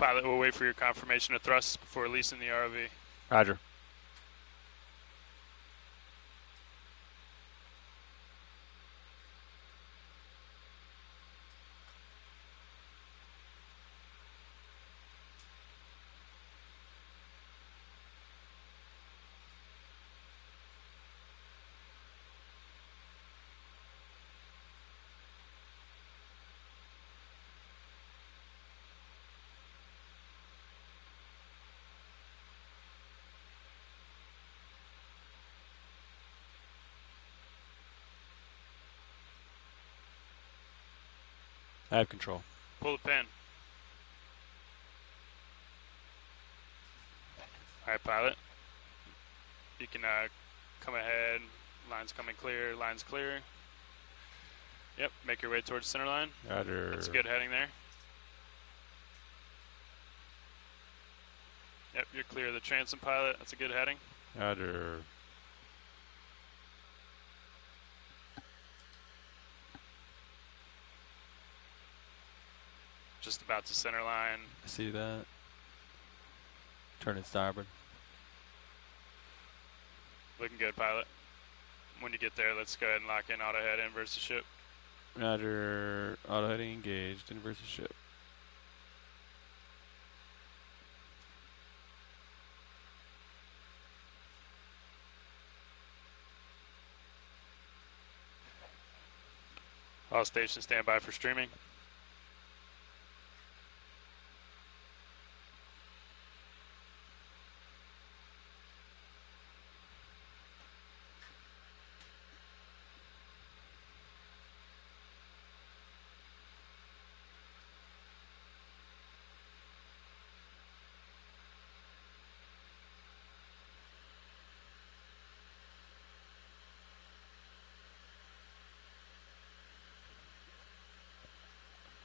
Pilot will wait for your confirmation of thrust before releasing the ROV. Roger. I have control. Pull the pin. Alright, pilot. You can come ahead. Line's coming clear. Line's clear. Yep, make your way towards center line. Roger. That's a good heading there. Yep, you're clear of the transom, pilot. That's a good heading. Roger. Just about to center line. I see that. Turning starboard. Looking good, pilot. When you get there, let's go ahead and lock in auto head inverse the ship. Roger. Auto heading engaged. Inverse the ship. All stations stand by for streaming.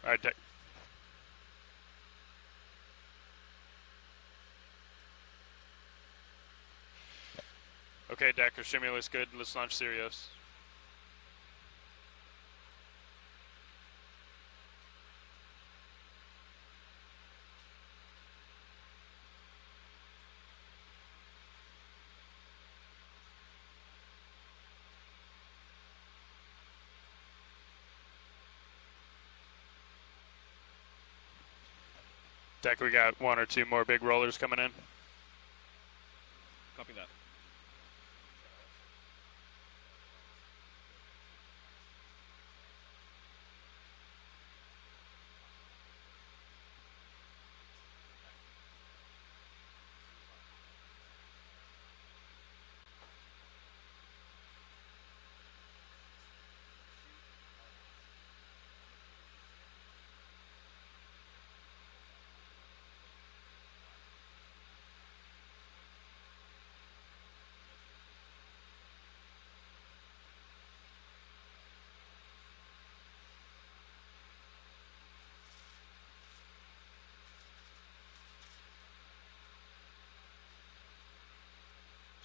All right, deck. Okay, Decker, shimmy looks good. Let's launch Sirius. Deck, we got one or two more big rollers coming in. Copy that.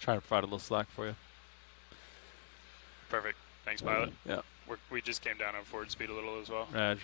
Trying to provide a little slack for you. Perfect. Thanks, pilot. Yeah. We just came down on forward speed a little as well. Raj.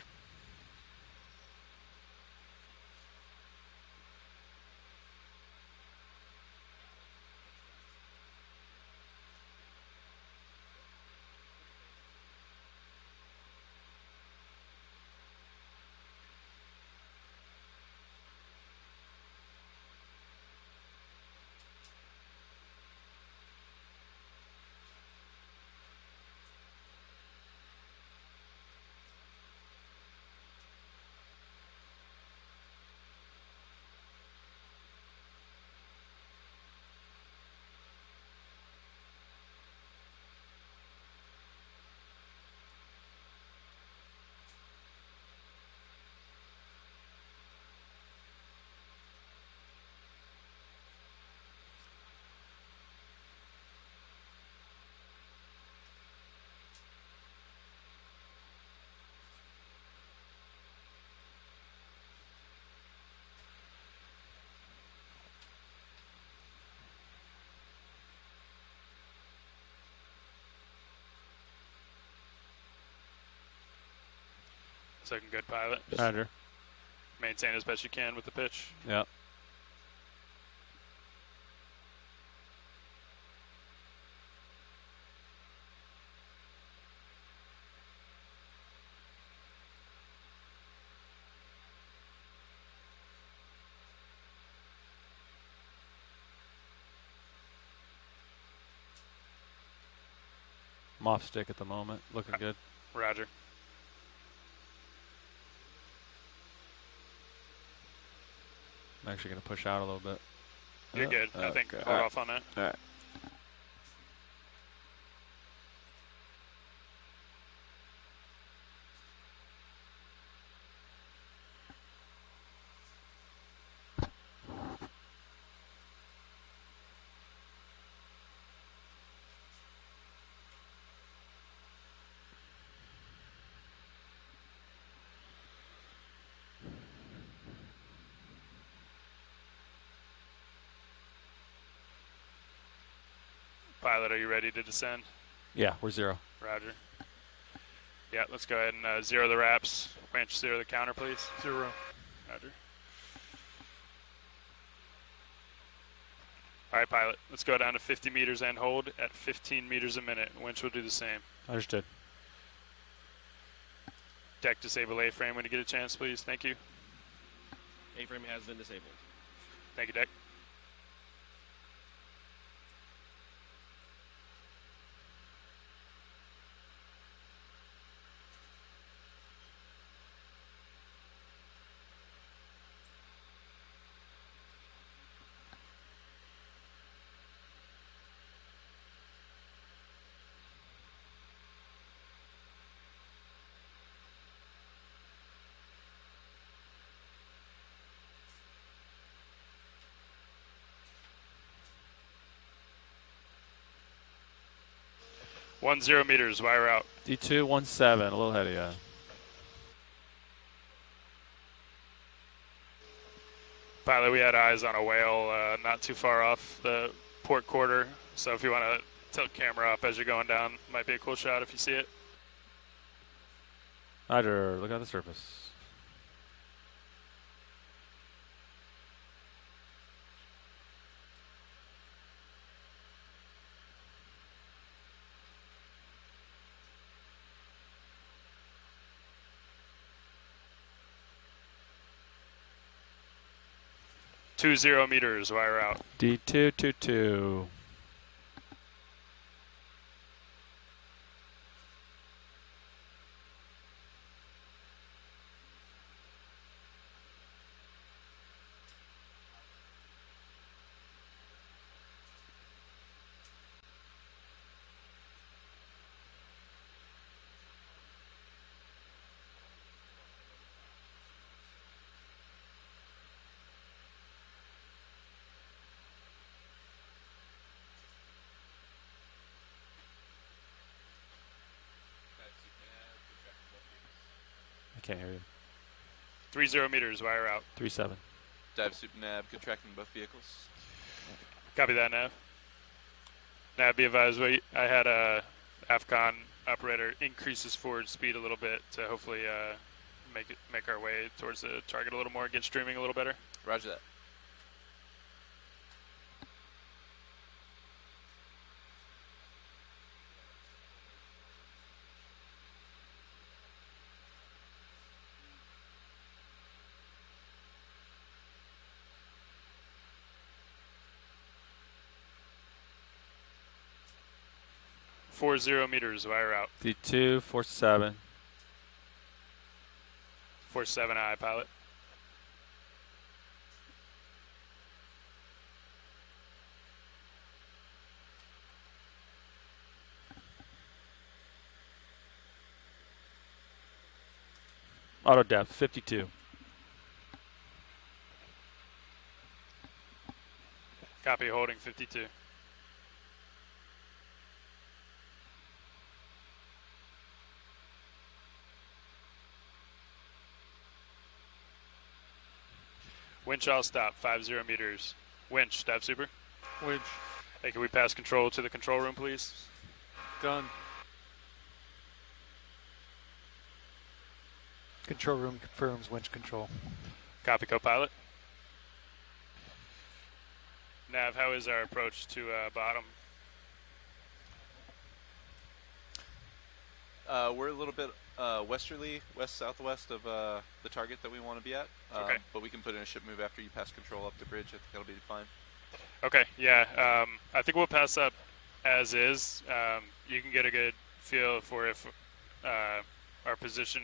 Looking good, pilot. Roger. Maintain as best you can with the pitch. Yeah. I'm off stick at the moment. Looking good. Roger. I'm actually going to push out a little bit. You're good. I think okay. hold off on that. All right. Pilot, are you ready to descend? Yeah, we're 0. Roger. Yeah, let's go ahead and 0 the wraps. Winch 0 the counter, please. 0. Roger. All right, pilot. Let's go down to 50 meters and hold at 15 meters a minute. Winch will do the same. Understood. Deck disable A-frame when you get a chance, please. Thank you. A-frame has been disabled. Thank you, deck. One 0 meters, wire out. D217, a little ahead of you. Pilot, we had eyes on a whale not too far off the port quarter. So if you want to tilt camera up as you're going down, might be a cool shot if you see it. Roger, look at the surface. Two 0 meters, wire out. D222. I can't hear you. 3 0 meters, wire out. 37. Dive suit nav, good tracking both vehicles. Copy that, Nav. Nav, be advised, I had a AFCON operator increase his forward speed a little bit to hopefully make our way towards the target a little more, get streaming a little better. Roger that. Four 0 meters, wire out. D247. 47 I, pilot. Auto depth, 52. Copy, holding 52. Winch all stop, 50 meters. Winch, dive super. Winch. Hey, can we pass control to the control room, please? Done. Control room confirms winch control. Copy, co-pilot. Nav, how is our approach to bottom? We're a little bit westerly, west-southwest of the target that we want to be at. Okay. But we can put in a ship move after you pass control up the bridge. I think that'll be fine. Okay, yeah. I think we'll pass up as is. You can get a good feel for if our position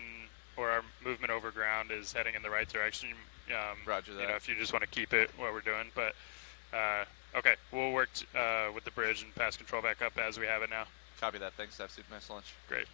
or our movement over ground is heading in the right direction. Roger that. You know, if you just want to keep it what we're doing. But, okay, we'll work with the bridge and pass control back up as we have it now. Copy that. Thanks, Dive Suit. Nice lunch. Great.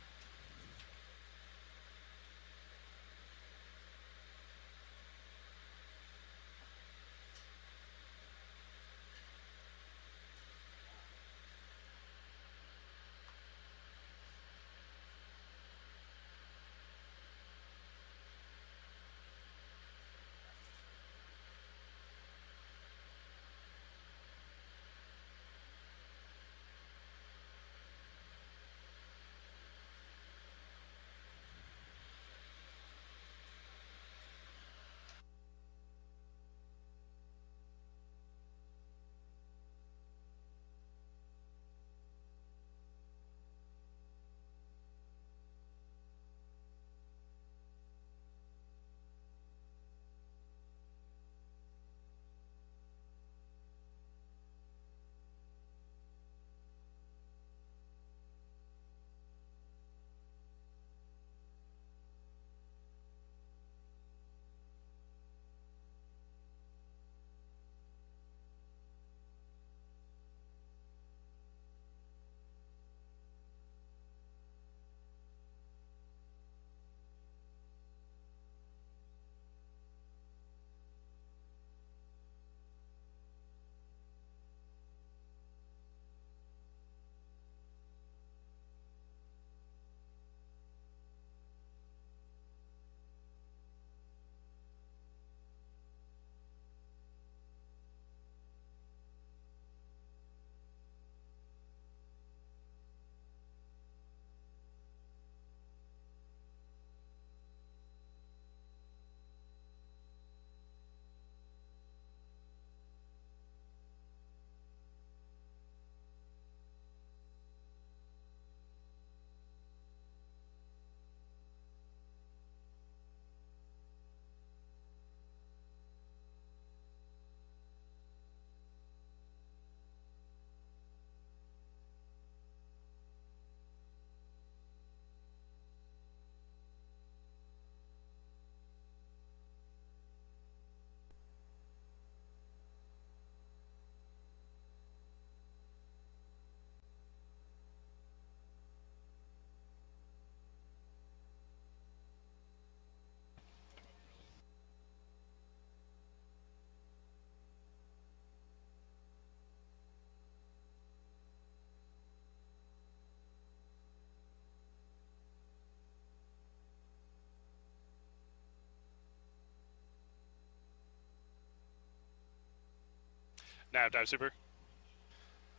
Nav, dive super.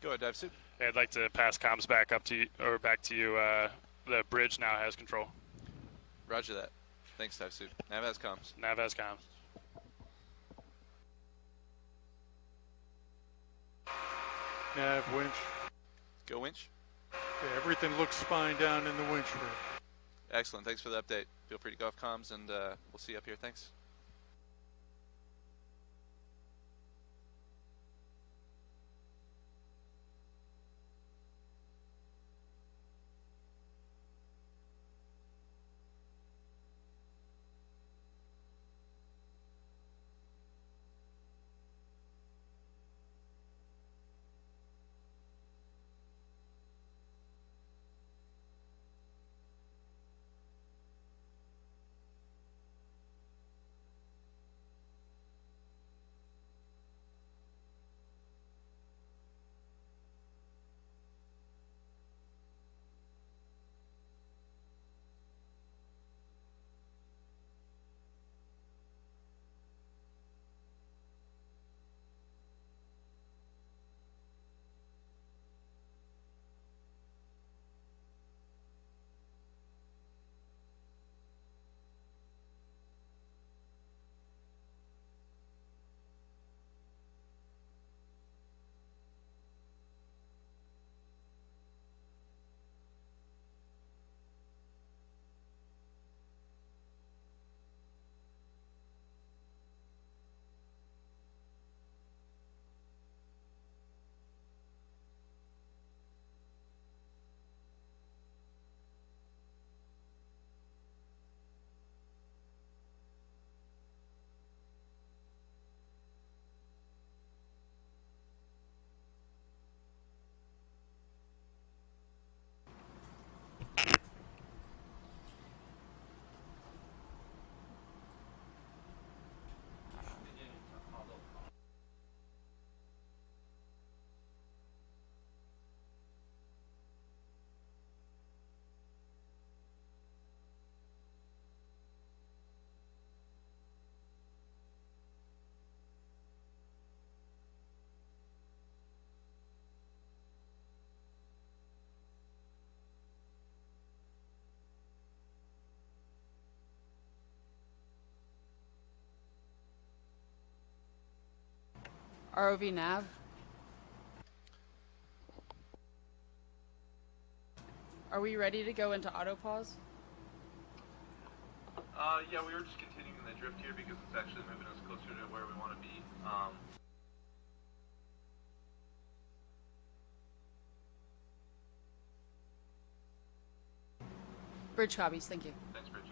Go ahead, Dive Suit. Hey, I'd like to pass comms back up to you, or back to you. The bridge now has control. Roger that. Thanks, Dive Suit. Nav has comms. Nav has comms. Nav, winch. Go winch. Okay, everything looks fine down in the winch room. Excellent. Thanks for the update. Feel free to go off comms, and we'll see you up here. Thanks. ROV nav. Are we ready to go into auto pause? Yeah, we were just continuing the drift here because it's actually moving us closer to where we want to be. Bridge copies, thank you. Thanks, Bridge.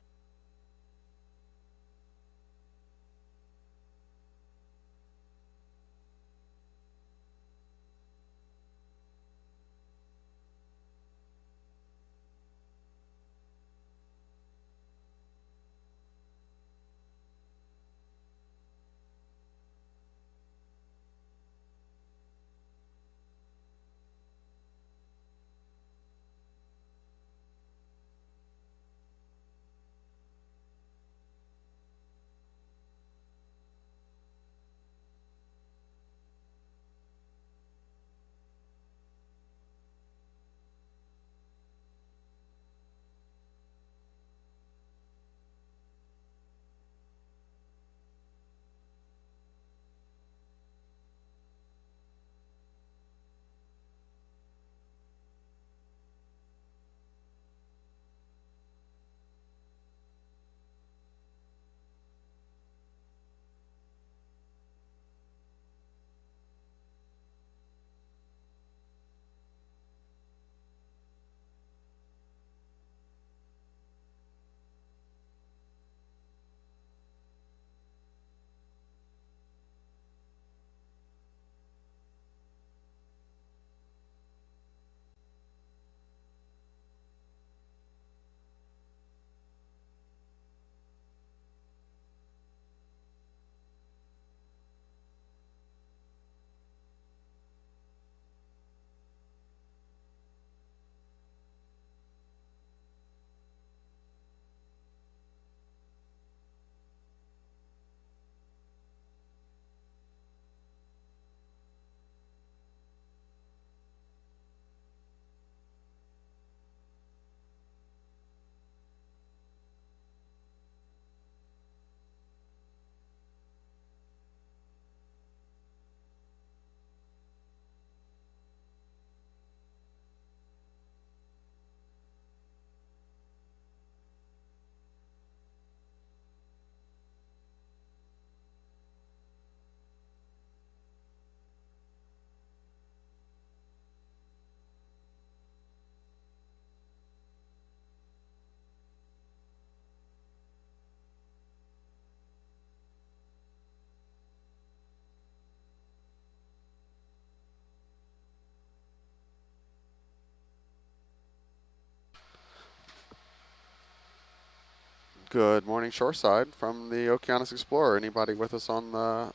Good morning, Shoreside, from the Okeanos Explorer. Anybody with us on the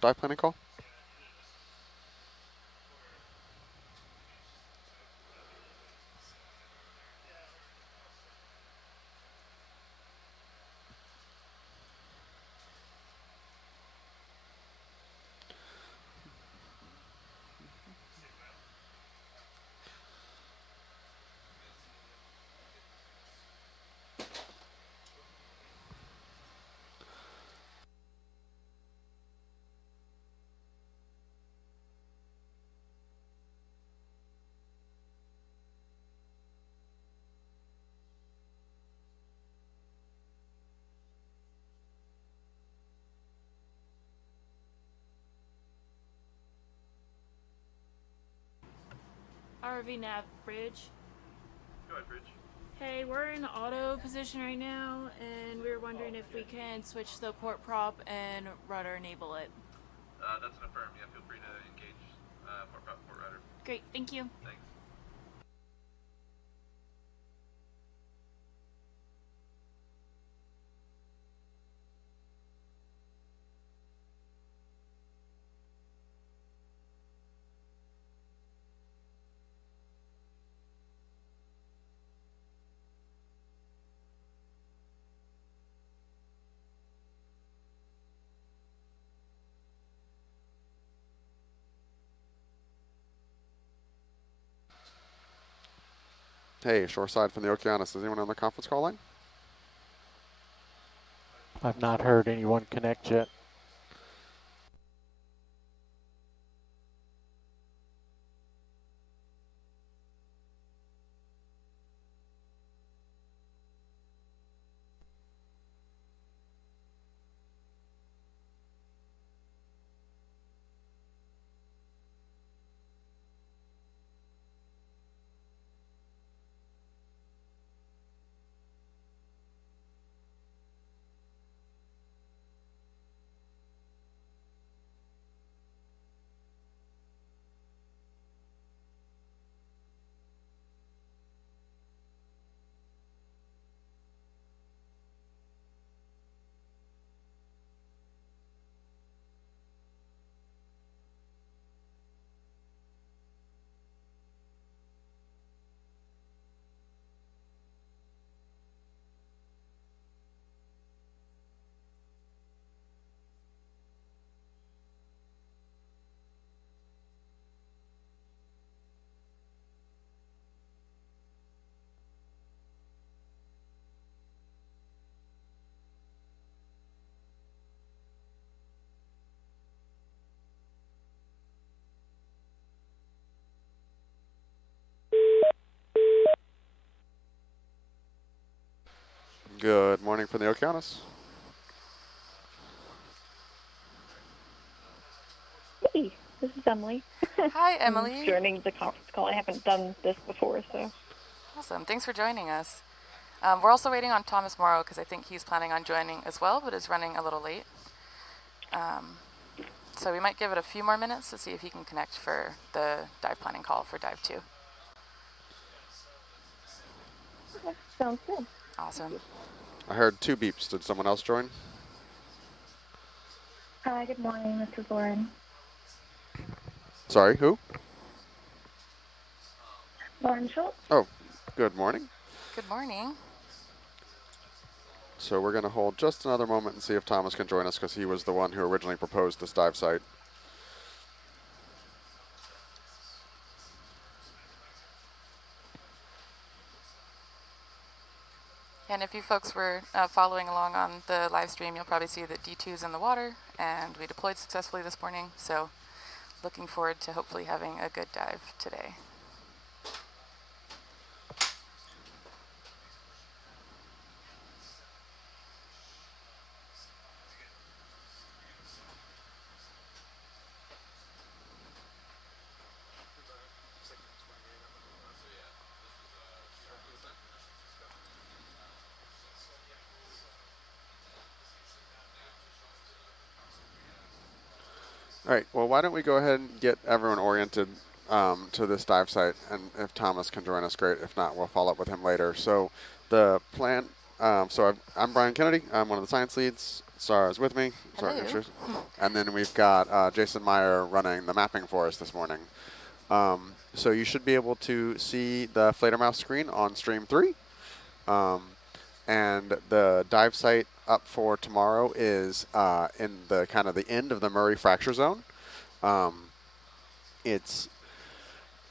dive planning call? RV nav bridge. Go ahead, Bridge. Hey, we're in auto position right now, and we were wondering if we can switch the port prop and rudder enable it. That's an affirm. Yeah, feel free to engage port rudder. Great, thank you. Thanks. Hey, Shoreside from the Okeanos. Is anyone on the conference call line? I've not heard anyone connect yet. Good morning from the Okeanos. Hey, this is Emily. Hi, I'm Emily. joining the conference call. I haven't done this before, so. Awesome. Thanks for joining us. We're also waiting on Thomas Morrow because I think he's planning on joining as well, but is running a little late. So we might give it a few more minutes to see if he can connect for the dive planning call for Dive 2. Okay, sounds good. Awesome. I heard 2 beeps. Did someone else join? Hi, good morning. This is Lauren. Sorry, who? Lauren Schultz. Oh, good morning. Good morning. So we're going to hold just another moment and see if Thomas can join us because he was the one who originally proposed this dive site. And if you folks were following along on the live stream, you'll probably see that D2's in the water, and we deployed successfully this morning. So looking forward to hopefully having a good dive today. All right, well, why don't we go ahead and get everyone oriented to this dive site, and if Thomas can join us, great. If not, we'll follow up with him later. So the plan, I'm Brian Kennedy. I'm one of the science leads. Sarah's with me. Hello. And then we've got Jason Meyer running the mapping for us this morning. So you should be able to see the Fledermaus screen on stream 3. And the dive site up for tomorrow is in the kind of the end of the Murray fracture zone. It's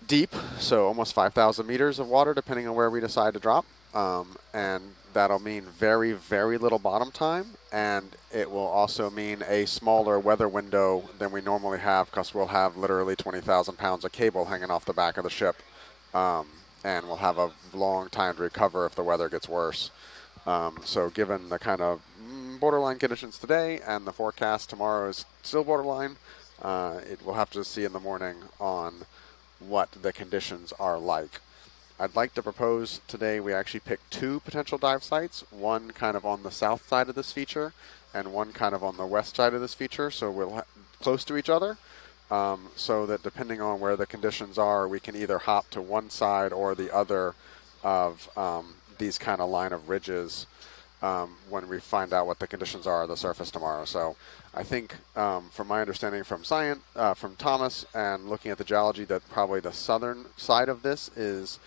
deep, so almost 5,000 meters of water, depending on where we decide to drop. And that'll mean very, very little bottom time. And it will also mean a smaller weather window than we normally have because we'll have literally 20,000 pounds of cable hanging off the back of the ship. And we'll have a long time to recover if the weather gets worse. So given the kind of borderline conditions today and the forecast tomorrow is still borderline, we'll have to see in the morning on what the conditions are like. I'd like to propose today we actually pick 2 potential dive sites, one kind of on the south side of this feature and one kind of on the west side of this feature, so we'll close to each other, so that depending on where the conditions are, we can either hop to one side or the other of these kind of line of ridges when we find out what the conditions are on the surface tomorrow. So I think from my understanding from from Thomas and looking at the geology, that probably the southern side of this is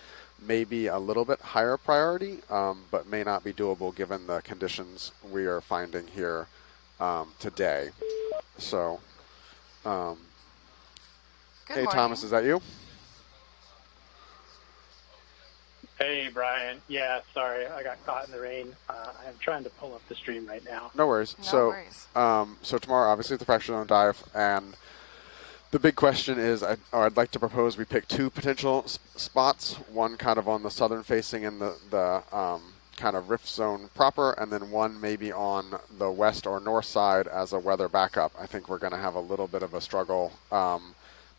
maybe a little bit higher priority, but may not be doable given the conditions we are finding here today. So, hey, Thomas, is that you? Hey, Brian. Yeah, sorry, I got caught in the rain. I'm trying to pull up the stream right now. No worries. So tomorrow, obviously, it's the fracture zone dive, and the big question is, I'd like to propose we pick 2 potential spots, one kind of on the southern facing in the kind of rift zone proper, and then one maybe on the west or north side as a weather backup. I think we're going to have a little bit of a struggle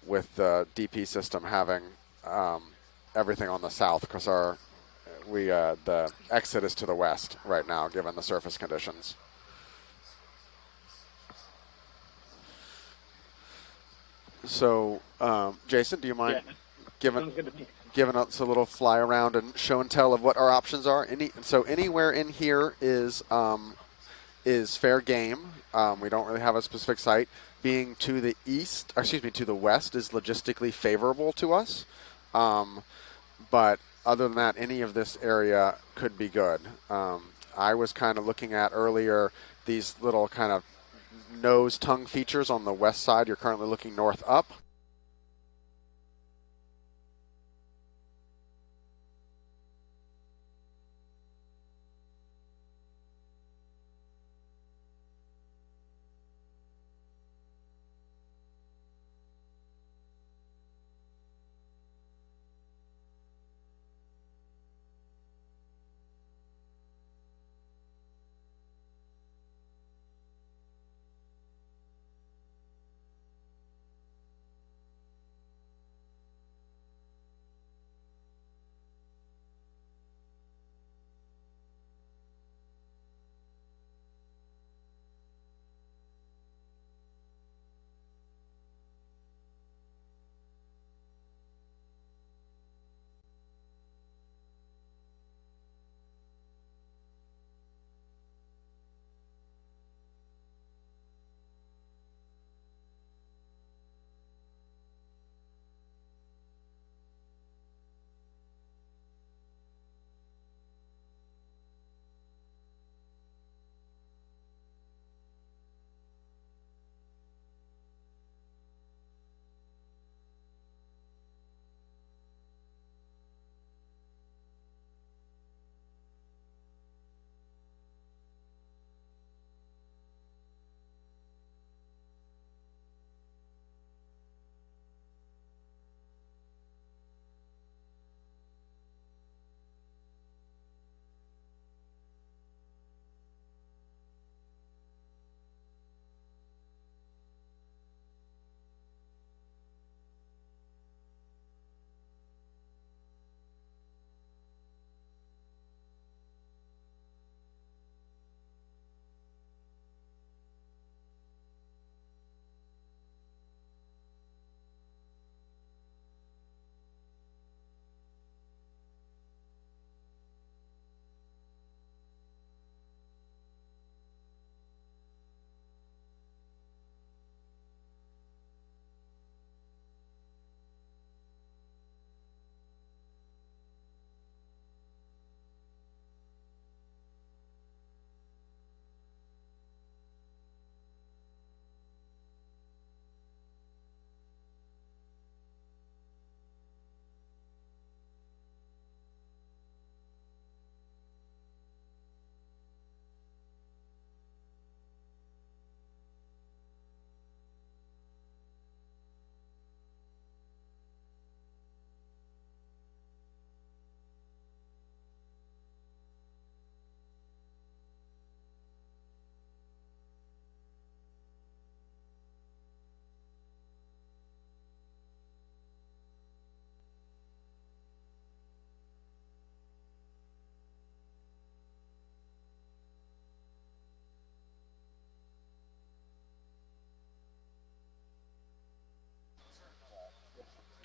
with the DP system having everything on the south because the exit is to the west right now, given the surface conditions. So, Jason, do you mind giving us a little fly around and show and tell of what our options are? Anywhere in here is fair game. We don't really have a specific site. Being to the to the west is logistically favorable to us. But other than that, any of this area could be good. I was kind of looking at earlier these little kind of nose tongue features on the west side. You're currently looking north up.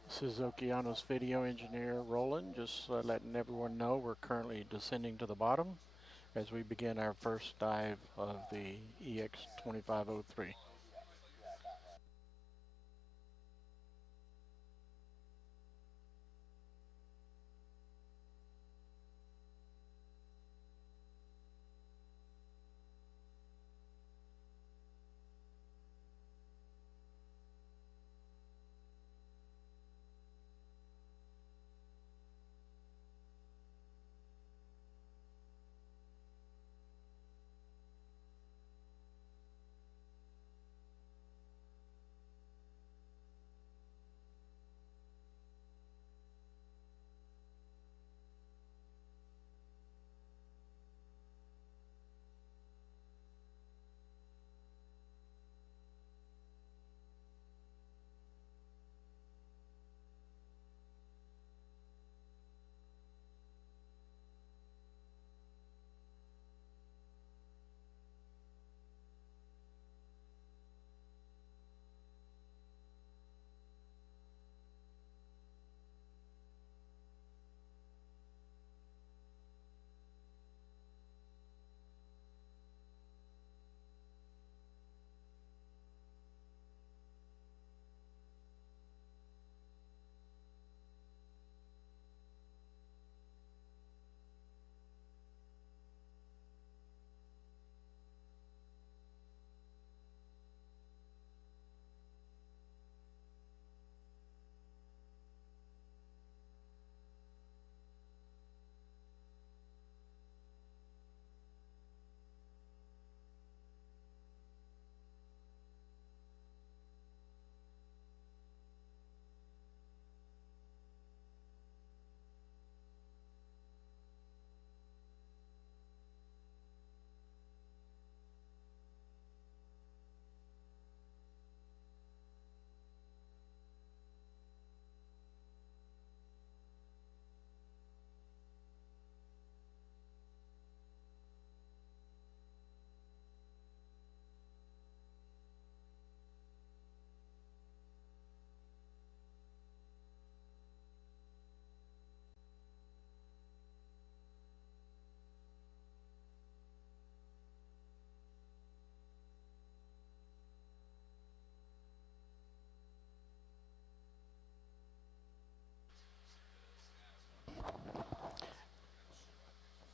This is Okeanos video engineer Roland, just letting everyone know we're currently descending to the bottom as we begin our first dive of the EX2503.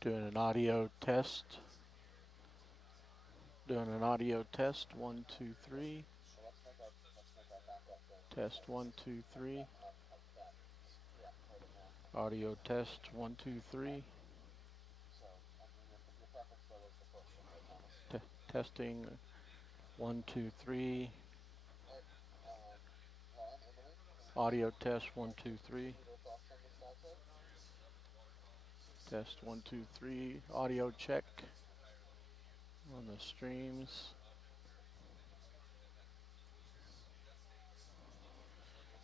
Doing an audio test. Doing an audio test. 1, 2, 3. Test 1, 2, 3. Audio test 1, 2, 3. Testing 1, 2, 3. Audio test 1, 2, 3. Test 1, 2, 3. Audio check on the streams.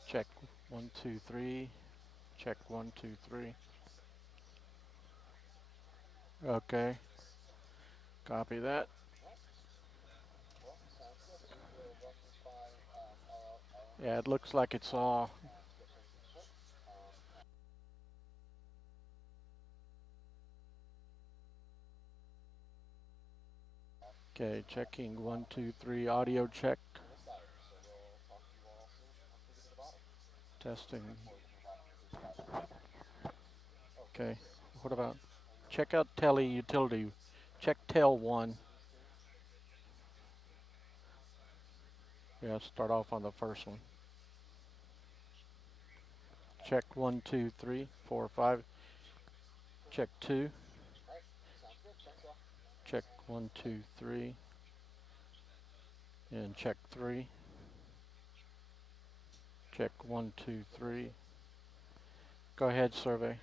Check 1, 2, 3. Check 1, 2, 3. Okay. Copy that. Yeah, it looks like it's all. Okay, checking 1, 2, 3. Audio check. Testing. Okay. What about check out tele utility? Check tel 1. Yeah, start off on the first one. Check 1, 2, 3, 4, 5. Check 2. Check 1, 2, 3. And check 3. Check 1, 2, 3. Go ahead, survey.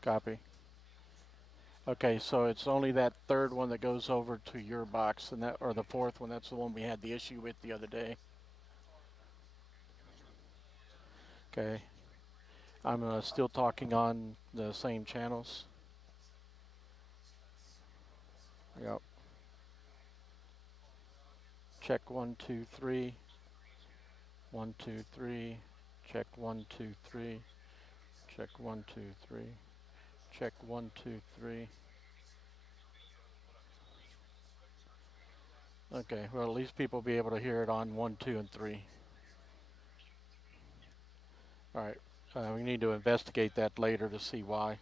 Copy. Okay, so it's only that third one that goes over to your box, and that, or the fourth one. That's the one we had the issue with the other day. Okay. I'm still talking on the same channels. Yep. Check 1, 2, 3. 1, 2, 3. Check 1, 2, 3. Check 1, 2, 3. Check 1, 2, 3. Okay, well, at least people will be able to hear it on 1, 2, and 3. All right, we need to investigate that later to see why.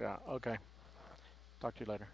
Yeah, okay. Talk to you later.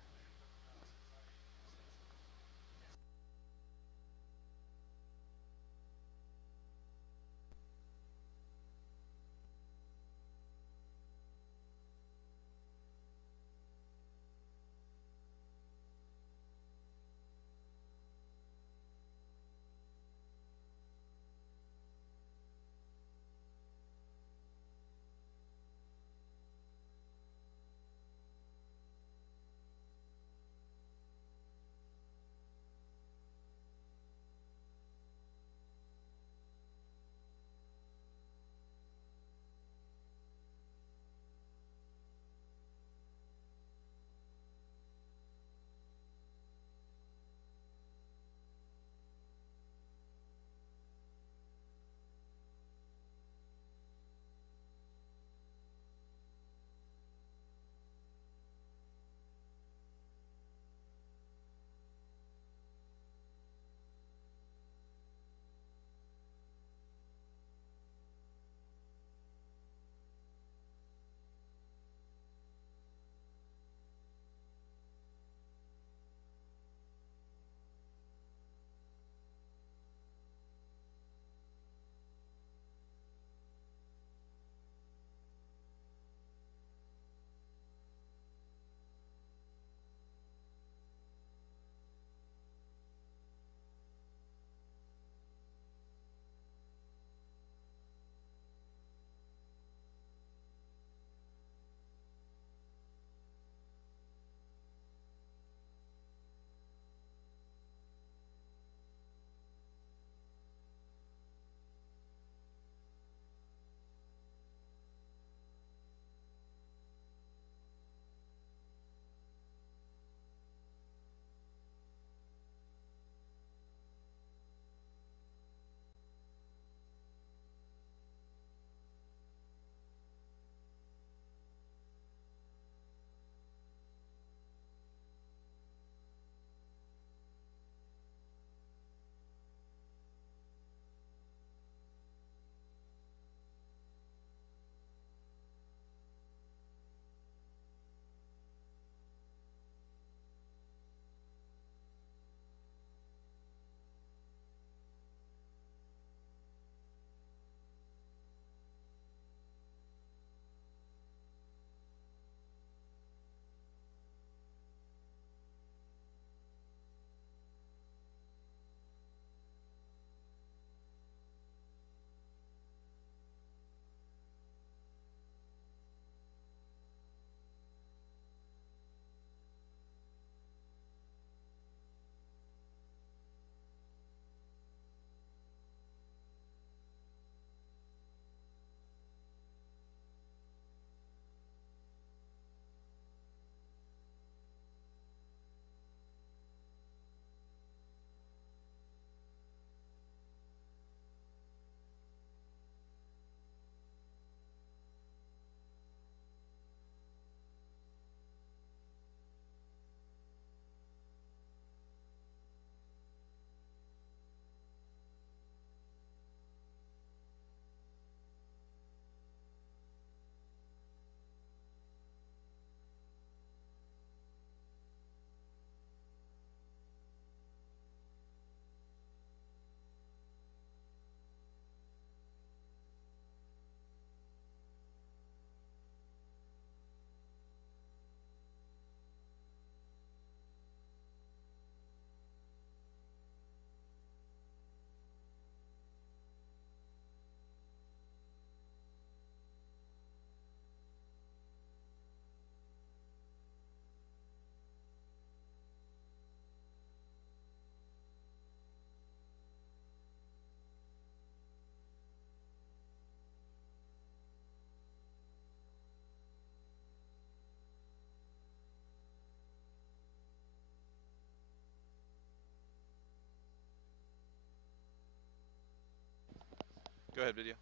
Go ahead, video.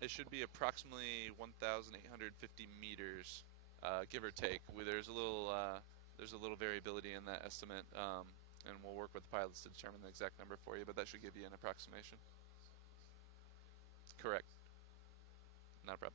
It should be approximately 1,850 meters, give or take. There's a little variability in that estimate, and we'll work with the pilots to determine the exact number for you, but that should give you an approximation. Correct. Not a problem.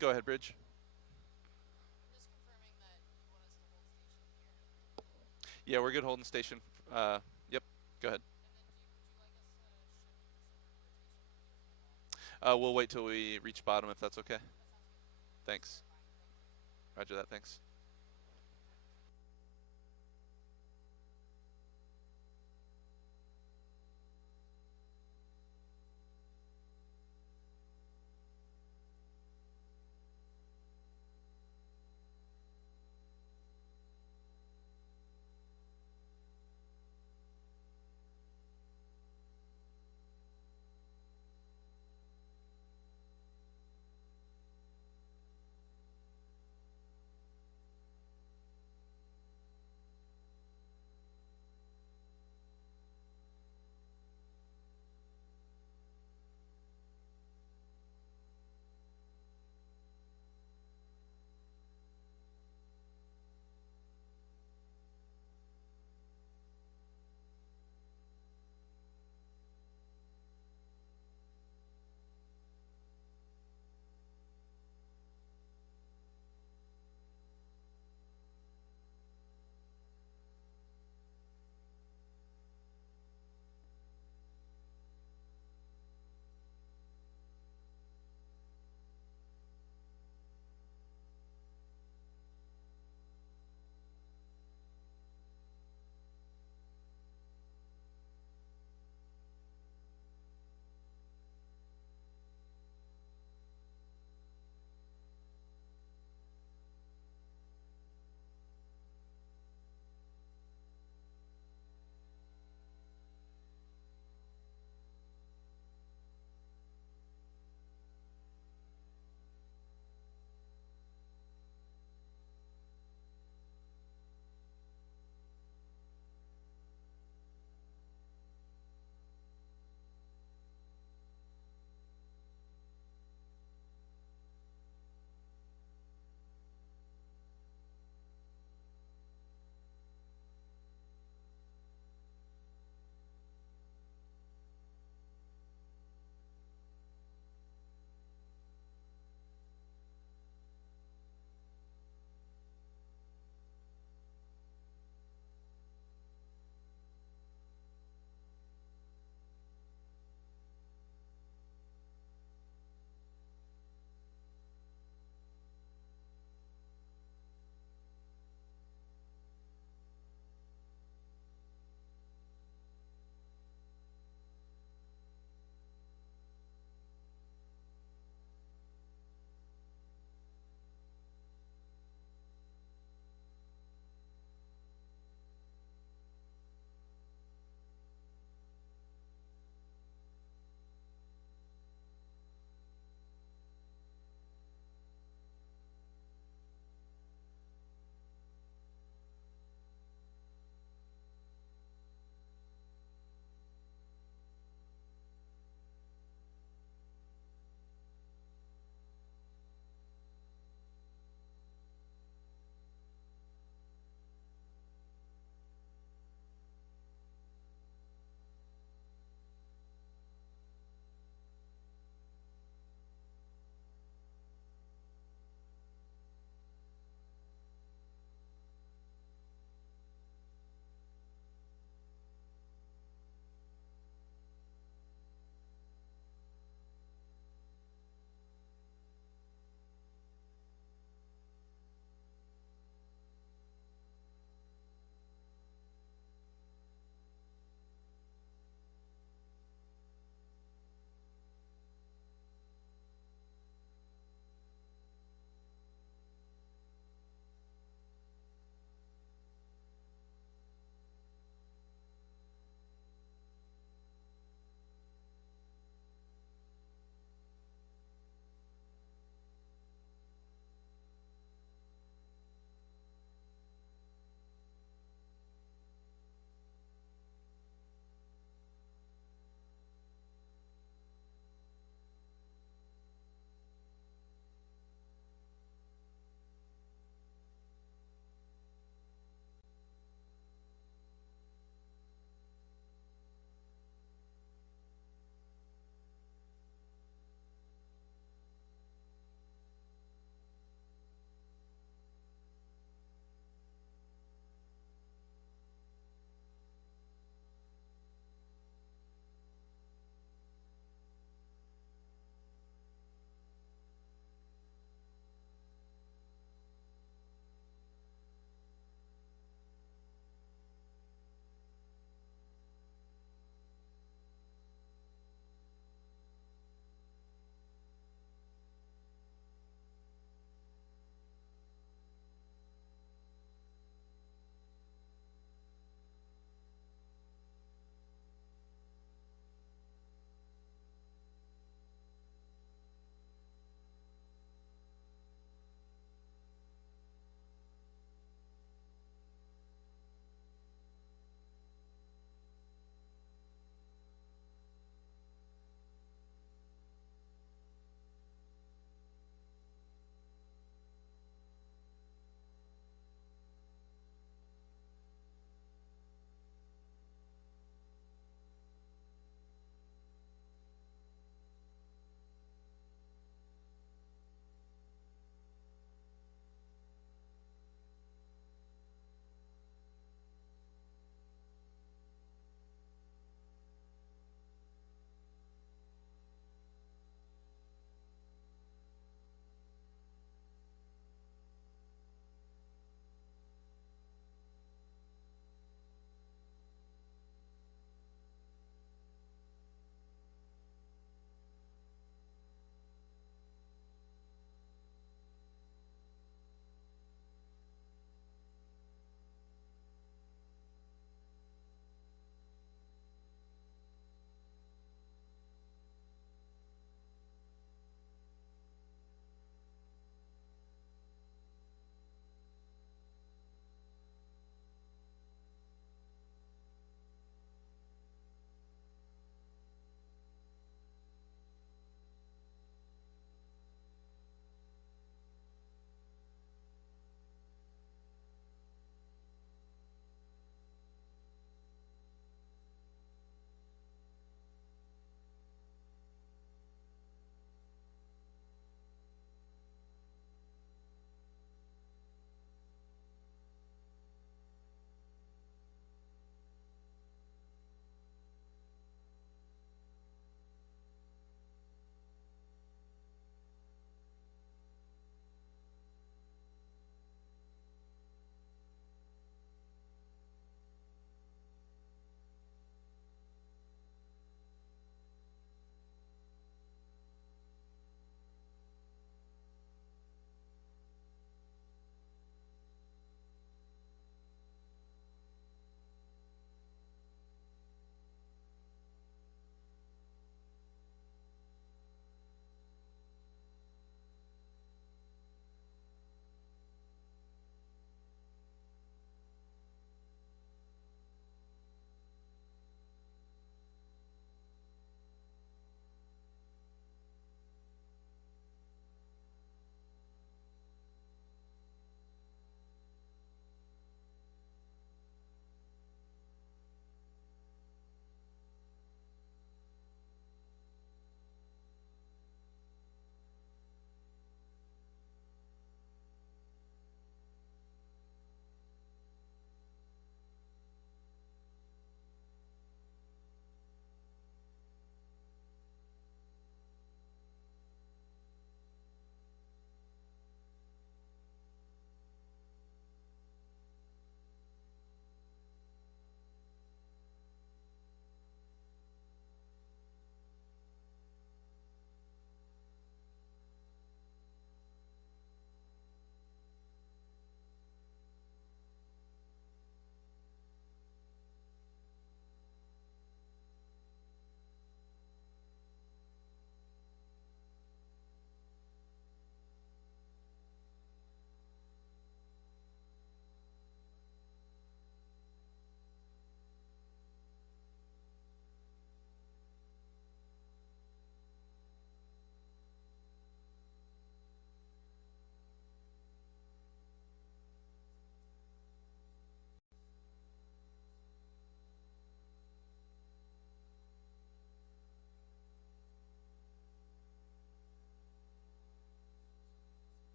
Go ahead, Bridge. Yeah, we're good holding station. Yep, go ahead. We'll wait till we reach bottom if that's okay. Thanks. Roger that, thanks.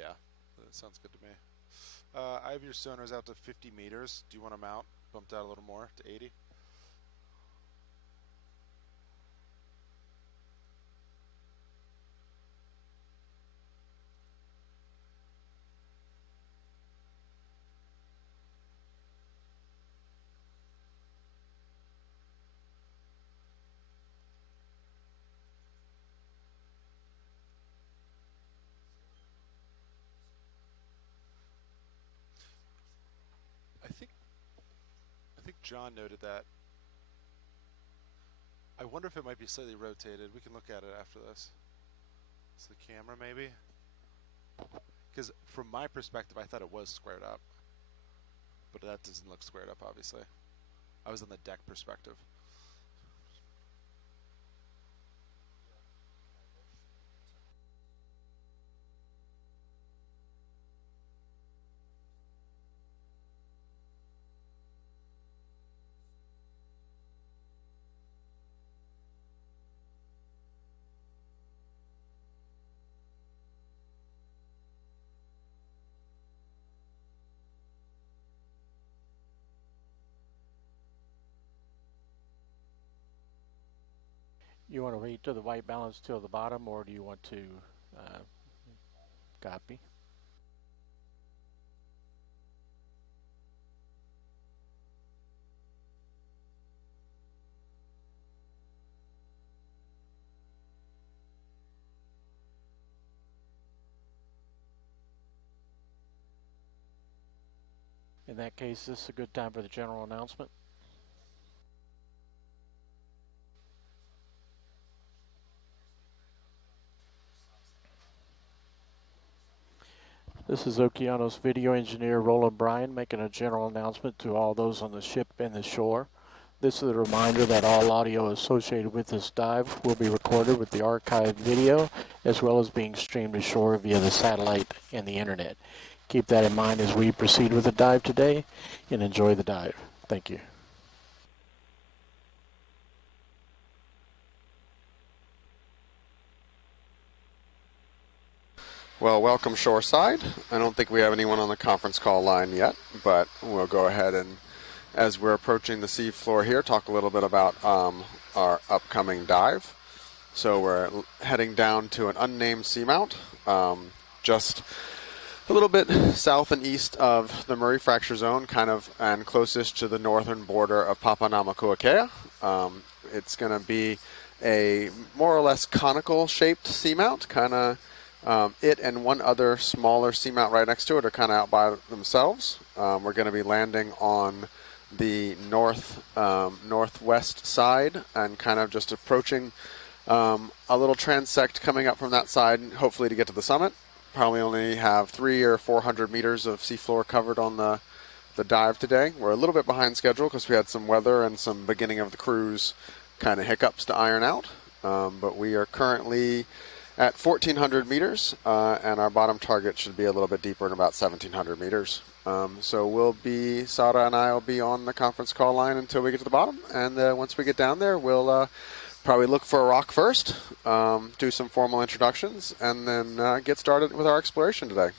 Yeah, that sounds good to me. I have your sonars out to 50 meters. Do you want them out? Bumped out a little more to 80? I think John noted that. I wonder if it might be slightly rotated. We can look at it after this. It's the camera, maybe? Because from my perspective, I thought it was squared up. But that doesn't look squared up, obviously. I was on the deck perspective. You want to wait till the white balance till the bottom, or do you want to copy? In that case, this is a good time for the general announcement. This is Okeanos video engineer Roland Bryan making a general announcement to all those on the ship and the shore. This is a reminder that all audio associated with this dive will be recorded with the archived video, as well as being streamed ashore via the satellite and the internet. Keep that in mind as we proceed with the dive today, and enjoy the dive. Thank you. Well, welcome shoreside. I don't think we have anyone on the conference call line yet, but we'll go ahead and, as we're approaching the sea floor here, talk a little bit about our upcoming dive. So we're heading down to an unnamed seamount, just a little bit south and east of the Murray Fracture Zone, kind of, and closest to the northern border of Papanamakuakea. It's going to be a more or less conical shaped seamount, kind of. It and one other smaller seamount right next to it are kind of out by themselves. We're going to be landing on the northwest side and kind of just approaching a little transect coming up from that side, hopefully to get to the summit. Probably only have 300 or 400 meters of seafloor covered on the dive today. We're a little bit behind schedule because we had some weather and some beginning of the cruise kind of hiccups to iron out. But we are currently at 1,400 meters, and our bottom target should be a little bit deeper in about 1,700 meters. So Sara and I will be on the conference call line until we get to the bottom, and once we get down there, we'll probably look for a rock first, do some formal introductions, and then get started with our exploration today.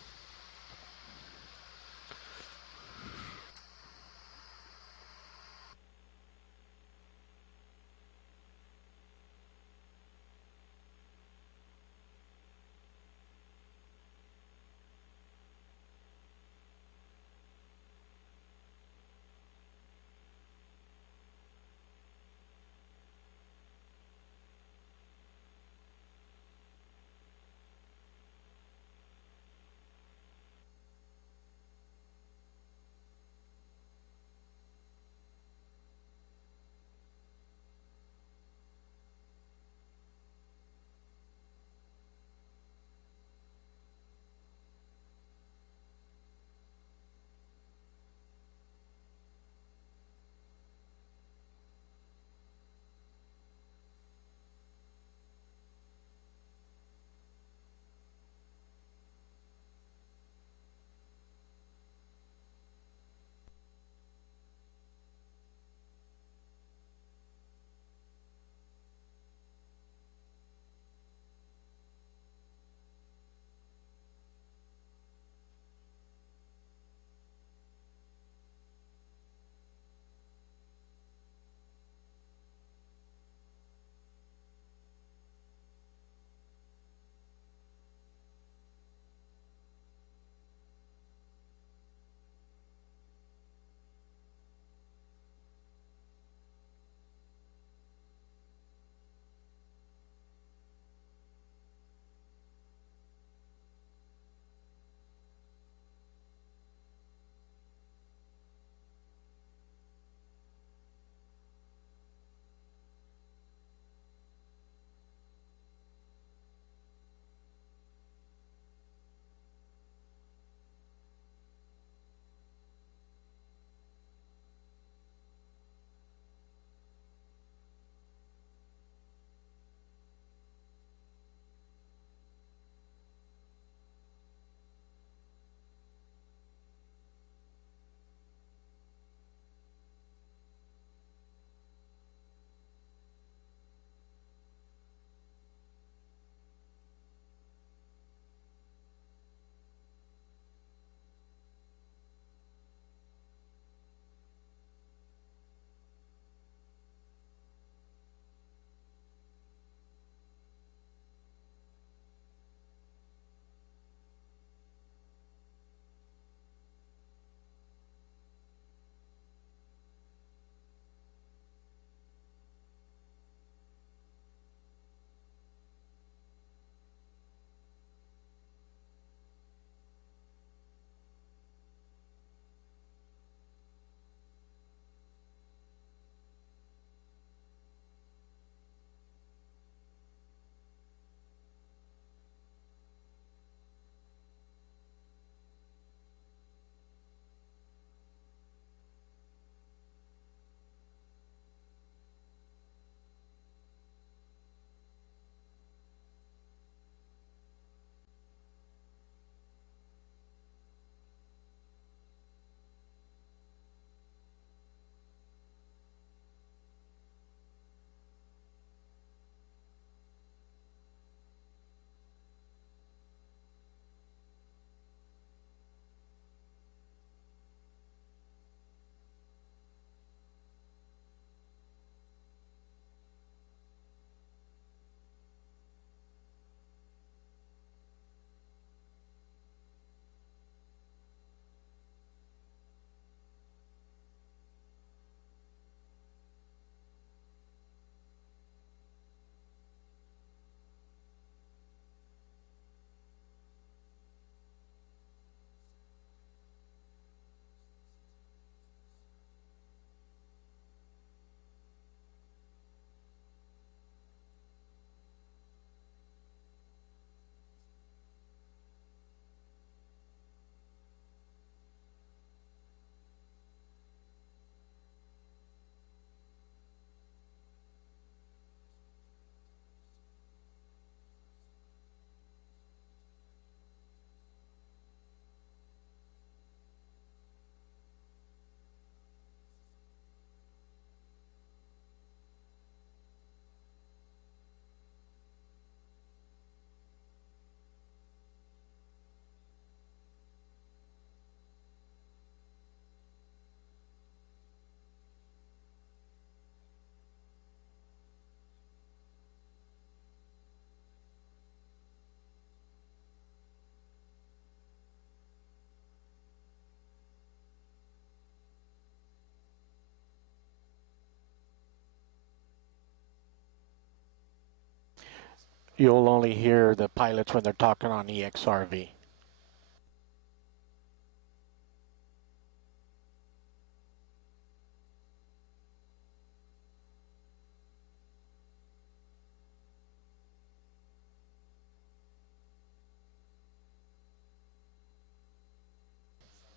You'll only hear the pilots when they're talking on EXRV.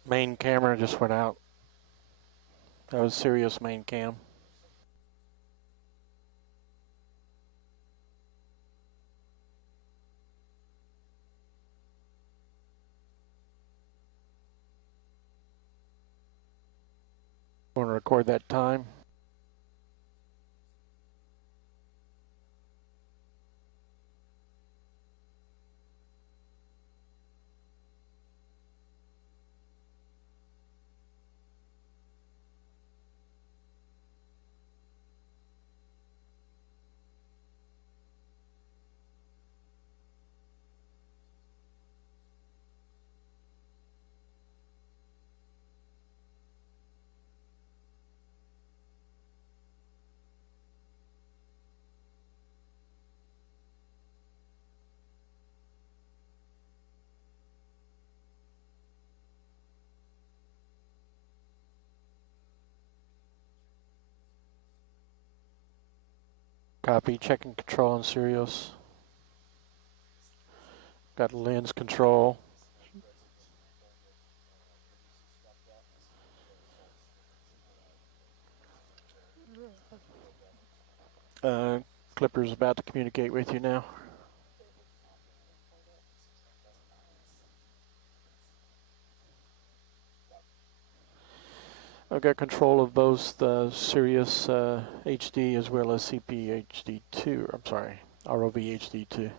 Main camera just went out. That was Sirius main cam. Want to record that time? Copy, checking control on Sirius. Got lens control. Clipper's about to communicate with you now. I've got control of both the Sirius HD as well as CP HD2. I'm sorry, ROV HD2.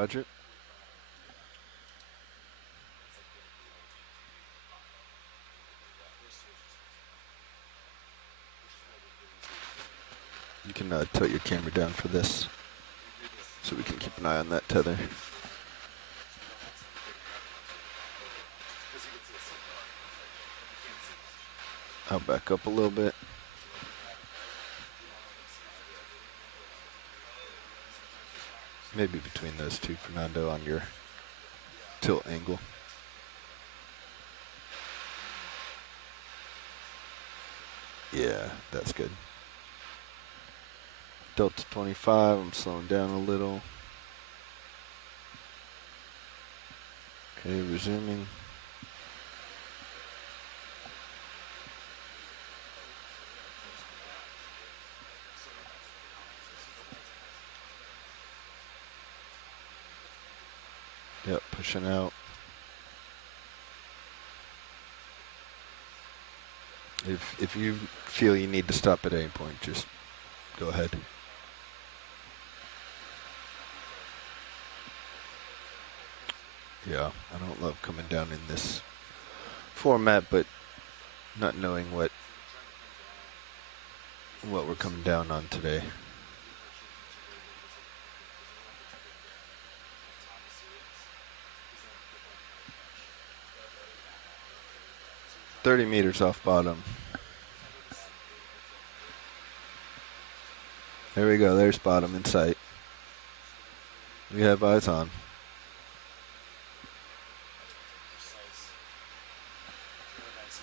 Roger. You can tilt your camera down for this so we can keep an eye on that tether. I'll back up a little bit. Maybe between those two, Fernando, on your tilt angle. Yeah, that's good. Delta 25, I'm slowing down a little. Okay, resuming. Yep, pushing out. If you feel you need to stop at any point, just go ahead. Yeah, I don't love coming down in this format, but not knowing what we're coming down on today. $30 off bottom. There we go, there's bottom in sight. We have eyes on.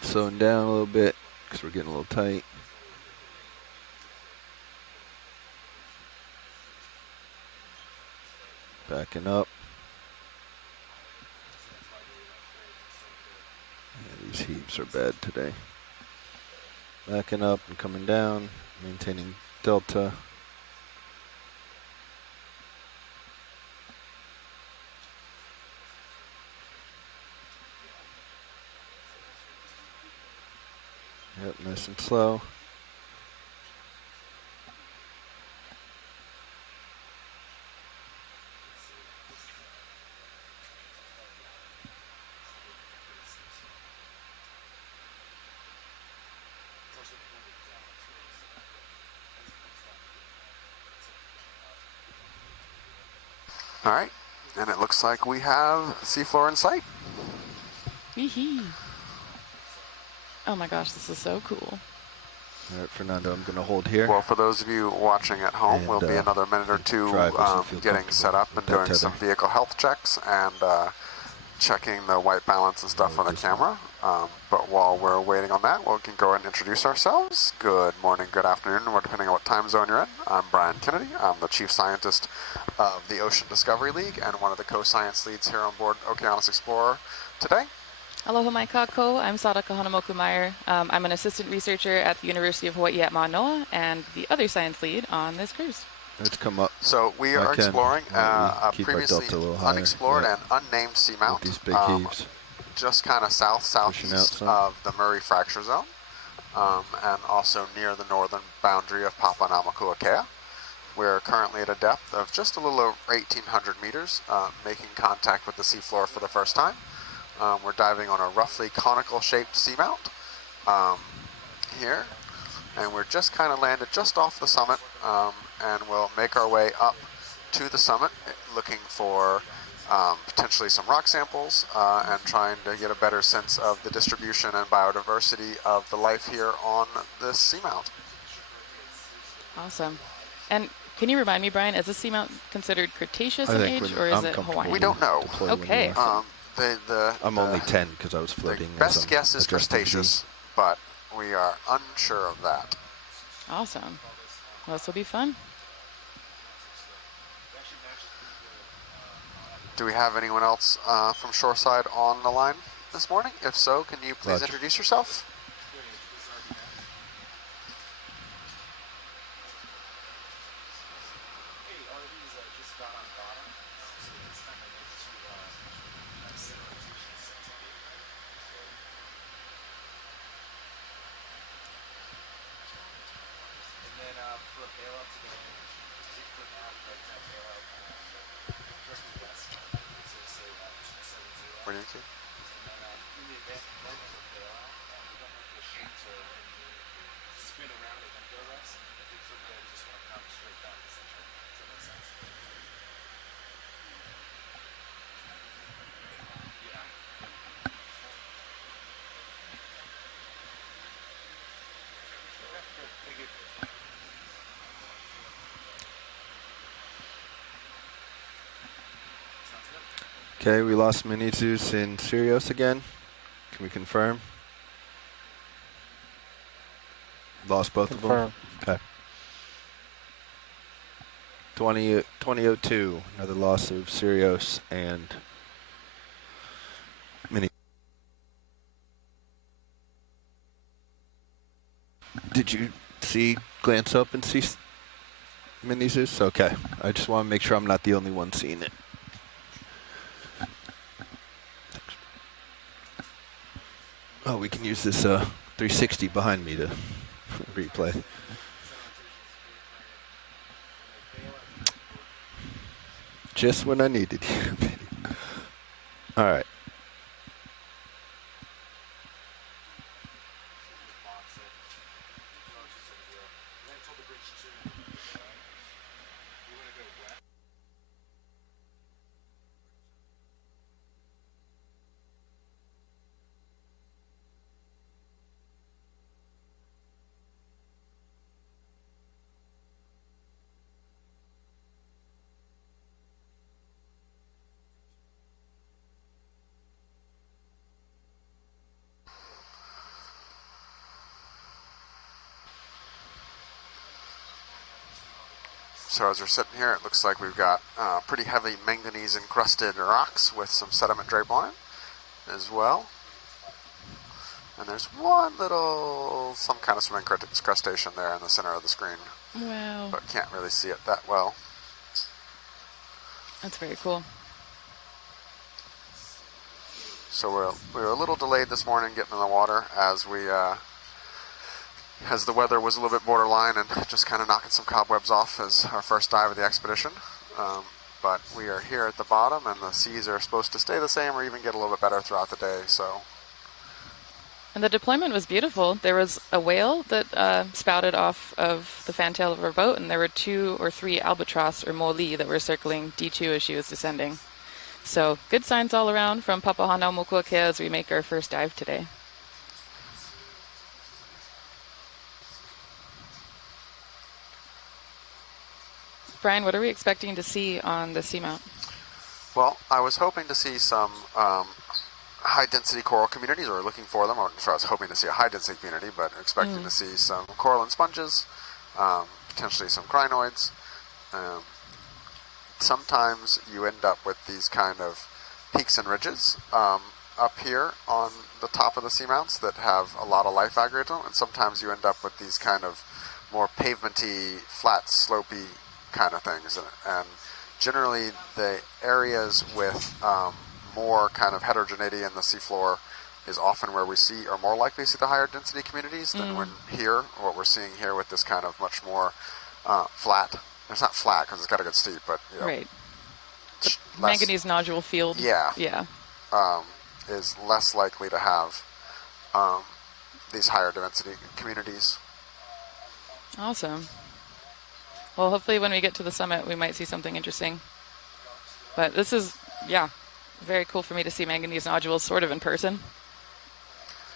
Slowing down a little bit because we're getting a little tight. Backing up. Yeah, these heaves are bad today. Backing up and coming down, maintaining delta. Yep, nice and slow. All right, and it looks like we have seafloor in sight. Wee-hee. Oh my gosh, this is so cool. All right, Fernando, I'm going to hold here. Well, for those of you watching at home, And, we'll be another minute or two getting set up and doing some vehicle health checks and checking the white balance and stuff on the camera. But while we're waiting on that, we can go ahead and introduce ourselves. Good morning, good afternoon, or depending on what time zone you're in. I'm Brian Kennedy. I'm the Chief Scientist of the Ocean Discovery League and one of the co-science leads here on board Okeanos Explorer today. Aloha mai kākou. I'm Sadaka Hanamoku-Meyer. I'm an assistant researcher at the University of Hawaii at Manoa and the other science lead on this cruise. Let's come up. So we are exploring a previously unexplored and unnamed seamount. These big heaves. Just kind of southeast of the Murray Fracture Zone, and also near the northern boundary of Papahanaumokuakea. We're currently at a depth of just a little over 1,800 meters, making contact with the seafloor for the first time. We're diving on a roughly conical-shaped seamount here, and we're just kind of landed just off the summit, and we'll make our way up to the summit, looking for potentially some rock samples and trying to get a better sense of the distribution and biodiversity of the life here on this seamount. Awesome. And can you remind me, Brian, is this seamount considered Cretaceous in age, or is it Hawaiian? We don't know. Okay. I'm only 10 because I was floating. The best guess is Cretaceous, but we are unsure of that. Awesome. Well, this will be fun. Do we have anyone else from Shoreside on the line this morning? If so, can you please introduce yourself? We need to. Okay, we lost Minitus in Sirius again. Can we confirm? Lost both of them? Okay. 2002, another loss of Sirius and Mini. Did you glance up and see Minitus? Okay, I just want to make sure I'm not the only one seeing it. Oh, we can use this 360 behind me to replay. Just when I needed you. All right. So as we're sitting here, it looks like we've got pretty heavy manganese encrusted rocks with some sediment drape on it as well. And there's one little, some kind of some incrustation there in the center of the screen. Wow. But can't really see it that well. That's very cool. So we were a little delayed this morning getting in the water as the weather was a little bit borderline and just kind of knocking some cobwebs off as our first dive of the expedition. But we are here at the bottom, and the seas are supposed to stay the same or even get a little bit better throughout the day. So. And the deployment was beautiful. There was a whale that spouted off of the fantail of our boat, and there were 2 or 3 albatross or moli that were circling D2 as she was descending. So good signs all around from Papahanaumokuakea as we make our first dive today. Brian, what are we expecting to see on the Seamount? Well, I was hoping to see some high-density coral communities, or looking for them. I was hoping to see a high-density community, but expecting to see some coral and sponges, potentially some crinoids. Sometimes you end up with these kind of peaks and ridges up here on the top of the seamounts that have a lot of life aggregate, and sometimes you end up with these kind of more pavementy, flat, slopey kind of things. And generally the areas with more kind of heterogeneity in the seafloor is often where we are more likely to see the higher density communities than when here, what we're seeing here with this kind of much more flat. It's not flat because it's got to get steep, but you know, right. The manganese nodule field. Yeah. Yeah. Is less likely to have these higher density communities. Awesome. Well, hopefully when we get to the summit, we might see something interesting. But this is, very cool for me to see manganese nodules sort of in person.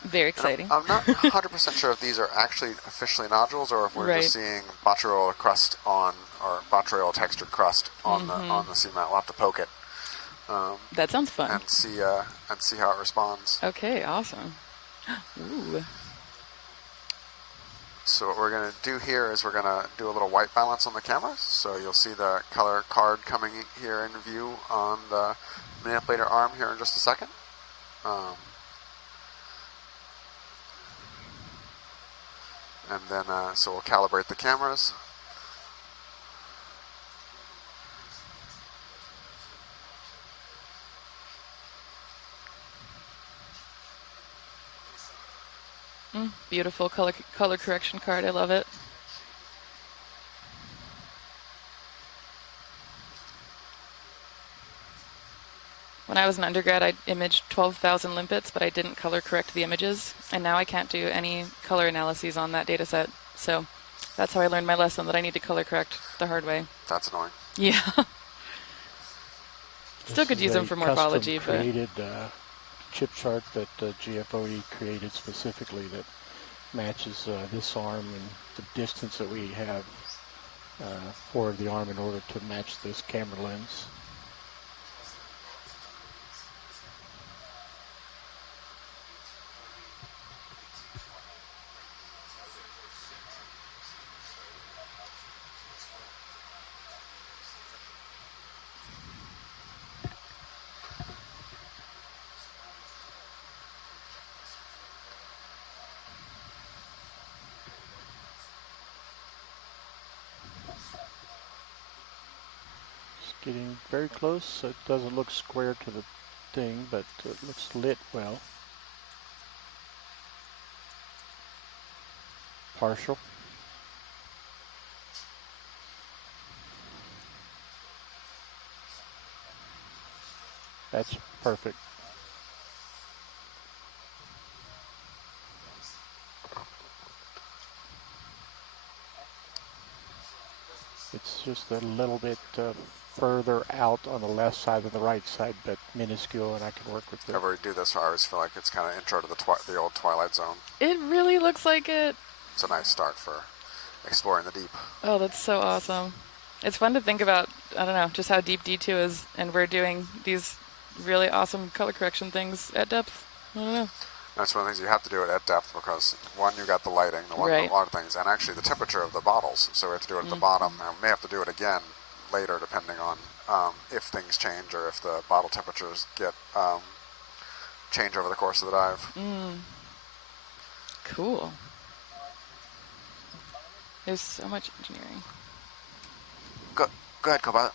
Very exciting. I'm not 100% sure if these are actually officially nodules or if we're just seeing botryoidal crust or botryoidal textured crust on the seamount. We'll have to poke it. That sounds fun. And see how it responds. Okay, awesome. Ooh. So what we're going to do here is we're going to do a little white balance on the camera. So you'll see the color card coming here in view on the manipulator arm here in just a second. And then, so we'll calibrate the cameras. Beautiful color correction card. I love it. When I was an undergrad, I imaged 12,000 limpets, but I didn't color correct the images, and now I can't do any color analyses on that data set. So that's how I learned my lesson, that I need to color correct the hard way. That's annoying. Yeah. Still could use them for morphology, but... created chip chart that GFOE created specifically that matches this arm and the distance that we have for the arm in order to match this camera lens. Getting very close. It doesn't look square to the thing, but it looks lit well. Partial. That's perfect. It's just a little bit further out on the left side than the right side, but minuscule, and I can work with it. Whenever we do this, I always feel like it's kind of intro to the old Twilight Zone. It really looks like it. It's a nice start for exploring the deep. Oh, that's so awesome. It's fun to think about, I don't know, just how deep D2 is, and we're doing these really awesome color correction things at depth. I don't know. That's one of the things you have to do it at depth because, one, you got the lighting, a lot of things, and actually the temperature of the bottles. So we have to do it at the bottom, and we may have to do it again later depending on if things change or if the bottle temperatures get change over the course of the dive. Cool. There's so much engineering. Go ahead, Cobalt.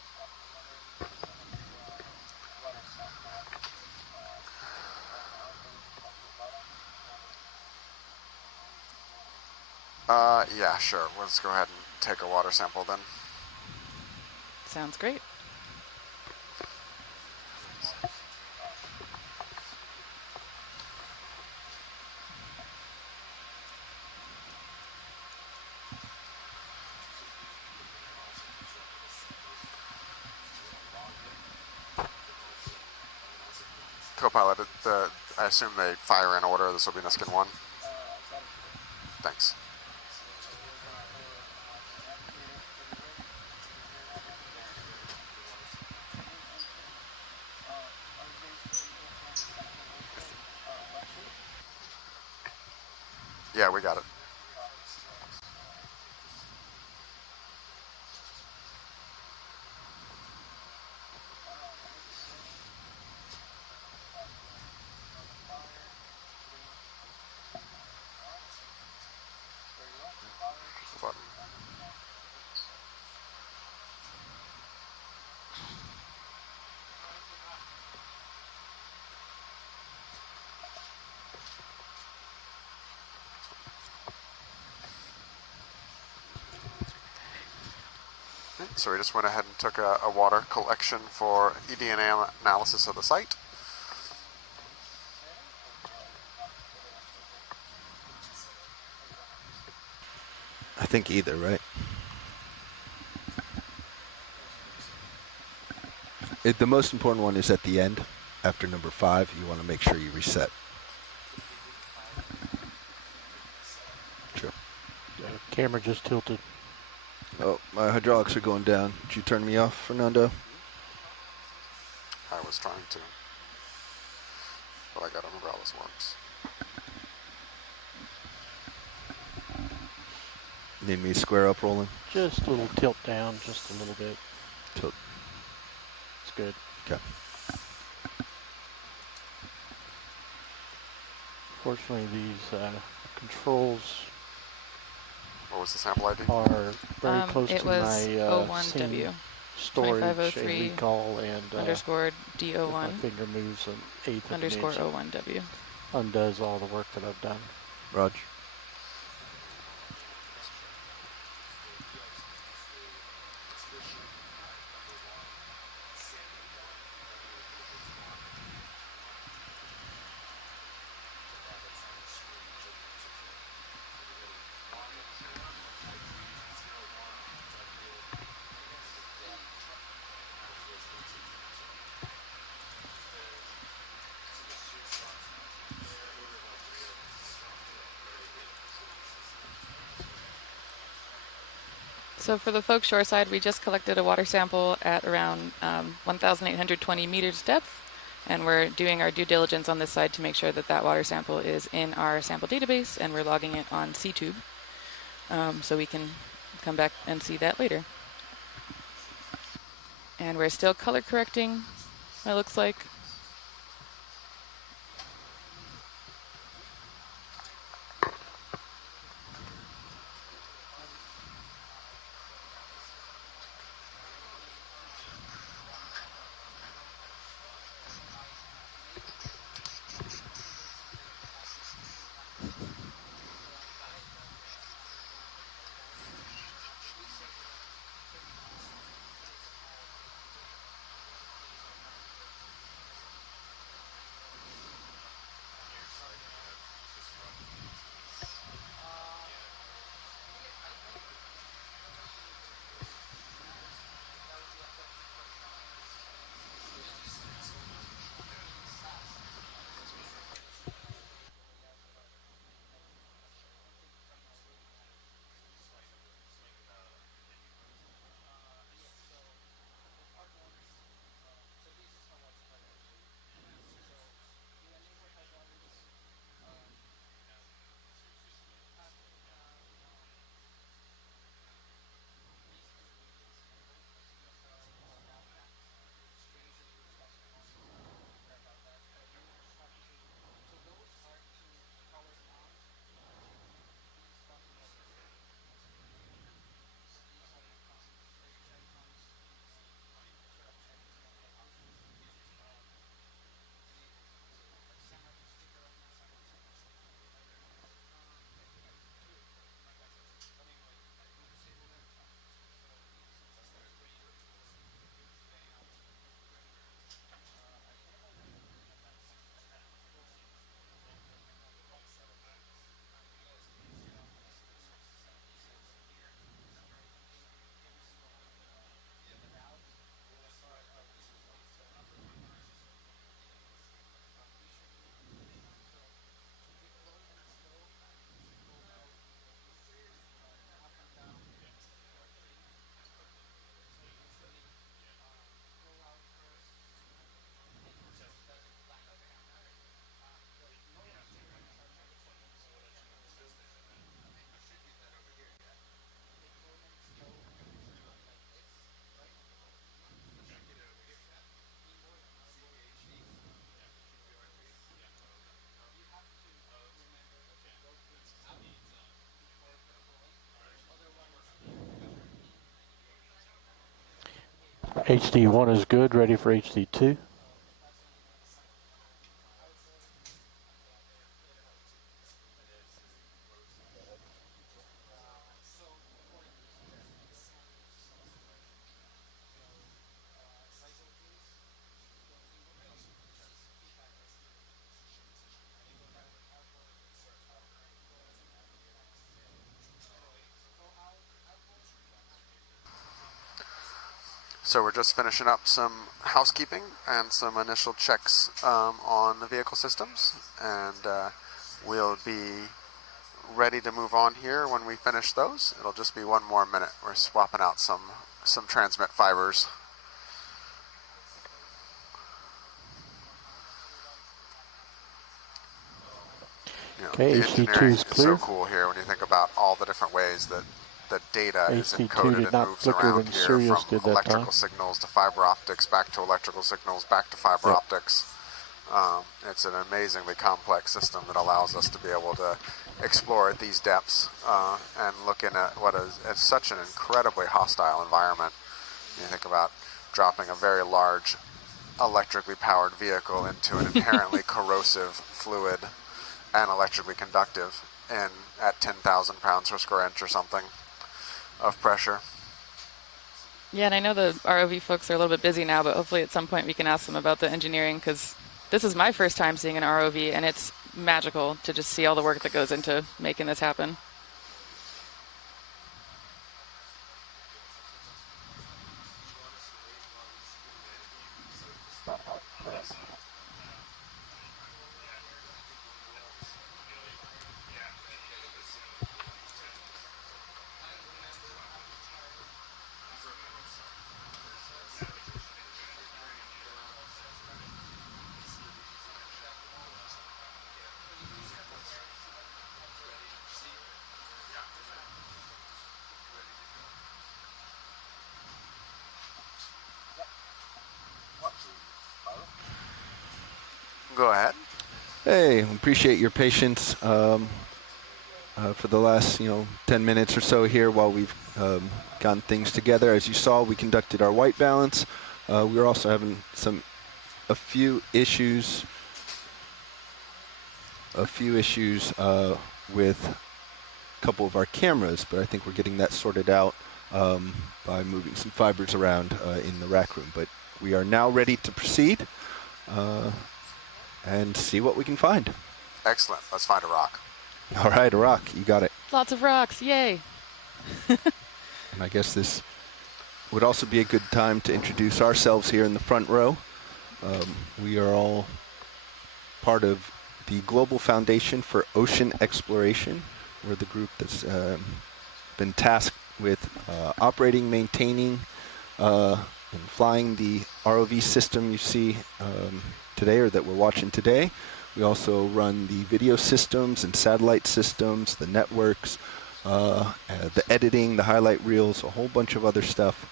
Yeah, sure. Let's go ahead and take a water sample then. Sounds great. Co-pilot, I assume they fire in order. This will be Niskin 1. Thanks. Yeah, we got it. So we just went ahead and took a water collection for eDNA analysis of the site. I think either, right? The most important one is at the end. After number 5, you want to make sure you reset. Sure. The camera just tilted. Oh, my hydraulics are going down. Did you turn me off, Fernando? I was trying to, but I gotta remember how this works. Need me to square up, Roland? Just a little tilt down, just a little bit. Tilt. It's good. Okay. Fortunately, these controls What was the sample ID? are very close it to was my O1W. storage 2503 and recall and underscore if D01 my finger moves an eighth underscore of an inch, O1W. undoes all the work that I've done. Roger. So for the folk shoreside, we just collected a water sample at around 1,820 meters depth, and we're doing our due diligence on this side to make sure that that water sample is in our sample database, and we're logging it on C-Tube, so we can come back and see that later. And we're still color correcting, it looks like. HD1 is good, ready for HD2. So we're just finishing up some housekeeping and some initial checks on the vehicle systems, and we'll be ready to move on here when we finish those. It'll just be one more minute. We're swapping out some transmit fibers. You know, Okay, the HD2 engineering is is clear. so cool here when you think about all the different ways that the data is HD2 encoded did and not moves flicker around when here, Sirius from did that electrical time. signals to fiber optics, back to electrical signals, back to fiber Yep. optics. It's an amazingly complex system that allows us to be able to explore at these depths and looking at what is it's such an incredibly hostile environment. You think about dropping a very large electrically powered vehicle into an inherently corrosive fluid and electrically conductive, and at 10,000 pounds per square inch or something of pressure. Yeah, and I know the ROV folks are a little bit busy now, but hopefully at some point we can ask them about the engineering, because this is my first time seeing an ROV, and it's magical to just see all the work that goes into making this happen. Go ahead. Hey, appreciate your patience for the last 10 minutes or so here while we've gotten things together. As you saw, we conducted our white balance. We were also having a few issues with a couple of our cameras, but I think we're getting that sorted out by moving some fibers around in the rack room. But we are now ready to proceed and see what we can find. Excellent. Let's find a rock. All right, a rock. You got it. Lots of rocks. Yay. And I guess this would also be a good time to introduce ourselves here in the front row. We are all part of the Global Foundation for Ocean Exploration. We're the group that's been tasked with operating, maintaining, and flying the ROV system you see today, or that we're watching today. We also run the video systems and satellite systems, the networks, the editing, the highlight reels, a whole bunch of other stuff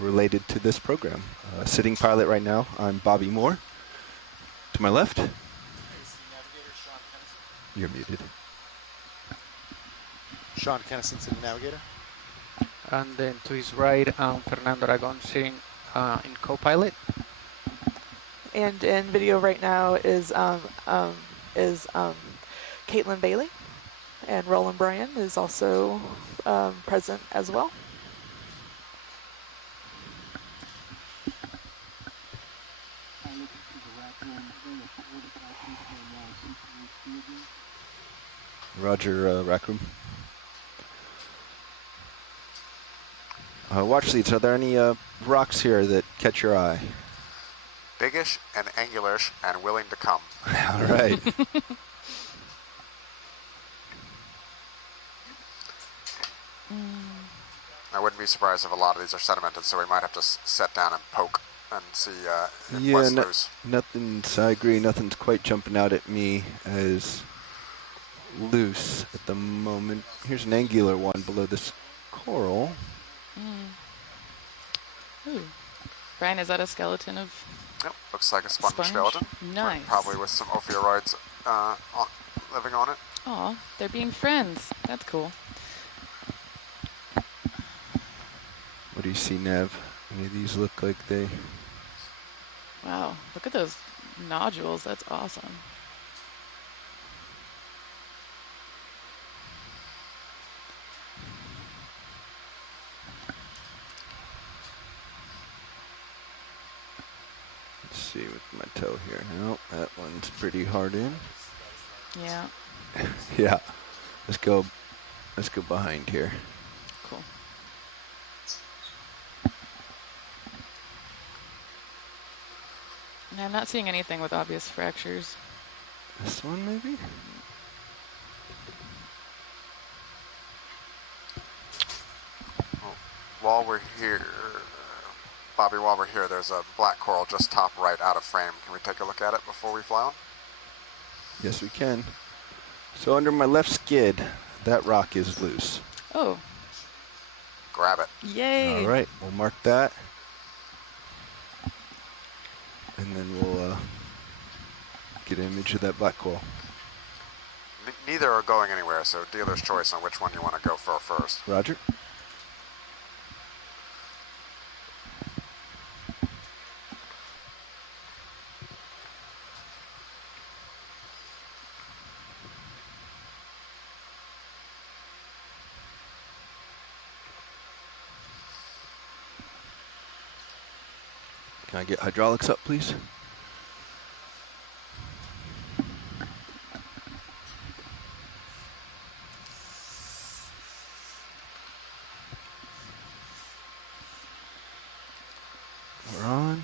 related to this program. Sitting pilot right now, I'm Bobby Moore. To my left, you're muted. Sean Kennison, City Navigator. And then to his right, Fernando Aragon sitting in co-pilot. And in video right now is Caitlin Bailey, and Roland Bryan is also present as well. Roger, Rack Room. Watch leads, are there any rocks here that catch your eye? Biggish and angularish and willing to come. All right. I wouldn't be surprised if a lot of these are sedimented, so we might have to sit down and poke and see if what's loose. Nothing's, I agree, nothing's quite jumping out at me as loose at the moment. Here's an angular one below this coral. Ooh. Brian, is that a skeleton of... Yep, looks like a sponge skeleton. Nice. Probably with some ophiuroids living on it. Aw, they're being friends. That's cool. What do you see, Nev? Any of these look like they... Wow, look at those nodules. That's awesome. Let's see with my toe here. No, that one's pretty hard in. Yeah. Yeah. Let's go behind here. Cool. I'm not seeing anything with obvious fractures. This one, maybe? While we're here, Bobby, while we're here, there's a black coral just top right out of frame. Can we take a look at it before we fly on? Yes, we can. So under my left skid, that rock is loose. Oh. Grab it. Yay. All right, we'll mark that. And then we'll get an image of that black coral. Neither are going anywhere, so dealer's choice on which one you want to go for first. Roger. Can I get hydraulics up, please? We're on.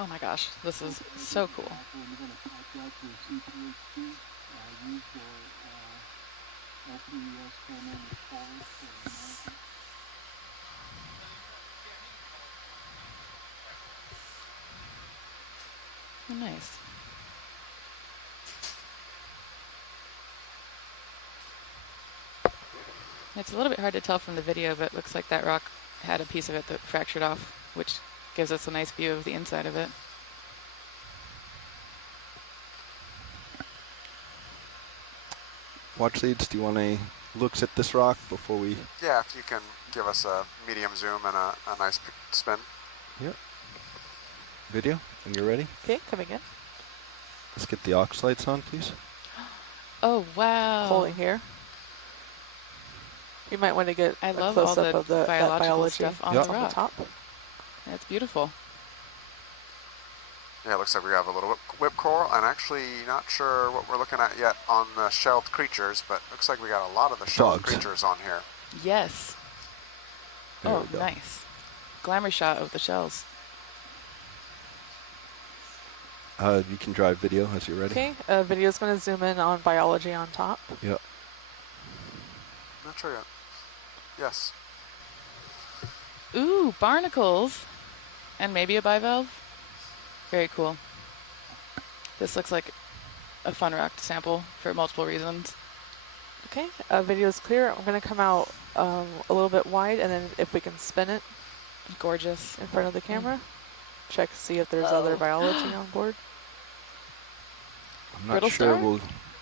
Oh my gosh, this is so cool. Oh, nice. It's a little bit hard to tell from the video, but it looks like that rock had a piece of it that fractured off, which gives us a nice view of the inside of it. Watch leads, do you want any looks at this rock before we... Yeah, if you can give us a medium zoom and a nice spin. Yep. Video, when you're ready. Okay, coming in. Let's get the aux lights on, please. Oh, wow. Holding here. You might want to get I a love all close-up the of the biology stuff on yep. the on rock. the top. That's beautiful. Yeah, it looks like we have a little whip coral, and actually not sure what we're looking at yet on the shelled creatures, but looks like we got a lot of the shelled creatures on here. Yes. There oh, nice. Glamour shot of the shells. You can drive video as you're ready. Okay, video's going to zoom in on biology on top. Yep. Not sure yet. Yes. Ooh, barnacles. And maybe a bivalve. Very cool. This looks like a fun rock to sample for multiple reasons. Okay, video's clear. I'm going to come out a little bit wide, and then if we can spin it. Gorgeous. In front of the camera. Check to see if there's other biology on board. I'm not sure we'll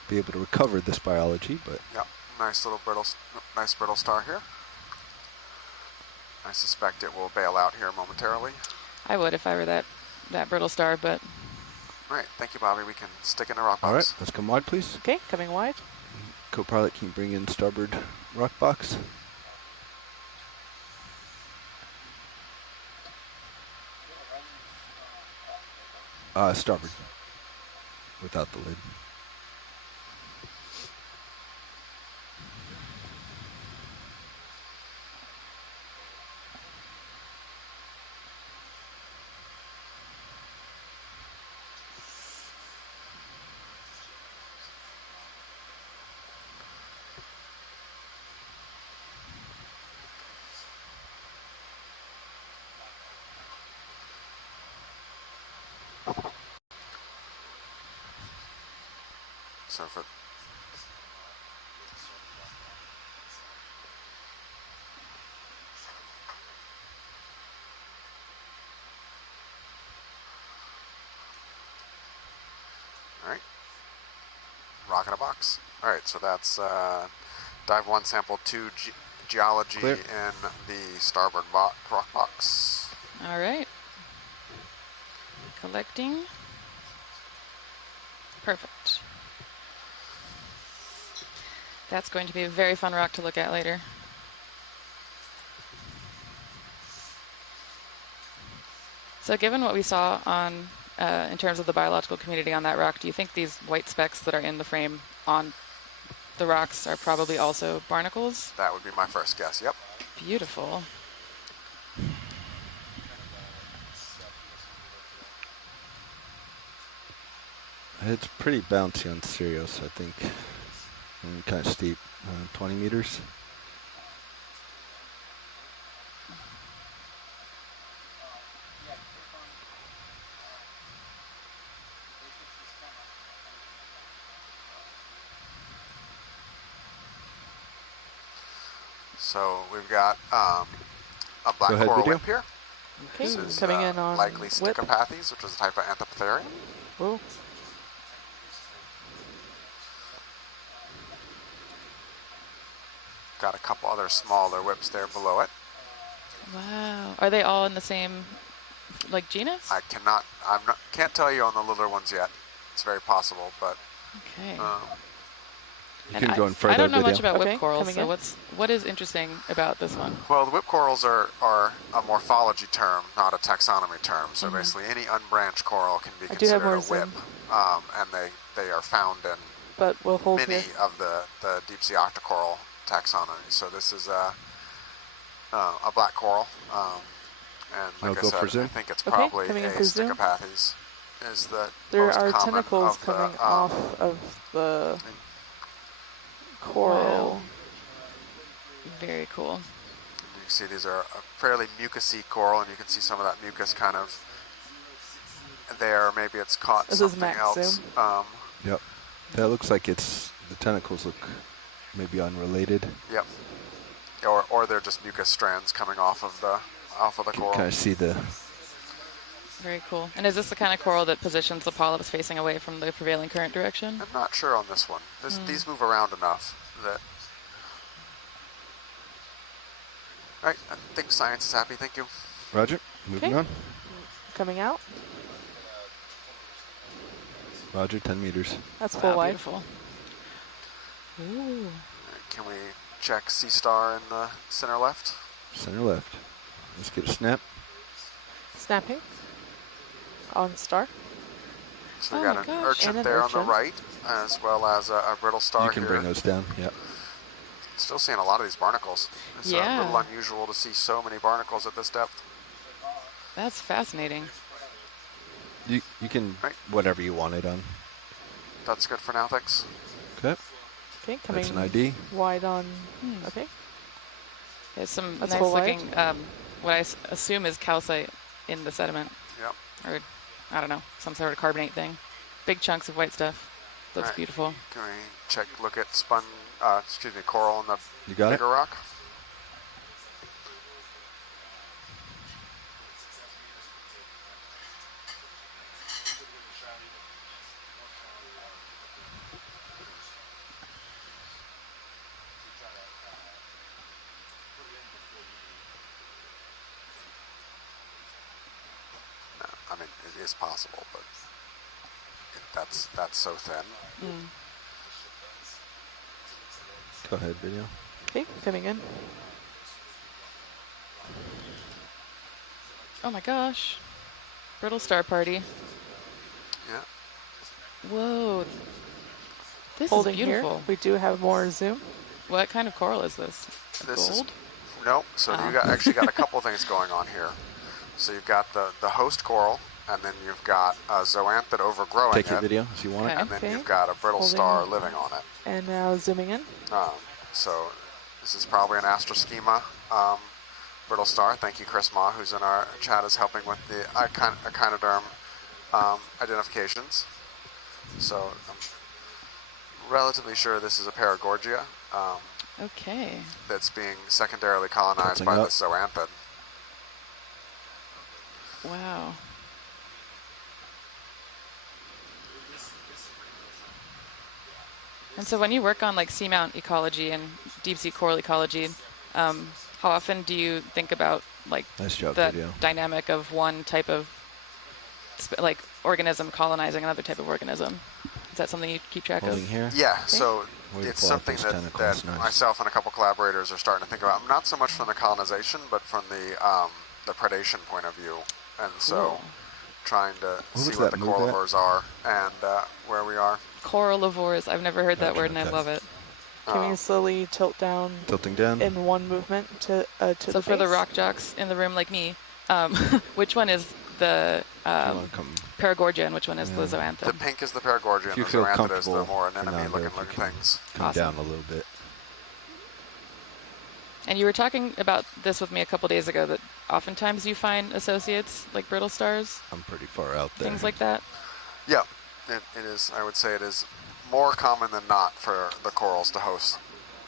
be able to recover this biology, but... Yep, nice brittle star here. I suspect it will bail out here momentarily. I would if I were that brittle star, but... All right, thank you, Bobby. We can stick in the rock box. All right, let's come wide, please. Okay, coming wide. Co-pilot, can you bring in starboard rock box? Starboard. Without the lid. So for all right, rock in a box. All right, so that's dive 1, sample 2, geology Clear. in the starboard rock box. All right. Collecting. Perfect. That's going to be a very fun rock to look at later. So given what we saw on, in terms of the biological community on that rock, do you think these white specks that are in the frame on the rocks are probably also barnacles? That would be my first guess, yep. Beautiful. It's pretty bouncy on Sirius, I think. And kind of steep, 20 meters. So we've got a black coral video. whip here. Okay, This is coming in on likely whip. Stichopathes, which is a type of Anthopitherium. Whoa. Got a couple other smaller whips there below it. Wow. Are they all in the same, like, genus? I can't tell you on the littler ones yet. It's very possible, but okay. You can go in further. I don't know video. much about Okay, whip corals, coming so in. what is interesting about this one? well, the whip corals are a morphology term, not a taxonomy term. So basically, any unbranched coral can be I do have considered a more whip, and they are found in But we'll hold many here. of the deep sea octocoral taxonomy. So this is a black coral, and like I go said, for zoom. I think it's Okay, probably coming in a for zoom. Stichopathes. Is the There most are common tentacles of the, coming off of the coral. Wow. Very cool. You can see these are a fairly mucousy coral, and you can see some of that mucus kind of there. Maybe it's caught This is something max else. zoom. Yep. That looks like the tentacles look maybe unrelated. Yep. or they're just mucus strands coming off of the coral. Kind of see the. Very cool. And is this the kind of coral that positions the polyps facing away from the prevailing current direction? I'm not sure on this one. These move around enough that. All right, I think science is happy. Thank you. Roger. Moving on. Coming out. Roger, 10 meters. That's full wide. Beautiful. Ooh. Can we check C star in the center left? Center left. Let's get a snap. Snapping. On star. So we got an urchin there on the right, as well as a brittle star You can here. bring those down, yeah. Still seeing a lot of these barnacles. It's a little unusual to see so many barnacles at this depth. That's fascinating. You can, whatever you want it on. That's good for now, thanks. Okay. Okay, coming That's an ID. wide on, okay. There's some That's nice full looking, wide. what I assume is calcite in the sediment. Yep. Or, I don't know, some sort of carbonate thing. Big chunks of white stuff. Looks beautiful. Can we look at coral in the You got bigger rock? I mean, it is possible, but that's so thin. Go ahead, video. Okay, coming in. Oh my gosh. Brittle star party. Yeah. Whoa. This Holding is beautiful. here. We do have more zoom. What kind of coral is this? This Gold? No. So you actually got a couple things going on here. So you've got the host coral, and then you've got a zoanthid overgrowing Take your it, video if you want it. and then you've got a brittle Holding star it. living on it. And now zooming in. So this is probably an astroschema brittle star. Thank you, Chris Ma, who's in our chat, is helping with the echinoderm identifications. So I'm relatively sure this is a paragorgia Okay. that's being secondarily colonized Tilting by up. the zoanthid. Wow. And so when you work on like seamount ecology and deep sea coral ecology, how often do you think about like Nice job, the video. dynamic of one type of like organism colonizing another type of organism? Is that something you keep track Holding of? here. Yeah, so Where you it's pull out something those that tentacles, nice. myself and a couple collaborators are starting to think about, not so much from the colonization, but from the predation point of view. And so Cool. trying to was see what that the move at? corallivores are and where we are. Corallivores. I've never heard that word and I love it. Can we slowly tilt down Tilting down. in one movement to the So for the face? rock jocks in the room like me, which one is the wanna come- paragorgia and which one is the The zoanthid? pink is the paragorgia, If you and the feel zoanthid is the comfortable, more Fernando, anemone if you looking can things. Come Awesome. down a little bit. And you were talking about this with me a couple days ago, that oftentimes you find associates like brittle stars, I'm pretty far out there. things like that. Yeah, it is. I would say it is more common than not for the corals to host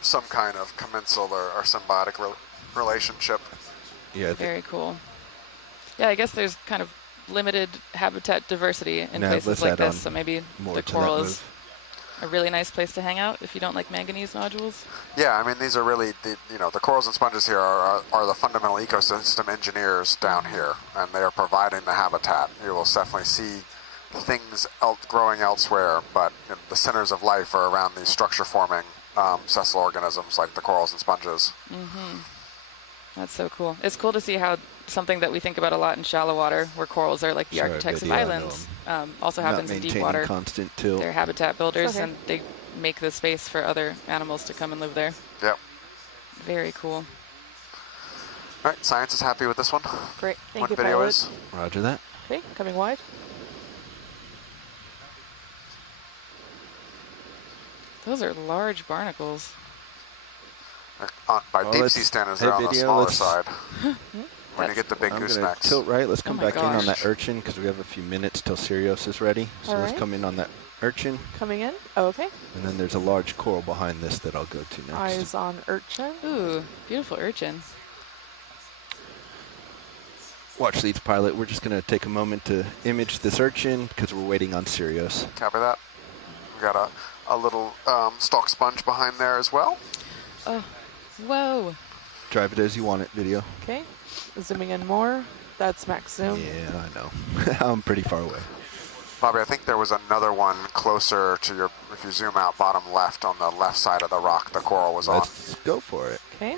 some kind of commensal or symbiotic relationship. Yeah. Very cool. Yeah, I guess there's kind of limited habitat diversity in Now, places let's like add on this, so maybe more the to that coral is move. a really nice place to hang out if you don't like manganese nodules. Yeah, I mean, these are really, the corals and sponges here are the fundamental ecosystem engineers down here, and they are providing the habitat. You will definitely see things growing elsewhere, but the centers of life are around these structure-forming sessile organisms like the corals and sponges. Mm-hmm. That's so cool. It's cool to see how something that we think about a lot in shallow water, where corals are like the Sorry, architects of video, I know islands, also Not happens in deep maintaining water. constant tilt. They're habitat builders, Okay. and they make the space for other animals to come and live there. Yep. Very cool. All right, science is happy with this one. Great. Thank What you, video pilot. is? Roger that. Okay, coming wide. Those are large barnacles. By Well, deep let's- sea standards, hey, they're on the video, smaller let's- side. When you get the big I'm goose gonna necks. tilt right. Let's Oh come my back in on gosh. that urchin because we have a few minutes till Sirius is ready. So All let's right. come in on that urchin. Coming in. Oh, okay. And then there's a large coral behind this that I'll go to next. Eyes on urchin. Ooh, beautiful urchins. Watch leads pilot. We're just going to take a moment to image this urchin because we're waiting on Sirius. Copy that. We got a little stalk sponge behind there as well. Oh, whoa. Drive it as you want it, video. Okay. Zooming in more. That's max zoom. Yeah, I know. I'm pretty far away. Bobby, I think there was another one closer to your, if you zoom out bottom left on the left side of the rock the coral was on. Let's go for it. Okay.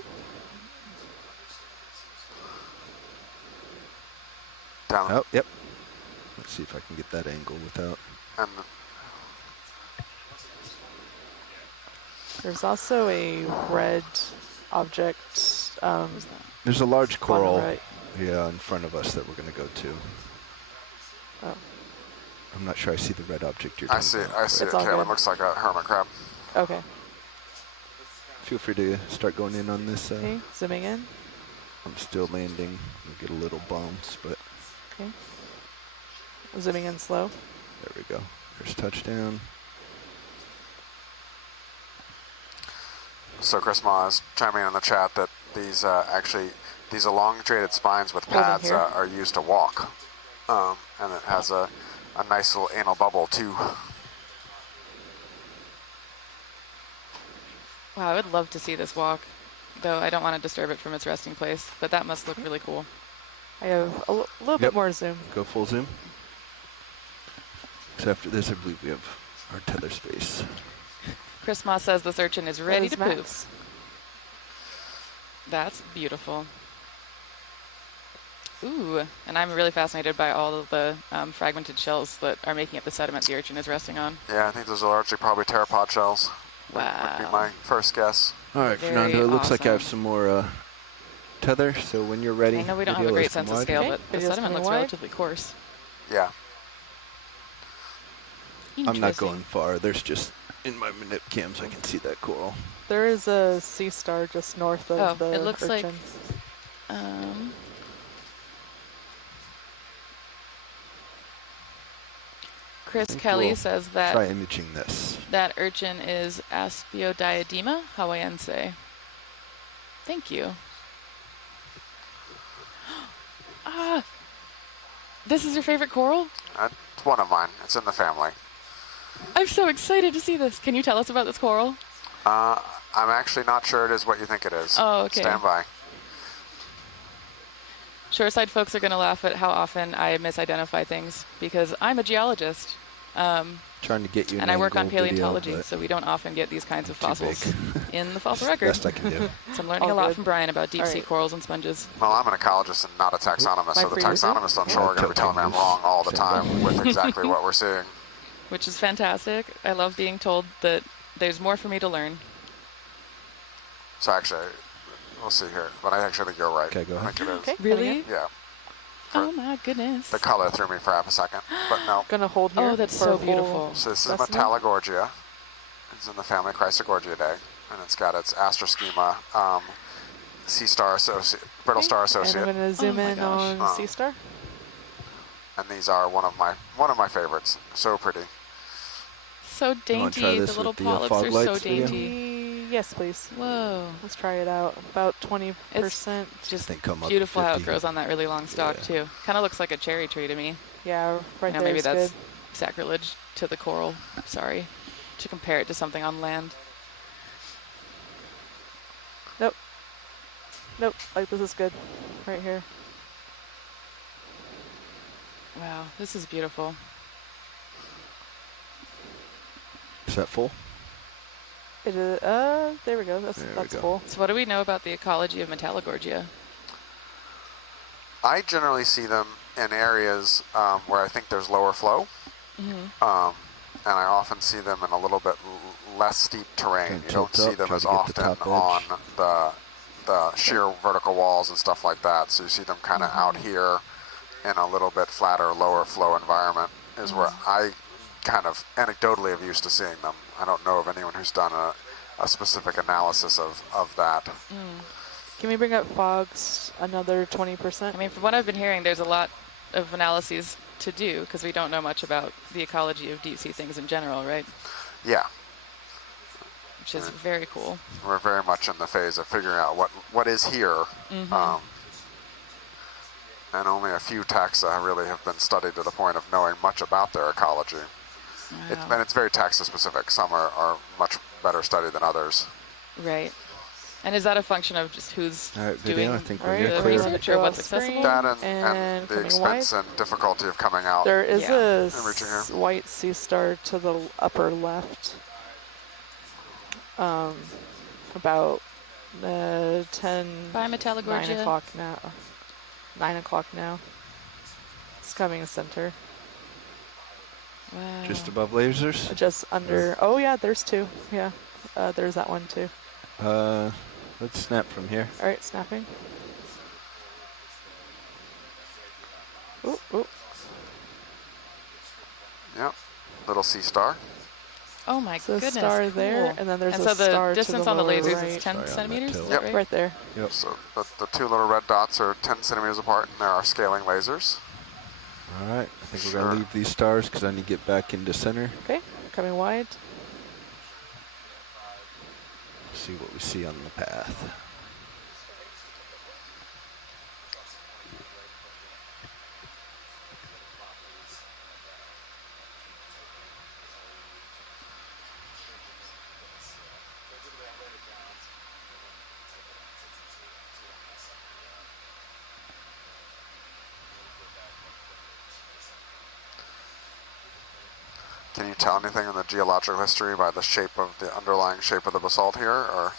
Down. Oh, yep. Let's see if I can get that angle without. And there's also a red object. There's a large coral, right. yeah, in front of us that we're going to go to. Oh. I'm not sure I see the red object you're I talking see it, about. I see it, Caleb. It looks like a hermit crab. Okay. Feel free to start going in on this. Okay, zooming in. I'm still landing. We'll get a little bounce, but. Okay. Zooming in slow. There we go. There's touchdown. So Chris Ma is chiming in on the chat that these these elongated spines with pads are used to walk, and it has a nice little anal bubble too. Wow, I would love to see this walk, though I don't want to disturb it from its resting place, but that must look really cool. I have a little bit more zoom. Go full zoom. So after this, I believe we have our tether space. Chris Moss says this urchin is ready to poop. Max. That's beautiful. Ooh, and I'm really fascinated by all of the fragmented shells that are making up the sediment the urchin is resting on. Yeah, I think those are largely probably pteropod shells. Wow. Would be my first guess. All right, Very Fernando, it looks like I have awesome. some more tether, so when you're ready. I know we don't have a video, great let's come sense of wide. scale, Okay, but the video's sediment coming looks wide. relatively coarse. Yeah. I'm not Interesting. going far. There's just, in my manip cams, I can see that coral. There is a sea star just north of the it looks like. urchin. Chris think Kelly we'll says Try that imaging this. that urchin is Aspiodiadema hawaiiense. Thank you. Ah, this is your favorite coral? It's one of mine. It's in the family. I'm so excited to see this. Can you tell us about this coral? I'm actually not sure it is what you think it is. Oh, okay. Stand by. Shoreside folks are going to laugh at how often I misidentify things because I'm a geologist. Trying to get you and an I work on angle video, paleontology, but so we don't often get these kinds of too fossils big. in the fossil record. Best I can do. So I'm learning All a lot good. from Brian about deep sea Alright. corals and sponges. Well, I'm an ecologist and not a taxonomist, so the free to zoom? taxonomists, I'm sure, are going to be telling me I'm wrong all the time with exactly what we're seeing. Which is fantastic. I love being told that there's more for me to learn. So actually, we'll see here. But I actually think you're right. Okay, go I ahead. think it is. Okay, Really? Yeah. Oh my goodness. The color threw me for half a second, but no. Gonna hold here. Oh, that's for so a full beautiful. So this is specimen. Metallogorgia. It's in the family Chrysogorgiidae, and it's got its astroschema, sea star associate, brittle star And I'm associate, gonna zoom my in gosh. on sea star. and these are one of my favorites. So pretty. So wanna dainty. try The this little with the, polyps fog are so lights video? dainty. Yes, please. Whoa. Let's try it out. About 20%. Just Think come up beautiful to how it 50. grows on that really long stalk, Yeah. too. Kind of looks like a cherry tree to me. Yeah, right I know there maybe is that's good. sacrilege to the coral. Sorry. To compare it to something on land. Nope, like this is good. Right here. Wow, this is beautiful. Is that full? It is, there we go. That's There we go. full. So what do we know about the ecology of Metallogorgia? I generally see them in areas where I think there's lower flow, and I often see them in a little bit less steep terrain. Kinda You don't tilt see up, them try as to get the often top on edge. the sheer vertical walls and stuff like that. So you see them kind of out here in a little bit flatter, lower flow environment is where I kind of anecdotally have used to seeing them. I don't know of anyone who's done a specific analysis of that. Can we bring up fogs another 20%? I mean, from what I've been hearing, there's a lot of analyses to do because we don't know much about the ecology of deep sea things in general, right? Yeah. Which is very cool. We're very much in the phase of figuring out what is here. Mhm. And only a few taxa really have been studied to the point of knowing much about their ecology. Wow. And it's very taxa specific. Some are much better studied than others. Right. And is that a function of just who's All right, video, doing I think the we're clear. research or what's accessible? That and the expense and difficulty of coming out. There is a and reaching here. white sea star to the upper left. About 10, Bye, Metallogorgia. 9 o'clock now. 9 o'clock now. It's coming center. Wow. Just above lasers? Just under. Oh yeah, there's two. Yeah, there's that one too. Let's snap from here. All right, snapping. Ooh, ooh. Yep. Little sea star. Oh my So goodness. star cool. there, and then there's and a so the star to distance the on the lower lasers right. is 10 centimeters? Is Yep. that right? Right there. Yep. So the two little red dots are 10 centimeters apart, and there are scaling lasers. All right, I think we're going to leave these stars because I need to get back into center. Okay, coming wide. See what we see on the path. Can you tell anything in the geological history by the shape of the underlying shape of the basalt here, or?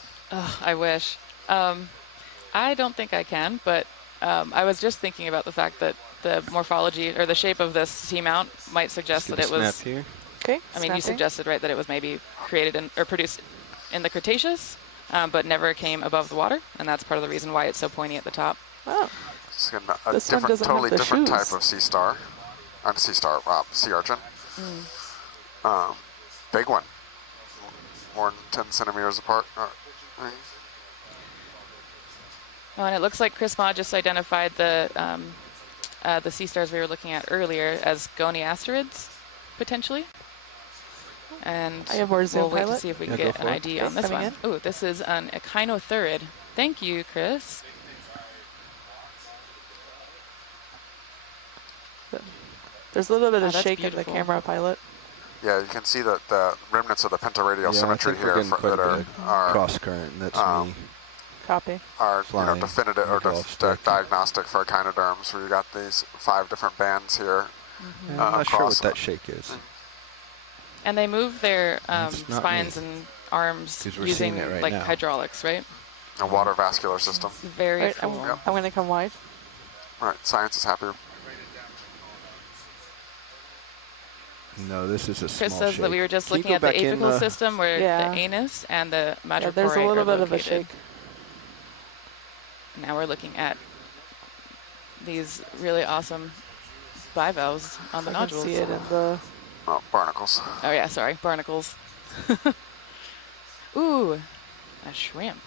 I wish. I don't think I can, but I was just thinking about the fact that the morphology or the shape of this seamount might suggest that it was. Snap here. Okay. I mean, you suggested, right, that it was maybe created in, or produced in the Cretaceous, but never came above the water, and that's part of the reason why it's so pointy at the top. Oh. It's a different, totally different type of sea star. Sea urchin. Big one. More than 10 centimeters apart. Oh, and it looks like Chris Ma just identified the sea stars we were looking at earlier as goniasterids, potentially. And I have more zoom we'll wait to pilot. see if we can Yeah, get go an for it. ID Okay, on this coming one. Oh, this is an Okeanothurid. Thank you, Chris. There's a little bit of that's shake in the beautiful. camera, pilot. Yeah, you can see the remnants of the pentaradial Yeah, I symmetry think we're here getting quite that a bit of are cross current, and that's me. Copy. are Flying definitive or off stick. diagnostic for echinoderms, where you got these 5 different bands here. I'm not sure what across. that shake is. And they move their That's not spines me. and arms 'Cause we're using seeing it right like now. hydraulics, right? A water vascular system. Very Right, cool. I'm going to come wide. All right, science is happy. No, this is a small Chris says shake. that we were just Can you looking go at the back in, apical system where Yeah. the anus and the madreporiate Yeah, there's a little are bit of a located. shake. Now we're looking at these really awesome bivalves on the I can nodules. see it in the. Oh, barnacles. Oh yeah, sorry, barnacles. Ooh, a shrimp.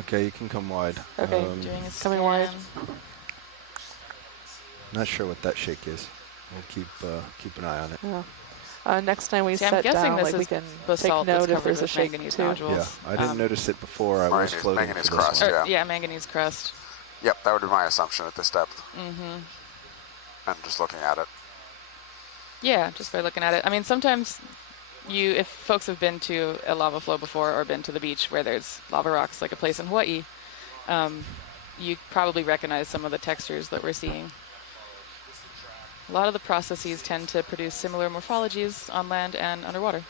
Okay, you can come wide. Okay, Doing a coming wide. scan. Not sure what that shake is. We'll keep an eye on it. Yeah. Next time we See, I'm sit guessing down, this like is we can basalt take that's note if covered there's a with shake manganese too. nodules. Yeah, I didn't notice it before. I was floating manganese for this crust, one. yeah. Yeah, manganese crust. Yep, that would be my assumption at this depth. Mm-hmm. And just looking at it. Yeah, just by looking at it. I mean, sometimes if folks have been to a lava flow before or been to the beach where there's lava rocks, like a place in Hawaii, you probably recognize some of the textures that we're seeing. A lot of the processes tend to produce similar morphologies on land and underwater,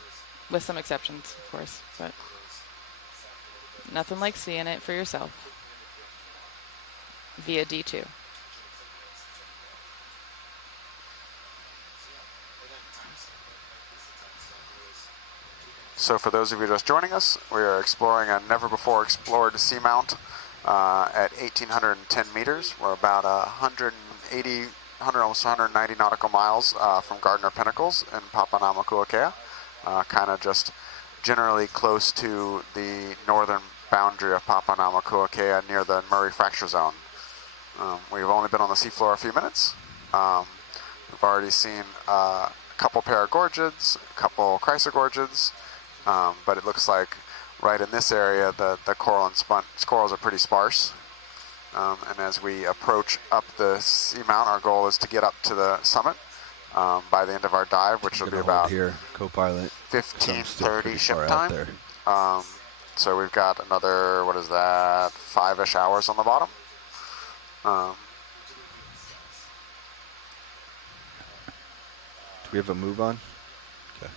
with some exceptions, of course, but nothing like seeing it for yourself via D2. So for those of you just joining us, we are exploring a never-before-explored seamount at 1,810 meters. We're about almost 190 nautical miles from Gardner Pinnacles in Papanamakuakea, kind of just generally close to the northern boundary of Papahanaumokuakea near the Murray Fracture Zone. We've only been on the seafloor a few minutes. We've already seen a couple paragorgids, a couple chrysogorgids, but it looks like right in this area the coral and sponge corals are pretty sparse. And as we approach up the seamount, our goal is to get up to the summit by the end of our dive, which will be about here, co-pilot. 15:30 ship time. So we've got another, what is that, 5-ish hours on the bottom. Do we have a move on? Okay.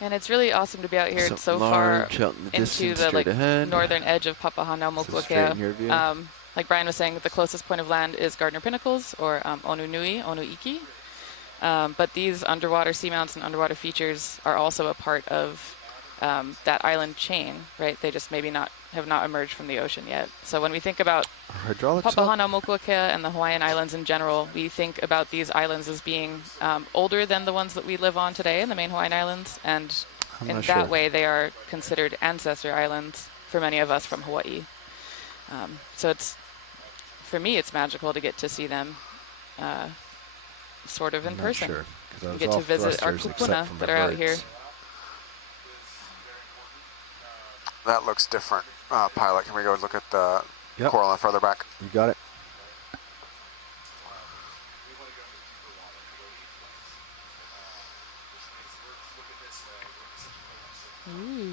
And it's really awesome to be out here Something so far large out in the into distance, the straight ahead. northern edge of So straight in your Papahanaumokuakea. view. Like Brian was saying, the closest point of land is Gardner Pinnacles, or Onunui, Onuiki. But these underwater seamounts and underwater features are also a part of that island chain, right? They just maybe have not emerged from the ocean yet. So when we think about Papahanaumokuakea and the Hawaiian Islands in general, we think about these islands as being older than the ones that we live on today in the main Hawaiian Islands, and in that way they are considered ancestor islands for many of us from Hawaii. So it's, for me, it's magical to get to see them sort of in person. Sure, we get to visit our kupuna that are out here. That looks different. Pilot, can we go look at the coral and further back? You got it. Ooh.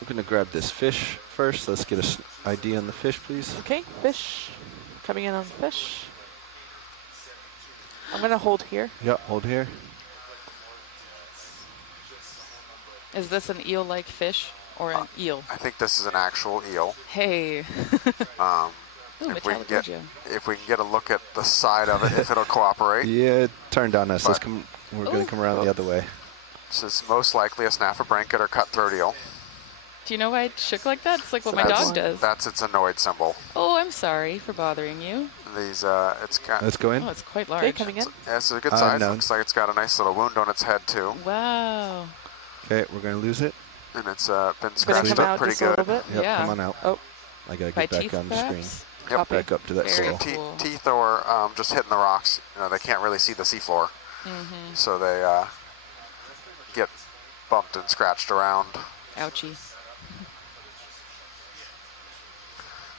We're going to grab this fish first. Let's get an ID on the fish, please. Okay, fish. Coming in on fish. I'm going to hold here. Yep, hold here. Is this an eel-like fish or an eel? I think this is an actual eel. Hey. If we can get a look at the side of it, if it'll cooperate. Yeah, it turned on us. Let's come. We're going to come around the other way. This is most likely a snaffabranchid or cutthroat eel. Do you know why it shook like that? It's like what my dog does. That's its annoyed symbol. Oh, I'm sorry for bothering you. These, it's got. Let's go in. Oh, it's quite large. Okay, coming in. It's a good size. Looks like it's got a nice little wound on its head too. Wow. Okay, we're going to lose it. And it's been scratched up pretty good. Yep, come on out. Oh. I got to get back on the screen. Yep. Back up to that Very scale. cool. Teeth or just hitting the rocks. You know, they can't really see the seafloor. So they get bumped and scratched around. Ouchie.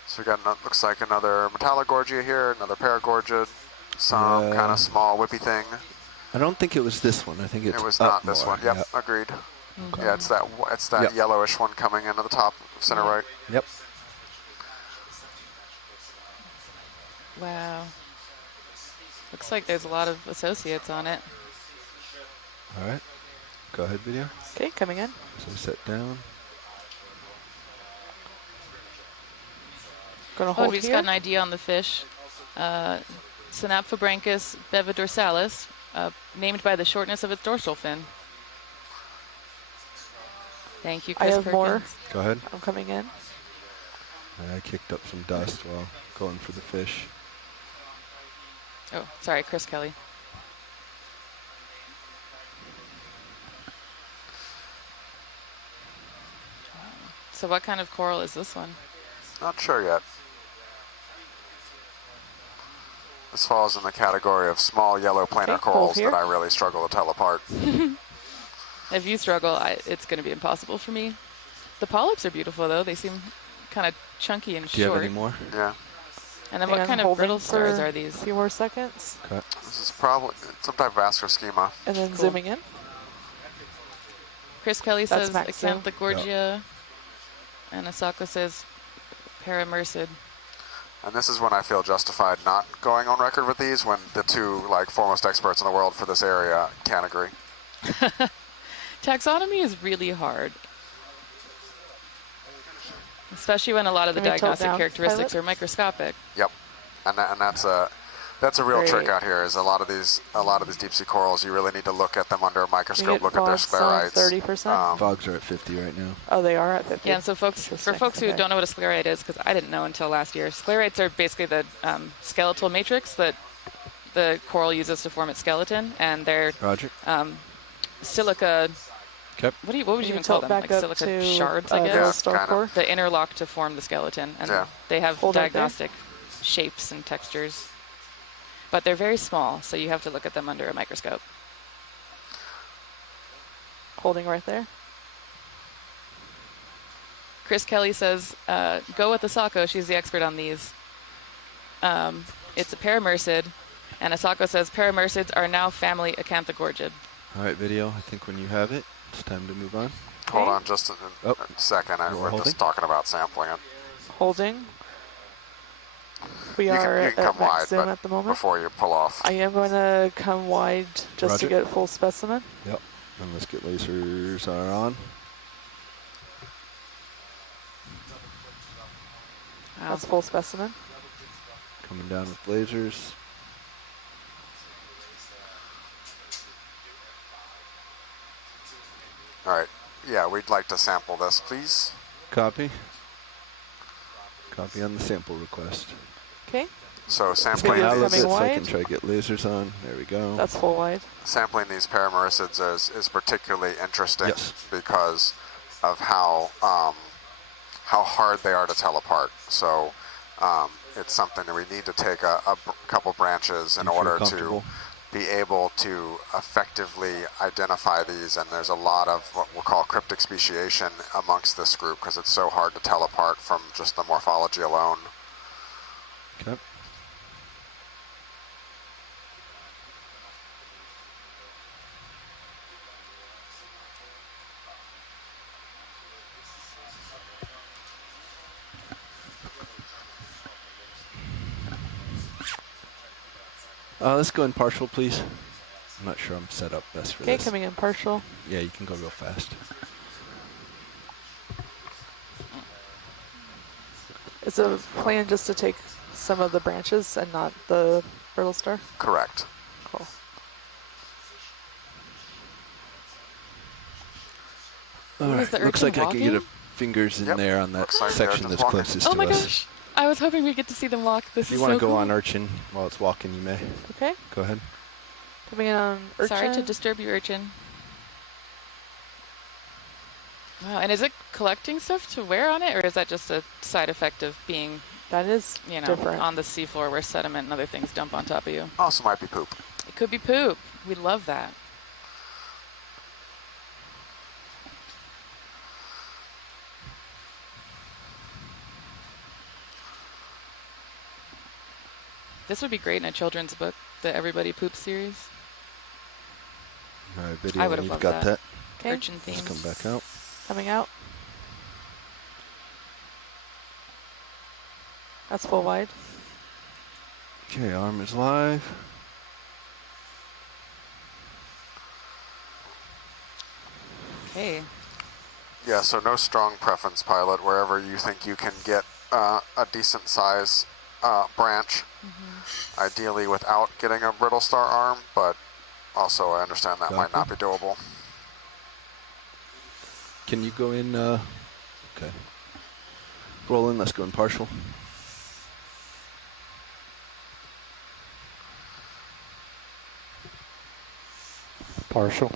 So we got, looks like another Metallogorgia here, another Paragorgid, some kind of small whippy thing. I don't think it was this one. I think it was up not this more. one. Yep, agreed. Yeah, it's that yellowish one coming into the top, center right. Yep. Wow. Looks like there's a lot of associates on it. All right. Go ahead, video. Okay, coming in. So set down. Gonna hold we just here. got an ID on the fish. Synapphobranchus bevidorsalis, named by the shortness of its dorsal fin. Thank you, Chris I have Perkins. more. Go ahead. I'm coming in. I kicked up some dust while going for the fish. Oh, sorry, Chris Kelly. So what kind of coral is this one? Not sure yet. This falls in the category of small yellow planar corals that I really struggle to tell apart. If you struggle, it's going to be impossible for me. The polyps are beautiful, though. They seem kind of chunky and Do you short. have any more? Yeah. And then what kind of brittle stars are A these? few more seconds. Okay. This is probably some type of astroschema. And then zooming in. Chris Kelly That's says Maxo. Acanthogorgia, and Asako says Paramercid. And this is when I feel justified not going on record with these, when the two foremost experts in the world for this area can't agree. Taxonomy is really hard, especially when a lot of the Can we tilt diagnostic down, characteristics pilot? are microscopic. Yep, and that's a real Great. trick out here. Is a lot of these deep sea corals, you really need to look at them under a microscope, get look at their fogs on sclerites. 30%? Fogs are at 50 right now. Oh, they are at 50. Yeah, and so for folks who don't know what a sclerite is, because I didn't know until last year, sclerites are basically the skeletal matrix that the coral uses to form its skeleton, and they're Roger. silica Okay. What would you even call them? Like silica shards, I guess? Yeah, star core. The interlock to form the skeleton. And they have diagnostic shapes and textures. But they're very small, so you have to look at them under a microscope. Holding right there. Chris Kelly says, go with Asako. She's the expert on these. It's a paramercid. And Asako says, paramercids are now family Acanthogorgid. All right, video. I think when you have it, it's time to move on. Hold on just a second. We're just talking about sampling it. Holding. We you are can come at wide, max zoom but at the moment. before you pull off. I am going to come wide just to get full specimen. Yep. And let's get lasers are on. Wow. That's full specimen. Coming down with lasers. All right. Yeah, we'd like to sample this, please. Copy. Copy on the sample request. Okay. So sampling these. Coming wide. I can try to get lasers on. There we go. That's full wide. Sampling these paramercids is particularly interesting because of how hard they are to tell apart. So it's something that we need to take a couple branches in order to be able to effectively identify these, and there's a lot of what we'll call cryptic speciation amongst this group because it's so hard to tell apart from just the morphology alone. Okay. Let's go in partial, please. I'm not sure I'm set up best for this. Okay, coming in partial. Yeah, you can go real fast. Is the plan just to take some of the branches and not the brittle star? Correct. Cool. All right. Looks like I can get fingers in there on that section that's closest to us. Oh my gosh. I was hoping we'd get to see them walk. This If you is want so to go cool. on urchin while it's walking, you may. Okay. Go ahead. Coming in on urchin. Sorry to disturb you, urchin. Wow, and is it collecting stuff to wear on it, or is that just a side effect of being, that is, different. On the seafloor where sediment and other things dump on top of you? Also might be poop. It could be poop. We love that. This would be great in a children's book, the Everybody Poops series. All right, video. I would have You've loved got that. Okay. Urchin Let's themes. come back out. Coming out. That's full wide. Okay, arm is live. Okay. Yeah, so no strong preference, pilot, wherever you think you can get a decent size branch, ideally without getting a brittle star arm, but also I understand that might not be doable. Can you go in, okay. Roll in, let's go in partial. Partial.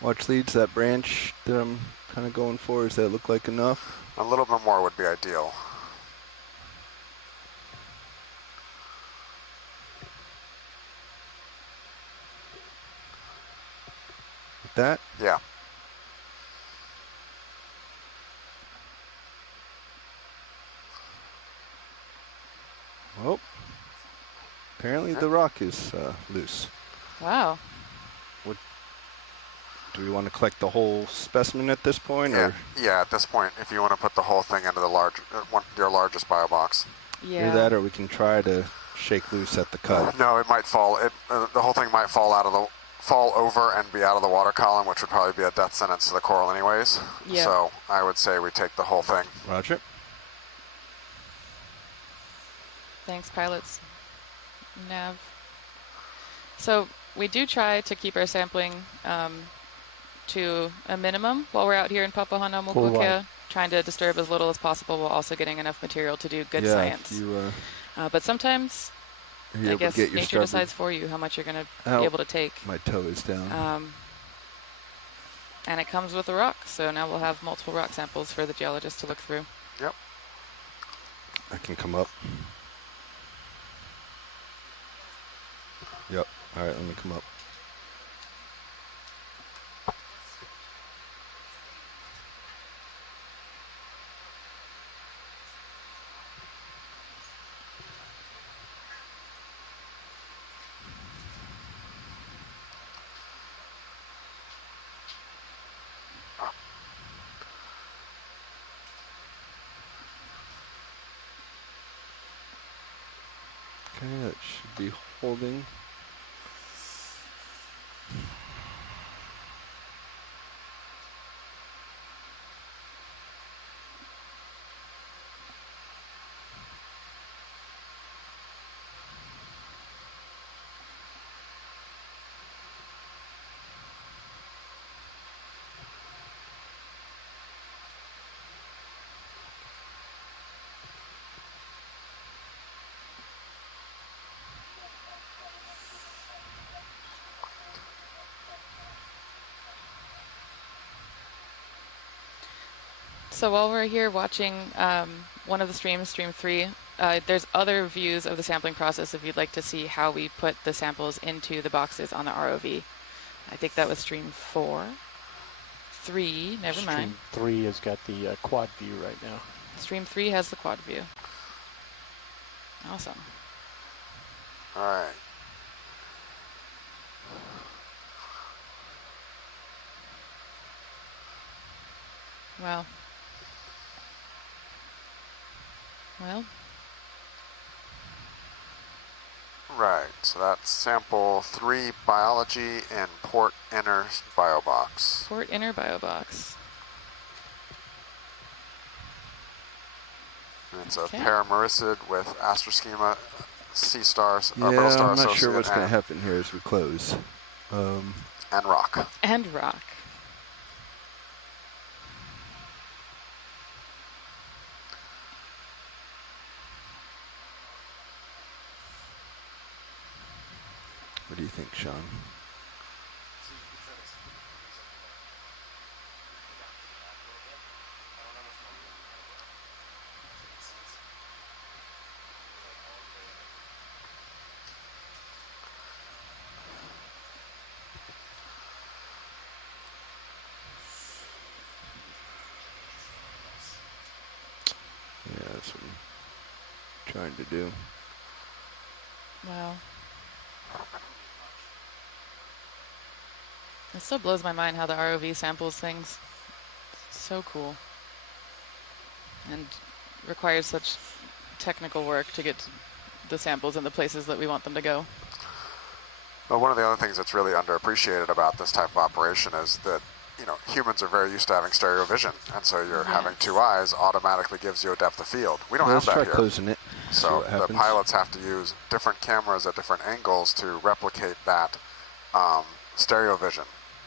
Watch leads, that branch that I'm kind of going for, does that look like enough? A little bit more would be ideal. Like that? Yeah. Oh, apparently the rock is loose. Wow. What, do we want to collect the whole specimen at this point? Yeah, Or? yeah. At this point, if you want to put the whole thing into the your largest bio box. Yeah. Either that, or we can try to shake loose at the cut. No, it might fall. The whole thing might fall over and be out of the water column, which would probably be a death sentence to the coral anyways. Yeah. So I would say we take the whole thing. Roger. Thanks, pilots. Nav. So we do try to keep our sampling to a minimum while we're out here in Papahanaumokuakea, trying to disturb as little as possible while also getting enough material to do good science. But sometimes, I guess, nature decides for you how much you're going to be able to take. My toe is down. And it comes with a rock, so now we'll have multiple rock samples for the geologist to look through. Yep. I can come up. Yep. All right, let me come up. Okay, that should be holding. So while we're here watching one of the streams, stream 3, there's other views of the sampling process if you'd like to see how we put the samples into the boxes on the ROV. I think that was stream 4. 3, never mind. Stream 3 has got the quad view right now. Stream 3 has the quad view. Awesome. All right. Well. Right, so that's sample 3 biology in port inner bio box. Port inner bio box. And it's a paramericid with astroschema, sea stars, Yeah, orbital star I'm not sure associate, what's going to happen here as we close. And rock. And rock. What do you think, Sean? Yeah, that's what I'm trying to do. Wow. It still blows my mind how the ROV samples things. It's so cool. And requires such technical work to get the samples in the places that we want them to go. Well, one of the other things that's really underappreciated about this type of operation is that, you know, humans are very used to having stereo vision, and so you're having 2 eyes automatically gives you a depth of field. We don't have that Let's here. try closing it. So the pilots have to use different cameras at different angles to replicate that stereo vision,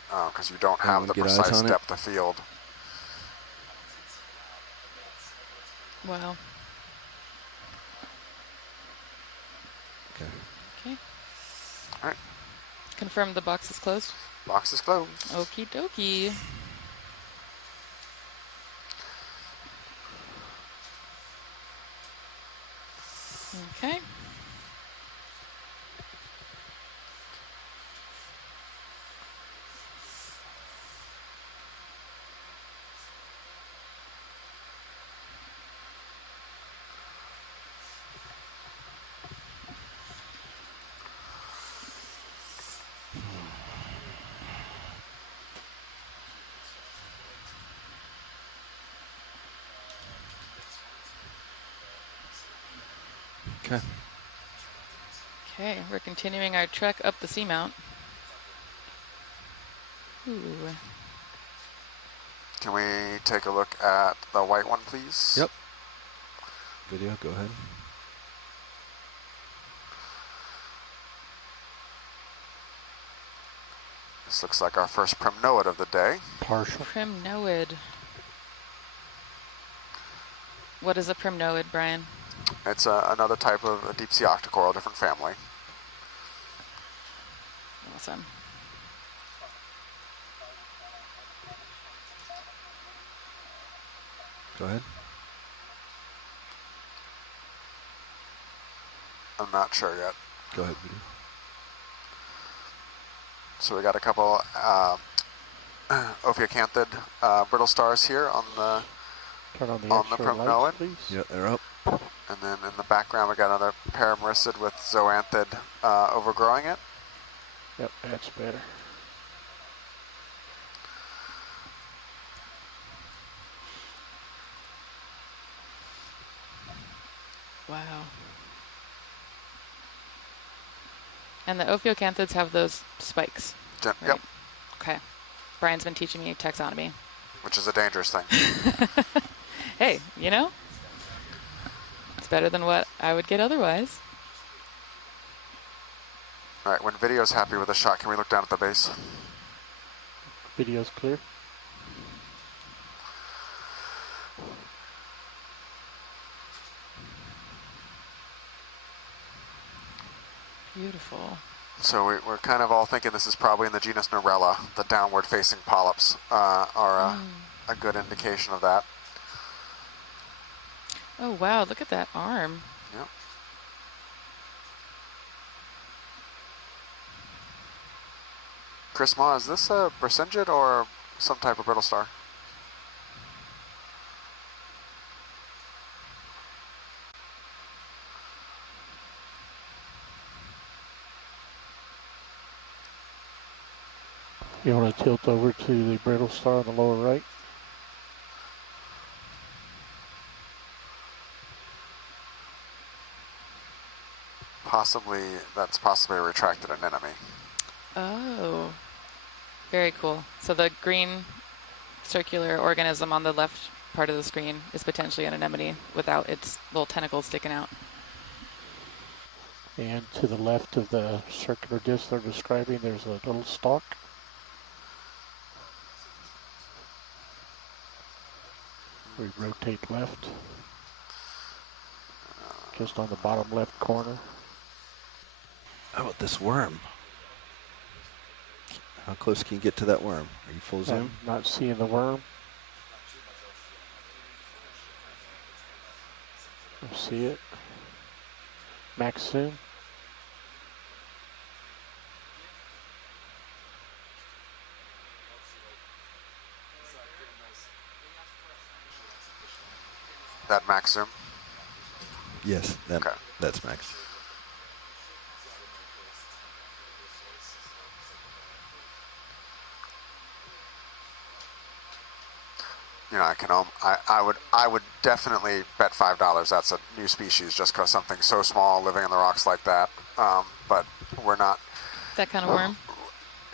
because you don't have the precise depth of field. Wow. Okay. Okay. All right. Confirm the box is closed. Box is closed. Okie dokie. Okay. Okay. Okay, we're continuing our trek up the Seamount. Ooh. Can we take a look at the white one, please? Yep. Video, go ahead. This looks like our first primnoid of the day. Partial. Primnoid. What is a primnoid, Brian? It's another type of a deep sea octocoral, different family. Awesome. Go ahead. I'm not sure yet. Go ahead, video. So we got a couple Okeacanthid brittle stars here on the Turn on the primnoid. lights, please. Yeah, they're up. And then in the background we got another paramericid with zoanthid overgrowing it. Yep, that's better. Wow. And the Ophiocanthids have those spikes. Yep. Right? Okay. Brian's been teaching me taxonomy. Which is a dangerous thing. Hey, you know, it's better than what I would get otherwise. All right, when video's happy with a shot, can we look down at the base? Video's clear. Beautiful. So we're kind of all thinking this is probably in the genus Norella. The downward-facing polyps are a good indication of that. Oh, wow, look at that arm. Yep. Chris Ma, is this a Brisingid or some type of brittle star? You want to tilt over to the brittle star on the lower right? That's possibly a retracted anemone. Oh, very cool. So the green circular organism on the left part of the screen is potentially an anemone without its little tentacles sticking out. And to the left of the circular disc they're describing, there's a little stalk. We rotate left. Just on the bottom left corner. How about this worm? How close can you get to that worm? Are you full zoom? I'm not seeing the worm. I see it. Max zoom. That max zoom? Yes, that's max. You know, I would definitely bet $5 that's a new species just because something so small living in the rocks like that. But we're not. That kind of worm?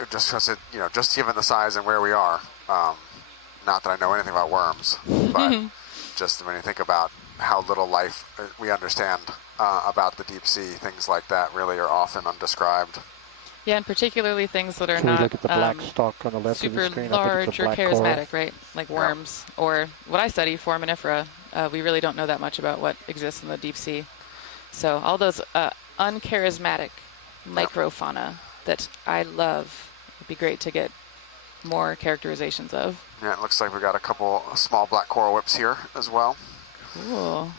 Just because it, you know, just given the size and where we are. Not that I know anything about worms, but just when you think about how little life we understand about the deep sea, things like that really are often undescribed. Yeah, and particularly things that are Can we not look at the black stalk on the left super of the screen? large or black charismatic, coral. right? Like worms, or what I study, foraminifera. We really don't know that much about what exists in the deep sea. So all those uncharismatic microfauna that I love, would be great to get more characterizations of. Yeah, it looks like we got a couple small black coral whips here as well. Cool.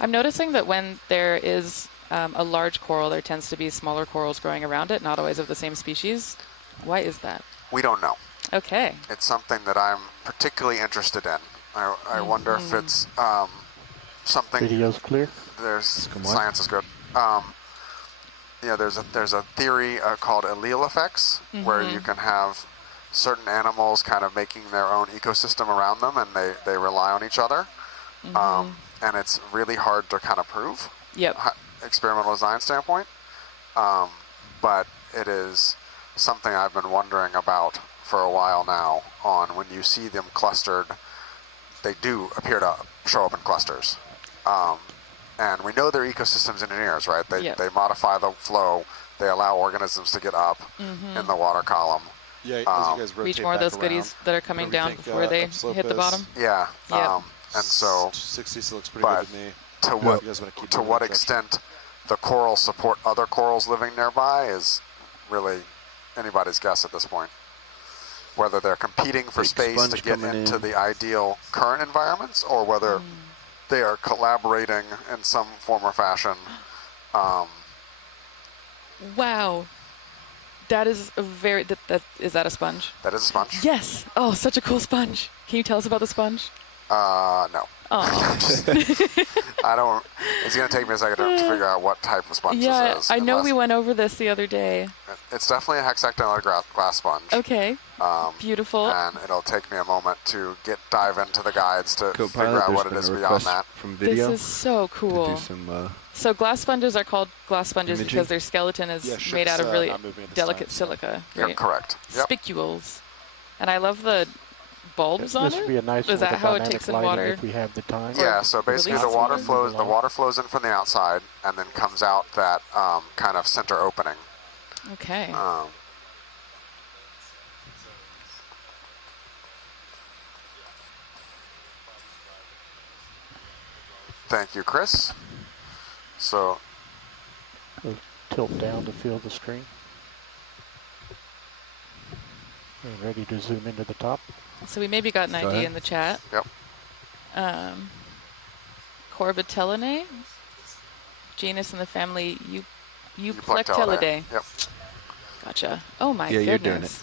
I'm noticing that when there is a large coral, there tends to be smaller corals growing around it, not always of the same species. Why is that? We don't know. Okay. It's something that I'm particularly interested in. I wonder if it's something. Video's clear. Science is good. Yeah, there's a theory called allele effects, where you can have certain animals kind of making their own ecosystem around them, and they rely on each other. and it's really hard to kind of prove. Yep. Experimental design standpoint, but it is something I've been wondering about for a while now. On when you see them clustered, they do appear to show up in clusters, and we know they're ecosystems engineers, right? They modify the flow, they allow organisms to get up in the water column. Yeah, as you guys rotate reach more of back those goodies that are coming down think, before they upslope hit the is? bottom. Yeah, Yep. and so 60 still looks pretty good to me. To You guys wanna keep moving what that direction? extent the corals support other corals living nearby is really anybody's guess at this point. Whether they're competing for Big space to sponge get coming into in. the ideal current environments, or whether they are collaborating in some form or fashion. Wow. That is a very, is that a sponge? That is a sponge. Yes. Oh, such a cool sponge. Can you tell us about the sponge? No. Oh. I don't. It's going to take me a second to figure out what type of sponge Yeah, this is. I know unless- we went over this the other day. It's definitely a hexagonal glass sponge. Okay. Beautiful. And it'll take me a moment to dive into the guides to figure Co-pilot, out there's what it been is a beyond request that. from video This is so cool. to do some So glass sponges are called glass sponges imaging. because their skeleton is Yeah, made out of really not moving at this delicate time, so- silica. Yep, Right? correct. Yep. Spicules. And I love the bulbs on This it. would be a nice Is one that with how it dynamic takes in lighting water? if we have the time. Yeah, so basically release the water it? flows. The water flows in from the outside and then comes out that kind of center opening. Okay. Thank you, Chris. So we'll tilt down to feel the screen. And ready to zoom into the top. So we maybe got an Go ID ahead. in the chat. Yep. Corbitellinae, genus in the family Euplectellidae. Euplectellidae. Yep. Gotcha. Oh my Yeah, goodness. you're doing it.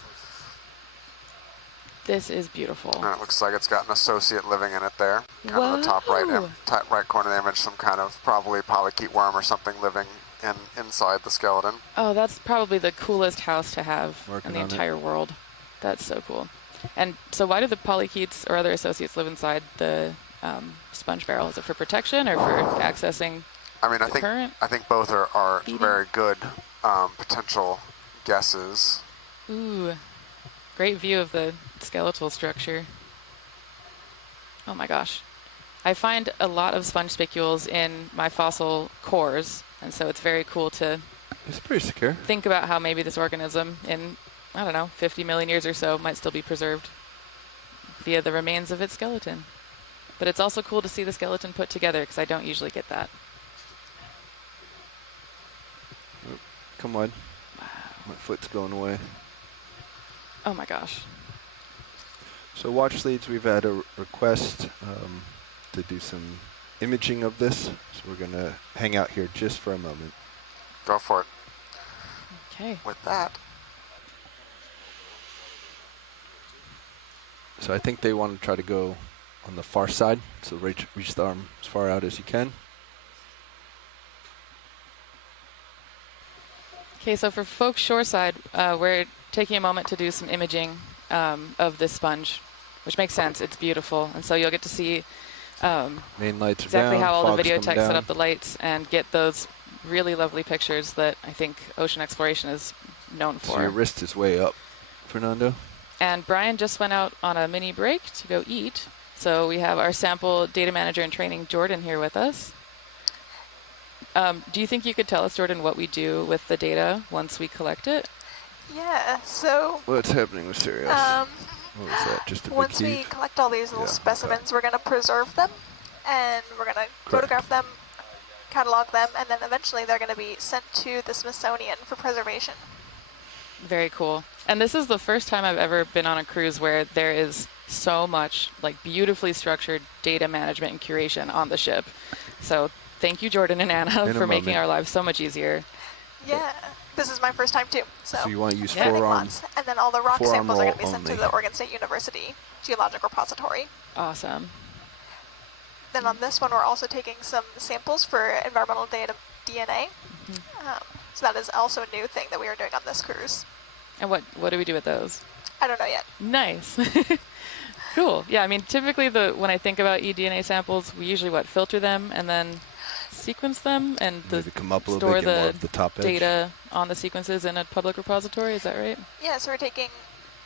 This is beautiful. And it looks like it's got an associate living in it there. Kind of the top right, Whoa. top right corner of the image, some kind of probably polychaete worm or something living inside the skeleton. Oh, that's probably the coolest house to have Working in the on it. entire world. That's so cool. And so why do the polychaetes or other associates live inside the sponge barrel? Is it for protection or for accessing I mean, the current? I think both are Feeding? very good potential guesses. Ooh, great view of the skeletal structure. Oh my gosh. I find a lot of sponge spicules in my fossil cores, and so it's very cool to It's pretty secure. think about how maybe this organism in, I don't know, 50 million years or so might still be preserved via the remains of its skeleton. But it's also cool to see the skeleton put together because I don't usually get that. Oh, come on. My foot's going away. Oh my gosh. So watch leads, we've had a request to do some imaging of this. So we're going to hang out here just for a moment. Go for it. Okay. With that. So I think they want to try to go on the far side. So reach the arm as far out as you can. Okay, so for folks shoreside, we're taking a moment to do some imaging of this sponge, which makes sense. It's beautiful. And so you'll get to see Main lights are exactly down, how all the fog's video coming tech set down. up the lights and get those really lovely pictures that I think ocean exploration is known So for. your wrist is way up, Fernando. And Brian just went out on a mini break to go eat. So we have our sample data manager and training, Jordan, here with us. Do you think you could tell us, Jordan, what we do with the data once we collect it? Yeah, so What's happening with Sirius? What was that? Just a big once we heat? collect all these little Yeah, specimens, we're going to preserve them, and we're going to photograph them, catalog them, and then eventually they're going to be sent to the Smithsonian for preservation. Very cool. And this is the first time I've ever been on a cruise where there is so much like beautifully structured data management and curation on the ship. So thank you, Jordan and Anna, In a for making moment. our lives so much easier. Yeah, this is my first time too. So, So you want to use learning forearm, lots. And then all the rock forearm samples are going to be roll sent to only. the Oregon State University Geologic Repository. Awesome. Then on this one, we're also taking some samples for environmental data DNA. So that is also a new thing that we are doing on this cruise. And what do we do with those? I don't know yet. Nice. Cool. Yeah, I mean, typically when I think about eDNA samples, we usually filter them and then sequence them and Maybe come up a little store bit, get more the of the top edge. data on the sequences in a public repository. Is that right? Yeah, so we're taking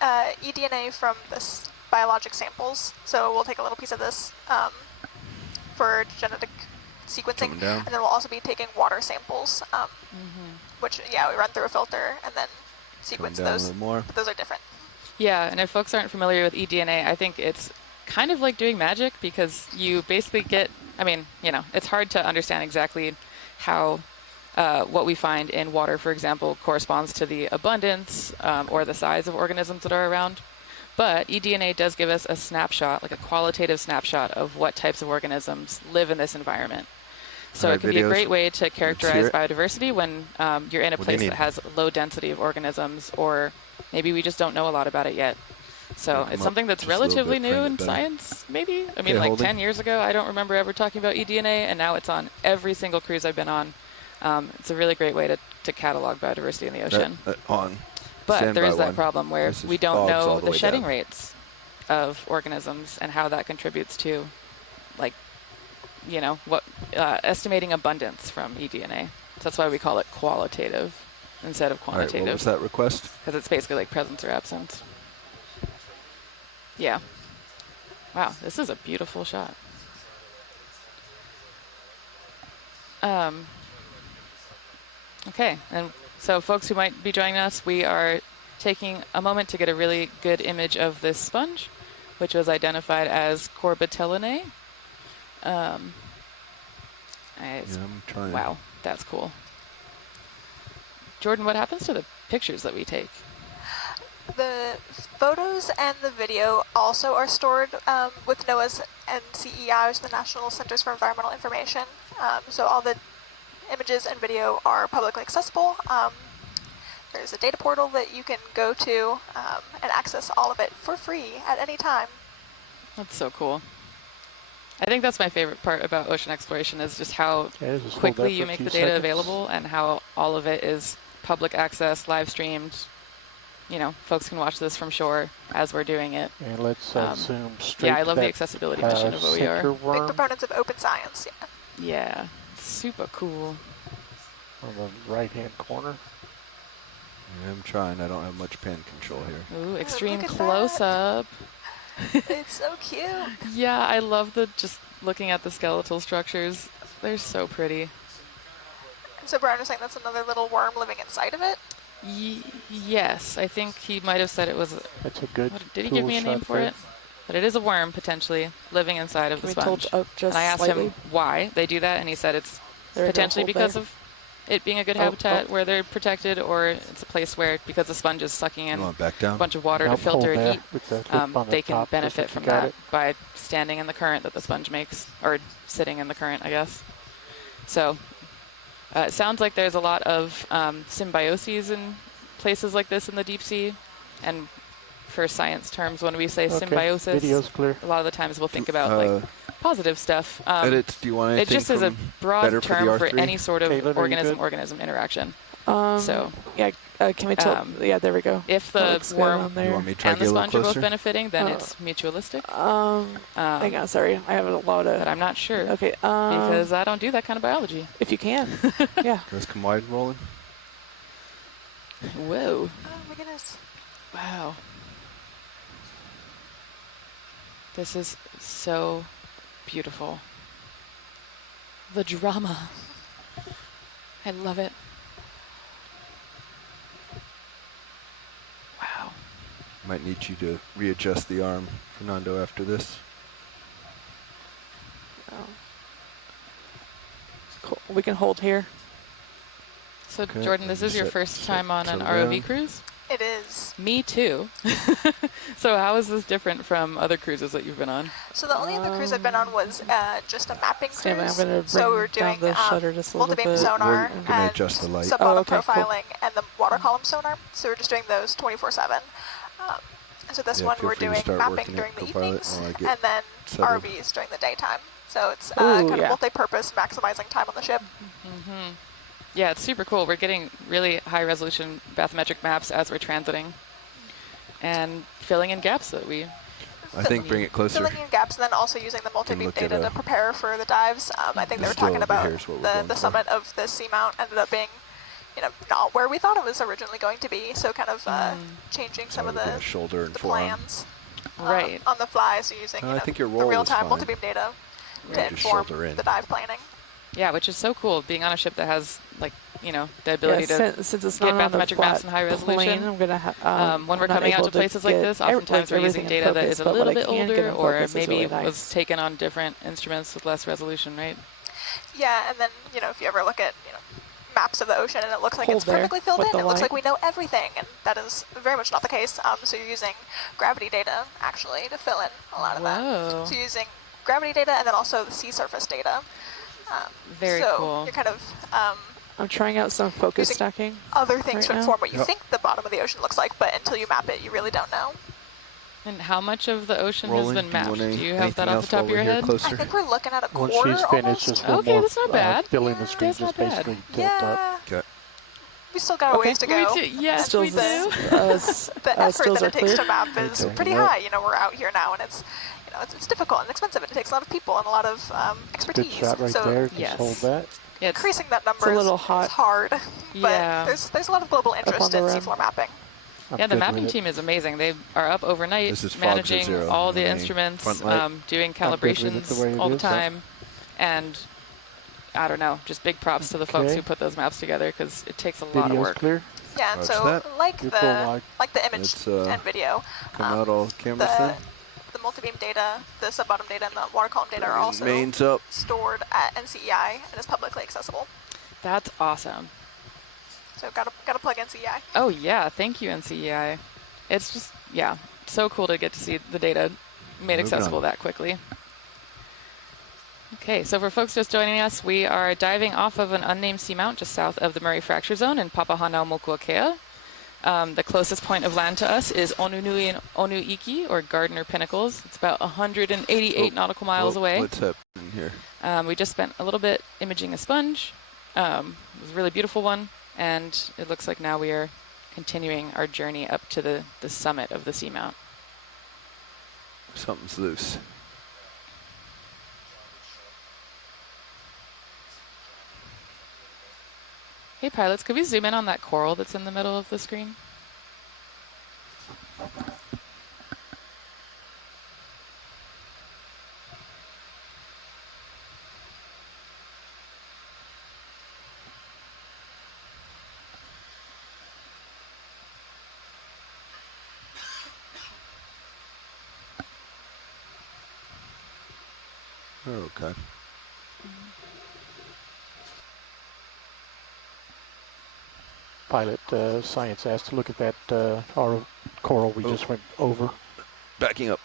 eDNA from this biologic samples. So we'll take a little piece of this for genetic sequencing, Coming down. and then we'll also be taking water samples, which, yeah, we run through a filter and then sequence down a those. little more. But those are different. Yeah, and if folks aren't familiar with eDNA, I think it's kind of like doing magic because you basically get, I mean, you know, it's hard to understand exactly how what we find in water, for example, corresponds to the abundance or the size of organisms that are around. But eDNA does give us a snapshot, like a qualitative snapshot of what types of organisms live in this environment. So it can be a great way to characterize biodiversity when you're in a place that has low density of organisms, or maybe we just don't know a lot about it yet. So it's something that's relatively new in science, maybe. I mean, like 10 years ago, I don't remember ever talking about eDNA, and now it's on every single cruise I've been on. It's a really great way to catalog biodiversity in the ocean. But there is that problem where we don't know the shedding rates of organisms and how that contributes to, like, you know, what estimating abundance from eDNA. So that's why we call it qualitative instead of quantitative. All right, what was that request? Because it's basically like presence or absence. Yeah. Wow, this is a beautiful shot. Okay, and so folks who might be joining us, we are taking a moment to get a really good image of this sponge, which was identified as Corbitellinae. I'm trying. Wow, that's cool. Jordan, what happens to the pictures that we take? The photos and the video also are stored with NOAA's NCEI, the National Centers for Environmental Information. So all the images and video are publicly accessible. There's a data portal that you can go to and access all of it for free at any time. That's so cool. I think that's my favorite part about ocean exploration is just how quickly you make the data available and how all of it is public access, live streamed. You know, folks can watch this from shore as we're doing it. And let's zoom straight. Yeah, I love the accessibility mission of OER. Big proponents of open science, yeah. Yeah, super cool. On the right-hand corner. Yeah, I'm trying. I don't have much pan control here. Ooh, extreme close-up. It's so cute. Yeah, I love just looking at the skeletal structures. They're so pretty. And so Brian was saying that's another little worm living inside of it? Yes, I think he might have said it was. That's a good. Did he give me a name for it? But it is a worm potentially living inside of the sponge. And I asked him why they do that, and he said it's potentially because of it being a good habitat where they're protected, or it's a place where, because the sponge is sucking in a bunch of water to filter heat, they can benefit from that by standing in the current that the sponge makes, or sitting in the current, I guess. So it sounds like there's a lot of symbioses in places like this in the deep sea, and for science terms, when we say symbiosis, a lot of the times we'll think about like positive stuff. Edits, do you want anything? It just is a broad term for any sort of organism-organism interaction. So yeah, can we tell? Yeah, there we go. If the worm and the sponge are both benefiting, then it's mutualistic. Hang on, sorry, I have a lot of. But I'm not sure. Okay. Because I don't do that kind of biology. If you can, yeah. Let's come wide rolling. Whoa. Oh my goodness. Wow. This is so beautiful. The drama. I love it. Wow. Might need you to readjust the arm, Fernando, after this. Oh. Cool. We can hold here. So, Jordan, this is your first time on an ROV cruise? It is. Me too. So how is this different from other cruises that you've been on? So the only other cruise I've been on was just a mapping cruise. I'm so we were doing multi-beam sonar and sub-bottom profiling and the water column sonar. So we're just doing those 24/7. So this one we're doing mapping during the evenings and then ROVs during the daytime. So it's kind of multi-purpose, maximizing time on the ship. Mm-hmm. Yeah, it's super cool. We're getting really high-resolution bathymetric maps as we're transiting and filling in gaps that we I think bring it closer. Filling in gaps and then also using the multi-beam data to prepare for the dives. I think they were talking about the summit of the Seamount ended up being, not where we thought it was originally going to be. So kind of changing some of the plans on the fly. So using I think your the roll real-time is multi-beam data to inform the dive planning. Yeah, which is so cool, being on a ship that has, the ability to since it's get not on bathymetric a maps flat and high resolution. plane, I'm gonna when we're coming out to places like this, oftentimes we're using data that is a little bit older, or maybe was taken on different instruments with less resolution, right? Yeah, and then, if you ever look at, maps of the ocean and it looks like it's perfectly filled in, it looks like we know everything, and that is very much not the case. So you're using gravity data, actually, to fill in a lot of that. So you're using gravity data and then also the sea surface data. Very so cool. You're kind of I'm trying out some focus stacking. Other things right to inform what you think the bottom of the ocean looks like, but until you map it, you really don't know. And how much of the ocean Roland, has been mapped? do you have that off the top of your head? I think we're looking at a quarter Once she's finished, almost. just one Okay, more that's not bad. filling the screen, That's just not bad. basically tilt up. Okay. We still got a ways to go. Yes, Still we do. The effort stills that are it takes clear? to map is pretty high. We're out here now, and it's it's difficult and expensive, and it takes a lot of people and a lot of expertise. Good shot right so there. Just hold that. increasing that number a little is hot. hard, Yeah. but there's a lot of global interest in seafloor mapping. Yeah, the mapping team is amazing. They are up overnight, This is Fogs at managing zero all on the the instruments, front light. doing I'm good with it calibrations the way it all the is. time, and I don't know, just big props to the folks Okay. who put those maps together, because it takes a lot of Video's work. clear. Yeah, and Watch so that. like You're full wide. the image It's, and video, Come out all cameras then. the multi-beam data, the sub-bottom data, and the water column data are also Mains up. stored at NCEI and is publicly accessible. That's awesome. So gotta plug NCEI. Oh yeah, thank you NCEI. It's just, so cool to get to see the data made Moving accessible on. that quickly. Okay, so for folks just joining us, we are diving off of an unnamed seamount just south of the Murray Fracture Zone in Papahanaumokuakea. The closest point of land to us is Onunui and Onuiki, or Gardner Pinnacles. It's about 188 nautical miles away. What's happening here? We just spent a little bit imaging a sponge. It was a really beautiful one, and it looks like now we are continuing our journey up to the summit of the seamount. Something's loose. Hey pilots, could we zoom in on that coral that's in the middle of the screen? Okay. Pilot science asked to look at that our coral we just went over. Backing up.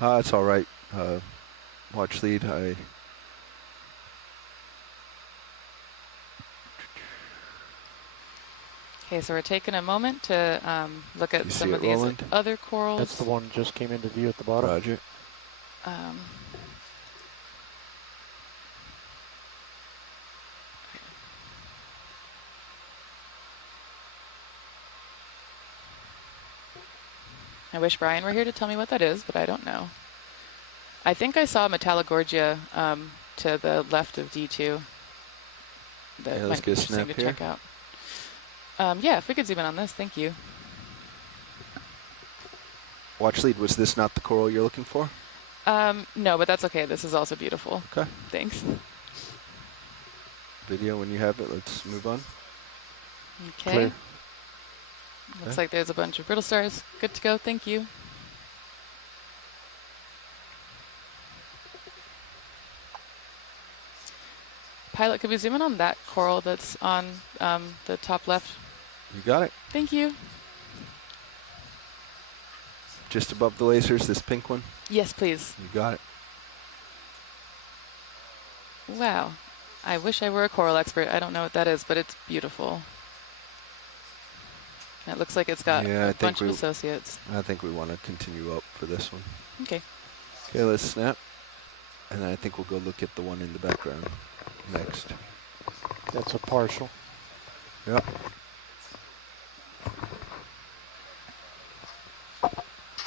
It's all right. Watch lead. Okay, so we're taking a moment to look at You some see of it, these Roland? other corals. That's the one just came into view at the bottom. Roger. I wish Brian were here to tell me what that is, but I don't know. I think I saw Metallogorgia to the left of D2. That Yeah, let's might be get a interesting snap to here. check out. Yeah, if we could zoom in on this, thank you. Watch lead. Was this not the coral you're looking for? No, but that's okay. This is also beautiful. Okay. Thanks. Video when you have it. Let's move on. Okay. Clear. Looks like there's a bunch of brittle stars. Good to go. Thank you. Pilot, could we zoom in on that coral that's on the top left? You got it. Thank you. Just above the lasers, this pink one. Yes, please. You got it. Wow. I wish I were a coral expert. I don't know what that is, but it's beautiful. It looks like it's got Yeah, a bunch of associates. I think we want to continue up for this one. Okay. Okay, let's snap. And then I think we'll go look at the one in the background next. That's a partial. Yep.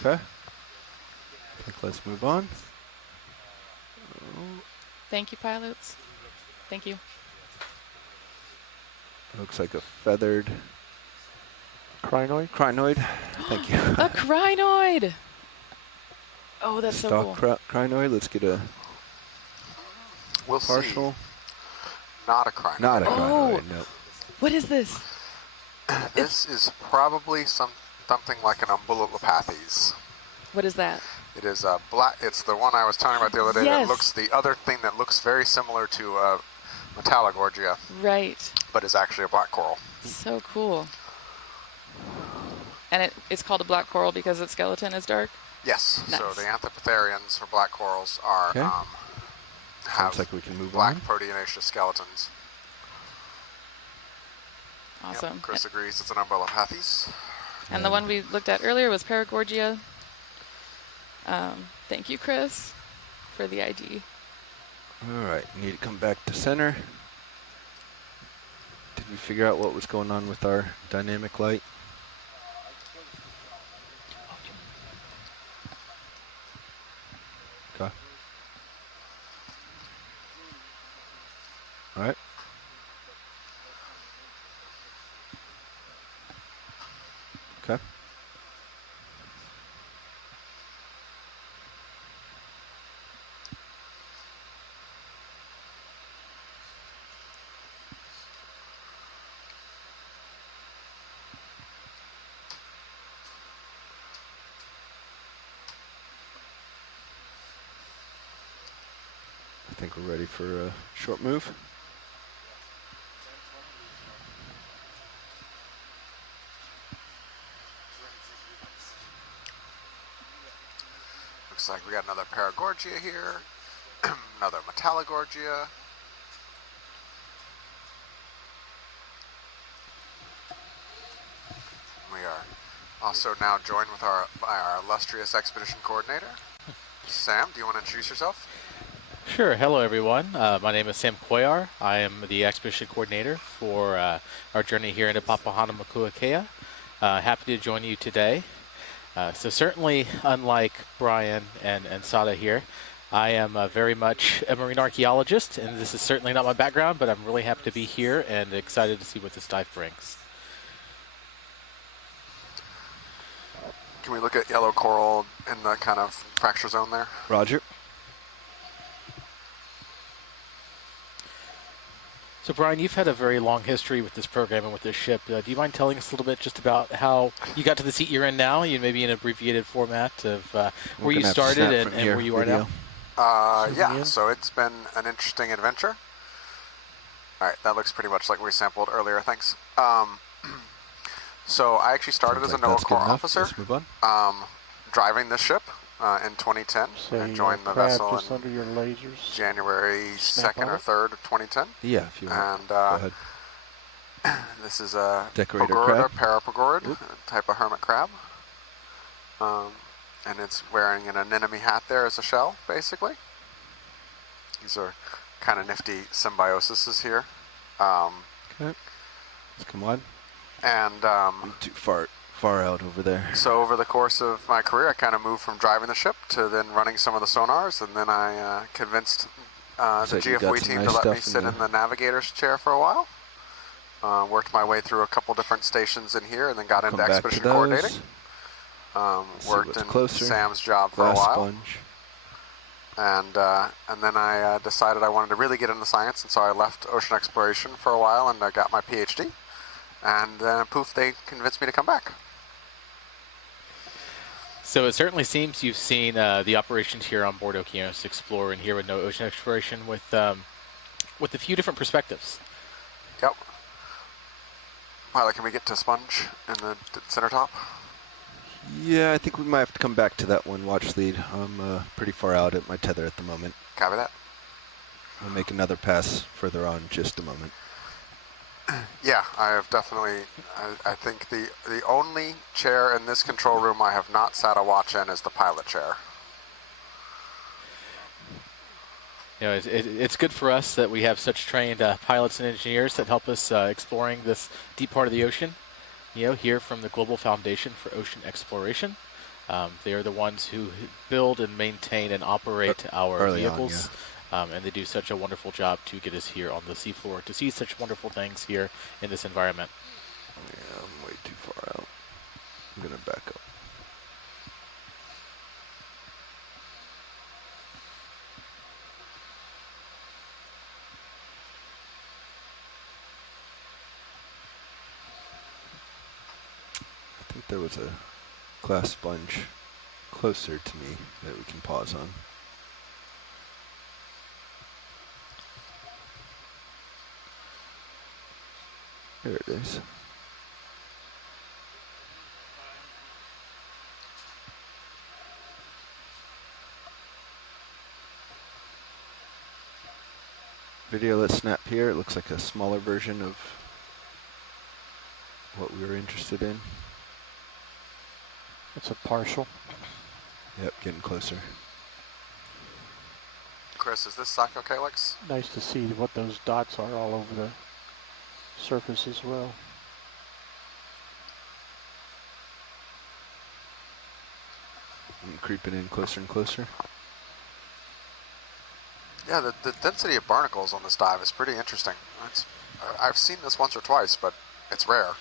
Okay. I think let's move on. Thank you, pilots. Thank you. Looks like a feathered crinoid. Crinoid. Thank you. A crinoid. Oh, that's so Stock cool. crinoid. Let's get a We'll partial. see. Not a crinoid. Not a Oh. crinoid. No. What is this? This is probably something like an Umbellapathes. What is that? It is a black. It's the one I was telling you about the other day. Yes. That looks the other thing that looks very similar to Metallogorgia, Right. but is actually a black coral. So cool. And it's called a black coral because its skeleton is dark? Yes. Nice. So the Anthopitherians for black corals are Okay. have Looks like we can move black on. proteinaceous skeletons. Awesome. Yep, Chris agrees it's an Umbellapathes. And the one we looked at earlier was Paragorgia. Thank you, Chris, for the ID. All right. Need to come back to center. Did we figure out what was going on with our dynamic light? Okay. All right. Okay. I think we're ready for a short move. Looks like we got another Paragorgia here, another Metallogorgia. We are also now joined by our illustrious expedition coordinator. Sam, do you want to introduce yourself? Sure. Hello, everyone. My name is Sam Koyar. I am the expedition coordinator for our journey here into Papahanaumokuakea. Happy to join you today. So certainly, unlike Brian and Sada here, I am very much a marine archaeologist, and this is certainly not my background, but I'm really happy to be here and excited to see what this dive brings. Can we look at yellow coral in the kind of fracture zone there? Roger. So Brian, you've had a very long history with this program and with this ship. Do you mind telling us a little bit just about how you got to the seat you're in now, maybe in an abbreviated format of where you started and where you are now? Yeah, so it's been an interesting adventure. All right, that looks pretty much like we sampled earlier, thanks. So I actually started as a NOAA Corps officer, Let's move on. driving this ship in 2010. So I joined the crab vessel just in under your lasers. January Snap 2nd on or it. 3rd of 2010. Yeah, if you want. And Go ahead. this is a Decorator Pagorida, crab. Parapagorid, type of hermit crab. And it's wearing an anemone hat there as a shell, basically. These are kind of nifty symbioses here. Okay. Let's come on. And too far out over there. so over the course of my career, I kind of moved from driving the ship to then running some of the sonars, and then I convinced the So you got GFW some team nice to let me stuff in sit the- in the navigator's chair for a while. Worked my way through a couple different stations in here, and then got into Come back to expedition those. coordinating. See Worked what's in closer. Sam's job for a Glass while. sponge. And then I decided I wanted to really get into science, and so I left ocean exploration for a while, and I got my PhD. And then poof, they convinced me to come back. So it certainly seems you've seen the operations here on board Okeanos Explorer and here with No Ocean Exploration with a few different perspectives. Yep. Pilot, can we get to sponge in the center top? Yeah, I think we might have to come back to that one. Watch lead. I'm pretty far out at my tether at the moment. Copy that. I'll make another pass further on in just a moment. Yeah, I have definitely. I think the only chair in this control room I have not sat a watch in is the pilot chair. It's good for us that we have such trained pilots and engineers that help us exploring this deep part of the ocean. Here from the Global Foundation for Ocean Exploration. They are the ones who build and maintain and operate our early on, vehicles. And they do such a wonderful job to get us here on the seafloor to see such wonderful things here in this environment. Yeah, I'm way too far out. I'm going to back up. I think there was a glass sponge closer to me that we can pause on. There it is. Video, let's snap here. It looks like a smaller version of what we were interested in. It's a partial. Yep, getting closer. Chris, is this Psychocalyx? Nice to see what those dots are all over the surface as well. I'm creeping in closer and closer. Yeah, the density of barnacles on this dive is pretty interesting. I've seen this once or twice, but it's rare.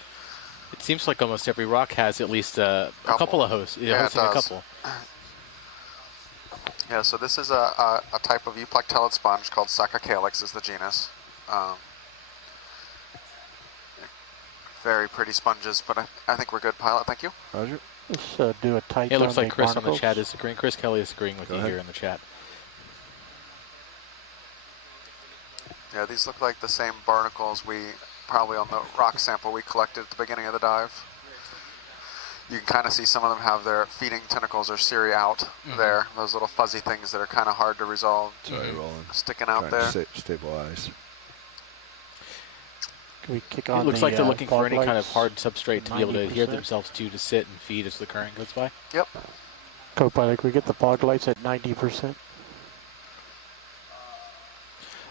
It seems like almost every rock has at least a couple of hosts. Yeah, hosting it a does. couple. Yeah, so this is a type of euplectellid sponge called Psychocalyx is the genus. Very pretty sponges, but I think we're good, pilot. Thank you. Roger. Let's do a tight. It looks like Chris on the chat is agreeing. Chris Kelly is agreeing with you here in the chat. Yeah, these look like the same barnacles we probably on the rock sample we collected at the beginning of the dive. You can kind of see some of them have their feeding tentacles or cirri out there. Those little fuzzy things that are kind of hard to resolve. Sorry, Roland. Sticking out Trying there. to stabilize. Can we kick on? It looks like they're looking for any kind of lights? hard substrate to be able to adhere 90%. themselves to sit and feed as the current goes by. Yep. Co-pilot, can we get the fog lights at 90%?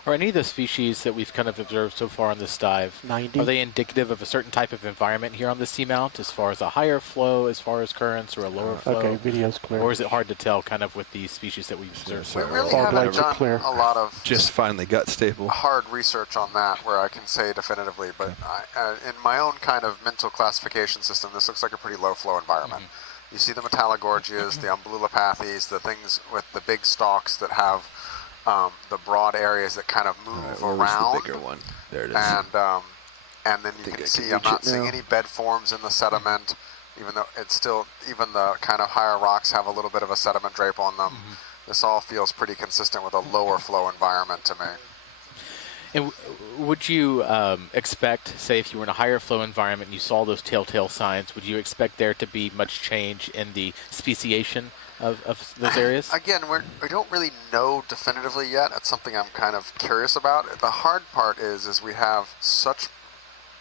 Are any of the species that we've kind of observed so far on this dive, 90. are they indicative of a certain type of environment here on the seamount, as far as a higher flow, as far as currents, or a lower flow? Okay, video's clear. Or is it hard to tell kind of with the species that we've observed? We really Fog haven't lights are done clear. a lot of Just finally got stable. hard research on that where I can say definitively, but in my own kind of mental classification system, this looks like a pretty low flow environment. You see the metallogorgias, the umbellulopathes, the things with the big stalks that have the broad areas that kind of move around. The bigger one? There it is. And then you can see I'm not seeing any bed forms in the sediment, even though it's still, even the kind of higher rocks have a little bit of a sediment drape on them. This all feels pretty consistent with a lower flow environment to me. And would you expect, say, if you were in a higher flow environment and you saw those telltale signs, would you expect there to be much change in the speciation of those areas? Again, we don't really know definitively yet. It's something I'm kind of curious about. The hard part is we have such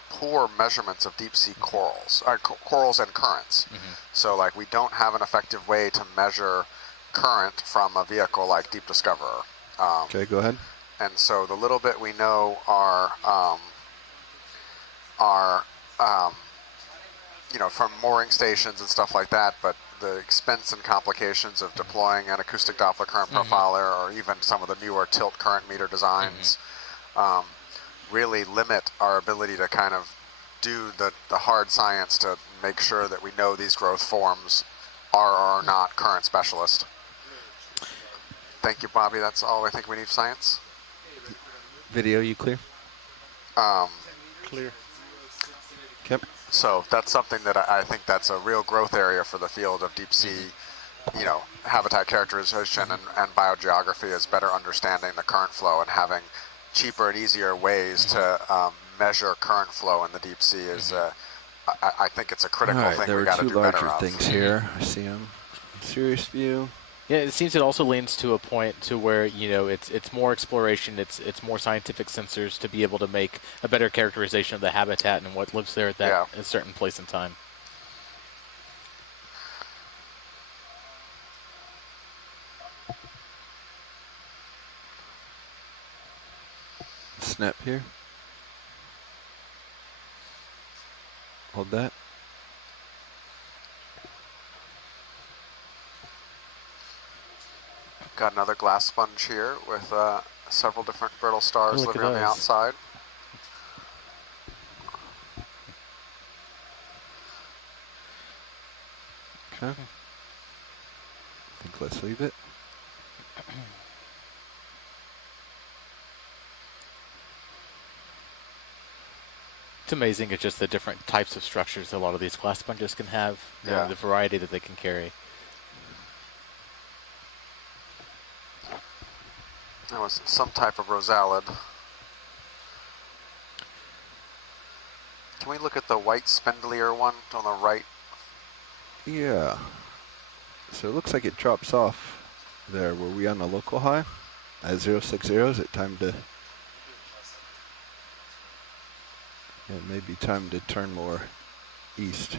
poor measurements of deep sea corals, corals and currents. So like we don't have an effective way to measure current from a vehicle like Deep Discoverer. Okay, go ahead. And so the little bit we know are you know, from mooring stations and stuff like that, but the expense and complications of deploying an acoustic Doppler current profiler or even some of the newer tilt current meter designs really limit our ability to kind of do the hard science to make sure that we know these growth forms are or are not current specialist. Thank you, Bobby. That's all I think we need for science. Video, you clear? Clear. Yep. So that's something that I think that's a real growth area for the field of deep sea, you know, habitat characterization and biogeography is better understanding the current flow and having cheaper and easier ways to measure current flow in the deep sea is, I think it's a critical thing we got to do better of. There are two larger things here. I see them. Serious view. Yeah, it seems it also leans to a point to where, you know, it's more exploration, it's more scientific sensors to be able to make a better characterization of the habitat and what lives there at that a certain place in time. Snap here. Hold that. Got another glass sponge here with several different brittle stars Look at living on the those. outside. Okay. I think let's leave it. It's amazing. It's just the different types of structures a lot of these glass sponges can have. Yeah. The variety that they can carry. That was some type of rosalid. Can we look at the white spindlier one on the right? Yeah. So it looks like it drops off there. Were we on a local high at 060? Is it time to... It may be time to turn more east.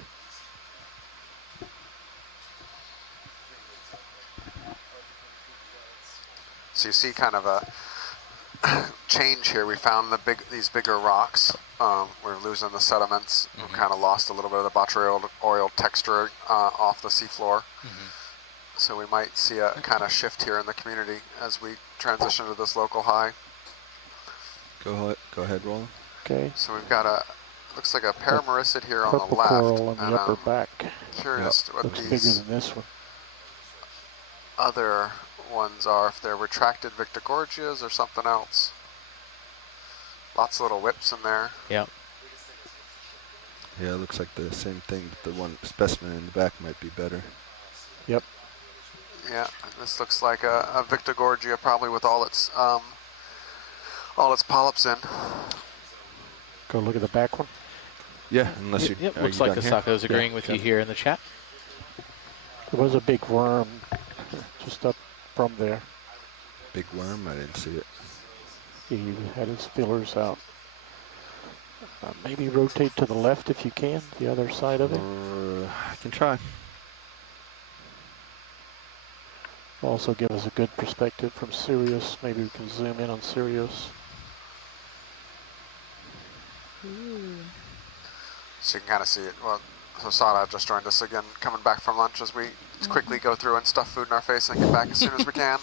So you see kind of a change here. We found these bigger rocks. We're losing the sediments. We've kind of lost a little bit of the botryoidal oil texture off the seafloor. So we might see a kind of shift here in the community as we transition to this local high. Go ahead, Roland. Okay. So we've got looks like a paramoricid here on the Purple left. coral on the upper back. Curious what Looks these bigger than this one. other ones are, if they're retracted Victorgorgias or something else. Lots of little whips in there. Yep. Yeah, it looks like the same thing, but the one specimen in the back might be better. Yep. Yeah, this looks like a Victorgorgia, probably with all its polyps in. Go look at the back one. Yeah, unless you. Yep, are looks you like done here? Asako's agreeing with you here in the chat. There was a big worm just up from there. Big worm? I didn't see it. He had his fillers out. Maybe rotate to the left if you can, the other side of it. I can try. Also give us a good perspective from Sirius. Maybe we can zoom in on Sirius. So you can kind of see it. Well, Hosada just joined us again, coming back from lunch as we quickly go through and stuff food in our face and get back as soon as we can.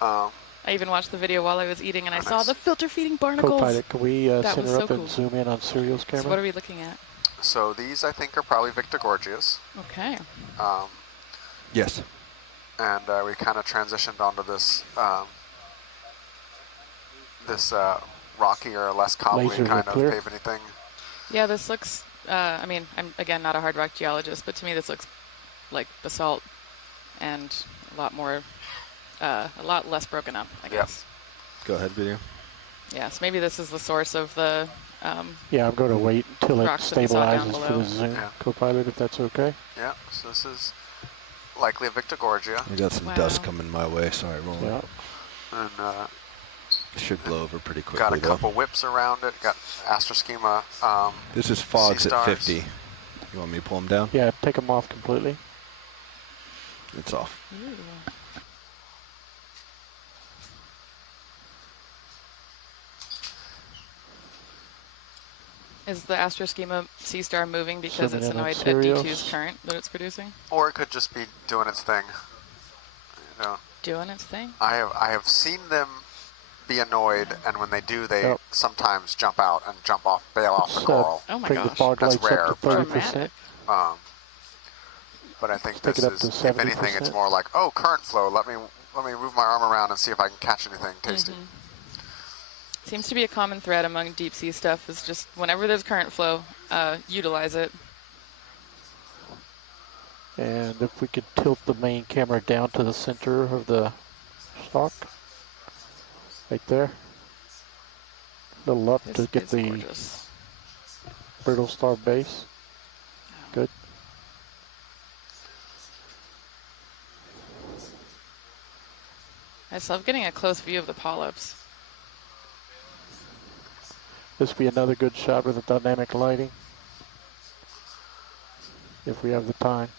I even watched the video while I was eating, and I saw the filter feeding barnacles. Co-pilot, can we That center was so up and cool. zoom in on Sirius camera? So what are we looking at? So these, I think, are probably Victorgorgias. Okay. Yes. And we kind of transitioned onto this rockier, less cobbly Lasers are kind of clear. pavement thing. Yeah, this looks, I mean, I'm, again, not a hard rock geologist, but to me this looks like basalt and a lot more, a lot less broken up, I guess. Go ahead, video. Yeah, so maybe this is the source of the Yeah, I'm going to wait until it rocks that we saw down stabilizes for below. the zoom, Yeah. co-pilot, if that's okay. Yeah, so this is likely a Victorgorgia. I got some dust coming my way. Sorry, Roland. Yeah. And It should blow over pretty quickly. got a though. couple whips around it. Got astroschema. This is fogs sea at stars. 50. You want me to pull them down? Yeah, take them off completely. It's off. Is the astroschema sea star moving because Zooming it's in on annoyed at Sirius. D2's current that it's producing? Or it could just be doing its thing. You know, Doing its thing? I have seen them be annoyed, and when they do, they sometimes jump out and jump off, bail off the coral. Oh my bring the gosh. fog That's lights rare, up to 30%. But I think Take this it up is, to if anything, it's 70%. more like, oh, current flow. Let me move my arm around and see if I can catch anything tasty. Seems to be a common thread among deep sea stuff is just whenever there's current flow, utilize it. And if we could tilt the main camera down to the center of the stalk, right there. A little up to get the gorgeous. brittle star base. Good. I just love getting a close view of the polyps. This would be another good shot with the dynamic lighting, if we have the time.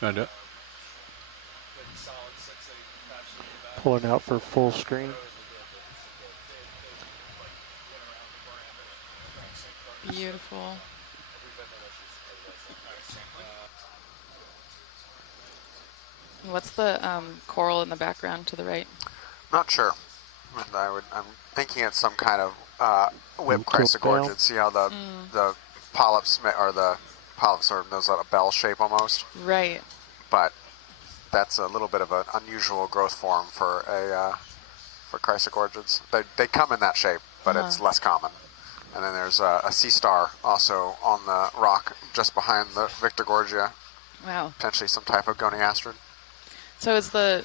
Found it. Pulling out for full screen. Beautiful. And what's the coral in the background to the right? Not sure. I'm thinking it's some kind of whip chrysogorgid. See how the polyps sort of knows a bell shape almost. Right. But that's a little bit of an unusual growth form for chrysogorgids. They come in that shape, but it's less common. And then there's a sea star also on the rock just behind the Victorgorgia. Wow. Potentially some type of goniastrid. So is the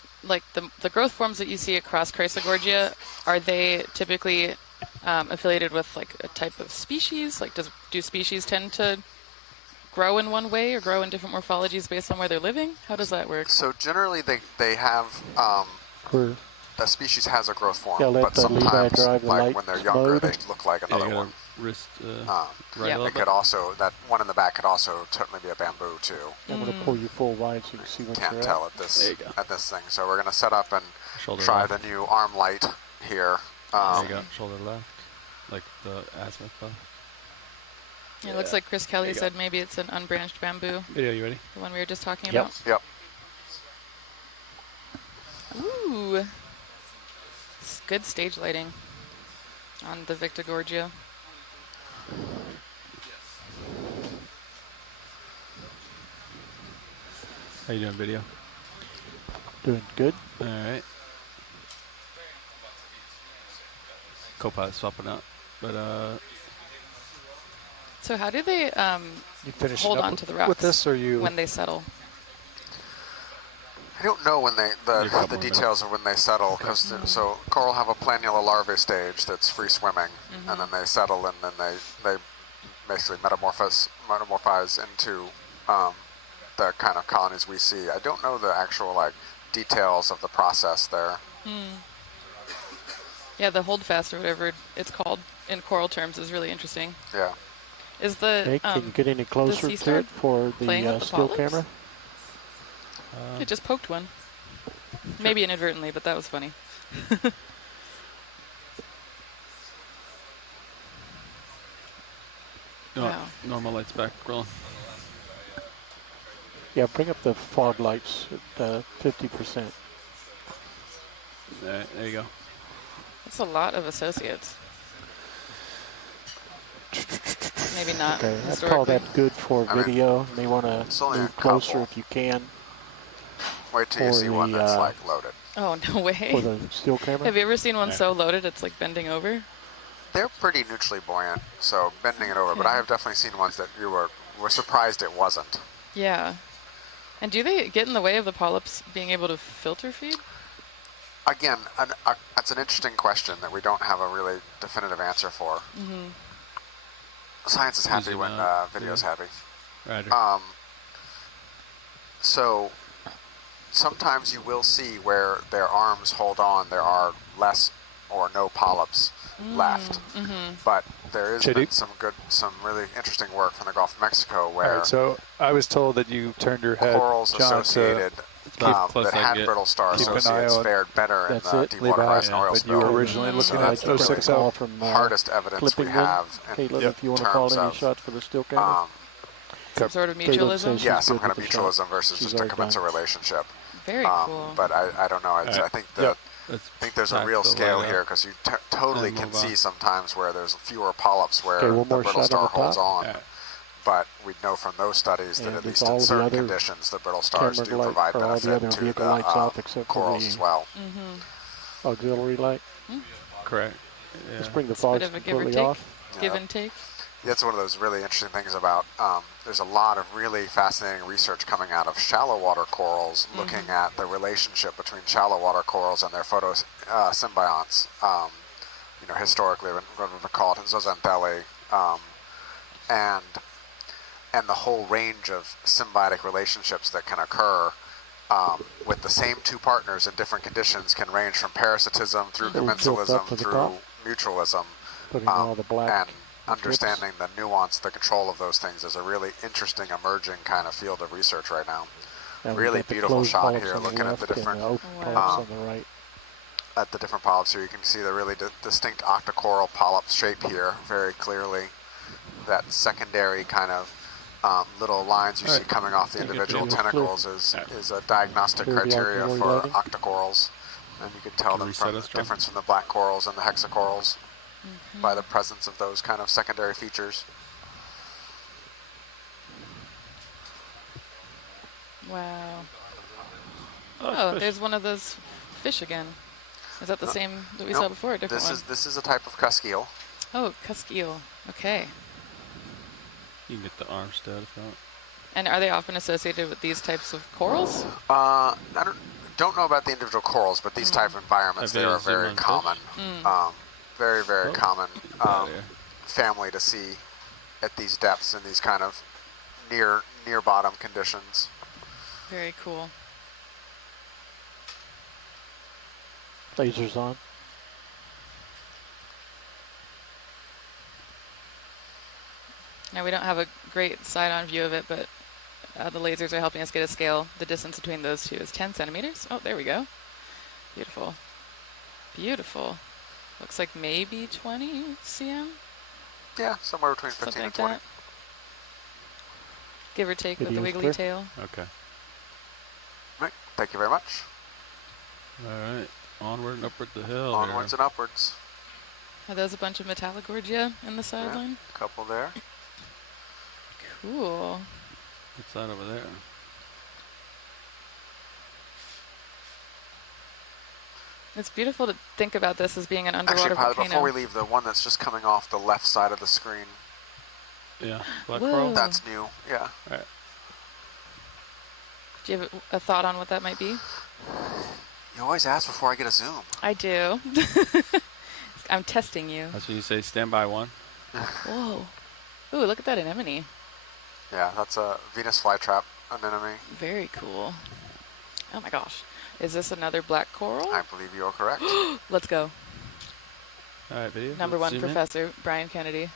growth forms that you see across Chrysogorgia, are they typically affiliated with like a type of species? Like do species tend to grow in one way or grow in different morphologies based on where they're living? How does that work? So generally they have the species has a growth form, Yeah, but sometimes like when they're younger they look like another one. Wrist, it could also, that one in the back could also totally be a bamboo too. I'm going to pull you full wide so you can see what Can't you're tell at this thing. So we're going to set up and try the new arm light here. There you go, shoulder left, like the azimuth bow. It looks like Chris Kelly said maybe it's an unbranched bamboo. Video, you ready? The one we were just talking about? Yep. Ooh. It's good stage lighting on the Victorgorgia. How you doing, video? Doing good. All right. Co-pilot swapping out, but So how do they you hold on to the rocks with this, or when they settle? I don't know when the details of when they settle, because so coral have a planular larvae stage that's free swimming, and then they settle, and then they basically metamorphose into the kind of colonies we see. I don't know the actual details of the process there. Yeah, the holdfast or whatever it's called in coral terms is really interesting. Yeah. Is the Hey, can you get any closer to it for the still camera? It just poked one. Maybe inadvertently, but that was funny. Wow. Normal lights back, rolling. Yeah, bring up the fog lights at 50%. All right, there you go. That's a lot of associates. Maybe not. Okay, I'd call that good for video. You may want to move closer if you can. Wait till you see one that's loaded. Oh, no way. For the still camera? Have you ever seen one so loaded it's like bending over? They're pretty neutrally buoyant, so bending it over, but I have definitely seen ones that you were surprised it wasn't. Yeah. And do they get in the way of the polyps being able to filter feed? Again, that's an interesting question that we don't have a really definitive answer for. Science is happy when video's happy. Roger. So sometimes you will see where their arms hold on, there are less or no polyps left. But there has been some really interesting work from the Gulf of Mexico where all right, so I was told that you turned your head, corals John, associated that had brittle star associates fared better in the Deepwater Horizon oil but spill. you were originally looking at 060. Hardest evidence we have in if you want to call any shots for the still camera. Some sort of mutualism? Yeah, some kind of mutualism versus just a commensal relationship. Very cool. But I don't know. I think there's a real scale here because you totally can see sometimes where there's fewer polyps where the brittle star holds on. But we know from those studies that at least in certain conditions, the brittle stars do provide benefit to the corals as well. Auxiliary light? Correct. Let's bring the fogs completely off. Give and take. That's one of those really interesting things about, there's a lot of really fascinating research coming out of shallow water corals, looking at the relationship between shallow water corals and their photosymbionts. Historically, we've been called zooxanthellae, and the whole range of symbiotic relationships that can occur with the same two partners in different conditions can range from parasitism through commensalism through mutualism, and understanding the nuance, the control of those things is a really interesting emerging kind of field of research right now. Really beautiful shot here looking at the different on the right. At the different polyps here. You can see the really distinct octocoral polyp shape here very clearly. that secondary kind of little lines you see coming off the individual tentacles is a diagnostic criteria for octocorals. And you can tell them from the difference from the black corals and the hexacorals by the presence of those kind of secondary features. Wow. Oh, there's one of those fish again. Is that the same that we saw before? A different one? This is a type of cusk eel. Oh, cusk eel. Okay. You can get the arm stud if you want. And are they often associated with these types of corals? I don't know about the individual corals, but these type of environments, they are very common. Very, very common family to see at these depths in these kind of near bottom conditions. Very cool. Lasers on. Now we don't have a great side-on view of it, but the lasers are helping us get a scale. The distance between those two is 10 centimeters. Oh, there we go. Beautiful. Beautiful. Looks like maybe 20 cm? Yeah, somewhere between 15 Something and like 20. that. Give or take with the wiggly tail. Okay. Right, thank you very much. All right, onward and upward the hill. Onwards and upwards. Are those a bunch of Metallogorgia in the sideline? A couple there. Cool. What's that over there? It's beautiful to think about this as being an underwater Actually, probably volcano. before we leave, the one that's just coming off the left side of the screen. Yeah, black Whoa. coral. That's new, yeah. All right. Do you have a thought on what that might be? You always ask before I get a zoom. I do. I'm testing you. That's what you say, stand by one. Whoa. Ooh, look at that anemone. Yeah, that's a Venus flytrap anemone. Very cool. Oh my gosh. Is this another black coral? I believe you are correct. Let's go. All right, video. Number one zoom in. professor, Brian Kennedy.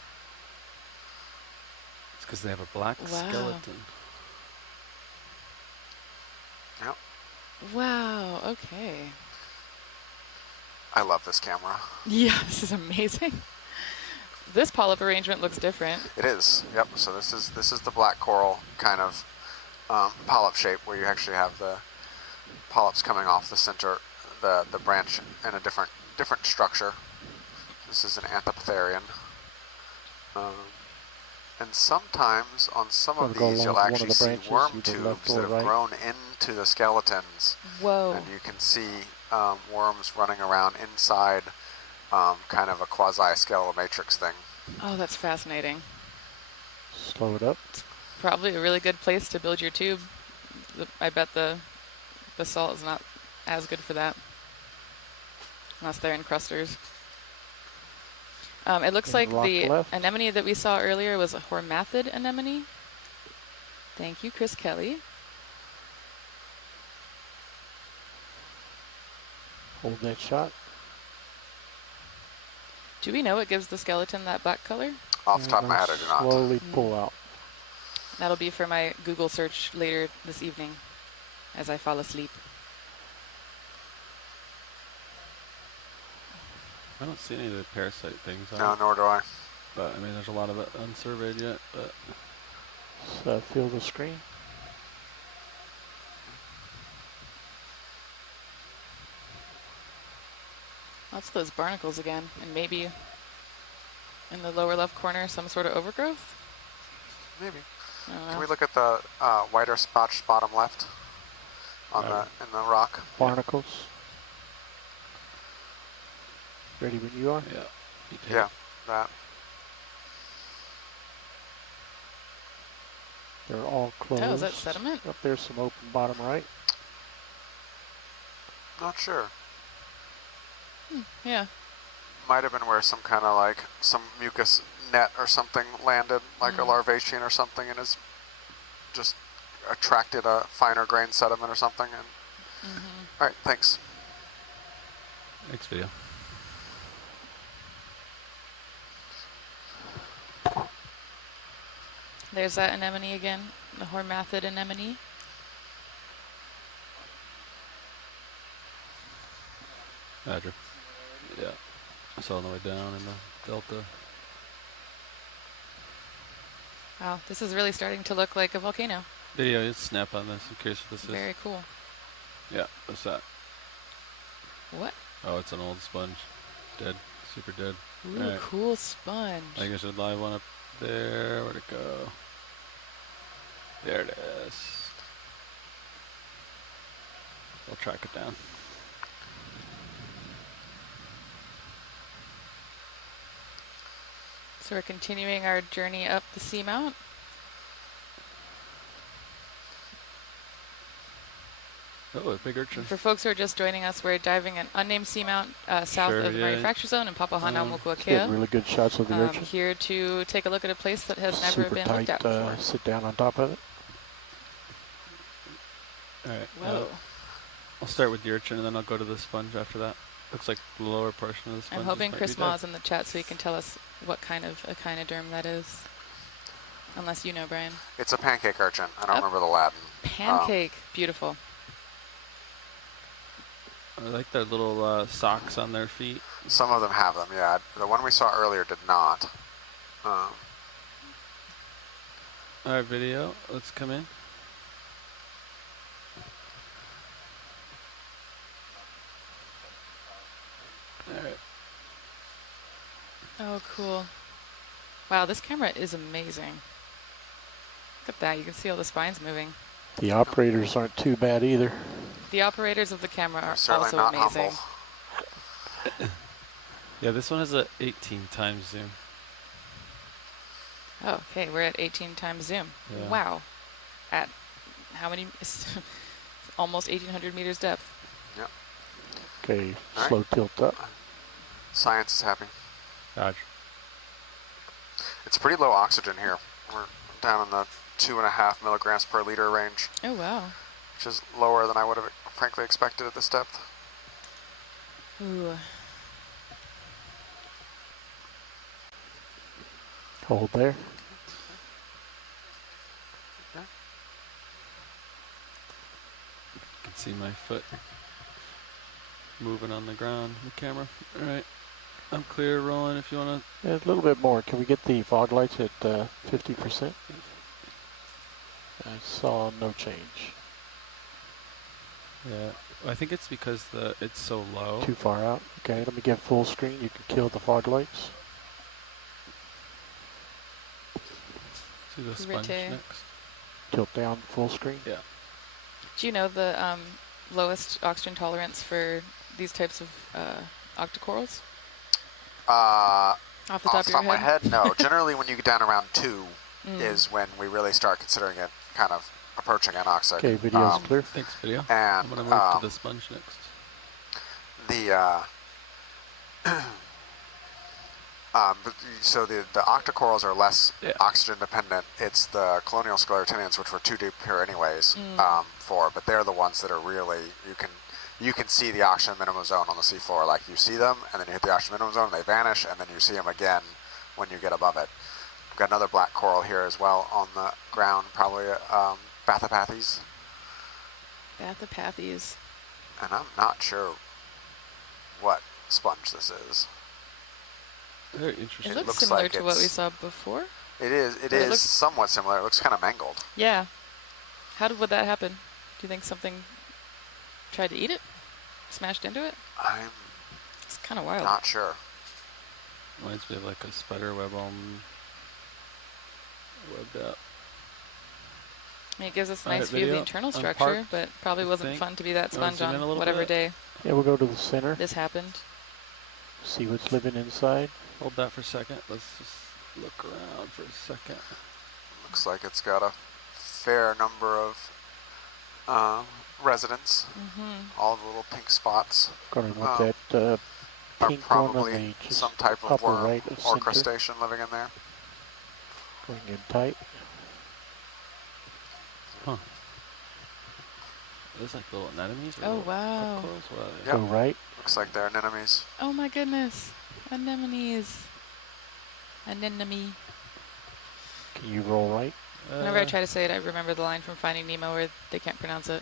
It's because they have a black skeleton. Yep. Wow, okay. I love this camera. Yeah, this is amazing. This polyp arrangement looks different. It is. Yep. So this is the black coral kind of polyp shape where you actually have the polyps coming off the center, the branch in a different structure. This is an Anthopitherian. And sometimes on some of these you'll actually see worm tubes that have grown into the skeletons. Whoa. And you can see worms running around inside kind of a quasi-skeletal matrix thing. Oh, that's fascinating. Slow it up. Probably a really good place to build your tube. I bet the basalt is not as good for that. Unless they're encrusters. It looks like the anemone that we saw earlier was a hormathid anemone. Thank you, Chris Kelly. Hold that shot. Do we know what gives the skeleton that black color? Off the top of my head, I do not. Slowly pull out. That'll be for my Google search later this evening as I fall asleep. I don't see any of the parasite things. No, nor do I. But I mean, there's a lot of it unsurveyed yet. But So feel the screen. That's those barnacles again, and maybe in the lower left corner some sort of overgrowth? Maybe. I don't know. Can we look at the whiter spots bottom left on in the rock? Barnacles. Ready when you are? Yeah. Yeah, that. They're all closed. Oh, is that sediment? Up there's some open bottom right. Not sure. Yeah. Might have been where some kind of like some mucus net or something landed, like a larvacean or something, and has just attracted a finer grain sediment or something. And all right, thanks. Next video. There's that anemone again, the hormathid anemone. Badger. Yeah. I saw on the way down in the delta. Wow, this is really starting to look like a volcano. Video, you snap on this. I'm curious what this is. Very cool. Yeah, what's that? What? Oh, it's an old sponge. Dead. Super dead. Ooh, All right. cool sponge. I think I should live one up there. Where'd it go? There it is. I'll track it down. So we're continuing our journey up the Seamount. Oh, a big urchin. For folks who are just joining us, we're diving an unnamed seamount south of the manufacture zone in Papahanaumokuakea. Really good shots of the urchin. Here to take a look at a place that has never Super been tight, looked at before. sit down on top of it. All right. Whoa. I'll start with the urchin and then I'll go to the sponge after that. Looks like the lower portion of the sponge. I'm hoping Chris Ma's in the chat so he can tell us what kind of echinoderm that is. Unless you know, Brian. It's a pancake urchin. I don't remember the Latin. Pancake. Beautiful. I like their little socks on their feet. Some of them have them, yeah. The one we saw earlier did not. All right, video. Let's come in. All right. Oh, cool. Wow, this camera is amazing. Look at that. You can see all the spines moving. The operators aren't too bad either. The operators of the camera are certainly also not amazing. humble. Yeah, this one has a 18 times zoom. Oh, okay. We're at 18 times zoom. Yeah. Wow. At how many? Almost 1,800 meters depth. Yep. Okay, All slow right. tilt up. Science is happy. Dodge. It's pretty low oxygen here. We're down in the 2.5 milligrams per liter range. Oh, wow. Which is lower than I would have frankly expected at this depth. Ooh. Hold there. You can see my foot moving on the ground, the camera. All right. I'm clear, rolling if you want to. Yeah, a little bit more. Can we get the fog lights at 50%? I saw no change. Yeah, I think it's because it's so low. Too far out. Okay, let me get full screen. You can kill the fog lights. Do the sponge Pretty. next. Tilt down full screen. Yeah. Do you know the lowest oxygen tolerance for these types of octocorals? Off the top of your my head? head, no. Generally, when you get down around 2 is when we really start considering it kind of approaching anoxic. Okay, video's clear. Thanks, video. And I'm going to move to the sponge next. So the octocorals are less oxygen dependent. It's the colonial sclerotinians, which we're too deep here anyways, but they're the ones that are really, you can see the oxygen minimum zone on the seafloor. Like you see them, and then you hit the oxygen minimum zone, and they vanish, and then you see them again when you get above it. We've got another black coral here as well on the ground, probably Bathopathes. Bathopathes. And I'm not sure what sponge this is. Very interesting. It looks looks similar like to what we saw before. It is. It is somewhat similar. It looks kind of mangled. Yeah. Would that happen? Do you think something tried to eat it? Smashed into it? It's kind of wild. Not sure. Reminds me of like a spider web all webbed up. I mean, it gives us a Alright, nice view of the video. internal I'm structure, parked, but probably I wasn't think. fun to be that You wanna sponge zoom in a on little whatever bit? day Yeah, we'll go to the center. this happened. See what's living inside. Hold that for a second. Let's just look around for a second. Looks like it's got a fair number of residents. All the little pink spots Gonna want that are pink one on probably the just some type of upper worm right of or center. crustacean living in there. Going in tight. Huh. There's like little anemones. Oh, wow. Go right. Looks like they're anemones. Oh my goodness. Anemones. Anemone. Can you roll right? Whenever I try to say it, I remember the line from Finding Nemo where they can't pronounce it.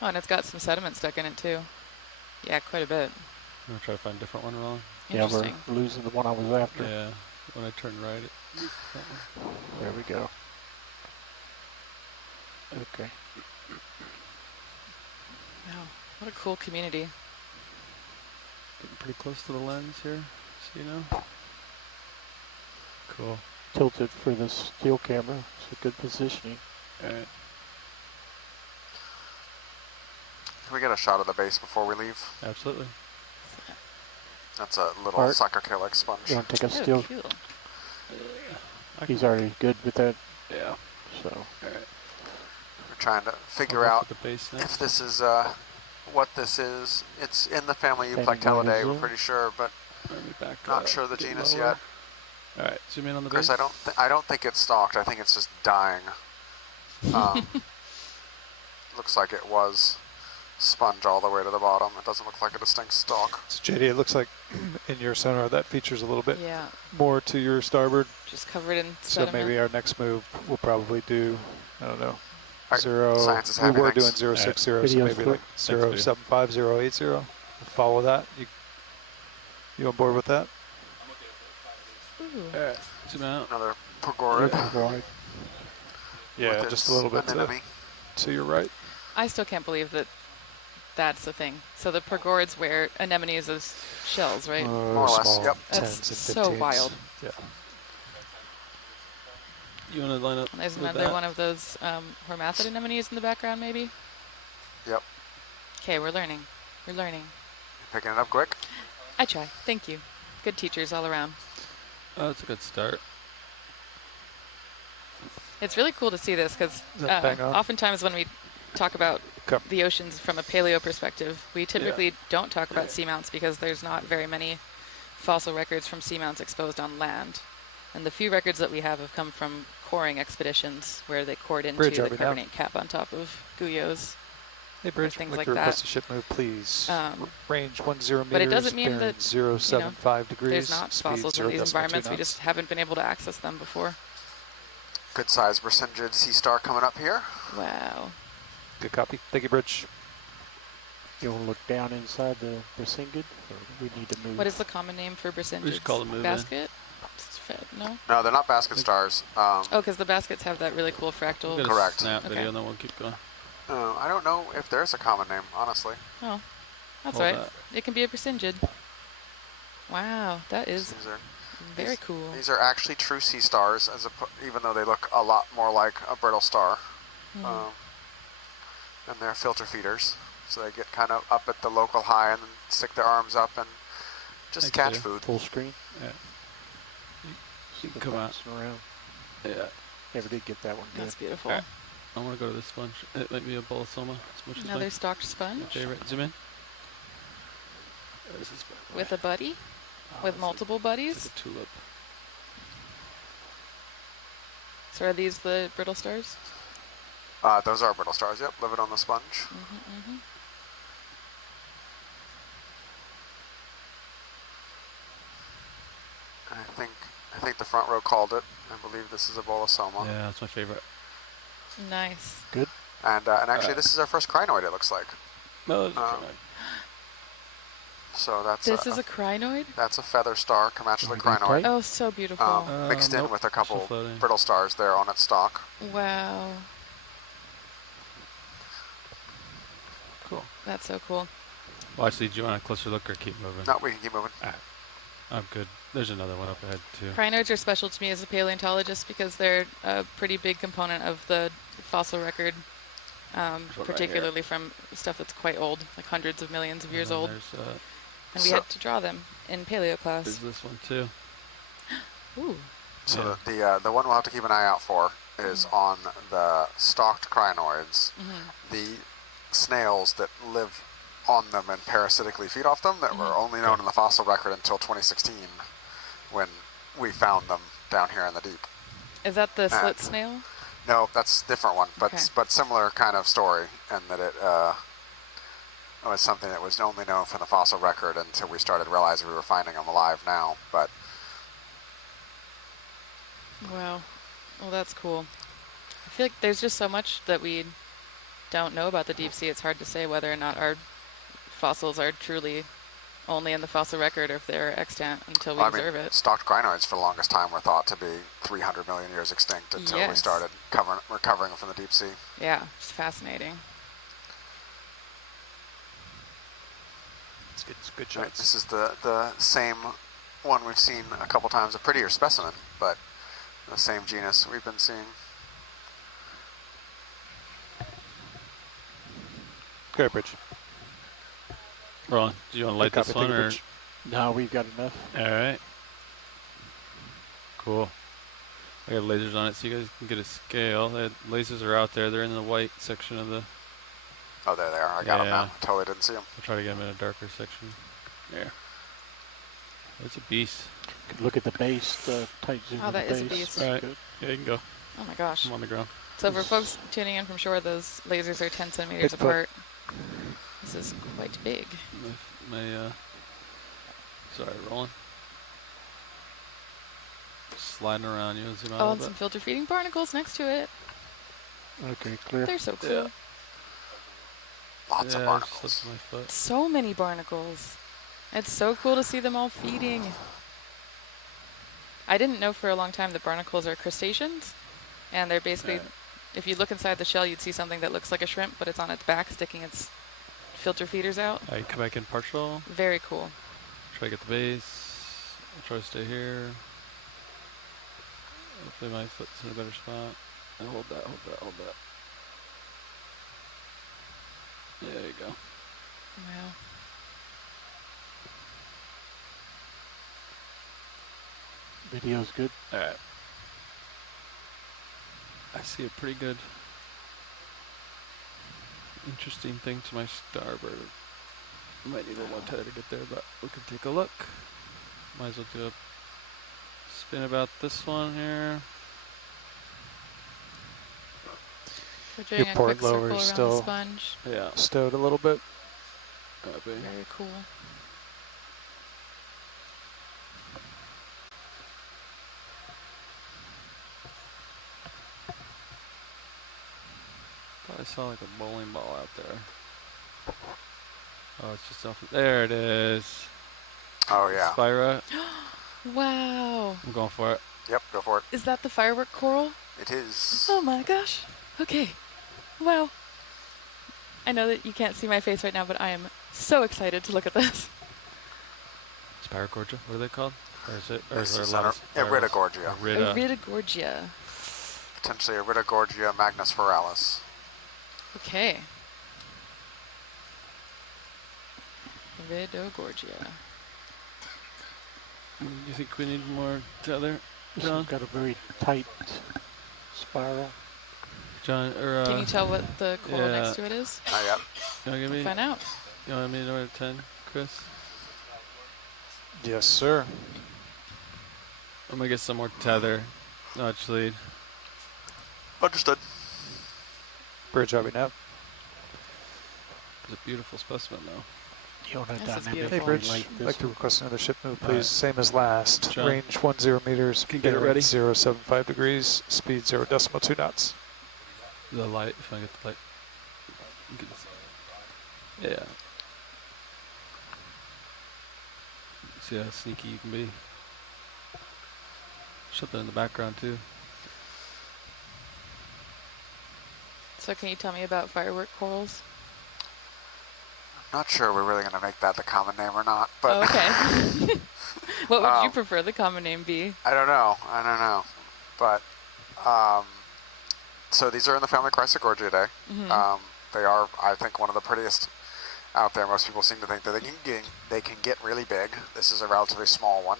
Oh, and it's got some sediment stuck in it too. Yeah, quite a bit. I'm going to try to find a different one, Ron. Yeah, we're losing the one I was after. Yeah, when I turn right, There we go. Okay. Wow, what a cool community. Getting pretty close to the lens here, so you know. Cool. Tilted for the steel camera. It's a good positioning. All right. Can we get a shot of the base before we leave? Absolutely. That's a little Art, sucker kill like sponge. You want to take a Oh, steel? cool. He's already good with that. Yeah. So. All right. We're trying to figure out if this is what this is. It's in the family Euplectellidae, we're pretty sure, but not sure the genus yet. All right, zoom in on the Chris, base. I don't think it's stalked. I think it's just dying. Looks like it was sponge all the way to the bottom. It doesn't look like a distinct stalk. So JD, it looks like in your sonar that features a little bit Yeah. more to your starboard. Just covered in So sediment. maybe our next move will probably do, I don't know, Alright, zero. science is We having were things. doing 060, so Video's maybe good. like 075, 080. We'll follow that. You on board with that? Ooh. All right, zoom out. Another Pergorid. Yeah, with just its a little bit anemone. to your right. I still can't believe that that's the thing. So the pergorids wear anemones as shells, right? More or less, small yep. 10s That's and so 15s. wild. Yeah. You want to line up? There's with another that? one of those hormathid anemones in the background, maybe? Yep. Okay, we're learning. We're learning. Picking it up quick. I try. Thank you. Good teachers all around. Oh, that's a good start. It's really cool to see this because Is that bang on? oftentimes when we talk about Okay. the oceans from a paleo perspective, we typically don't talk about seamounts because there's not very many fossil records from seamounts exposed on land. And the few records that we have come from coring expeditions where they cored into Bridge, are the we down? carbonate cap on top of guyos. Hey, Bridge, things like like to request that. a ship move, please. Um, Range 10 meters, but it doesn't mean bearing that 075 degrees. there's not speed fossils in these 0.2 environments. We knots. just haven't been able to access them before. Good size Brisingid sea star coming up here. Wow. Good copy. Thank you, Bridge. You want to look down inside the Brisingid, or we need to move? What is the common name for Brisingid? We just call it move in. Basket? No? No, they're not basket stars. Oh, because the baskets have that really cool fractal. We'll get a Correct. snap video Okay. and then we'll keep going. I don't know if there's a common name, honestly. Oh, that's Hold all right. that. It can be a Brisingid. Wow, that is These are, very cool. These are actually true sea stars, even though they look a lot more like a brittle star. And they're filter feeders, so they get kind of up at the local high and then stick their arms up and just Thanks, catch Peter. food. Full screen? Yeah. You can come out. Around. Yeah. Never did get that one good. That's beautiful. All right. I want to go to this sponge. It might be a bolosoma. Another stalked sponge My favorite. Zoom in. This is with a buddy, with multiple buddies. like a tulip. So are these the brittle stars? Those are brittle stars, yep, living on the sponge. And I think the front row called it. I believe this is a bolosoma. Yeah, that's my favorite. Nice. Good. And actually, this is our first crinoid, it looks like. No, it's So that's This is a crinoid? That's a feather star, Comanche crinoid. Oh, so beautiful. Mixed in nope, with a still couple floating. brittle stars there on its stalk. Wow. Cool. That's so cool. Well, actually, do you want a closer look or keep moving? No, we can keep moving. I'm good. There's another one up ahead, too. Crinoids are special to me as a paleontologist because they're a pretty big component of the fossil record, particularly from stuff that's quite old, like hundreds of millions of years old. And we had to draw them in paleo class. There's this one, too. Ooh. So the one we'll have to keep an eye out for is on the stalked crinoids, the snails that live on them and parasitically feed off them that were only known in the fossil record until 2016 when we found them down here in the deep. Is that the slit snail? No, that's a different one, but Okay. but similar kind of story, and that it was something that was only known from the fossil record until we started realizing we were finding them alive now. But Wow. Well, that's cool. I feel like there's just so much that we don't know about the deep sea. It's hard to say whether or not our fossils are truly only in the fossil record or if they're extant until we Well, observe it. Stalked crinoids for the longest time were thought to be 300 million years extinct until we Yes. started recovering them from the deep sea. Yeah, it's fascinating. It's good Right, shots. this is the same one we've seen a couple times, a prettier specimen, but the same genus we've been seeing. Go ahead, Bridge. Roland, do you want to light Copy, this take one a or? Bridge. No, we've got enough. All right. Cool. I got lasers on it so you guys can get a scale. The lasers are out there. They're in the white section of the... Oh, there they are. I got them now. Totally didn't see them. I'll try to get them in a darker section. There. It's a beast. Could look at the base, the tight zoom Oh, of the that is a base. beast. All right. Yeah, you can go. Oh my gosh. I'm on the ground. So for folks tuning in from shore, those lasers are 10 centimeters Bigfoot. apart. This is quite big. Sorry, Roland. Sliding around you. Zoom out Oh, a and little some filter feeding barnacles next to it. Okay, clear. They're so cool. Yeah. Lots of I barnacles. just slipped my foot. So many barnacles. It's so cool to see them all feeding. I didn't know for a long time that barnacles are crustaceans. And they're basically, if you look inside the shell, you'd see something that looks like a shrimp, but it's on its back sticking its filter feeders out. I come back in partial. Very cool. Try to get the base. I'll try to stay here. Hopefully my foot's in a better spot. And hold that, hold that, hold that. There you go. Wow. Video's good. Alright. I see a pretty good, interesting thing to my starboard. Might need a little more tether to get there, but we can take a look. Might as well do a spin about this one here. We're doing Your a port quick circle lower around is the still sponge. Yeah. stowed a little bit. Copy. Very cool. Thought I saw like a bowling ball out there. Oh, it's just off. There it is. Oh, yeah. Spira. Wow. I'm going for it. Yep, go for it. Is that the firework coral? It is. Oh my gosh. Okay. Wow. I know that you can't see my face right now, but I am so excited to look at this. Spirogorgia? What are they called? Or is it? Or This is there is a lot of Iridogorgia. Iridogorgia. Potentially Iridogorgia magnispiralis. Okay. Iridogorgia. You think we need more tether, This John? one's got a very tight spiral. John, or Can you tell what the coral yeah. next to it is? Not yet. You want to give me? Find out. You want me to know 10, Chris? Yes, sir. I'm gonna get some more tether. Notch lead. Understood. Bridge, are we now? It's a beautiful specimen, though. You don't have This is dynamic beautiful. Hey, Bridge. like I'd this like to one. request another ship move, please. Alright. Same as last. John. Range 10 meters. Can you get it bearing ready? 075 degrees. Speed 0.2 knots. The light, if I get the light. You can yeah. See how sneaky you can be. Shut that in the background, too. So can you tell me about firework corals? Not sure we're really going to make that the common name or not, but Oh, okay. What would you prefer the common name be? I don't know. But so these are in the family Chrysogorgiidae. Mhm. They are, I think, one of the prettiest out there. Most people seem to think that they can get really big. This is a relatively small one.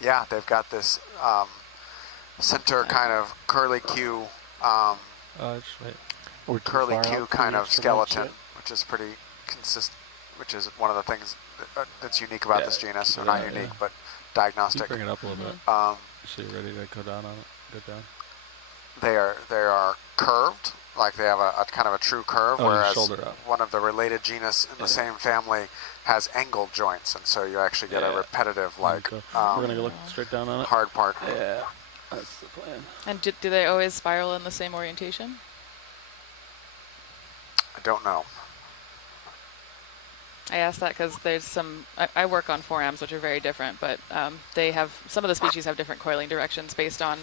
Yeah, they've got this center kind of curly Q, Just wait. Or too curly far Q out for kind the of instruments skeleton, yet. which is pretty consistent. Which is one of the things that's unique about this genus, or not unique, but diagnostic. Bring it up a little bit. Um, So you're ready to go down on it? Go down. They are curved, like they have a kind of a true curve, Oh, whereas shoulder up. one of the related genus in the same family has angled joints, and so you actually get a repetitive, like We're gonna go look straight down on it. hard part. Yeah, that's the plan. And do they always spiral in the same orientation? don't know. I asked that because there's some, I work on forams, which are very different, but they have, some of the species have different coiling directions based on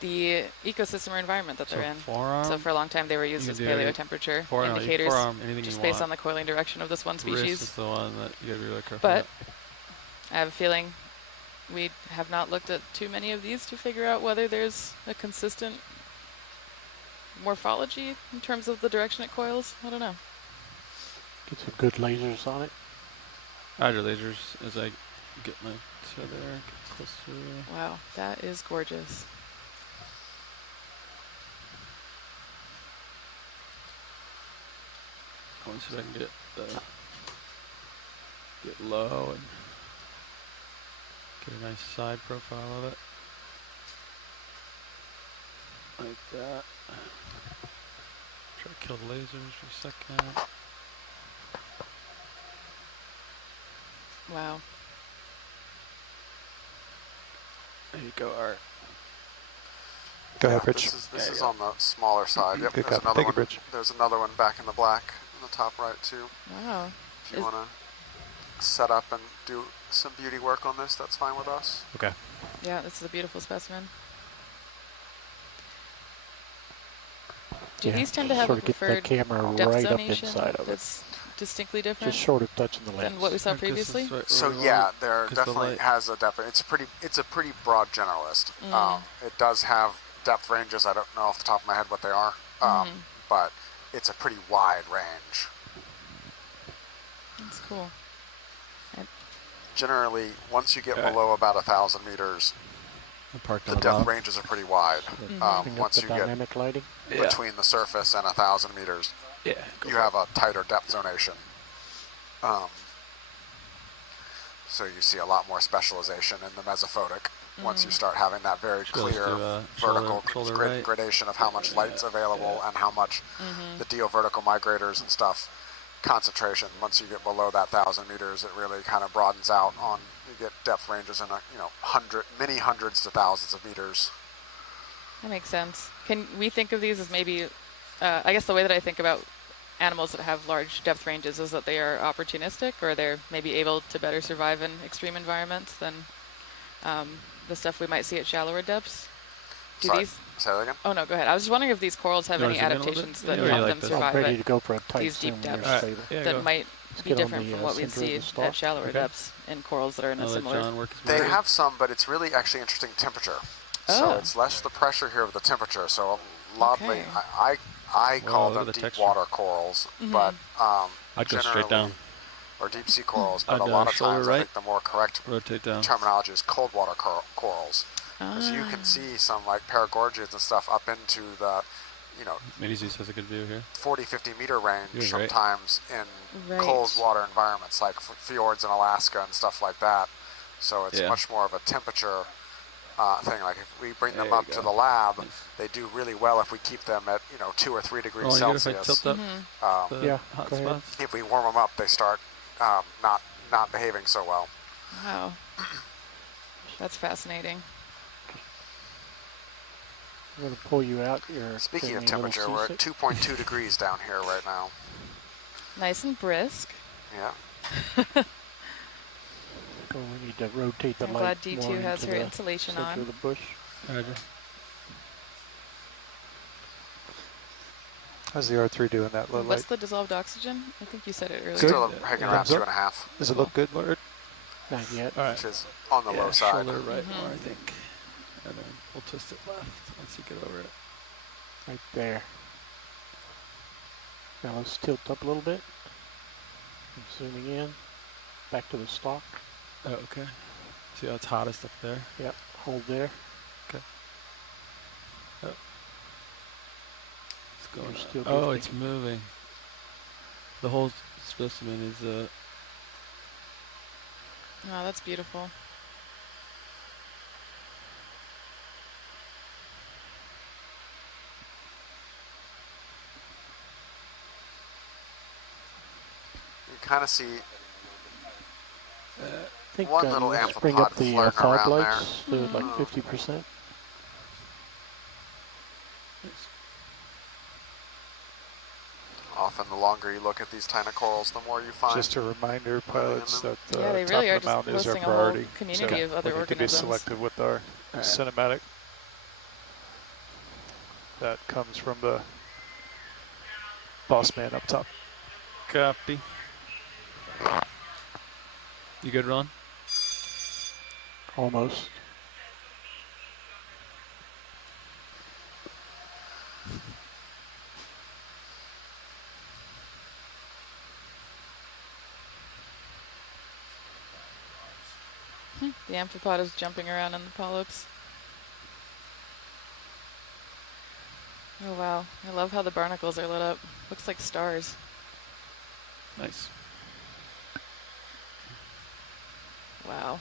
the ecosystem or environment that they're in. So for a long time they were used as paleo temperature indicators, just based on the coiling direction of this one species. Wrist is the one that you gotta be really careful But about. I have a feeling we have not looked at too many of these to figure out whether there's a consistent morphology in terms of the direction it coils. I don't know. Get some good lasers on it. Hydro lasers as I get my tether closer. Wow, that is gorgeous. I want to see if I can get low and get a nice side profile of it. Like that. Try to kill the lasers for a second. Wow. There you go, Art. Go ahead, Rich. This is on the smaller side. Yep, Good there's copy. another Thank you, one. Rich. There's another one back in the black in the top right too. Wow. If you want to set up and do some beauty work on this, that's fine with us. Okay. Yeah, this is a beautiful specimen. Do these tend to have sort a of get the preferred camera depth right up zonation inside of it. that's distinctly different? Just short of touching the lens. Than what we saw previously? So yeah, there definitely has a depth. It's a pretty broad generalist. It does have depth ranges. I don't know off the top of my head what they are, but it's a pretty wide range. That's cool. Generally, once you get below about 1,000 meters, the depth ranges are pretty wide. Once you get dynamic lighting between the surface and 1,000 meters, you have a tighter depth zonation. So you see a lot more specialization in the mesophotic once you start having that very clear vertical gradation of how much light's available and how much the vertical migrators and stuff concentration. Once you get below that 1,000 meters, it really kind of broadens out on. You get depth ranges in many hundreds to thousands of meters. That makes sense. Can we think of these as maybe, I guess the way that I think about animals that have large depth ranges is that they are opportunistic, or they're maybe able to better survive in extreme environments than the stuff we might see at shallower depths. Say that again? Oh no, go ahead. I was just wondering if these corals have any adaptations that help them survive at these deep depths that might be different from what we see at shallower depths in corals that are in a similar. They have some, but it's really actually interesting temperature. So it's less the pressure here with the temperature. So oddly, I call them deep water corals, but I'd go straight down. Or deep sea corals, but a lot of times I think the more correct terminology is cold water corals. Because you can see some like paragorgids and stuff up into the, Mini-Zeus has a good view here. 40, 50 meter range sometimes in cold water environments like fjords in Alaska and stuff like that. So it's much more of a temperature thing. Like if we bring them up to the lab, they do really well if we keep them at 2 or 3 degrees Celsius. If we warm them up, they start not behaving so well. Wow, that's fascinating. I'm going to pull you out. Speaking of temperature, we're at 2.2 degrees down here right now. Nice and brisk. Yeah. So we need to rotate the I'm light. glad D2 has her insulation on. Of the bush. Roger. How's the R3 doing that low light? What's the dissolved oxygen? I think you said it earlier. Still hanging around 2.5. Does it look good, Lord? Not yet. Which is on the low side. Shoulder right more, I think. And then we'll twist it left once you get over it. Right there. Now let's tilt up a little bit. I'm zooming in. Back to the stalk. Oh, okay. See how it's hottest up there? Yep. Hold there. Okay. Oh. It's going still oh, it's moving. The whole specimen is Oh, that's beautiful. You kind of see I think one little let's bring up the flirting fog around lights there. to like 50%. Often the longer you look at these tiny corals, the more you find. Just a reminder, pilots, that Yeah, they top really are of the just mountain is our listing a whole priority. community So of other we need to be organisms. selective with our cinematic. That comes from the boss man up top. Copy. You good, Ron? Almost. The amphipod is jumping around in the polyps. Oh wow, I love how the barnacles are lit up. Looks like stars. Nice. Wow.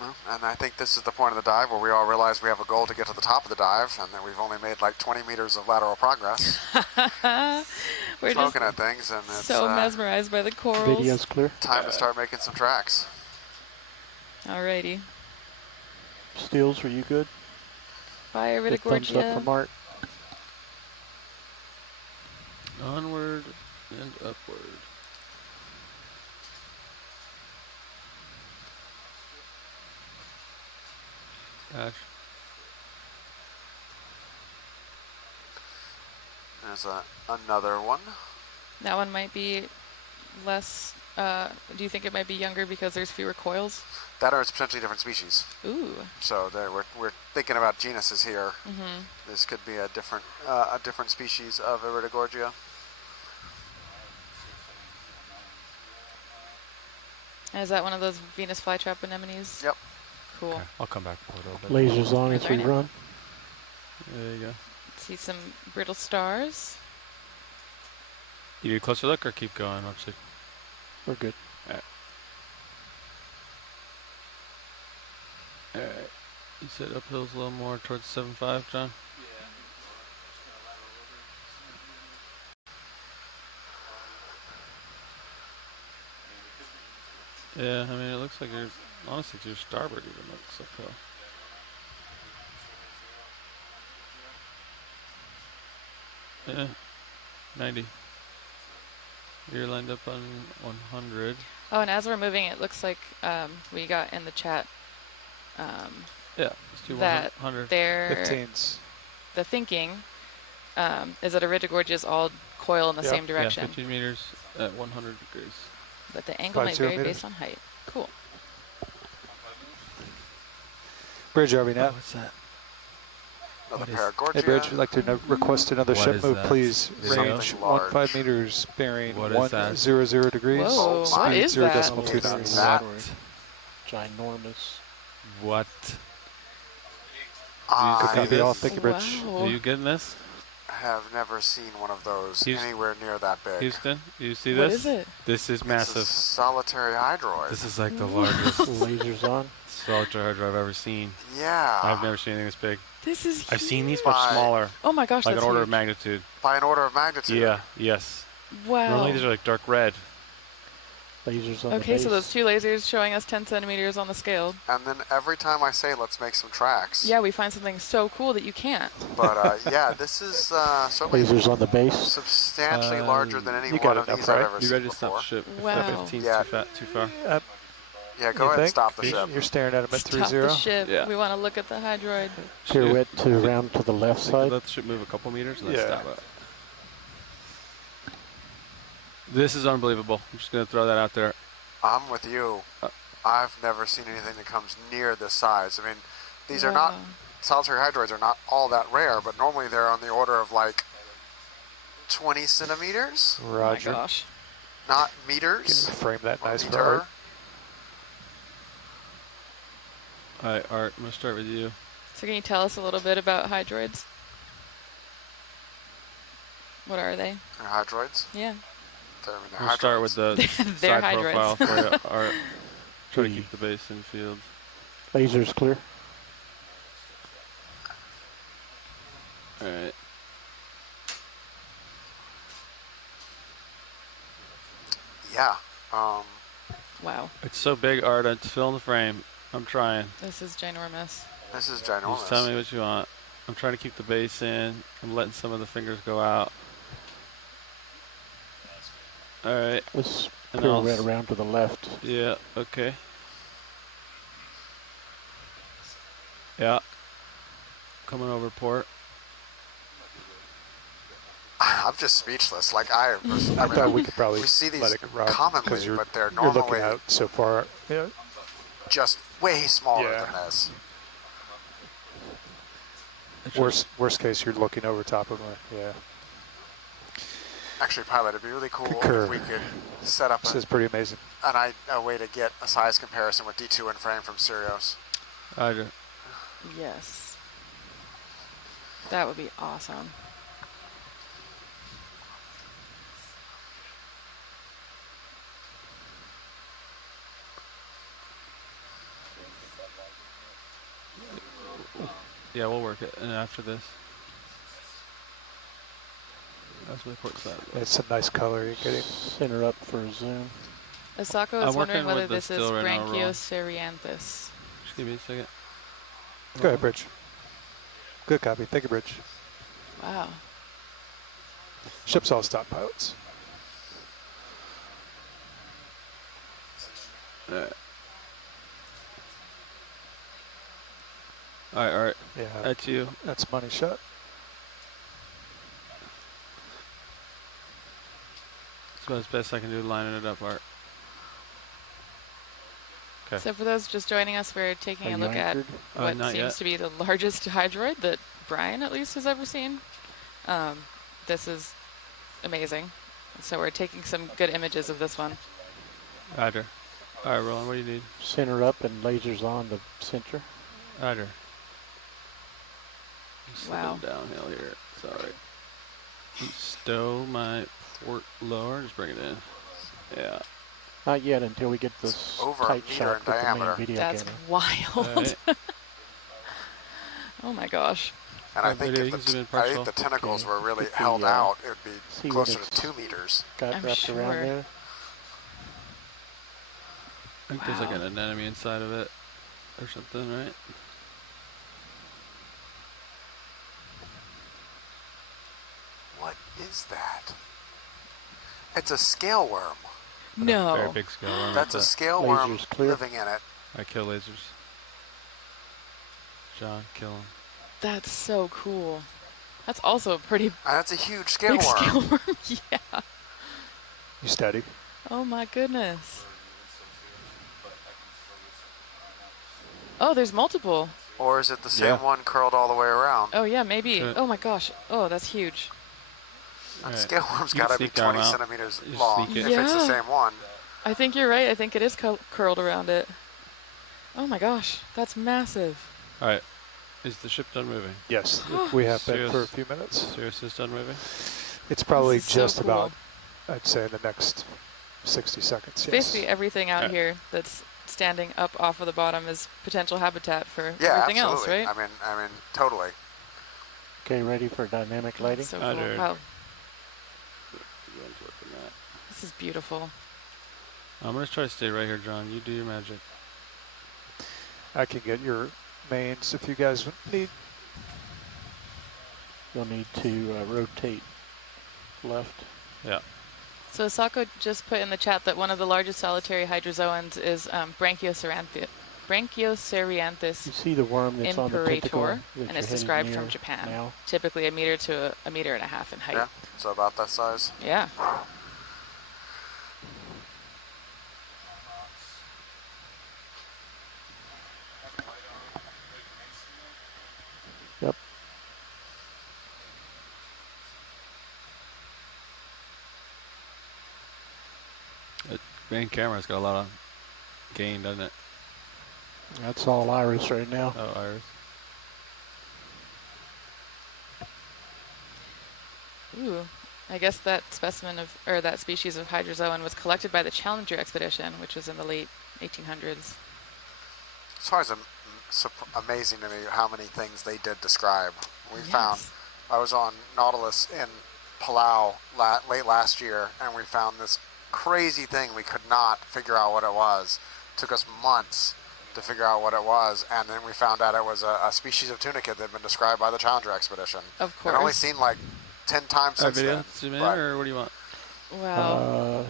Well, and I think this is the point of the dive where we all realize we have a goal to get to the top of the dive, and that we've only made like 20 meters of lateral progress. We're Smoking just at things, and it's so mesmerized by the corals. Video's clear. time to start making some tracks. Alrighty. Steels, are you good? Bye, Good thumbs up Iridogorgia. from Mark. Onward and upward. Gosh. There's another one. That one might be less, do you think it might be younger because there's fewer coils? That or it's potentially different species. Ooh. So there, we're thinking about genuses here. Mm-hmm. This could be a different species of Iridogorgia. And is that one of those Venus flytrap anemones? Yep. Cool. Okay, I'll come back for a little bit. Lasers on as we learning. run. There you go. See some brittle stars. You do a closer look or keep going? Let's see. We're good. Alright. Alright. You said uphill's a little more towards 7.5, John? Yeah, I mean, it looks like you're, honestly, to your starboard even looks uphill. Yeah, 90. You're lined up on 100. Oh, and as we're moving, it looks like we got in the chat Yeah, let's do that 100. they're 15s. the thinking is that Iridogorgias all coil in the same direction. Yeah, 15 meters at 100 degrees. But the angle might 50 vary meters. based on height. Cool. Bridge, are we now? What's that? Another What is- Paragorgia. Hey, Bridge, we'd like to request another What ship is move, that? please. Video? Range Something large. 15 meters, bearing What is that? 100 degrees. Whoa, what speed is that? 0.2 knots. That- Ginormous. What? I Copy this? all. Thank you, Bridge. Wow. Are you getting this? have never seen one of those Houston- anywhere near that big. Houston, you see What this? is it? This is It's a massive. solitary hydroid. This is like the largest Lasers on. solitary hydroid I've ever seen. Yeah. I've never seen anything this big. This is I've seen these By- much smaller, Oh my gosh, like that's an order huge. of magnitude. By an order of magnitude. Yeah, yes. Wow. Normally these are like dark red. Lasers on the Okay, base. so those two lasers showing us 10 centimeters on the scale. And then every time I say let's make some tracks. Yeah, we find something so cool that you can't. But yeah, this is certainly Lasers on the base. substantially larger than any you got one of enough, these right? I've ever You seen ready to stop before. the ship? Wow. 15's Yeah. too far. Yeah, go You ahead and think? stop the ship. You're staring at him at Stop 3-0. the ship. Yeah. We want to look at the hydroid. Pirouette to round to the left side. Let the ship move a couple meters and then Yeah. stop it. This is unbelievable. I'm just going to throw that out there. I'm with you. I've never seen anything that comes near this size. I mean, these are not, Wow. solitary hydroids are not all that rare, but normally they're on the order of like 20 centimeters, Roger. Oh my gosh. not Can meters. you frame that or nice for meter. Art? All right, Art, I'm going to start with you. So can you tell us a little bit about hydroids? What are they? They're hydroids. Yeah. They're, they're We'll start with the They're side profile hydroids. for you, Art. Try to keep the base in field. Lasers clear. All right. Yeah. Wow. It's so big, Art. It's filling the frame. I'm trying. This is ginormous. This is Just tell ginormous. me what you want. I'm trying to keep the base in. I'm letting some of the fingers go out. All right. Let's And pirouette around to the left. Yeah, okay. Yeah. Coming over port. I'm just speechless. Like I thought we could probably we see these let it run commonly, you're, but they're you're looking normally out so far. Yeah. just way smaller Yeah. than this. Worst case, you're looking over top of them. Yeah. Actually, pilot, it'd be really cool Concur. if we could set up This is pretty amazing. a way to get a size comparison with D2 in frame from Sirius. Yes. That would be awesome. Yeah, we'll work it. And after this. That's my port side. It's a nice color you're getting. Center up for a zoom. Asako is wondering whether this is right now, Branchiocerianthus. Just give me a second. Go ahead, Bridge. Good copy. Thank you, Bridge. Wow. Ship's all stop, pilots. Alright. Alright. Yeah. That's you. That's money shot. That's about as best I can do lining it up, Art. Okay. So for those just joining us, we're taking a look at what not seems yet. to be the largest hydroid that Brian at least has ever seen. This is amazing. So we're taking some good images of this one. Roger. Alright, Roland, what do you need? Center up and lasers on the center. Roger. Wow. Downhill here. Sorry. Stow my port lower. Just bring it in. Yeah. Not yet until we get this over tight a meter shot in with the main diameter. video That's camera. wild. Right. Oh my gosh. And I think if the tentacles were really held out, it would be closer to 2 meters. Got wrapped around there. I think there's like an anemone inside of it or something, right? What is that? It's a scale worm. No. Very big scale worm. That's a scale worm living in it. I kill lasers. John, kill him. That's so cool. That's also a pretty That's a huge scale big worm. scale worm. Yeah. You steady? Oh my goodness. Oh, there's multiple. Or is it the same one curled all the way around? Oh yeah, maybe. Sure. Oh my gosh. Oh, that's huge. That scale worm's You can got to be sneak arm 20 out. centimeters Just long sneak if it. it's the Yeah. same one. I think you're right. I think it is curled around it. Oh my gosh, that's massive. Alright. Is the ship done moving? Yes, we have been Sirius- for a few minutes. Sirius is done moving? It's probably This is so just cool. about, I'd say, in the next 60 seconds. Yes. Basically everything out here that's standing up off of the bottom is potential habitat for Yeah, everything absolutely. else, right? I mean, totally. Okay, ready for dynamic lighting? So cool. Wow. This is beautiful. I'm going to try to stay right here, John. You do your magic. I can get your mains if you guys need. You'll need to rotate left. Yeah. So Asako just put in the chat that one of the largest solitary hydrozoans is Branchiocerianthus. You see the worm that's on the tentacle imperator, that and you're it's heading described near from Japan. now? Typically a meter to a meter and a half in height. Yeah, so about that size. Yeah. Yep. The main camera's got a lot of gain, doesn't it? That's all iris right now. Oh, iris. Ooh. I guess that specimen of, or that species of hydrozoan was collected by the Challenger expedition, which was in the late 1800s. It's always amazing to me how many things they did describe. We found, I was on Nautilus in Palau late last year, and we found this crazy thing we could not figure out what it was. Took us months to figure out what it was, and then we found out it was a species of tunicate that had been described by the Challenger expedition. Of course. And only seen like 10 times since video, then. zoom in, but- or what do you want? Wow.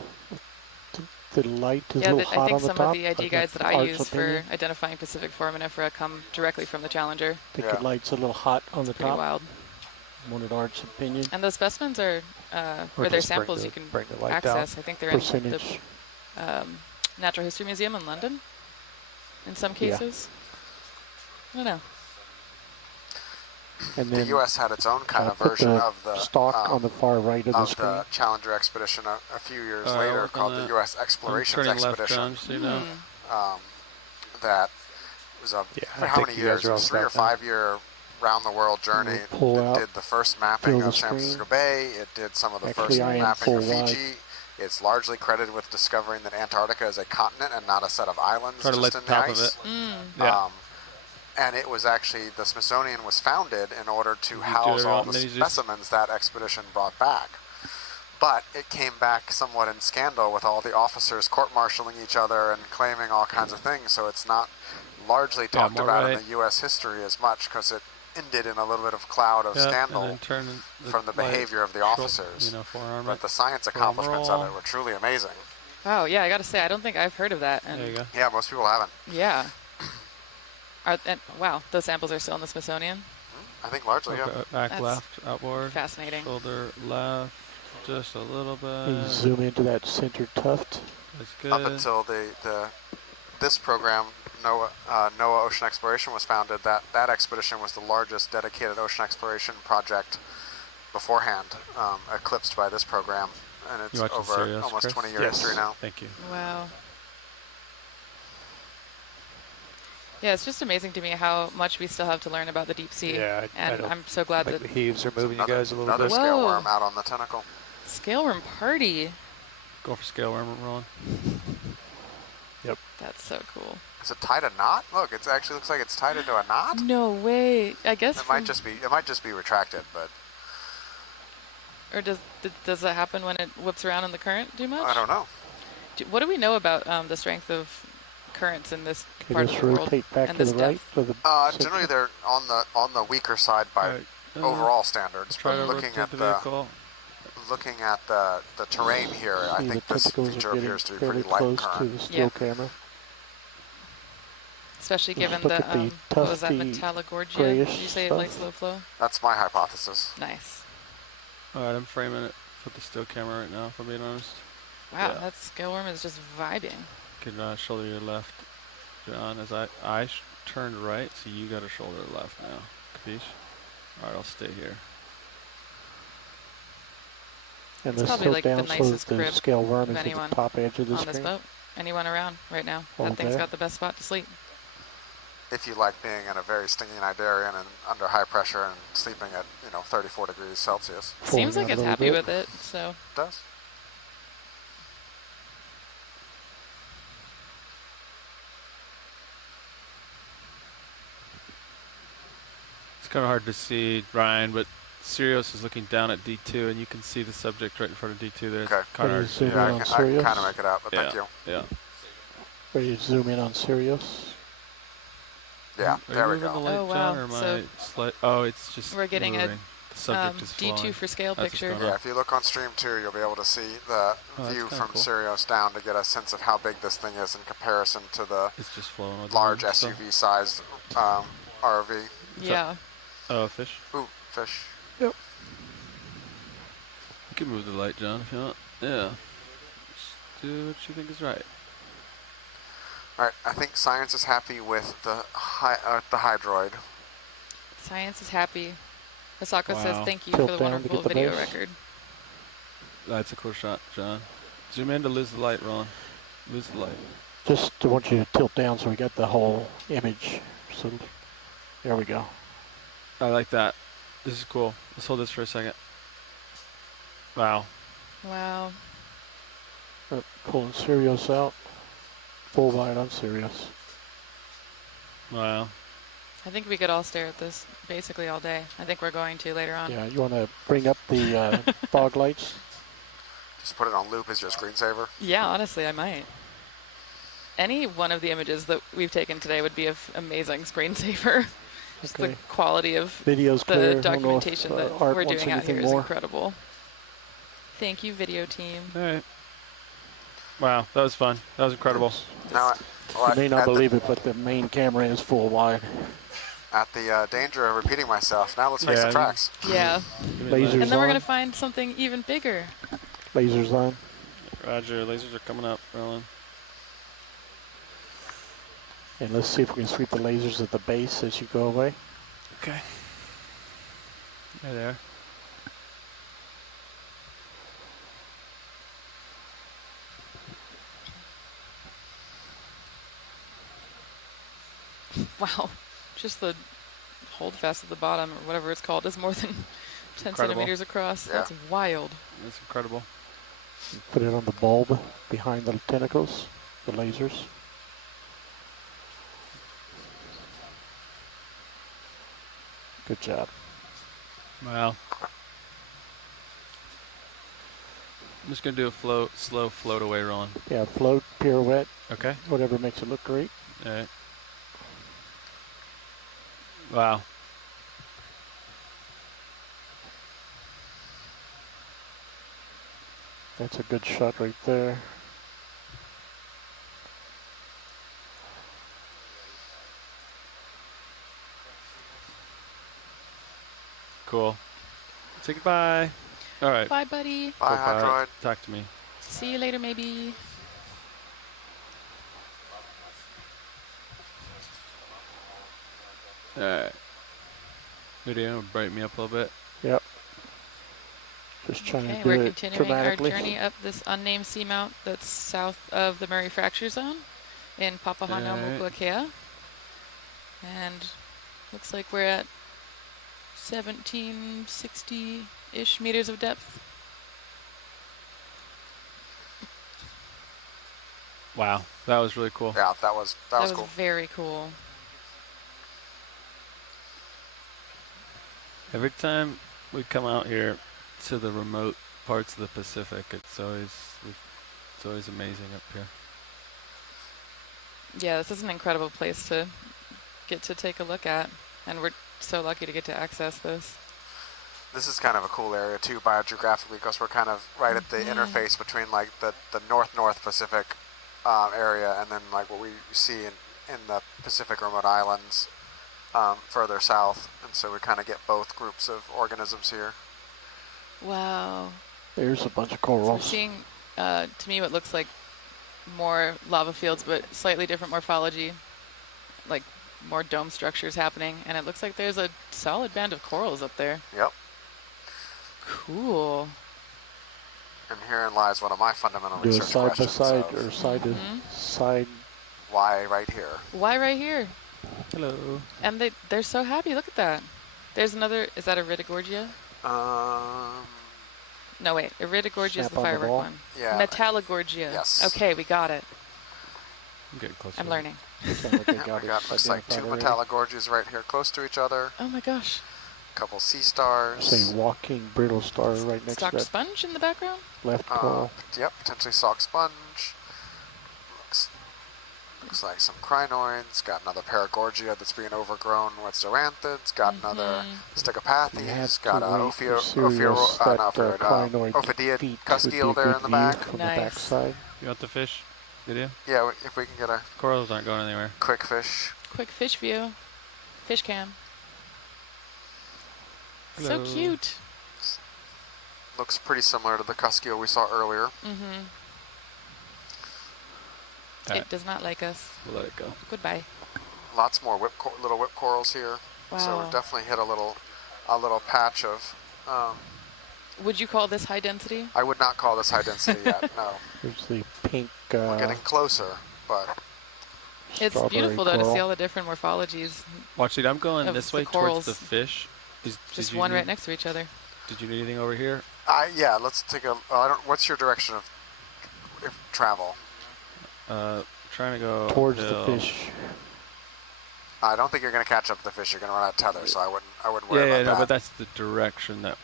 The light is Yeah, a little I hot think on the some top. of the ID like guides that I Art's use opinion. for identifying Pacific foraminifera come directly from the Challenger. I think the light's a little hot on the Pretty top. wild. Wanted Art's opinion. And those specimens are, Or or their just bring samples the- you can bring the light down. access. I think they're in Percentage. the Natural History Museum in London in some Yeah. cases. I don't know. And the then U.S. had its own kind of put version the of the stalk on the far right of the screen. the Challenger expedition a few years All right, later, work on called that. the U.S. I'm Explorations turning left, Expedition. John, just so you know. That was I for how think many you guys years? are It all was 3 or set now. 5 year round the world journey. We'll pull It out, did the first mapping fill of the San screen. Francisco Bay. It did some of the Actually, first I am mapping of full wide. Fiji. It's largely credited with discovering that Antarctica is a continent and not a set of islands Try to just light in the top the of ice. it. Yeah. And it was actually, the Smithsonian was founded in order to do house it all right, the maybe just- specimens that expedition brought back. But it came back somewhat in scandal with all the officers court-martialing each other and claiming all kinds of things, so it's not largely talked more about right. in the U.S. history as much because it ended in a little bit of cloud of Yep, scandal and then turn from the light, behavior of the short, officers. forearm But it, the science forearm accomplishments of roll. it were truly amazing. Wow, yeah, I gotta say, I don't think I've heard of that. And There you go. Yeah, most people haven't. Yeah. And wow, those samples are still in the Smithsonian? I think largely, yeah. Back That's left, outboard. fascinating. Shoulder left, just a little You bit. zoom into that center tuft. That's good. Up until this program, NOAA Ocean Exploration was founded. That expedition was the largest dedicated ocean exploration project beforehand, eclipsed by this program, and it's You watching over Sirius, almost Chris? 20 year Yes. history now. Thank you. Wow. Yeah, it's just amazing to me how much we still have to learn about the deep sea. Yeah, I and don't I'm so glad think that the heaves are moving you guys a little Another bit. scale Whoa. worm out on the tentacle. scale worm party. Go for scale worm rolling. Yep. That's so cool. Is it tied a knot? Look, it actually looks like it's tied into a knot. No way. I guess. It might just be retracted, but Or does that happen when it whips around in the current too much? I don't know. What do we know about the strength of currents in this Okay, part just of the world rotate back and to this the right. depth? For the Generally, they're on the weaker side by Right. overall standards. Try But to looking rotate at the the vehicle. terrain here, I See, think the this tentacles feature are getting appears to be fairly pretty light close to current. the still Yeah. camera. Especially given look the at the what was that, tufty Metallogorgia? grayish Did you say it stuff. like slow flow? That's my hypothesis. Nice. Alright, I'm framing it for the still camera right now, if I'm being honest. Wow, Yeah. that scale worm is just vibing. Can shoulder your left, John, as I turned right, so you got to shoulder left now. Capiche? Alright, I'll stay here. And It's the probably tilt like the down so nicest that the crib scale worm of is at anyone the top edge of the on this screen. boat. Anyone around right now? Oh, That thing's there. got the best spot to sleep. If you like being in a very stingy Nigerian and under high pressure and sleeping at 34 degrees Celsius, Pulling Seems like out a it's little happy bit. with it, so. it does. It's kind of hard to see, Ryan, but Sirius is looking down at D2, and you can see the subject right in front of D2 there. It's Okay. kind Ready of to zoom in Yeah, on I can Sirius? kind of make it out, but yeah, thank you. yeah. Ready to zoom in on Sirius? Yeah, Are you there we moving go. the light, Oh, John, wow. or am So oh, it's just we're getting a, moving. The subject is D2 flowing. for scale That's what's picture. going Yeah, on. if you look on stream 2, you'll be able to see the Oh, view that's kinda from cool. Sirius down to get a sense of how big this thing is in comparison to the It's just flowing with the large wind stuff. SUV-sized RV. Yeah. Oh, fish. Ooh, fish. You can move the light, John, if you want. Yeah. Just do what you think is right. All right, I think science is happy with the hydroid. Science is happy. Asako says Wow. thank you Tilt for the down to wonderful get the video base. record. That's a cool shot, John. Zoom in to lose the light, Ron. Lose the light. Just want you to tilt down so we got the whole image. So there we go. I like that. This is cool. Let's hold this for a second. Wow. Wow. Pulling Sirius out. Full wide on Sirius. Wow. I think we could all stare at this basically all day. I think we're going to later on. Yeah, you want to bring up the fog lights? Just put it on loop as your screensaver. Yeah, honestly, I might. any one of the images that we've taken today would be an amazing screensaver. Just the quality of Video's the clear. documentation that Art we're wants doing out anything here is more. incredible. Thank you, video team. All right. Wow, that was fun. That was incredible. Now, You may not believe it, but the main camera is full wide. at the danger of repeating myself, now let's face the tracks. Yeah. Lasers And then we're on. going to find something even bigger. Lasers on. Roger, lasers are coming up, Roland. And let's see if we can sweep the lasers at the base as you go away. Okay. There they are. Wow. Just the holdfast at the bottom, or whatever it's called, is more than 10 Incredible. centimeters across. Yeah. That's wild. That's incredible. Put it on the bulb behind the tentacles, the lasers. Good job. Wow. I'm just going to do a slow float away, Roland. Yeah, float, pirouette. Okay. Whatever makes it look great. All right. Wow. That's a good shot right there. Cool. Say goodbye. All right. Bye, buddy. Bye, Co-pilot, Hydroid. Talk to me. See you later, maybe. All right. Video, brighten me up a little bit. Yep. Just trying Okay, to do we're it continuing our dramatically. journey up this unnamed seamount that's south of the Murray Fracture Zone in Papahānaumokuākea. And looks like we're at 1760-ish meters of depth. Wow, that was really cool. Yeah, that was cool. Very cool. Every time we come out here to the remote parts of the Pacific, it's always amazing up here. Yeah, this is an incredible place to get to take a look at, and we're so lucky to get to access this. This is kind of a cool area too, biogeographically, because we're kind of right at the interface between like the North Pacific area and then like what we see in the Pacific remote islands further south, and so we kind of get both groups of organisms here. Wow. There's a bunch of So we're corals. seeing, to me, what looks like more lava fields, but slightly different morphology, like more dome structures happening, and it looks like there's a solid band of corals up there. Yep. Cool. And herein lies one of my fundamental Do a research side by questions. side of or side to side. why right here? Why right here? Hello. And they're so happy. Look at that. There's another. Is that Iridogorgia? No, wait. Iridogorgia is Snap the on the firework wall. one. Yeah. Metallogorgia. Yes. Okay, we got it. I'm getting closer. I'm learning. Sounds like they Yeah, got we it got looks like two identified already. metallogorgias right here close to each other. Oh my gosh. A couple sea stars. Say walking brittle star right next Stocked to that sponge in the background? left coral. Yep, potentially sock sponge. Looks like some crinoids. Got another paragorgia that's being overgrown with xeranthids. Got another You stegopathes. have Got to a wait for Sirius, that crinoid ophidiid feet would be cuskiel a there good in the view back. from Nice. the backside. You want the fish video? Yeah, if we can get a Corals aren't going anywhere. quick fish. Quick fish view. Fish cam. Hello. So cute. Looks pretty similar to the cuskiel we saw earlier. Mm-hmm. All It right. does not like us. We'll let it go. Goodbye. Lots more little whip corals here. So Wow. we've definitely hit a little patch of. Would you call this high density? I would not call this high density yet. No, There's the pink we're getting closer, but It's strawberry beautiful, though, to see coral. all the different morphologies. Watch it. I'm going Of this the way corals. towards the fish. Just one right next to each other. Did you need anything over here? yeah, let's take a. I don't. What's your direction of travel? Trying to go towards the uphill. fish. I don't think you're going to catch up to the fish. You're going to run out of tether, so I wouldn't worry Yeah, about no, that. but that's the direction that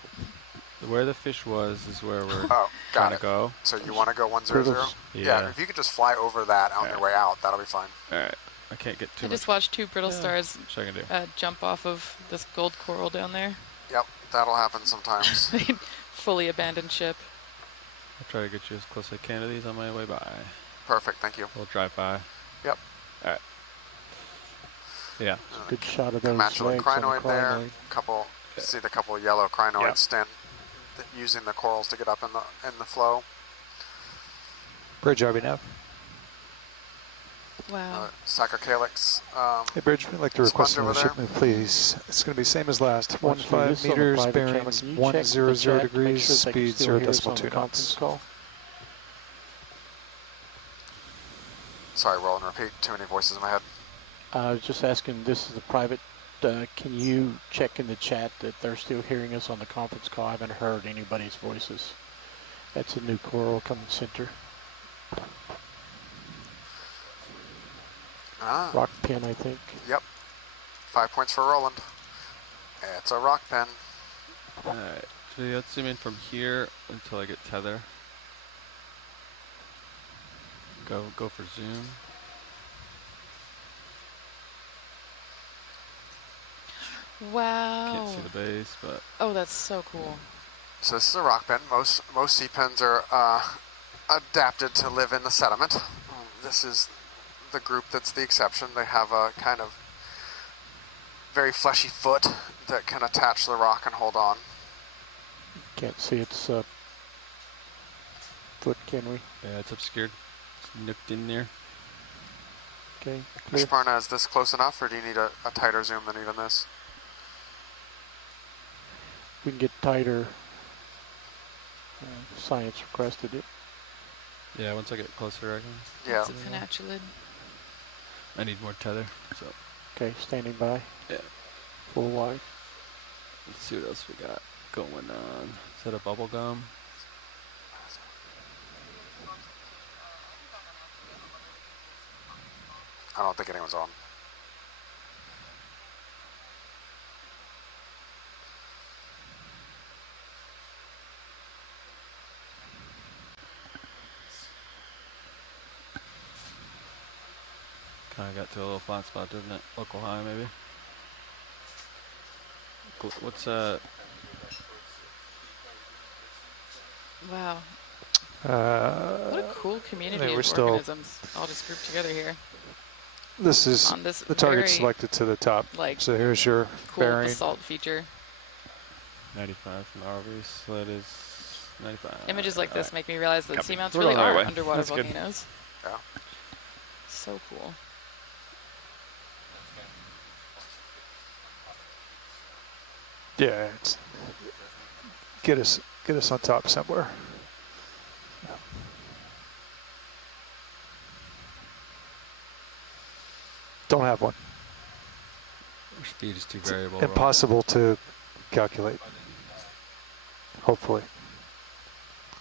Where the fish was is where we're Oh, trying got it. to go. So you want to go 100? Yeah. If you could just fly over that on your way out, that'll be fine. All right. I can't get too I much. just watched 2 brittle stars What I can do? jump off of this gold coral down there. Yep, that'll happen sometimes. Fully abandoned ship. I'll try to get you as close as I can to these on my way by. Perfect, thank you. We'll drive by. Yep. All right. Yeah. Good shot of those Comanche legs on the crinoid there. crinoid. See the couple of yellow crinoids stand using the corals to get up in the flow. Bridge, RB nav. Wow. Sacrocalyx. Hey, Bridge, we'd like to request sponge over another ship there. move, please. It's going to be same as last. Watch 15 this on the meters, private channel. bearings Can you check with the 100 chat to make degrees, sure they can speed still hear us on 0.2 the conference knots. call? Sorry, Roland, repeat. Too many voices in my head. I was just asking, this is the private, can you check in the chat that they're still hearing us on the conference call? I haven't heard anybody's voices. That's a new coral coming center. Rock pin, I think. Yep. 5 points for Roland. It's a rock pen. Alright, so let's zoom in from here until I get tether. Go for zoom. Wow. Can't see the base, but Oh, that's so cool. So this is a rock pen. Most sea pens are adapted to live in the sediment. This is the group that's the exception. They have a kind of very fleshy foot that can attach to the rock and hold on. Can't see its foot, can we? yeah, it's obscured. It's nipped in there. Okay, clear. Sparna, is this close enough, or do you need a tighter zoom than even this? We can get tighter. Science requested it. Yeah, once I get closer, I can. Yeah. It's a pennatulid. I need more tether, so. Okay, standing by. Yeah. Full wide. Let's see what else we got going on. Is that a bubble gum? I don't think anyone's on. Kind of got to a little flat spot, didn't it? Local high, maybe. What's Wow. What a cool community we're of still- organisms all just grouped together here. This is On this the target very, selected to the top. like, So here's your cool bearing. basalt feature. 95 from RV, so that is 95. Images like this make me realize that Copy. seamounts We're really on our are way. underwater That's good. volcanoes. Yeah. So cool. Yeah, it's, get us on top somewhere. Don't have one. Our speed is too variable. Impossible to calculate. Hopefully.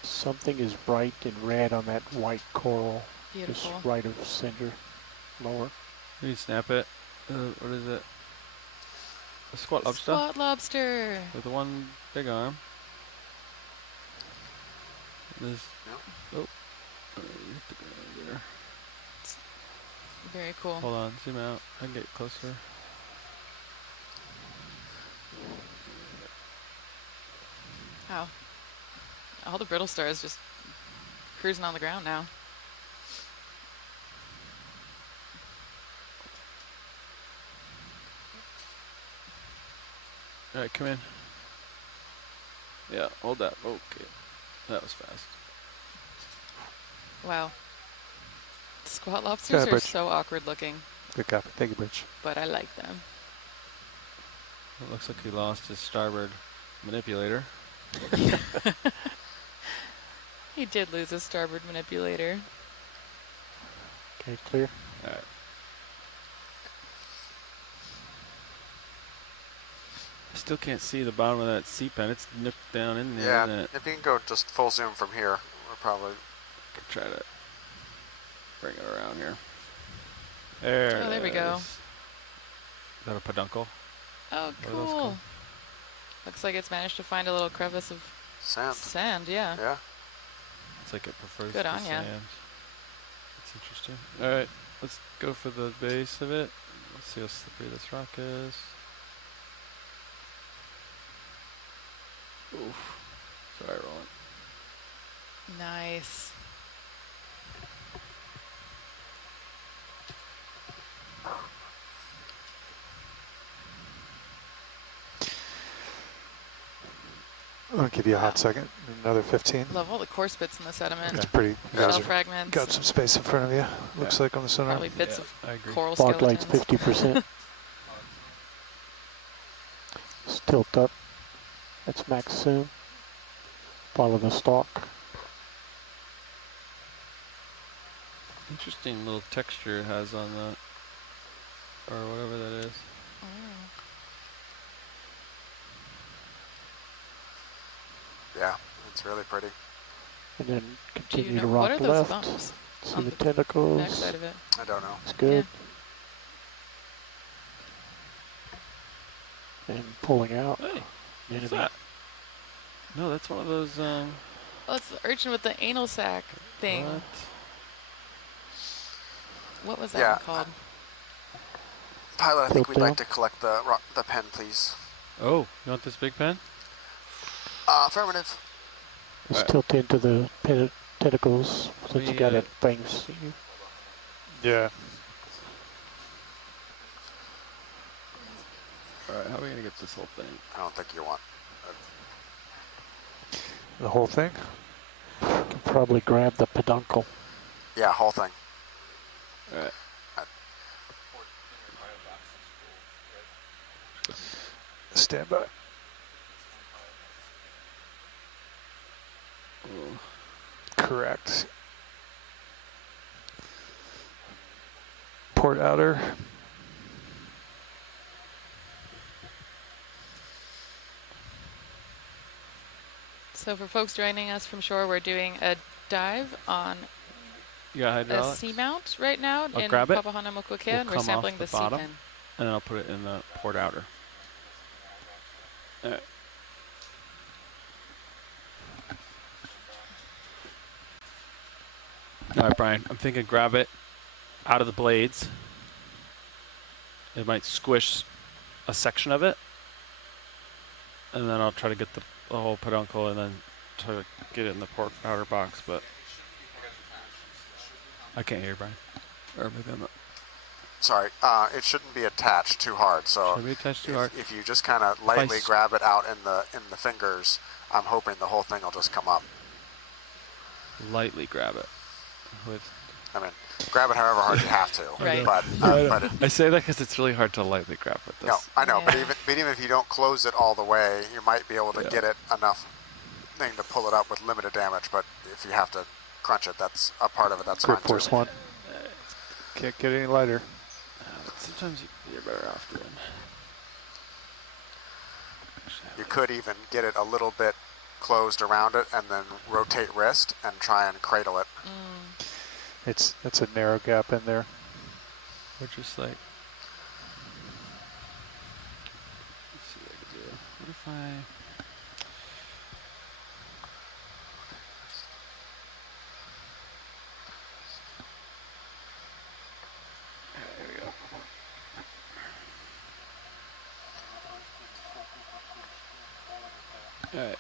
Something is bright and red on that white coral. Beautiful. Just right of center, lower. Can you snap it? What is it? A squat lobster? Squat lobster. With the one big arm. There's, oh. There. Very cool. Hold on, zoom out. I can get closer. Wow. All the brittle stars just cruising on the ground now. Alright, come in. Yeah, hold that. Okay. That was fast. Wow. Squat lobsters are Bridge. so awkward looking, Good copy. Thank you, Bridge. but I like them. It looks like he lost his starboard manipulator. He did lose his starboard manipulator. Okay, clear. Alright. I still can't see the bottom of that sea pen. It's nipped down in there. Yeah, Isn't it? if you can go just full zoom from here, we're probably... Could try to bring it around here. There. Oh, there we it go. is. Is that a peduncle? Oh, What are those cool. called? Looks like it's managed to find a little crevice of Sand. Sand, yeah. Yeah. It's like it prefers Good the on ya. sand. That's interesting. All right, let's go for the base of it. Let's see how slippery this rock is. Oof. Sorry, Roland. Nice. I'll give you a hot second. Another 15. Love all the coarse bits in the sediment. It's pretty. Shell fragments. Got some space in front of you. Looks like on the sonar. Probably bits of coral Bark light's skeletons. 50%. Just tilt up. That's max zoom. Follow the stalk. Interesting little texture it has on that, or whatever that is. Yeah, it's really pretty. And then Do you continue to know what rock are those left. bumps See on the the tentacles. backside of it? I don't know. It's good. And pulling out. Hey, Enemy. what's that? No, that's one of those. Oh, it's the urchin with the anal sac thing. What was that Yeah. one called? Pilot, I think Tilt we'd like down. to collect the pen, please. Oh, you want this big pen? Affirmative. Just tilt into the tentacles since you got it things. Yeah. Alright, how are we gonna get this whole thing? I don't think you want. The whole thing? You can probably grab the peduncle. Yeah, whole thing. Alright. Stand by. Correct. Port outer. So for folks joining us from shore, we're doing a dive on You got a hydraulics? seamount right now I'll in grab it. Papahanaumokuakea, We'll and we're come sampling off the the bottom, sea pen. and then I'll put it in the port outer. Alright. Alright, Brian, I'm thinking grab it out of the blades. It might squish a section of it. And then I'll try to get the whole peduncle and then try to get it in the port outer box, but I can't hear you, Brian. Or maybe I'm not. Sorry, it shouldn't be attached too hard. So Shouldn't be attached too hard. If you just kind of lightly grab it out in the fingers, I'm hoping the whole thing will just come up. Lightly grab it. I mean, grab it however hard you have to. Right. But I say that because it's really hard to lightly grab with this. no, I know. But even if you don't close it all the way, you might be able to get it enough thing to pull it up with limited damage. But if you have to crunch it, that's a part of it. That's Grip fine force too. 1. Can't get any lighter. Sometimes you're better off doing. You could even get it a little bit closed around it and then rotate wrist and try and cradle it. It's a narrow gap in there. We're just like. Let's see what I can do. What if I? There we go. Alright.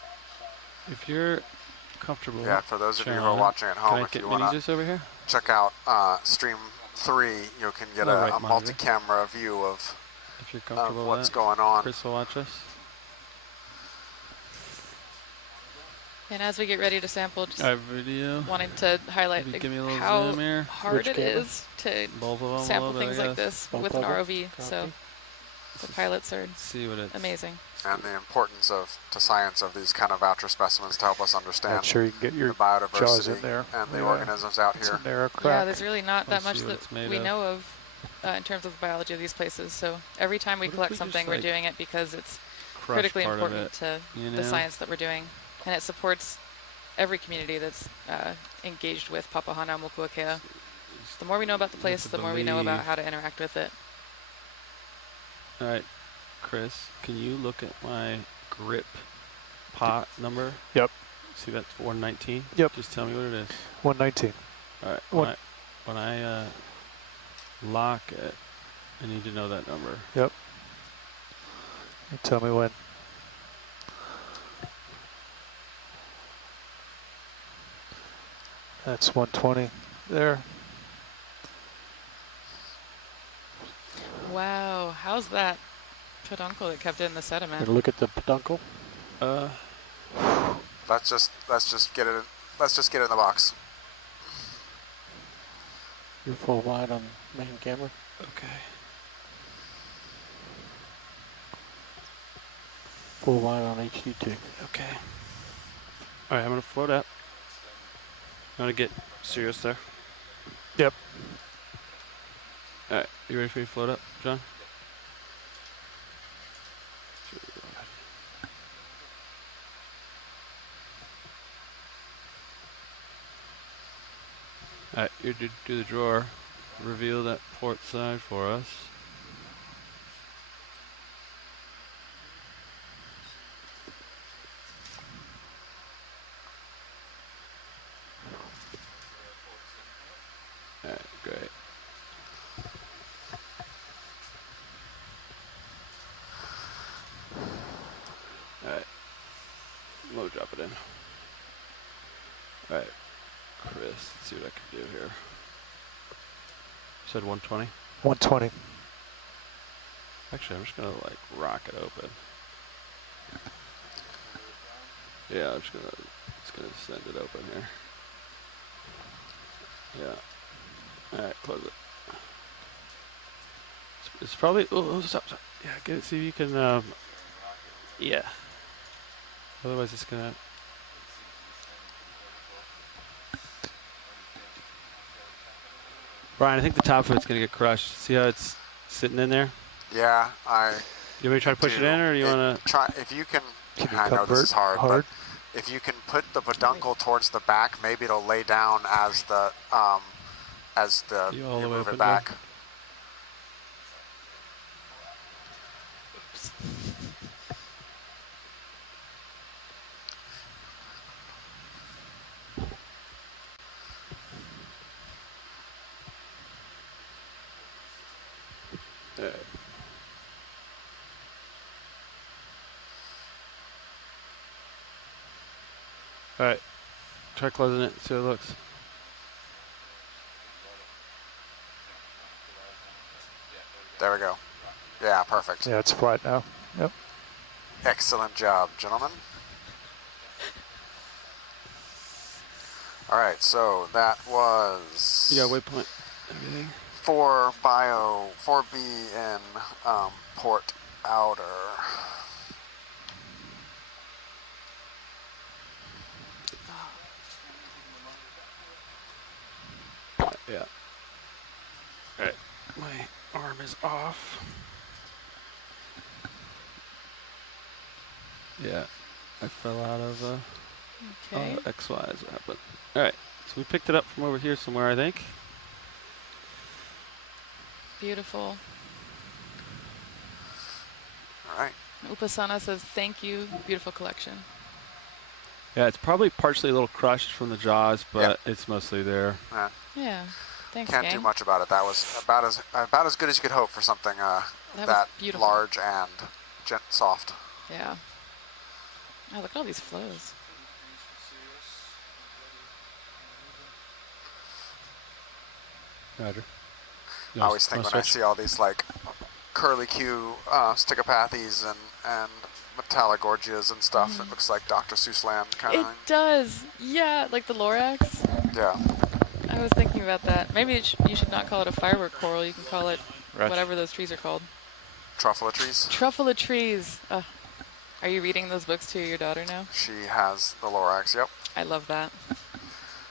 If you're comfortable. Yeah, for those of you who are Sharon, watching at home, can I if get you mini want juice over here? to check out Stream 3, you can get No, right a monitor. multi-camera view of If you're comfortable with what's that. going on. Chris will watch us. And as we get ready to sample, just video. wanting to highlight Maybe give me a little how zoom here. hard Which it camera? is to Both of them sample a little bit, things I like guess. this Both with of an them? ROV. So Copy. the pilots are See what it's amazing. And the importance to science of these kind of voucher specimens to help us understand Not sure you can get your the biodiversity jaws in there. and the Yeah. organisms out It's here. a narrow Yeah, crack. there's really not that Let's much see what that it's made we of. know of in terms of the biology of these places. So every time we What if collect we just, something, we're like, doing it because it's crush critically part of important it, to you the know? science that we're doing. And it supports every community that's engaged with Papahanaumokuakea. The more we know about the place, the more we know about how to interact with it. Alright, Chris, can you look at my grip pot number? Yep. See, that's 119? Yep. Just tell me what it is. 119. All right. One. When I lock it, I need to know that number. Yep. You tell me when. That's 120 there. Wow, how's that peduncle that kept it in the sediment? Look at the peduncle. Let's just get it. Let's just get it in the box. You're full wide on main camera. Okay. Full wide on HD2. Okay. All right, I'm gonna float up. I'm gonna get serious there. Yep. All right, you ready for me to float up, John? All right, you do the drawer. Reveal that port side for us. All right, great. All right, we'll drop it in. All right, Chris, let's see what I can do here. Said 120? 120. Actually, I'm just gonna like rock it open. Yeah, I'm just gonna send it open here. Yeah. All right, close it. It's probably. Oh, stop. Yeah, get it. See if you can. Yeah. Otherwise, it's gonna. Brian, I think the top of it's gonna get crushed. See how it's sitting in there? Yeah, You want me to try to push it in, or do you want to try? If you can, Can you I know this is hard, hard? but if you can put the peduncle towards the back, maybe it'll lay down as the You all the way move up it back. All right. Try closing it. See how it looks. There we go. Yeah, perfect. Yeah, it's flat now. Yep. Excellent job, gentlemen. All right, so that was. You got waypoint. Everything. 4B in port outer. Yeah. All right. My arm is off. Yeah. I fell out of Okay. XY is what happened. All right. So we picked it up from over here somewhere, I think. Beautiful. All right. Upasana says, thank you. Beautiful collection. Yeah, it's probably partially a little crushed from the jaws, but it's mostly there. Yeah. Thanks, Can't gang. do much about it. That was about as good as you could hope for something that beautiful. large and soft. Yeah. Oh, look at all these flows. Roger. I always think when I see all these like curly Q stigopathies and metallogorgias and stuff, it looks like Dr. Seuss land kind It of thing. does. Yeah, like the Lorax. Yeah. I was thinking about that. Maybe you should not call it a firework coral. You can call it whatever those trees are called. Truffula trees. Truffula trees. Are you reading those books to your daughter now? She has the Lorax, yep. I love that.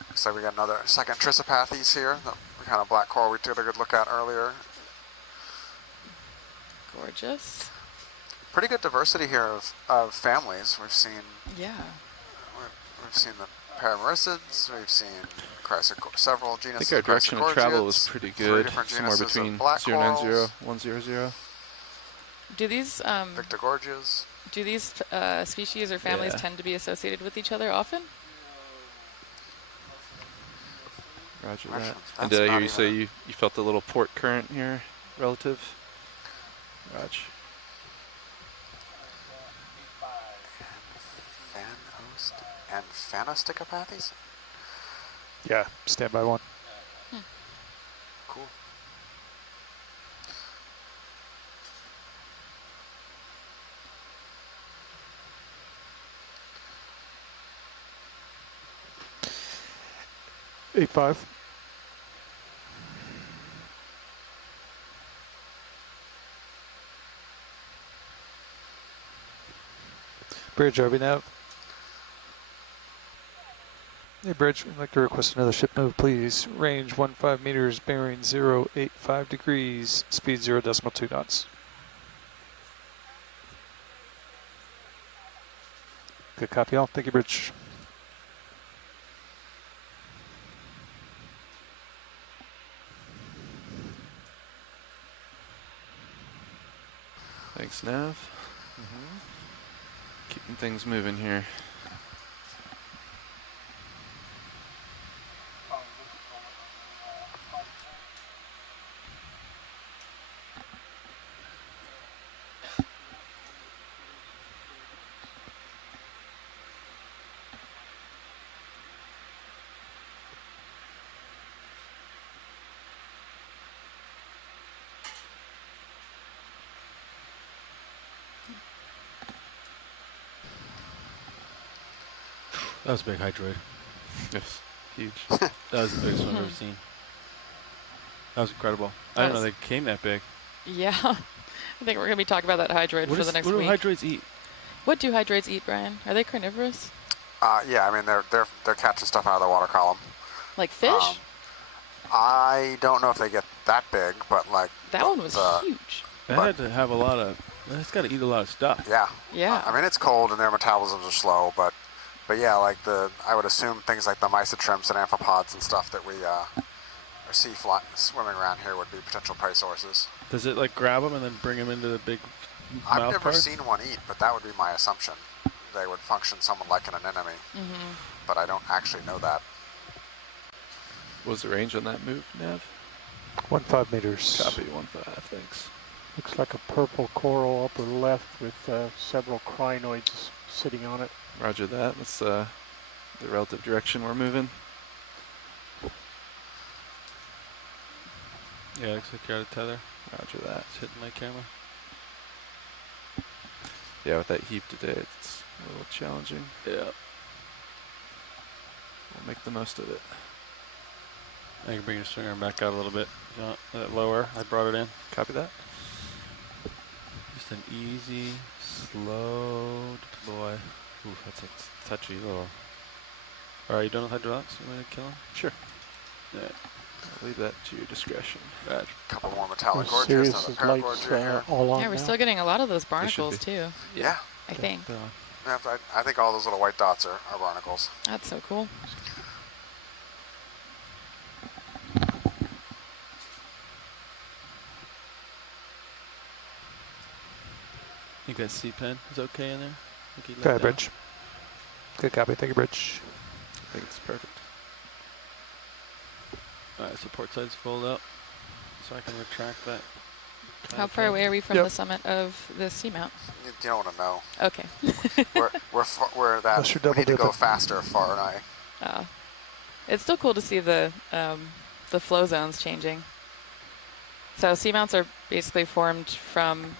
Looks like we got another second Trissopathes here. The kind of black coral we took a good look at earlier. Gorgeous. Pretty good diversity here of families. We've seen. Yeah. We've seen the Paramericids. We've seen several genus. I think our direction of travel was pretty good. Somewhere between 090, 100. Do these Victigorgias. Do these species or families tend to be associated with each other often? Roger That's- that. that's And did I not hear you even say a- you felt a little port current here relative? Roger. And Phanosticopathies? Yeah, standby 1. Cool. Eight five. Bridge, RV nav. Hey, Bridge, we'd like to request another ship move, please. Range 15 meters, bearing 085 degrees, speed 0.2 knots. Good copy, all. Thank you, Bridge. Thanks, Nav. Keeping things moving here. That was a big hydroid. Yes, huge. That was the biggest one I've ever seen. That was incredible. I didn't know they came that big. Yeah. I think we're going to be talking about that hydroid for the next week. What do hydroids eat? What do hydroids eat, Brian? Are they carnivorous? Yeah, I mean they're catching stuff out of the water column. Like fish? I don't know if they get that big, but like that one was huge. That had to have a lot of. It's got to eat a lot of stuff. Yeah. Yeah. I mean it's cold and their metabolisms are slow, but yeah, like I would assume things like the mysotrims and amphipods and stuff that we see swimming around here would be potential prey sources. Does it like grab them and then bring them into the big I've mouth never parts? seen one eat, but that would be my assumption. They would function somewhat like an anemone, but I don't actually know that. What was the range on that move, Nav? 15 meters. Copy, 15, thanks. Looks like a purple coral upper left with several crinoids sitting on it. Roger that. That's the relative direction we're moving. Yeah, looks like you're out of tether. Roger that. It's hitting my camera. Yeah, with that heap today, it's a little challenging. Yeah. We'll make the most of it. I can bring your swinger back out a little bit. You want that lower? I brought it in. Copy that. Just an easy, slow deploy. Oof, that's a touchy little. Are you done with hydraulics? You want to kill him? Sure. Yeah. I'll leave that to your discretion. A couple more metallic gorgers, Sirius another is lights paragorgia here. all on Yeah, we're now. still getting a lot of those barnacles be. too. Yeah. I think. Yeah, I think all those little white dots are barnacles. That's so cool. Think that C-pen is okay in there? Think he let Go down? ahead, Bridge. Good copy. Thank you, Bridge. I think it's perfect. Alright, so port side's full up. So I can retract that. How far away are we from the summit of the Seamount? You don't want to know. Okay. we're that. Unless you're We double need to go dipping. faster, far and I. It's still cool to see the flow zones changing. So seamounts are basically formed from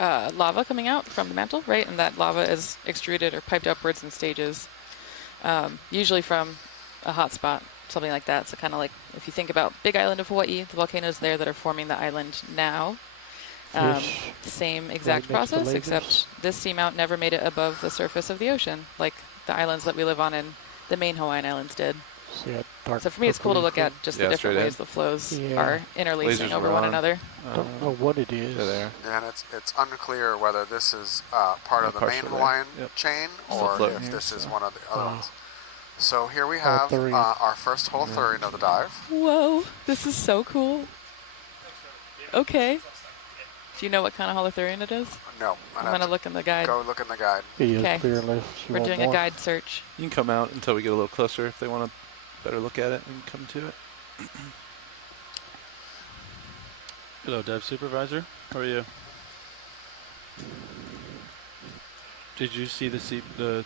lava coming out from the mantle, right? And that lava is extruded or piped upwards in stages, usually from a hot spot, something like that. So kind of like if you think about Big Island of Hawaii, the volcanoes there that are forming the island now. Same exact process, except this seamount never made it above the surface of the ocean, like the islands that we live on in the main Hawaiian Islands did. So for me, it's cool to look at just the different ways the flows are interlacing over one another. Don't know what it is. There. And it's unclear whether this is part of the main Hawaiian chain or if this is one of the other ones. So here we have our first holothurin of the dive. Whoa, this is so cool. Okay. Do you know what kind of holothurian it is? No. I'm going to look in the guide. Go look in the guide. Video Okay. clear unless you We're want doing more. a guide search. You can come out until we get a little closer if they want to better look at it and come to it. Hello, Dev Supervisor. How are you? Did you see the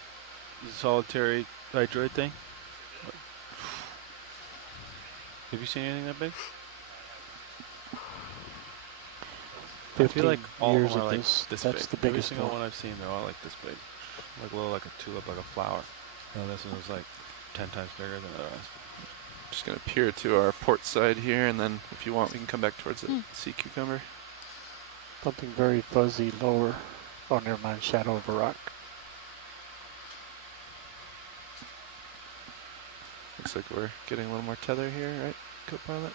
solitary hydroid thing? Have you seen anything that big? I feel like all of years them are of like this. this That's big. the Every biggest single one. one I've seen, they're all like this big. Like little, like a tulip, like a flower. And this one was like 10 times bigger than the rest. Just going to peer to our port side here, and then if you want, we can come back towards the sea cucumber. Something very fuzzy lower. Oh, never mind. Shadow of a rock. Looks like we're getting a little more tether here, right, co-pilot?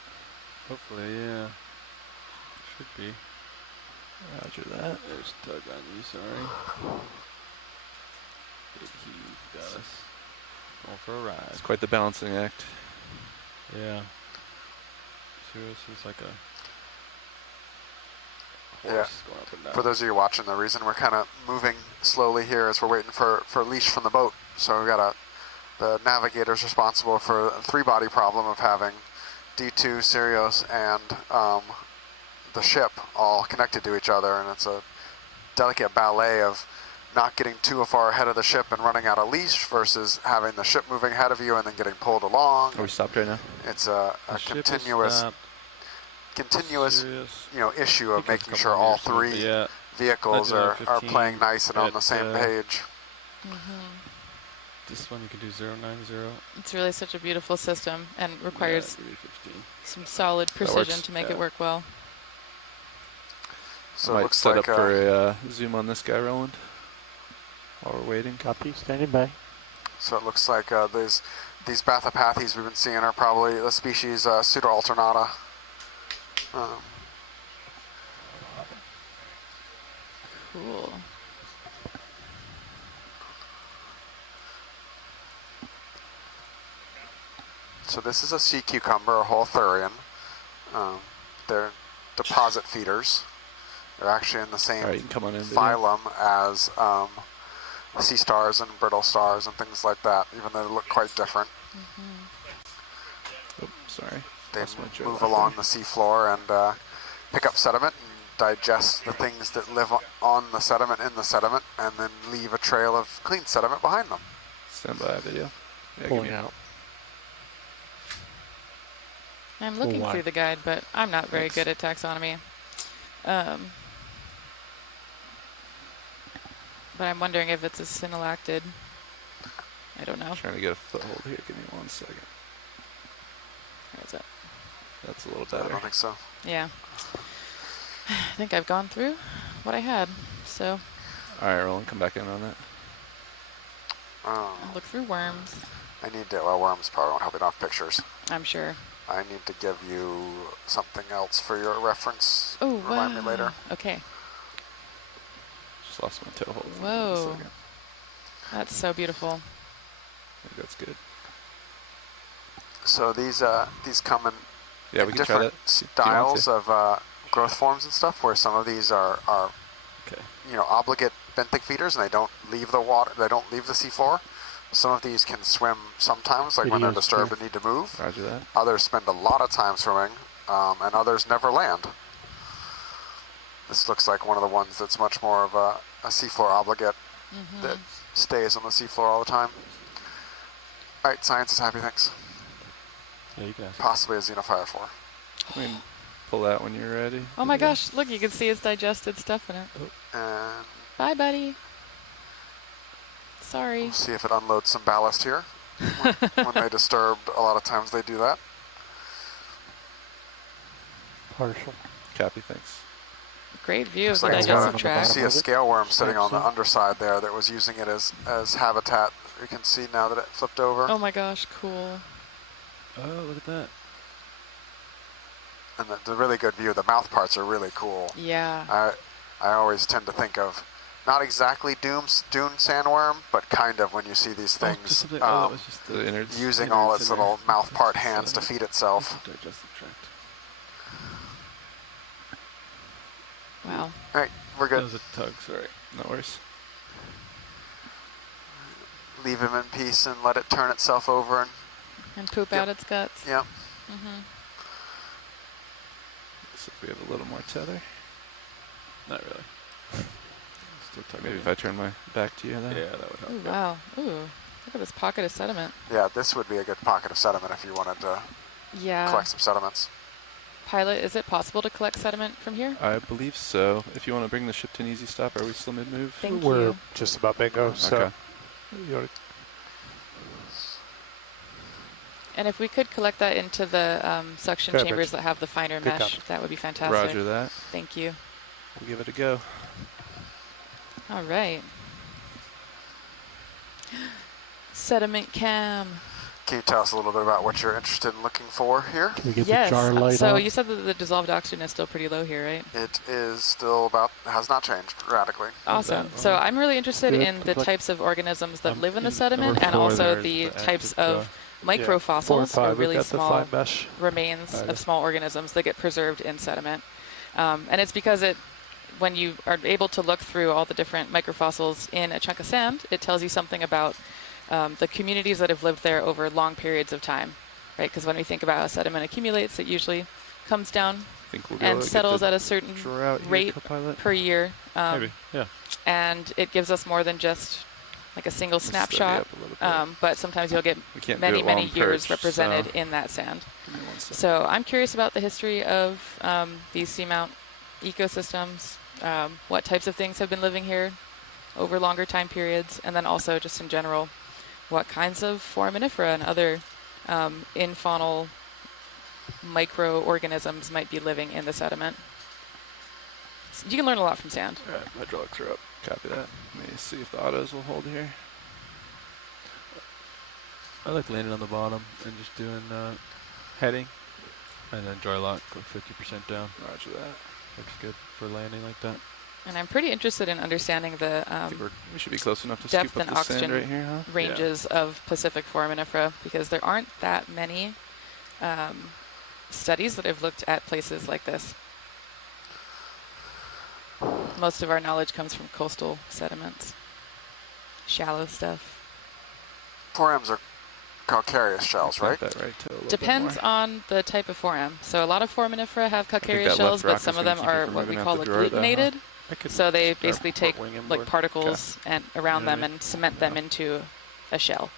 Hopefully, yeah. Should be. Roger that. There's Doug on you, sorry. Big heave, got us. Going for a ride. It's quite the balancing act. Yeah. Seriously, it's like a Yeah. horse going up and down. For those of you watching, the reason we're kind of moving slowly here is we're waiting for a leash from the boat. So we've got the navigator's responsible for a three-body problem of having D2, Sirius, and the ship all connected to each other, and it's a delicate ballet of not getting too far ahead of the ship and running out of leash versus having the ship moving ahead of you and then getting pulled along. Are we stopped right now? It's a continuous Serious. issue of I think it was a making couple sure of all years ago, but three yeah. vehicles are 1915 playing nice and on the at, same page. This one you can do 090. It's really such a beautiful system and requires Yeah, 315. some solid precision to make it work well. So I it might looks set like up for a zoom on this guy, Roland, while we're waiting. Copy, standing by. So it looks like these Bathopathes we've been seeing are probably the species Pseudo-alternata. Cool. So this is a sea cucumber, a holothurian. They're deposit feeders. They're actually in the same Alright, you can come on in, phylum as sea stars and brittle stars and things like that, even though they look quite different. Oh, sorry. They Lost my trail move back along there. the seafloor and pick up sediment and digest the things that live on the sediment in the sediment and then leave a trail of clean sediment behind them. Stand by video. Yeah, Pulling out. I'm looking Why? through the guide, but I'm not very Thanks. good at taxonomy. But I'm wondering if it's a synallactid. I don't know. Trying to get a foothold here. Give me 1 second. Where is it? That's a little I better. don't think so. Yeah. I think I've gone through what I had, so Alright, Roland, come back in on that. I'll look through worms. I need to, well, worms probably won't help enough pictures. I'm sure. I need to give you something else for your reference. Oh, Remind me later. Okay. Just lost my toe hold. Whoa. That's so beautiful. I think that's good. So these come in, Yeah, in we can try different that. Do you want styles to? of growth forms and stuff, where some of these are obligate benthic feeders and they don't leave the water, they don't leave the seafloor. Some of these can swim sometimes, like when they're disturbed and need to move. Roger that. Others spend a lot of time swimming, and others never land. This looks like one of the ones that's much more of a seafloor obligate that stays on the seafloor all the time. All right, science is happy, thanks. Yeah, you can ask. Possibly a Xenofire 4. I mean, pull that when you're ready. Oh my gosh, look, you can see its digested stuff in it. And Bye, buddy. Sorry. we'll see if it unloads some ballast here. When they disturbed, a lot of times they do that. Partial. Copy, thanks. Great view of Looks the like it's got digestive tract. see a scale worm sitting on the Excellent. underside there that was using it as habitat. You can see now that it flipped over. Oh my gosh, cool. Oh, look at that. And the really good view, the mouth parts are really cool. Yeah. I always tend to think of not exactly dune sandworm, but kind of when you see these Oh, just things something, that was just The innards. using all innards its in there. little mouth part It's, hands to feed itself. digestive tract. Wow. All right, we're good. That was a tug, sorry. No worries. Leave him in peace and let it turn itself over And poop Yep. out its guts. Yep. Mm-hmm. So if we have a little more tether. Not really. Still maybe if I turn my back to you then. Yeah, that would help. Ooh, wow. Ooh, look at this pocket of sediment. Yeah, this would be a good pocket of sediment if you wanted to Yeah. collect some sediments. Pilot, is it possible to collect sediment from here? I believe so. If you want to bring the ship to an easy stop, are we still mid-move? Thank We're you. just about bingo, so Okay. you ought to And if we could collect that into the suction Garbage. chambers that have the finer Good mesh, comment. that would be fantastic. Roger that. Thank you. We'll give it a go. All right. Sediment cam. Can you tell us a little bit about what you're interested in looking for here? Can we get Yes. the jar light So on? you said that the dissolved oxygen is still pretty low here, right? It is still about, has not changed radically. Awesome. So I'm really interested Good. in the types of organisms that live in the in sediment number and 4 also there is the the types active of Yeah, 4 and microfossils, or 5, we've really got the small fine mesh. remains Item. of small organisms that get preserved in sediment. And it's because when you are able to look through all the different microfossils in a chunk of sand, it tells you something about the communities that have lived there over long periods of time, right? Because when we think about how sediment accumulates, it usually comes down I think we'll be able and to get settles the at a certain draw out here, rate co-pilot. per year. Maybe, yeah. And it gives us more than just like a single Let's steady snapshot, up a little bit. but sometimes you'll get We can't do many, it while many I'm years perched, represented so in that sand. give me 1 second. So I'm curious about the history of these seamount ecosystems, what types of things have been living here over longer time periods, and then also just in general, what kinds of foraminifera and other infaunal microorganisms might be living in the sediment. So you can learn a lot from sand. All right, hydraulics are up. Copy that. Let me see if the autos will hold here. I like landing on the bottom and just doing heading, and then dry lock, go 50% down. Roger that. Looks good for landing like that. And I'm pretty interested in understanding the I think we should be close enough to depth scoop up and the sand oxygen right here, huh? ranges of Pacific foraminifera, because there aren't that many studies that have looked at places like this. Most of our knowledge comes from coastal sediments, shallow stuff. Forams are calcareous shells, right? That right to a little Depends bit more. on the type of foram. So a lot of foraminifera have that calcareous left shells, rock but is some of gonna them keep you are from what we moving call out the drawer, though, huh? agglutinated. I could So they grab basically port take wing like inboard. particles and around them Maybe. and cement them into a shell.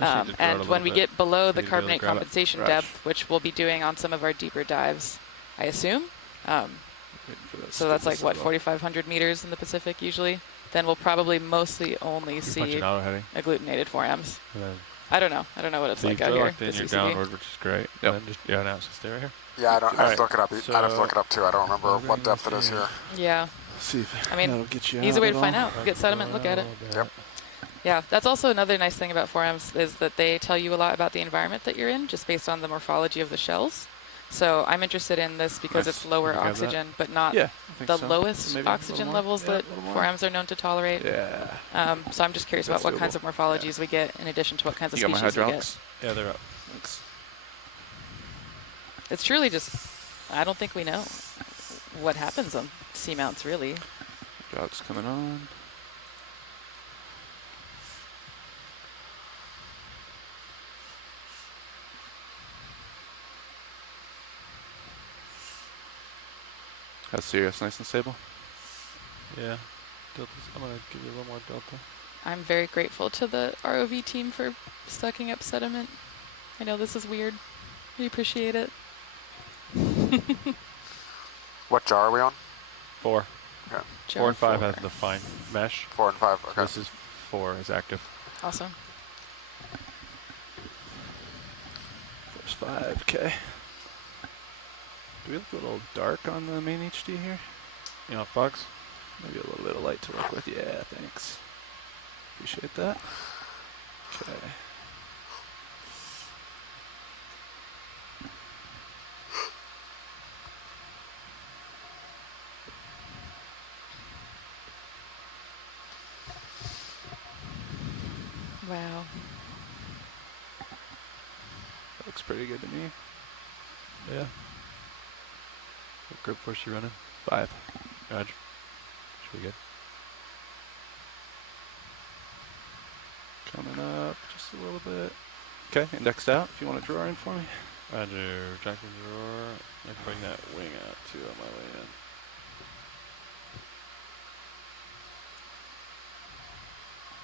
I just need to draw it a And little when we bit get below for the you to be able to carbonate grab it. compensation Right. depth, which we'll be doing on some of our deeper dives, I assume. Waiting for that So that's scoop like, to what, settle. 4,500 meters in the Pacific usually? Then we'll probably mostly only Punch see an auto heading. agglutinated forams. And then I don't know. I don't know what it's so like you out dry here. locked in, this you're UCB. downward, which is great. Yep. And then just, yeah, now it's just stay right here. Yeah, I have Alright, to look it up. I'd have to look it up too. I don't remember I'll what bring depth it this is here. here. Yeah. See if I mean, that'll get you easy out way at to find all. out. Get sediment, look at it. Yep. Yeah, that's also another nice thing about forams is that they tell you a lot about the environment that you're in just based on the morphology of the shells. So I'm interested in this because Nice. it's lower Can you grab that? oxygen, but not Yeah, I think the so. lowest Maybe a little oxygen more. levels Yeah, that a little more. forams are known to tolerate. Yeah. So I'm just curious That's about what kinds of doable. morphologies we get in addition to what kinds of You got my species we get. hydraulics? Yeah, they're up. Thanks. It's truly just, I don't think we know what happens on seamounts, really. Hydraulics coming on. How's Sirius? Nice and stable? Yeah. Delta's, I'm going to give you a little more delta. I'm very grateful to the ROV team for sucking up sediment. I know this is weird. We appreciate it. What jar are we on? 4. Okay. 4 and 5 Jar have the fine mesh. 4 and 5. Okay. This is 4 is active. Awesome. There's 5, okay. Do we look a little dark on the main HD here? You know, Fox? Maybe a little bit of light to work with. Yeah, thanks. Appreciate that. Okay. Wow. That looks pretty good to me. Yeah. What grip force you running? 5. Roger. Should be good. Coming up just a little bit. Okay, indexed out if you want to draw in for me. Roger. Jack the drawer. I can bring that wing out too on my way in.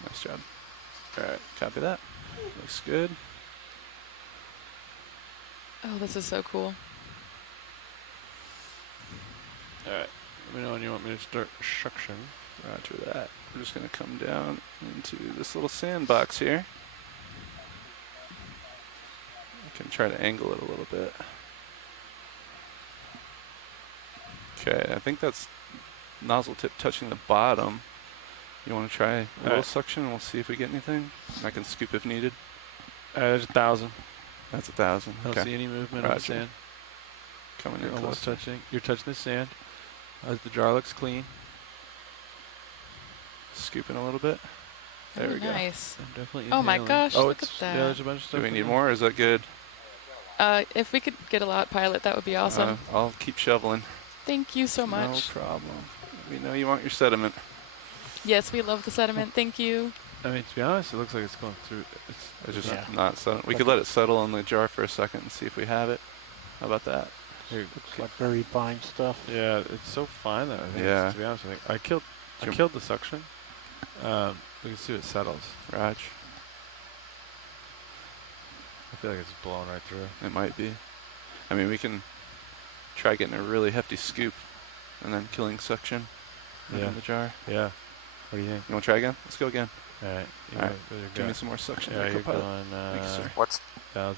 Nice job. Alright, copy that. Looks good. Oh, this is so cool. Alright. Let me know when you want me to start suction. Roger that. We're just going to come down into this little sandbox here. I can try to angle it a little bit. Okay, I think that's nozzle tip touching the bottom. You want to try a little suction and we'll see if we get anything? I can scoop if needed. There's 1,000. That's 1,000. I don't see any movement on the sand. Coming You're in almost closer. touching. You're touching the sand. As the jar looks clean. Scooping a little bit. There we go. Nice. I'm definitely Oh my inhaling. gosh, Oh, look at that. Yeah, there's a bunch of stuff. Do we in need there. more or is that good? If we could get a lot pilot, that would be awesome. I'll keep shoveling. Thank you so much. No problem. We know you want your sediment. Yes, we love the sediment. Thank you. I mean, to be honest, it looks like it's going through. It's just not settled. We could let it settle in the jar for a second and see if we have it. How about that? Looks like very fine stuff. Yeah, it's so fine that I think. Yeah. To be honest, I killed the suction. We can see it settles. Raj. I feel like it's blowing right through. It might be. I mean, we can try getting a really hefty scoop and then killing suction in the jar. Yeah. What do you think? You want to try again? Let's go again. All right. All right. Give me some more suction. Yeah, there, you're co-pilot. going. Thank you, sir. What's 1,000?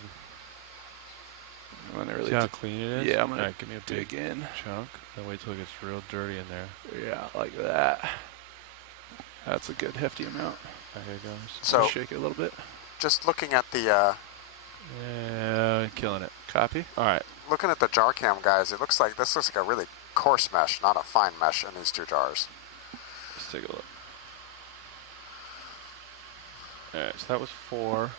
I'm gonna really See how clean it is? Yeah, I'm gonna All right, give me a big dig in. chunk. Then wait till it gets real dirty in there. Yeah, like that. That's a good hefty amount. Okay, goes. So shake it a little bit. Just looking at the Yeah, killing it. Copy. All right. looking at the jar cam, guys, it looks like this looks like a really coarse mesh, not a fine mesh in these two jars. Let's take a look. All right, so that was 4.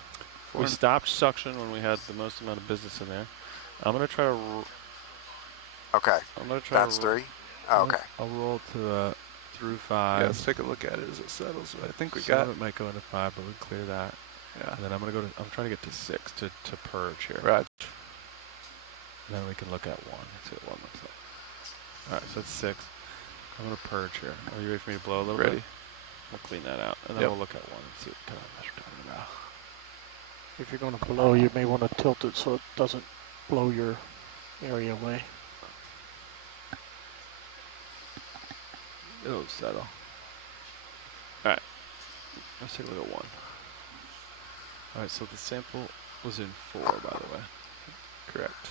We stopped suction when we had the most amount of business in there. I'm gonna try to. Okay. I'm gonna try. That's 3. Oh, okay. I'll roll to through 5. Yeah, let's take a look at it as it settles. I think we Some got. of it might go into 5, but we can clear that. Yeah. And then I'm gonna go to. I'm trying to get to 6 to purge here. Right. And then we can look at 1. Let's see what 1 looks like. All right, so it's 6. I'm gonna purge here. Are you ready for me to blow a little bit? Ready. We'll clean that out, and then Yep. we'll look at 1 and see what kind of mesh we're talking about. If you're going to blow, you may want to tilt it so it doesn't blow your area away. It'll settle. Alright. Let's take a look at 1. Alright, so the sample was in 4, by the way. Correct.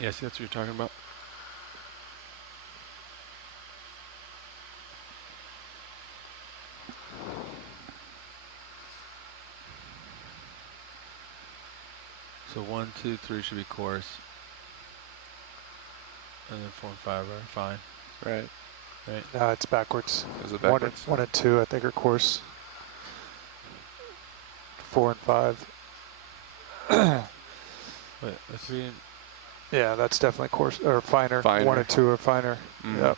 Yeah, see, that's what you're talking about? So 1, 2, 3 should be coarse. And then 4 and 5 are fine. Right. Right. No, it's backwards. Is it backwards? 1 and 2, I think, are coarse. 4 and 5. Wait, let's see. Yeah, that's definitely coarse or finer. Finer. 1 and 2 are finer. Yep.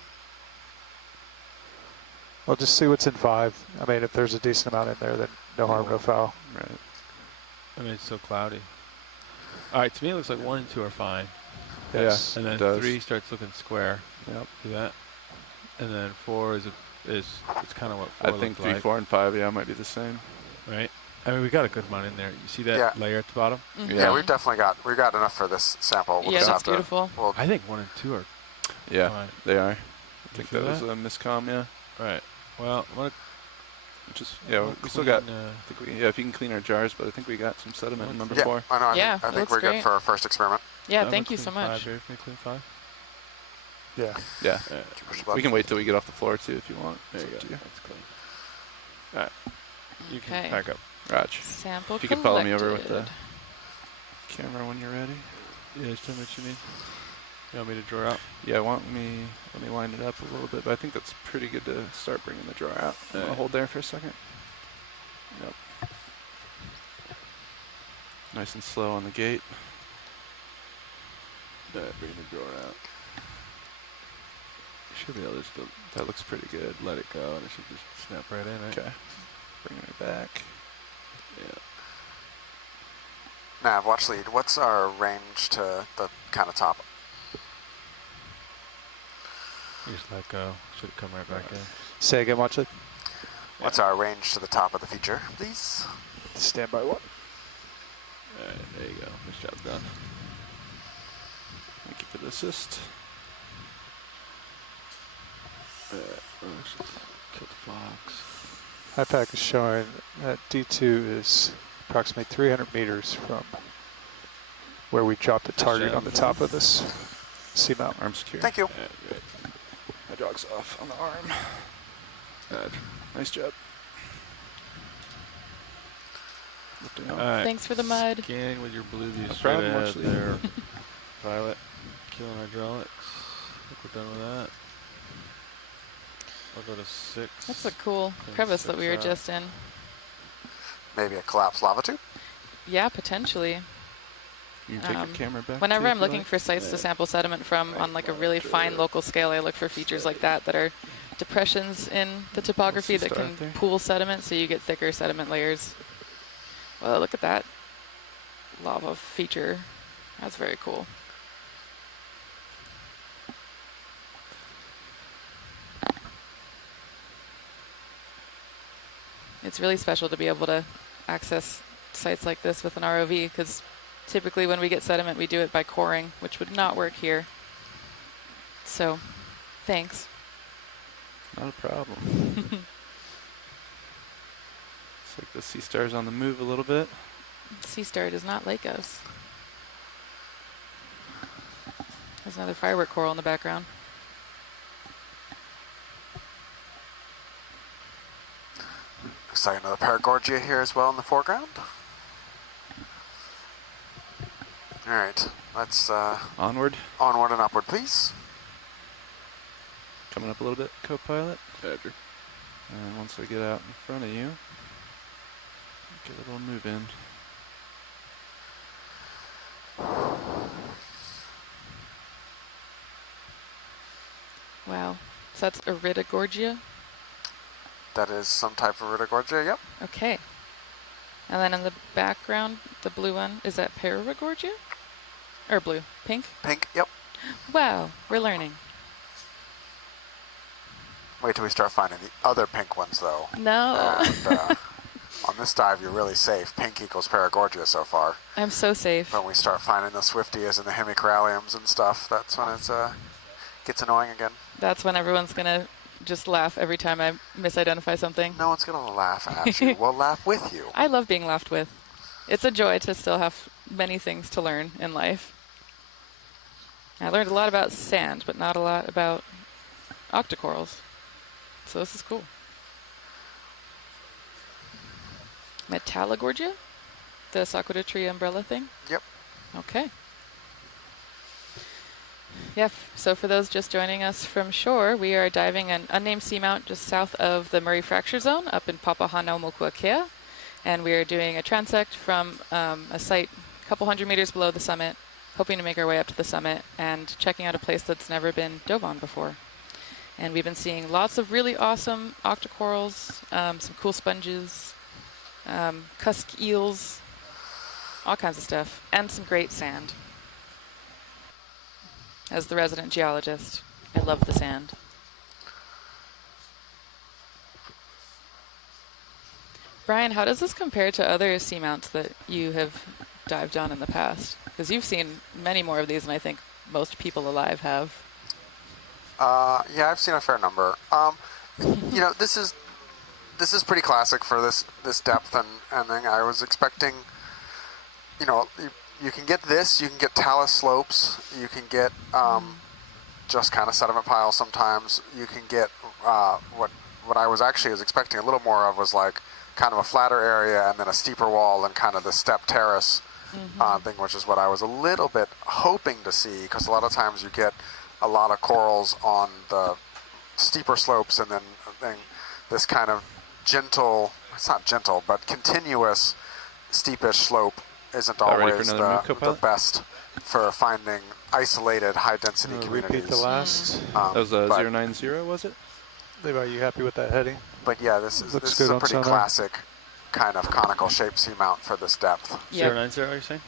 I'll just see what's in 5. I mean, if there's a decent amount in there, then no harm, no foul. Right. I mean, it's so cloudy. Alright, to me it looks like 1 and 2 are fine. Yes, And it then does. 3 starts looking square. Yep. See that? And then 4 is it's kind of what 4 I think looks 3, like. 4, and 5, yeah, might be the same. Right? I mean, we got a good amount in there. You see that layer at the bottom? Mm-hmm. Yeah, we've definitely got enough for this sample. We'll Yeah, just that's have to- beautiful. We'll, I think 1 and 2 are Yeah, fine. they are. I You think feel that was that? a miscomm, yeah. Right. Well, I'm gonna Just, yeah, I'll we still got, clean, I think we, yeah, if you can clean our jars, but I think we got some sediment in number yeah, 4. I know. I Yeah, think, I that think we're looks good great. for our first experiment. Yeah, I'm thank gonna you so clean 5. much. You ready for me to clean 5? Yeah. Yeah. Push the We button. can wait till we get off the floor, too, if you want. There you It's go. up to you. That's clean. Alright. You Okay. can pack up. Raj, Sample if you could follow me over with the collected. camera when you're ready. Yeah, just tell me what you need. You want me to draw out? Yeah, let me line it up a little bit, but I think that's pretty good to start bringing the drawer out. Alright. I'll hold there for a second. Yep. Nice and slow on the gate. Bring the drawer out. You should be able to just, that looks pretty good. Let it go and it should just snap right in it. Okay. Bringing it back. Yeah. Nav, watch lead. What's our range to the kind of top? You just let go. Should come right back in. Say again, watch it. What's our range to the top of the feature, please? Stand by one. Alright, there you go. Nice job done. Thank you for the assist. Kill the fox. HiPAC is showing that D2 is approximately 300 meters from where we dropped a target on the top of this seamount. Arm secure. Thank you. Great. Hydraulics off on the arm. Nice job. Thanks for the mud. Scanning with your blue view No straight problem, ahead actually. there. Pilot. Killing hydraulics. I think we're done with that. I'll go to 6. That's a cool Clean crevice that 6 we were out. just in. Maybe a collapsed lava tube? Yeah, potentially. You can take your camera back. Whenever too, I'm if you looking like. for sites to sample sediment from on like a really fine local scale, I look for features like that that are depressions in the topography that can pool sediment so you get thicker sediment layers. Well, look at that lava feature. That's very cool. It's really special to be able to access sites like this with an ROV because typically when we get sediment, we do it by coring, which would not work here. So, thanks. Not a problem. It's like the sea star's on the move a little bit. Sea Star does not like us. There's another firework coral in the background. Looks like another Paragorgia here as well in the foreground. Alright, let's onward and upward, please. Coming up a little bit, co-pilot. Roger. And once I get out in front of you, get a little move in. Wow. So that's Iridogorgia? That is some type of Iridogorgia, yep. Okay. And then in the background, the blue one, is that Paragorgia? Or blue? Pink? Pink, yep. Wow, we're learning. Wait till we start finding the other pink ones, though. No. And, on this dive, you're really safe. Pink equals Paragorgia so far. I'm so safe. When we start finding the Swifties and the Hemicoralliums and stuff, that's when it gets annoying again. That's when everyone's going to just laugh every time I misidentify something. No one's going to laugh at you. We'll laugh with you. I love being laughed with. It's a joy to still have many things to learn in life. I learned a lot about sand, but not a lot about octocorals. So this is cool. Metallogorgia? The Sakura tree umbrella thing? Yep. Okay. Yeah, so for those just joining us from shore, we are diving an unnamed seamount just south of the Murray Fracture Zone up in Papahānaumokuākea. And we are doing a transect from a site a couple hundred meters below the summit, hoping to make our way up to the summit and checking out a place that's never been dove on before. And we've been seeing lots of really awesome octocorals, some cool sponges, cusk eels, all kinds of stuff, and some great sand. As the resident geologist, I love the sand. Brian, how does this compare to other seamounts that you have dived on in the past? Because you've seen many more of these than I think most people alive have. Yeah, I've seen a fair number. You know, this is pretty classic for this depth and thing. I was expecting, you know, you can get this, you can get talus slopes, you can get just kind of sediment piles sometimes. You can get what I was expecting a little more of was like kind of a flatter area and then a steeper wall and kind of the step terrace thing, which is what I was a little bit hoping to see, because a lot of times you get a lot of corals on the steeper slopes and then this kind of gentle, it's not gentle, but continuous steepish slope isn't About ready for always another move, the Copilot? best for finding isolated high-density communities. Repeat the last. That was but- 090, was it? Levi, are you happy with that heading? But yeah, this Looks is good a on pretty sonar. classic kind of conical shaped seamount for this depth. 090, are you saying?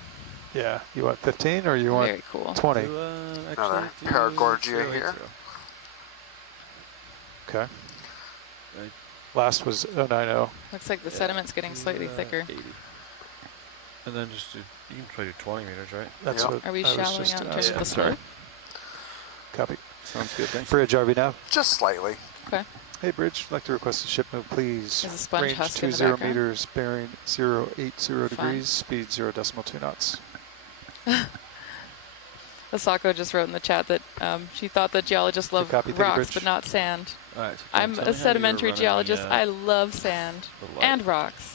Yeah. You want 15 or you want Very cool. 20? Another Paragorgia here. Okay. Last was 090. Looks like the sediment's getting slightly thicker. 80. And then just do, you can try to do 20 meters, right? That's Yep. what Are we I was shallowing just out in asking. terms of the slope? Copy. Sounds good, thanks. Bridge, RV now. Just slightly. Okay. Hey, Bridge, I'd like to request a ship move, please. There's a sponge Range husk in the 20 background. meters, bearing 080 Fine. degrees, speed 0.2 knots. Asako just wrote in the chat that she thought that geologists love copy, thank you, rocks Bridge. but not sand. All right, so I'm tell me a how you were sedimentary running geologist. the, I love sand the light. and rocks.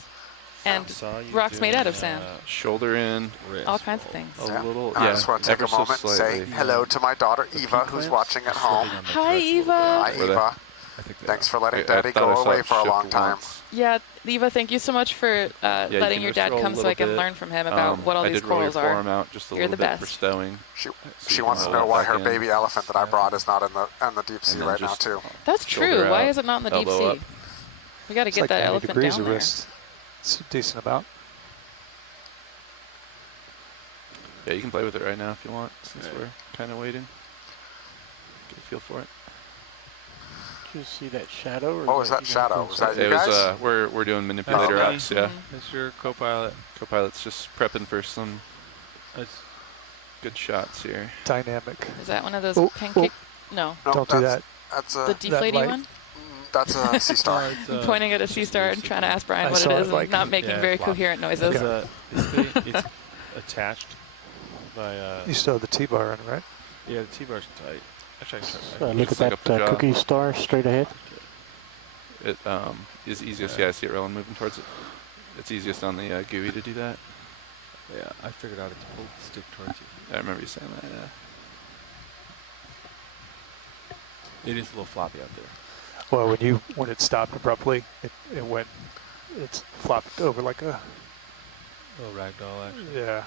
And saw you rocks made out of doing, sand. Shoulder in. All kinds of things. A little, I yeah. just want to take ever a so moment and say slightly. hello to my daughter Eva, who's watching at home. Hi, Eva. Hi, Were they? Eva. Thanks for letting I Daddy thought I go saw away it for a shift long time. once. Yeah, Eva, thank you so much for You letting can your just dad roll a come so little I can bit. learn from him about what all I these did roll your corals are. form out just a You're little the bit best. for stowing. She wants to know why her baby elephant that I brought is not in the deep sea then right now just too. That's shoulder true. Why out, is it not in the deep sea? elbow up. We got to It's get like that 90 elephant degrees down of there. wrist. It's a decent amount. Yeah, you can play with it right now if you want, since we're kind of waiting. Get a feel for it. Did you see that shadow? Or What was that you guys shadow? doing Was that something? you guys? We're doing manipulator okay. apps, yeah. It's your co-pilot. Copilot's just prepping for some That's good shots here. Dynamic. Is that one of those Oh, pancake? No. No, Don't do that. That's The a that deflating light. one? that's a sea star. I'm pointing at a sea star and trying to ask Brian I what it saw it is like- and not making Yeah, very flop. coherent noises. it's attached by You still have the T-bar on, right? yeah, the T-bar's tight. Actually, I can try Look at Just like up the that jaw. cookie star straight ahead. It is easiest, yeah, I see it rolling, moving towards it. It's easiest on the GUI to do that. Yeah, I figured out it's pulled the stick towards you. I remember you saying that, yeah. It is a little floppy out there. Well, when it stopped abruptly, it flopped over like a little ragdoll action. yeah.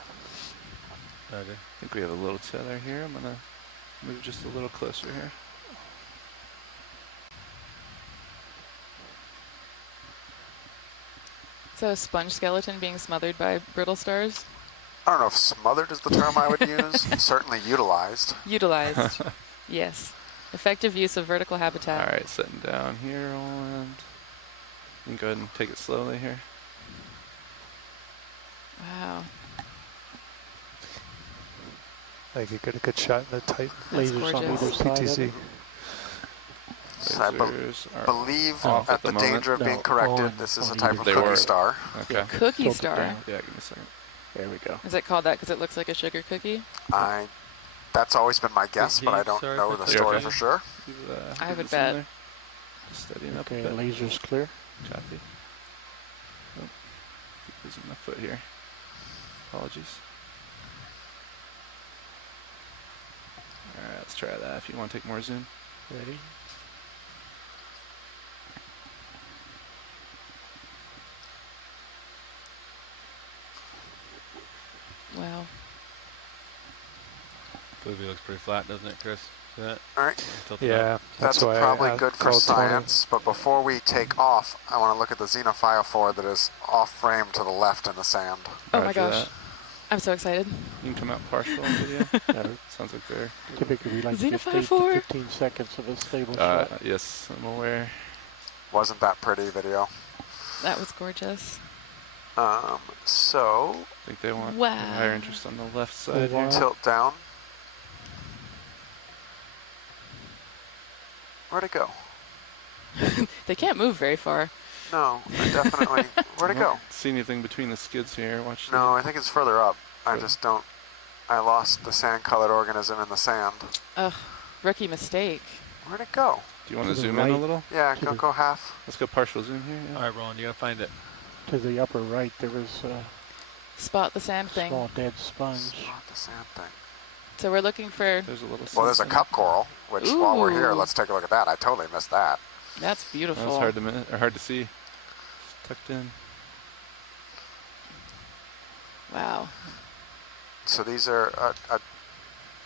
Okay. I think we have a little tether here. I'm gonna move just a little closer here. So a sponge skeleton being smothered by brittle stars? I don't know if smothered is the term I would use. Certainly utilized. Utilized. Yes. Effective use of vertical habitat. All right, setting down here, and you can go ahead and take it slowly here. Wow. Like you get a good shot in the tight Lasers on either side of PTC. it. So I Lasers are believe off at at the the danger of moment. being No, corrected, on- this is a on type either of They cookie were. star. Okay. Cookie Tilt it star. down. Yeah, give me a second. There we go. Is it called that because it looks like a sugar cookie? That's always been my guess, but I don't Sorry, know but the that's story okay. for sure. I Give would this in bet. there. Just steadying up Okay, a bit. laser's clear. Copy. Oh, keep losing my foot here. Apologies. Alright, let's try that if you want to take more zoom. Ready? Wow. Movie looks pretty flat, doesn't it, Chris? See that? All right. Tilt it Yeah, up. That's why probably I good for called 20. science, but before we take off, I want to look at the xenophile 4 that is off frame to the left in the sand. Oh my Roger gosh. that. I'm so excited. You can come out partial on video. Sounds like they're Typically, we like to get Xenophile 8 to 4? 15 seconds of a stable shot. yes, I'm aware. Wasn't that pretty video? That was gorgeous. So I think they want Wow. higher interest on the left side here. tilt down. Where'd it go? They can't move very far. No, I definitely. Where'd it I go? don't see anything between the skids here. Watch. No, I think it's further up. I just don't. I lost the sand-colored organism in the sand. Ugh. Rookie mistake. Where'd it go? Do you want to To the zoom in a right. little? Yeah, To go the- go half. Let's go partial zoom here. Yeah. All right, Roland, you gotta find it. To the upper right, there was a Spot the sand thing. small dead sponge. Spot the sand thing. So we're looking for. There's a little. Well, there's a cup coral, which while we're here, Ooh. let's take a look at that. I totally missed that. That's beautiful. That was hard to hard to see. Tucked in. Wow. So these are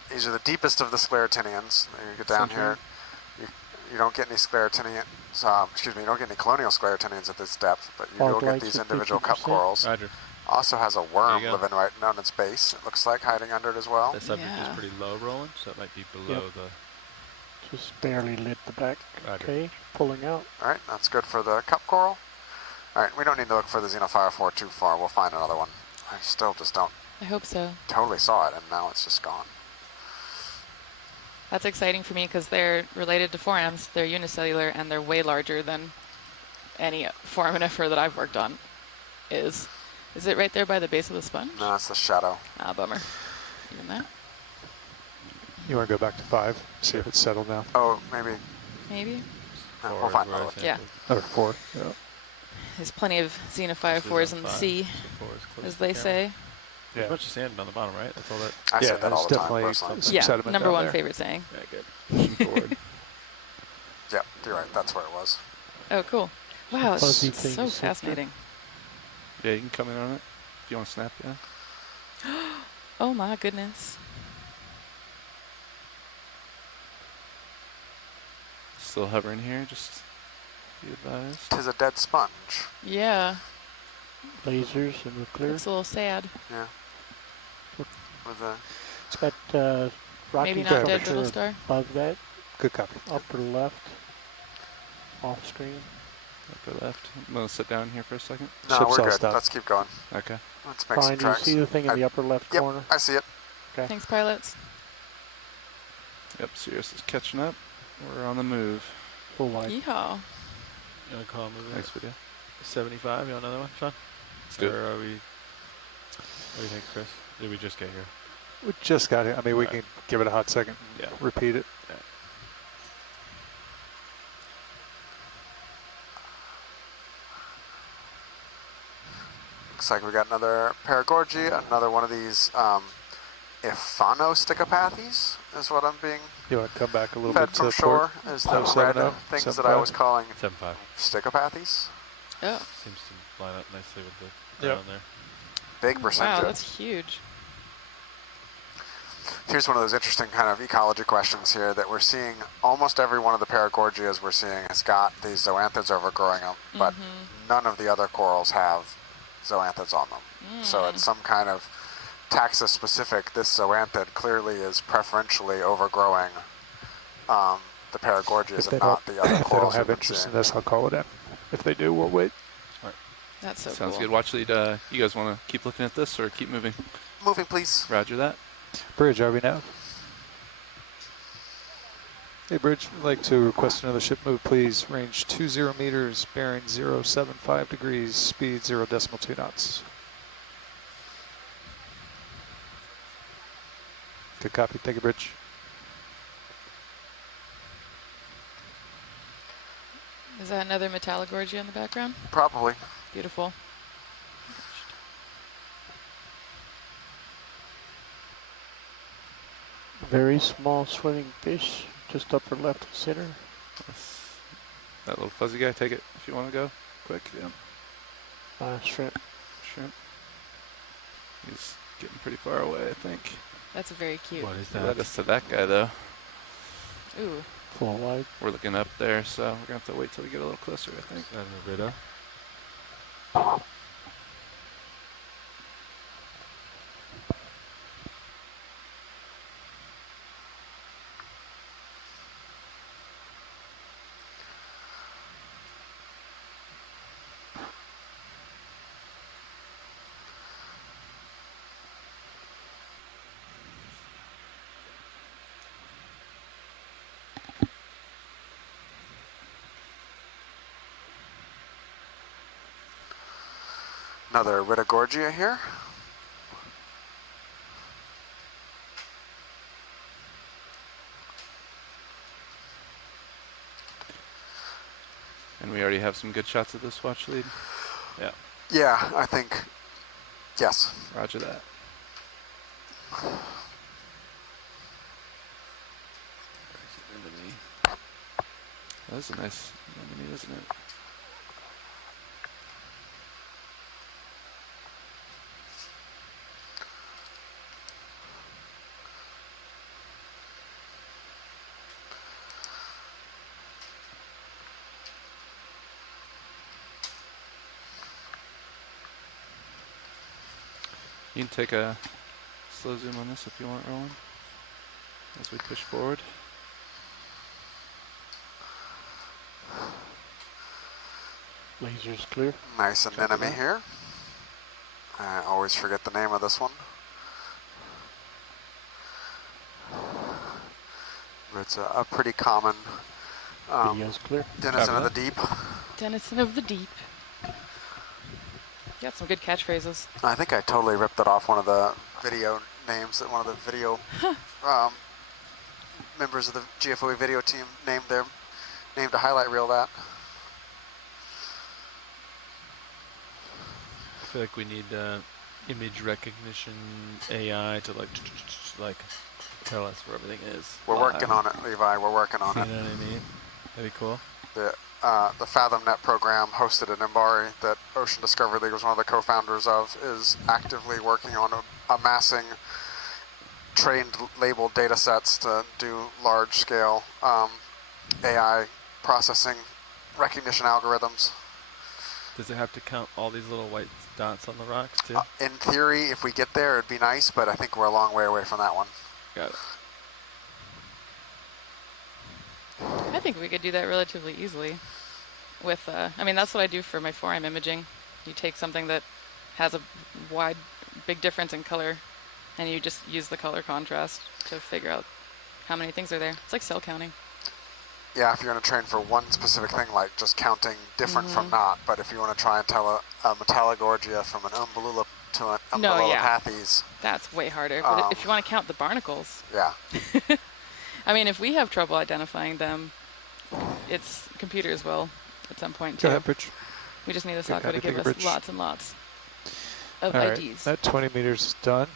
the deepest of the sclerotinians. You get down here, you don't get any sclerotinians. You don't get any colonial sclerotinians at this depth, but you will get these individual cup corals. Roger. Also has a worm living right on its base. It looks like hiding under it as well. The subject is pretty low rolling, so it might be below the. Just barely lit the back. Roger. Okay, pulling out. All right, that's good for the cup coral. All right, we don't need to look for the Xenophile too far. We'll find another one. I still just don't. I hope so. Totally saw it, and now it's just gone. That's exciting for me because they're related to forams. They're unicellular and they're way larger than any foraminifer that I've worked on is. Is it right there by the base of the sponge? No, that's the shadow. Ah, bummer. Even that? You want to go back to 5, see if it's settled now? Oh, maybe. Maybe? We'll find another one. Yeah. Or 4, yeah. There's plenty of xenophyophores in the sea, as they say. Yeah. There's a bunch of sand on the bottom, right? That's all that. I say that all the time, definitely personally. some Yeah, sediment number down one there. favorite saying. Yeah, good. Yep, you're right. That's where it was. Oh, cool. Wow, it's Fuzzy so things. fascinating. Yeah, you can come in on it if you want to snap. Yeah. Oh my goodness. Still hovering here. Just be advised. 'Tis a dead sponge. Yeah, Lasers and we're clear. it's a little sad. Yeah. With the It's got rocky Maybe not dead structure little star. above that. Good copy. Upper left. Off screen. Upper left. I'm gonna sit down here for a second. No, Ship's we're all good. stopped. Let's keep going. Okay. Let's make Brian, some do you tracks. see the thing in the upper left Yep, corner? I see it. Okay. Thanks, pilots. Yep. Sirius is catching up. We're on the move. Full wide. Yeehaw. You want to call him Next video. 75? You want another one, Sean? Let's do it. Or are we? What do you think, Chris? Did we just get here? We just got it. I mean, we can give it a hot second. Yeah. Repeat it. Yeah. Looks like we got another Paragorgia, another one of these Iphanosticopathes is what I'm being You want to come back a little fed bit from to shore. port? Is the red things that I was calling 7.5. sticopathes. Oh. Seems to line up nicely with the Yep. down there. Big percentage. Wow, that's huge. Here's one of those interesting kind of ecology questions here that we're seeing. Almost every one of the Paragorgias we're seeing has got these zoanthids overgrowing them, but none of the other corals have zoanthids on them. So it's some kind of taxa specific. This zoanthid clearly is preferentially overgrowing the Paragorgias and not the other If they don't corals have we've been interest seeing. in this, I'll call it in. If they do, we'll wait. That's so Sounds cool. good. Watch lead. You guys want to keep looking at this or keep moving? Moving, please. Roger that. Bridge, are we now? Hey, Bridge, I'd like to request another ship move, please. Range 20 meters, bearing 075 degrees, speed 0.2 knots. Good copy. Thank you, Bridge. Is that another Metallogorgia in the background? Probably. Beautiful. Very small swimming fish, just upper left and center. That little fuzzy guy, take it if you want to go quick. Yeah. Shrimp. Shrimp. He's getting pretty far away, I think. That's very cute. What is He that? led us to that guy, though. Ooh. Full wide. We're looking up there, so we're going to have to wait till we get a little closer, I think. And the Rita. Another Ritagorgia here. And we already have some good shots of this watch lead. Yeah. Yeah, I think, yes. Roger that. That's a nice anemone, isn't it? You can take a slow zoom on this if you want, Roland, as we push forward. Laser's clear. Nice anemone here. I always forget the name of this one. But it's a pretty common Video's clear. denizen of the deep. Denizen of the deep. You got some good catchphrases. I think I totally ripped it off one of the video names that one of the video members of the GFOE video team named a highlight reel that. I feel like we need image recognition AI to like tell us where everything is. We're working on it, Levi. We're working on it. You know what I mean? That'd be cool. The FathomNet program hosted at Mbari that Ocean Discovery League was one of the co-founders of is actively working on amassing trained labeled data sets to do large-scale AI processing recognition algorithms. Does it have to count all these little white dots on the rocks too? In theory, if we get there, it'd be nice, but I think we're a long way away from that one. Got it. I think we could do that relatively easily with, I mean, that's what I do for my forearm imaging. You take something that has a big difference in color, and you just use the color contrast to figure out how many things are there. It's like cell counting. Yeah, if you're going to train for one specific thing, like just counting different from not, but if you want to try and tell a Metallogorgia from an Umbellula to an Umbellulopathes. That's way harder. But if you want to count the barnacles. Yeah. I mean, if we have trouble identifying them, it's computers will at some point Go too. ahead, Bridge. We just need a Good software to copy, give us Bridge. lots and lots of All right, IDs. that 20 meters is done.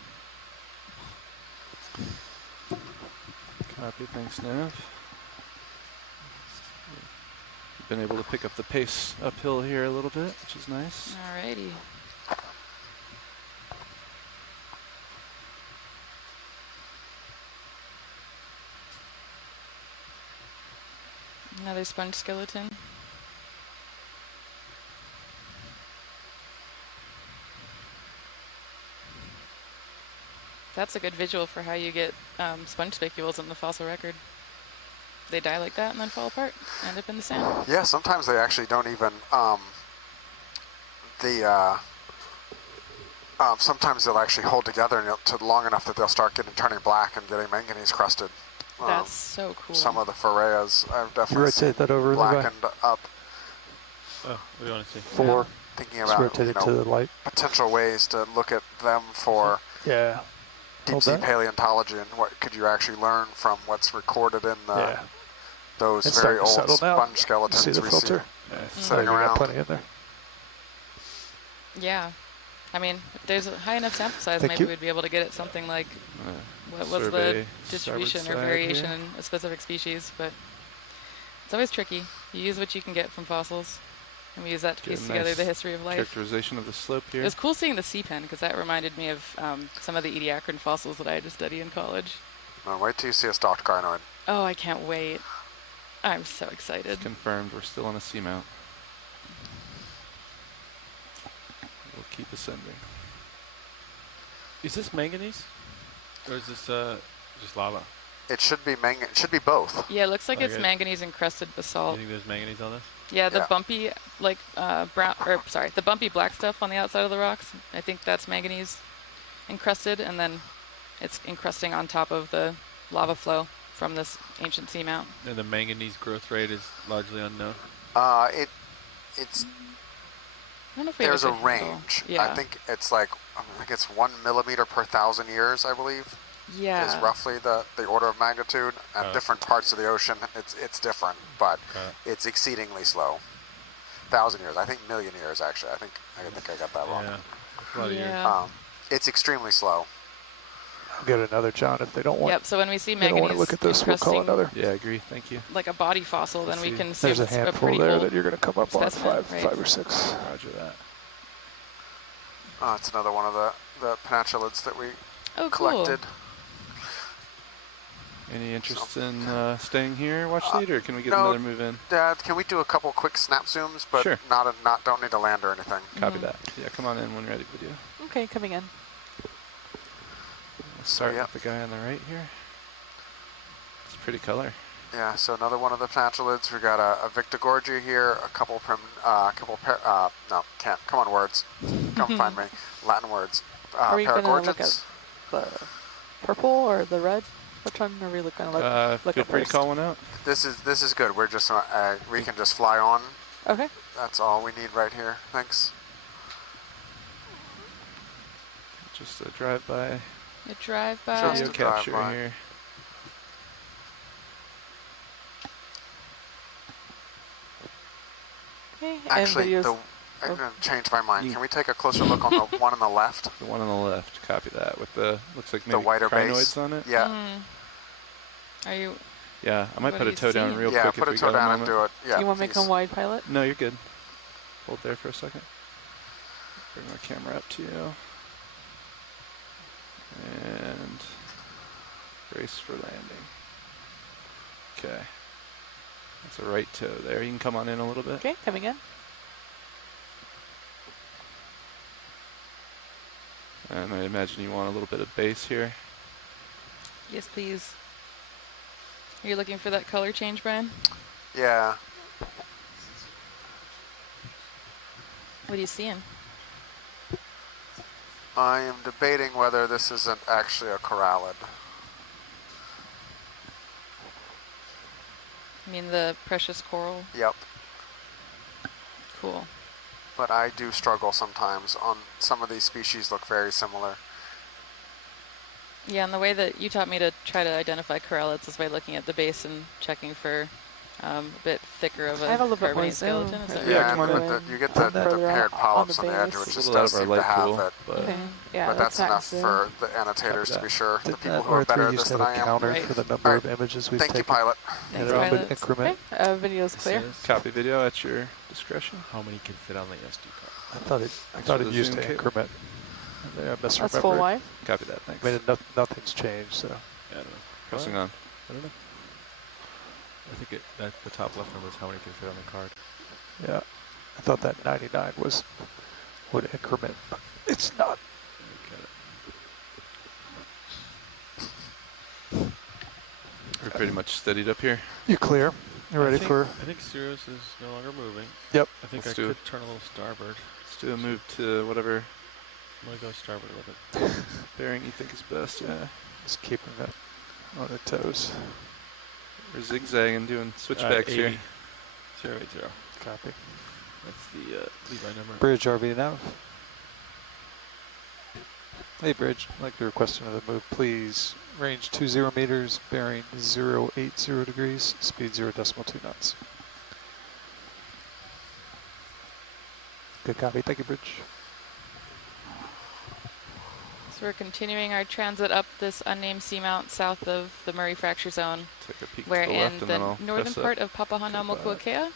Copy, thanks, Nav. Been able to pick up the pace uphill here a little bit, which is nice. Alrighty. Another sponge skeleton. That's a good visual for how you get sponge spicules in the fossil record. They die like that and then fall apart, end up in the sand. Yeah, sometimes they actually don't even, sometimes they'll actually hold together to long enough that they'll start turning black and getting manganese crusted. That's so cool. Some of the Phoreas I've definitely rotate that over, Levi. blackened up. Oh, what do you want to see? 4. Thinking Just about rotate it to the light. potential ways to look at them for Yeah. deep Hold sea that. paleontology and what could you actually learn from what's recorded in those It's very starting to old settle now. sponge skeletons See the we filter? see sitting You got around. plenty in there. Yeah. I mean, if there's a high enough sample size, Thank maybe you. we'd be able to get at something like what was the survey distribution or starboard side variation here. in a specific species, but it's always tricky. You use what you can get from fossils, and we use that to Get a piece together nice the history of life. characterization of the slope It here. was cool seeing the sea pen, because that reminded me of some of the Ediacaran fossils that I had to study in college. No, wait till you see a stalked carnoid. Oh, I can't wait. I'm so excited. Confirmed, we're still on a seamount. We'll keep ascending. Is this manganese, or is this just lava? It should be it should be both. Yeah, it looks like it's Okay. manganese encrusted basalt. You think there's manganese on this? Yeah, the Yeah. bumpy, like, the bumpy black stuff on the outside of the rocks, I think that's manganese encrusted, and then it's encrusting on top of the lava flow from this ancient seamount. And the manganese growth rate is largely unknown. It's I don't know if we there's a have good handle. range. Yeah. I think it's like it's 1 millimeter per 1,000 years, I believe. Yeah. Is roughly the order of magnitude. And different parts of the ocean, it's different, but it's exceedingly slow. 1,000 years, I think million years actually. I think I got that wrong. Yeah. That's a lot of years. Yeah. It's extremely slow. I'll get another, John, if they don't want. Yep, so when we see they don't want manganese to look at this, we'll call encrusting another. Yeah, I agree. Thank you. like a body fossil, then we can see There's a it's handful pretty there old that you're going to come up on, specimen, right? 5 or 6. Roger that. It's another one of the peninsulids that we Oh, cool. collected. Any interest in staying here, watch lead, or can we get no, another move in? Dad, can we do a couple quick snap zooms, but Sure. don't need to land or anything? Copy that. Yeah, come on in when ready, video. Okay, coming in. Let's start with the guy on the right here. It's a pretty color. Yeah, so another one of the penanculuds. We got a Victigorgia here, a couple no, can't. Come on, words. Come find me. Latin words. Are we going to look Paragorgians. at the purple or the red? Which one are we looking at? Feel free to call one out. This is good. We're just we can just fly on. Okay. That's all we need right here. Thanks. Just a drive-by. A drive-by. Video capture here. Okay. Actually, I'm going to change my mind. Can we take a closer look on the one on the left? The one on the left. Copy that. With the looks like maybe the whiter crinoids base on it. Yeah. Are you? Yeah, I might put a toe down real quick. Yeah, put a toe down and do it. Yeah. Do you want to make them wide, pilot? No, you're good. Hold there for a second. Bring my camera up to you. And brace for landing. Okay. That's a right toe there. You can come on in a little bit. Okay, coming in. And I imagine you want a little bit of base here. Yes, please. Are you looking for that color change, Brian? Yeah. What are you seeing? I am debating whether this isn't actually a corallid. I mean the precious coral? Yep. Cool. But I do struggle sometimes. On some of these species look very similar. Yeah, and the way that you taught me to try to identify corallids is by looking at the base and checking for a bit thicker of a carbonate skeleton. Is that Yeah, right? you get the paired polyps on the edge, which just does seem to have it. But that's enough for the annotators to be sure. The people who are better at this than I am. Counter for the number of images we've Thank taken. you, pilot. And an open increment. Okay, video's clear. Copy video at your discretion. How many can fit on the SD card? I thought it used to increment. I misremembered. That's full wide. Copy that. Thanks. I mean, nothing's changed, so. Yeah, I don't know. Pressing on. I don't know. I think that the top left number is how many can fit on the card. Yeah, I thought that 99 would increment, but it's not. We're pretty much steadied up here. You clear? You ready for? I think Sirius is no longer moving. Yep. I think Let's I do could it. turn a little starboard. Let's do a move to whatever I'm going to go starboard a little bit. bearing you think is best. Yeah. Just keeping it on the toes. We're zigzagging, doing switchbacks here. 080. Copy. That's the Levi number. Bridge RV nav. Hey Bridge, I'd like to request another move, please. Range 20 meters, bearing 080 degrees, speed 0.2 knots. Good copy, thank you Bridge. So we're continuing our transit up this unnamed seamount south of the Murray Fracture Zone. Take a peek we're to the in left and then I'll the northern press part up. of Papahanaumokuakea,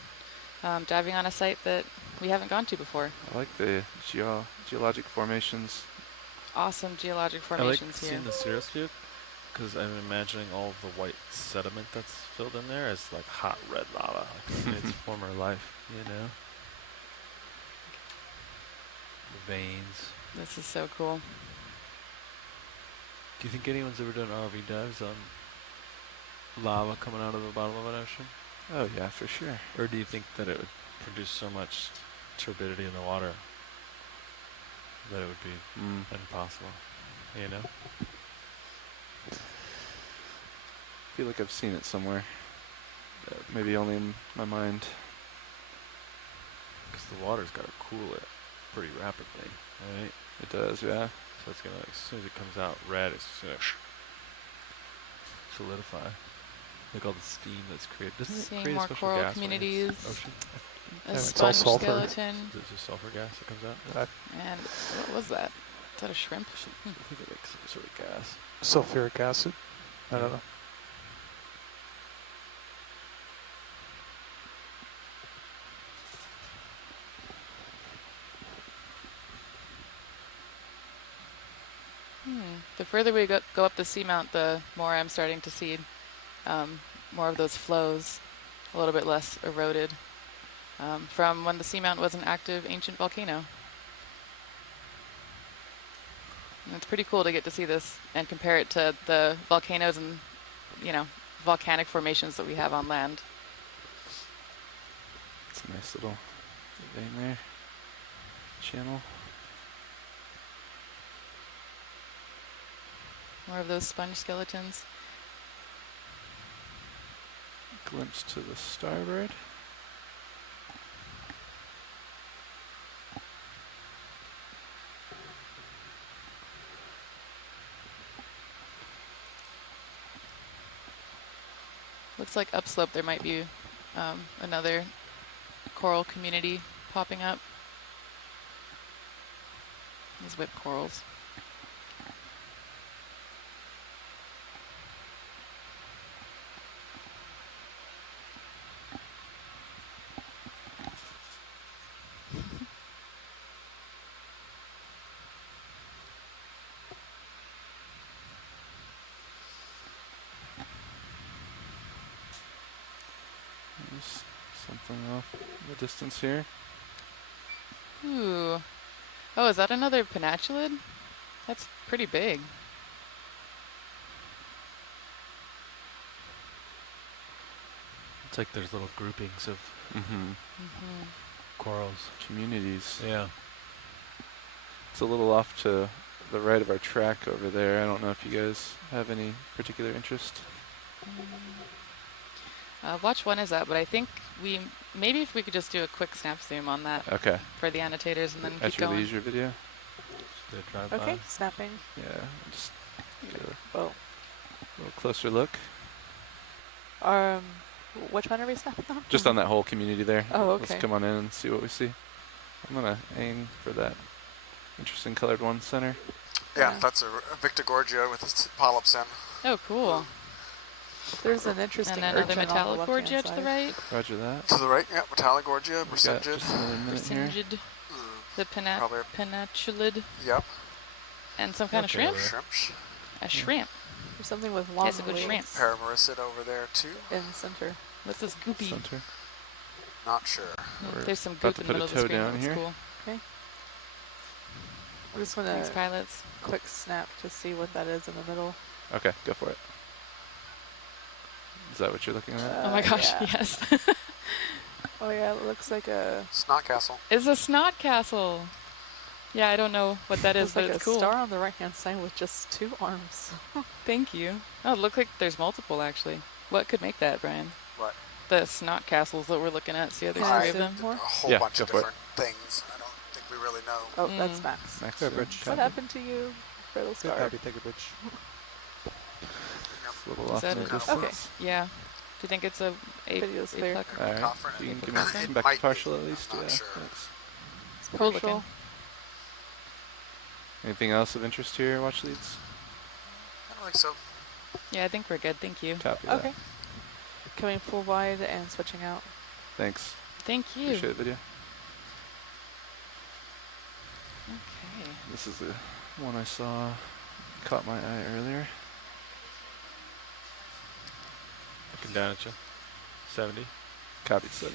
diving on a site that we haven't gone to before. I like the geologic formations. Awesome geologic formations I like here. seeing the Sirius view because I'm imagining all of the white sediment that's filled in there as like hot red lava like in its former life, you know? The veins. This is so cool. Do you think anyone's ever done RV dives on lava coming out of the bottom of an ocean? Oh yeah, for sure. Or do you think that it would produce so much turbidity in the water that it would be impossible, you know? I feel like I've seen it somewhere. Maybe only in my mind. Because the water's got to cool it pretty rapidly, right? It does, yeah. So it's gonna, as soon as it comes out red, it's just gonna solidify. Like all the steam that's created. Doesn't it Seeing create a more special coral gas when it's communities. ocean? A it's all sponge sulfur. skeleton. Is it just sulfur gas that comes out? And what was that? Is that a shrimp? I think it makes some sort of gas. Sulfuric acid? I don't know. The further we go up the seamount, the more I'm starting to see more of those flows, a little bit less eroded from when the seamount was an active ancient volcano. And it's pretty cool to get to see this and compare it to the volcanoes and, volcanic formations that we have on land. It's a nice little vein there. Channel. More of those sponge skeletons. Glimpse to the starboard. Looks like upslope there might be another coral community popping up. These whip corals. There's something off in the distance here. Ooh. Oh, is that another penatulid? That's pretty big. It's like there's little groupings of corals. Communities. Yeah. It's a little off to the right of our track over there. I don't know if you guys have any particular interest. Watch one is up, but I think maybe if we could just do a quick snap zoom on that. Okay. For the annotators and then At keep your going. leisure video. Okay, snapping. Yeah, just get a Well, little closer look. which one are we snapping on? Just on that whole community there. Oh, okay. Let's come on in and see what we see. I'm gonna aim for that interesting colored one center. Yeah, that's a Victor Gorgia with his polyps in. Oh, cool. There's an interesting And then another urchin on the metallic left-hand gorgia to the side. right. Roger that. To the right, yeah, metallic Gorgia, We got just another minute here. Persingid. The Probably penatulid. Yep. And some kind of shrimp. Shrimps. A shrimp. There's something with long That's a good shrimp. Paramaricid over there too. in the center. What's this goopy? Center. Not sure. There's some About goop to in the put middle a of the toe screen. down That here. looks cool. Okay. I just want Thanks, to pilots. quick snap to see what that is in the middle. Okay, go for it. Is that what you're looking at? Oh my gosh, yeah. yes. Oh yeah, it looks like a Snot castle. It's a snot castle. Yeah, I don't know what that is, There's but like it's a cool. star on the right hand side with just 2 arms. Thank you. Oh, it looks like there's multiple actually. What could make that, Brian? What? The snot castles that we're looking at. See, there's 3 of them. A whole Yeah, bunch go of for it. different things. I don't think we really know. Oh, that's Max. Max, Go, Bridge. What happened to you for the Good star? copy, take a bridge. It's a little Is off that in the it? distance. Okay. Yeah. Do you think it's a Video's clear. Alright, you can give me It come back might to be. partial at least. I'm Yeah, not sure. thanks. It's Cool partial. looking. Anything else of interest here, watch leads? I don't think so. Yeah, I think we're good. Thank you. Copy Okay. that. Coming full wide and switching out. Thanks. Thank you. Appreciate it, video. Okay. This is the one I saw, caught my eye earlier. Looking down at you. 70. Copy 7-0.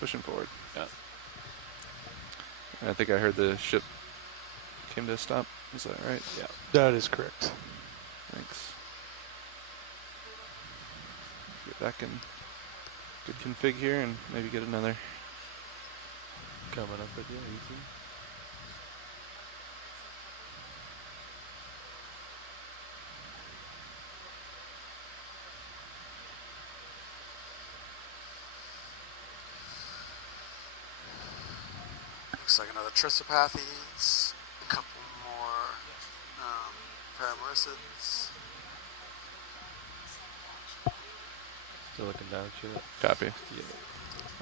Pushing forward. Yeah. I think I heard the ship came to a stop. Is that right? Yeah. That is correct. Thanks. Get back in good config here and maybe get another. Coming up with you, easy. Looks like another Trisopathes, a couple more Paramaricids. Still looking down at you. Copy. Yeah.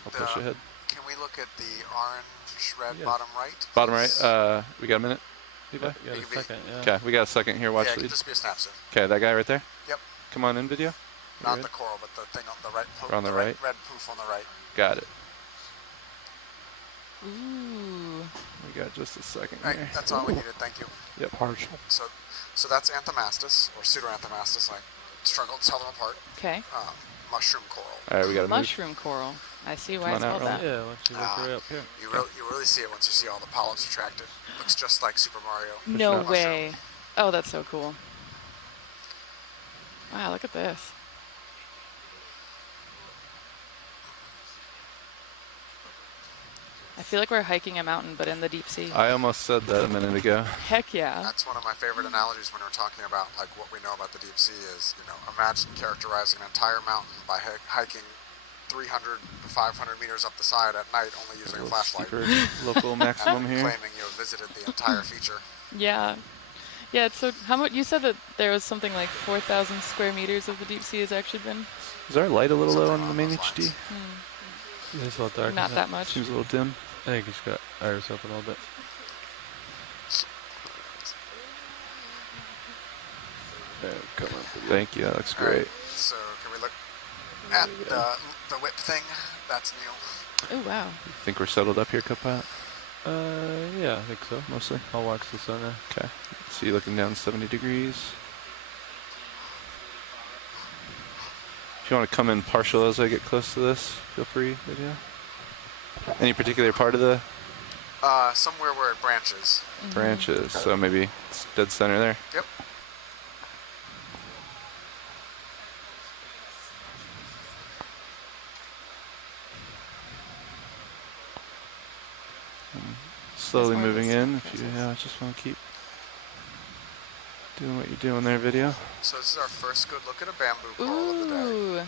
I'll push ahead. Can we look at the orange, red, Yes. bottom right? Bottom please? right. We got a minute? Levi? Yeah, you got It a could be- second, yeah. Okay, we got a second here. Watch Yeah, it could lead. just be a snap zoom. Okay, that guy right there? Yep. Come on in, video. You Not ready? the coral, but the thing on the right. On the right? Red poof on the right. Got it. Ooh. We got just a second Right, here. that's all we needed. Thank you. Yep. Partial. So that's Anthomastus or Pseudoanthomastus. I struggled to tell them apart. Okay. Mushroom coral. All right, we got to move. Mushroom coral. I see why Come it's on out, called that. Roland. Yeah, once you work your way up here. You really see it once you see all the polyps retracted. Looks just like Super Mario. No up. way. Oh, that's so cool. Wow, look at this. I feel like we're hiking a mountain, but in the deep sea. I almost said that a minute ago. Heck yeah. That's one of my favorite analogies when we're talking about like what we know about the deep sea is, imagine characterizing an entire mountain by hiking 300 to 500 meters up the side at night only using a flashlight. Local maximum and here. claiming you have visited the entire feature. Yeah. Yeah, it's so, how much, you said that there was something like 4,000 square meters of the deep sea has actually been? Is our light a little low on the main HD? It's a little dark. Not that much. Seems a little dim. I think you just got iris open a little bit. Thank you, that looks great. So can we look at the whip thing? That's new. Oh, wow. You think we're settled up here, Copilot? Yeah, I think so. Mostly? I'll watch the sun now. Okay. See you looking down 70 degrees. If you want to come in partial as I get close to this, feel free, video. Any particular part of the Somewhere where it branches. branches? So maybe it's dead center there? Yep. Slowly moving in. If you just want to keep doing what you're doing there, video. So this is our first good look at a bamboo coral of the day.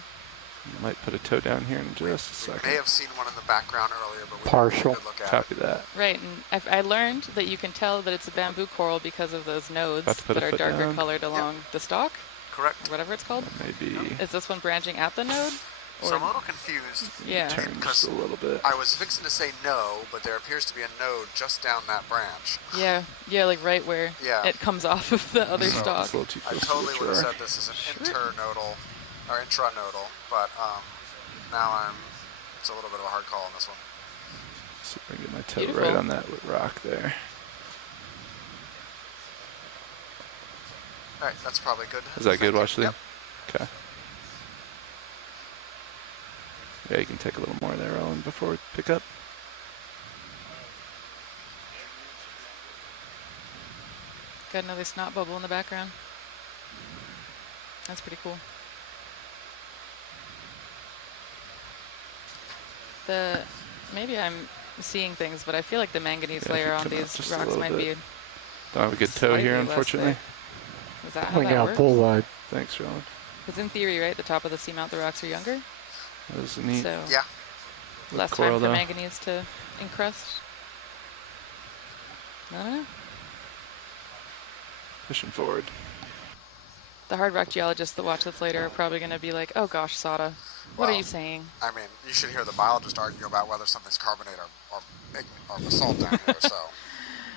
Might put a toe down here in just a second. We may have seen one in the background earlier, but we Partial. didn't look at Copy it. that. Right, and I learned that you can tell that it's a bamboo coral because of those nodes About to put a that are foot darker down. colored along the stalk. Correct. Or whatever it's called. Maybe. Is this one branching at the node? So I'm a little confused. Yeah. Turn just a little bit. I was fixing to say no, but there appears to be a node just down that branch. Yeah, like right where it comes off of the other stalk. I totally would have said this is an internodal or intranodal, but now it's a little bit of a hard call on this one. See if I can get my toe Beautiful. right on that rock there. All right, that's probably good. Is that good, Washley? Yep. Okay. Yeah, you can take a little more there, Owen, before we pick up. Got another snot bubble in the background. That's pretty cool. Maybe I'm seeing things, but I feel like the manganese layer on these rocks might be. Don't have a good toe here, slightly less unfortunately. thick. Is that how Coming that out works? full wide. Thanks, Roland. Because in theory, right, the top of the seamount, the rocks are younger. That was neat. So yeah. Less coral, time for though. manganese to encrust. I don't know. Pushing forward. The hard rock geologists that watch this later are probably going to be like, oh gosh, Sada, what are you saying? I mean, you should hear the biologist argue about whether something's carbonate or basalt down here, so.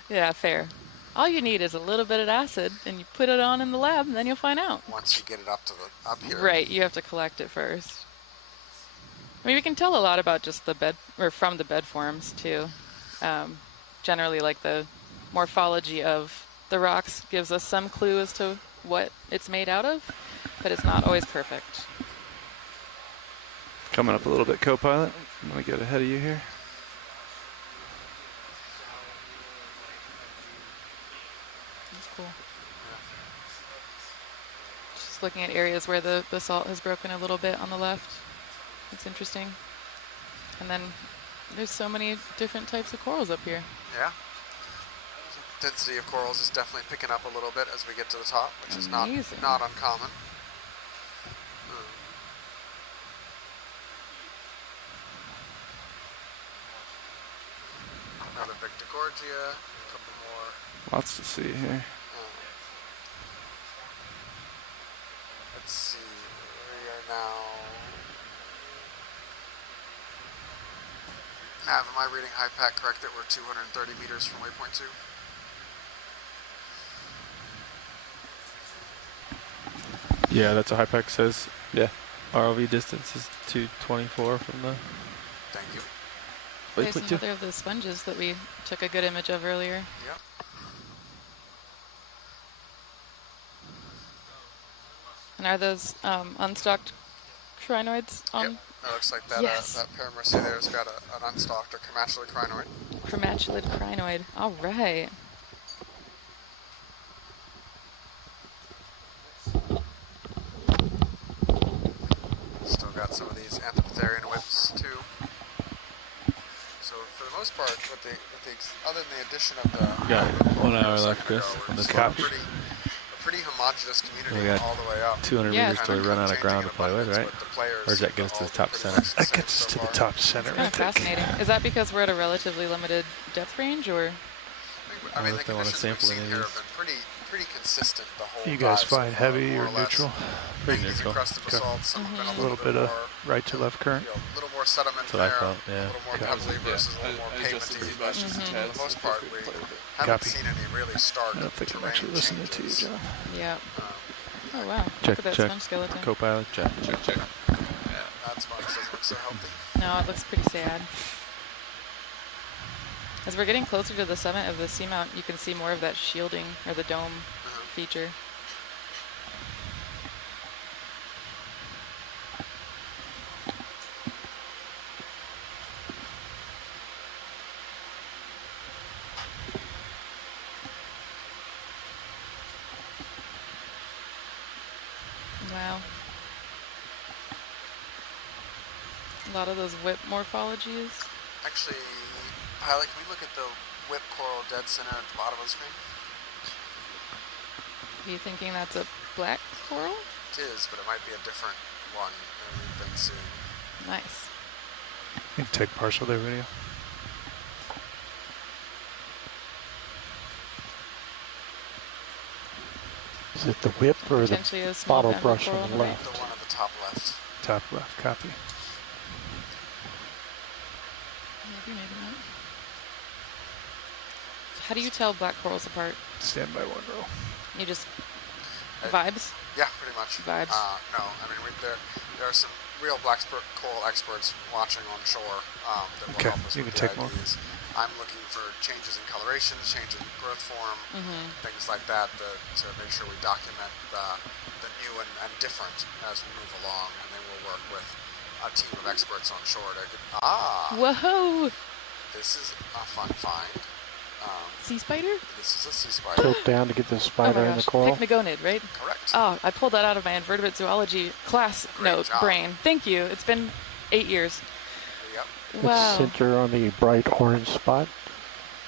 Yeah, fair. All you need is a little bit of acid, and you put it on in the lab, and then you'll find out. Once you get it up here. Right, you have to collect it first. I mean, we can tell a lot about just the bed, or from the bed forms too. Generally, like the morphology of the rocks gives us some clue as to what it's made out of, but it's not always perfect. Coming up a little bit, co-pilot. I'm going to get ahead of you here. That's cool. Just looking at areas where the basalt has broken a little bit on the left. It's interesting. And then there's so many different types of corals up here. Yeah. Density of corals is definitely picking up a little bit as we get to the top, which is not uncommon. Another Victigorgia, a couple more. Lots to see here. Let's see, we are now. Nav, am I reading HiPAC correct that we're 230 meters from waypoint 2? Yeah, that's what HiPAC says. Yeah. ROV distance is 224 from the. Thank you. There's another of those sponges that we took a good image of earlier. Yep. And are those unstocked crinoids on? Yep, that looks like that, Yes. that Paramercy there's got an unstocked or comatulate crinoid. Chromatulid crinoid. All right. Still got some of these Anthopitherian whips too. So for the most part, other than the addition of the Got 1 hour left, Chris, on this one. a pretty homogenous community We got all the way up. 200 meters till we run out of ground to play with, right? Or does that get us to the top center? That gets to the top center. Kind of fascinating. Is that because we're at a relatively limited depth range, or? I mean, the if they want to conditions we've sample seen any here of have been pretty consistent the whole You guys dive so find far, heavy more or less. neutral? Pretty Manganese neutral. encrusted basalt, some have been A little bit of right to left current. a little more sediment That's what I there, thought, yeah. a little more pebbly versus a little more pavementy. But for the most part, we haven't Copy. seen any really stark I don't think I'm terrain actually listening to you, changes. John. Yeah. Oh wow. Check, Look at that check. sponge skeleton. Co-pilot, check. Check. That sponge doesn't look so healthy. No, it looks pretty sad. As we're getting closer to the summit of the seamount, you can see more of that shielding or the dome feature. Wow. A lot of those whip morphologies. Actually, Pilot, can we look at the whip coral dead center at the bottom of the screen? Are you thinking that's a black coral? It is, but it might be a different one than we've been seeing. Nice. You can take partial there, video. Is it the whip or the Potentially a small bottle family brush coral on the on the left? The one at the top left. Top left, copy. Maybe not. How do you tell black corals apart? Stand by 1 row. You just vibes? Yeah, pretty much. Vibes. No, I mean there are some real black coral experts watching on shore that will help us you with can the take more. IDs. I'm looking for changes in coloration, change in growth form, things like that to make sure we document the new and different as we move along, and then we'll work with a team of experts on shore to get, Whoa! this is a fun find. Sea spider? This is a sea spider. Tilt down to get the Oh spider my in the gosh. coral. Technogonid, right? Correct. Oh, I pulled that out of my invertebrate zoology class note job. brain. Thank you. It's been 8 years. Yep. Wow. Center on the bright orange spot.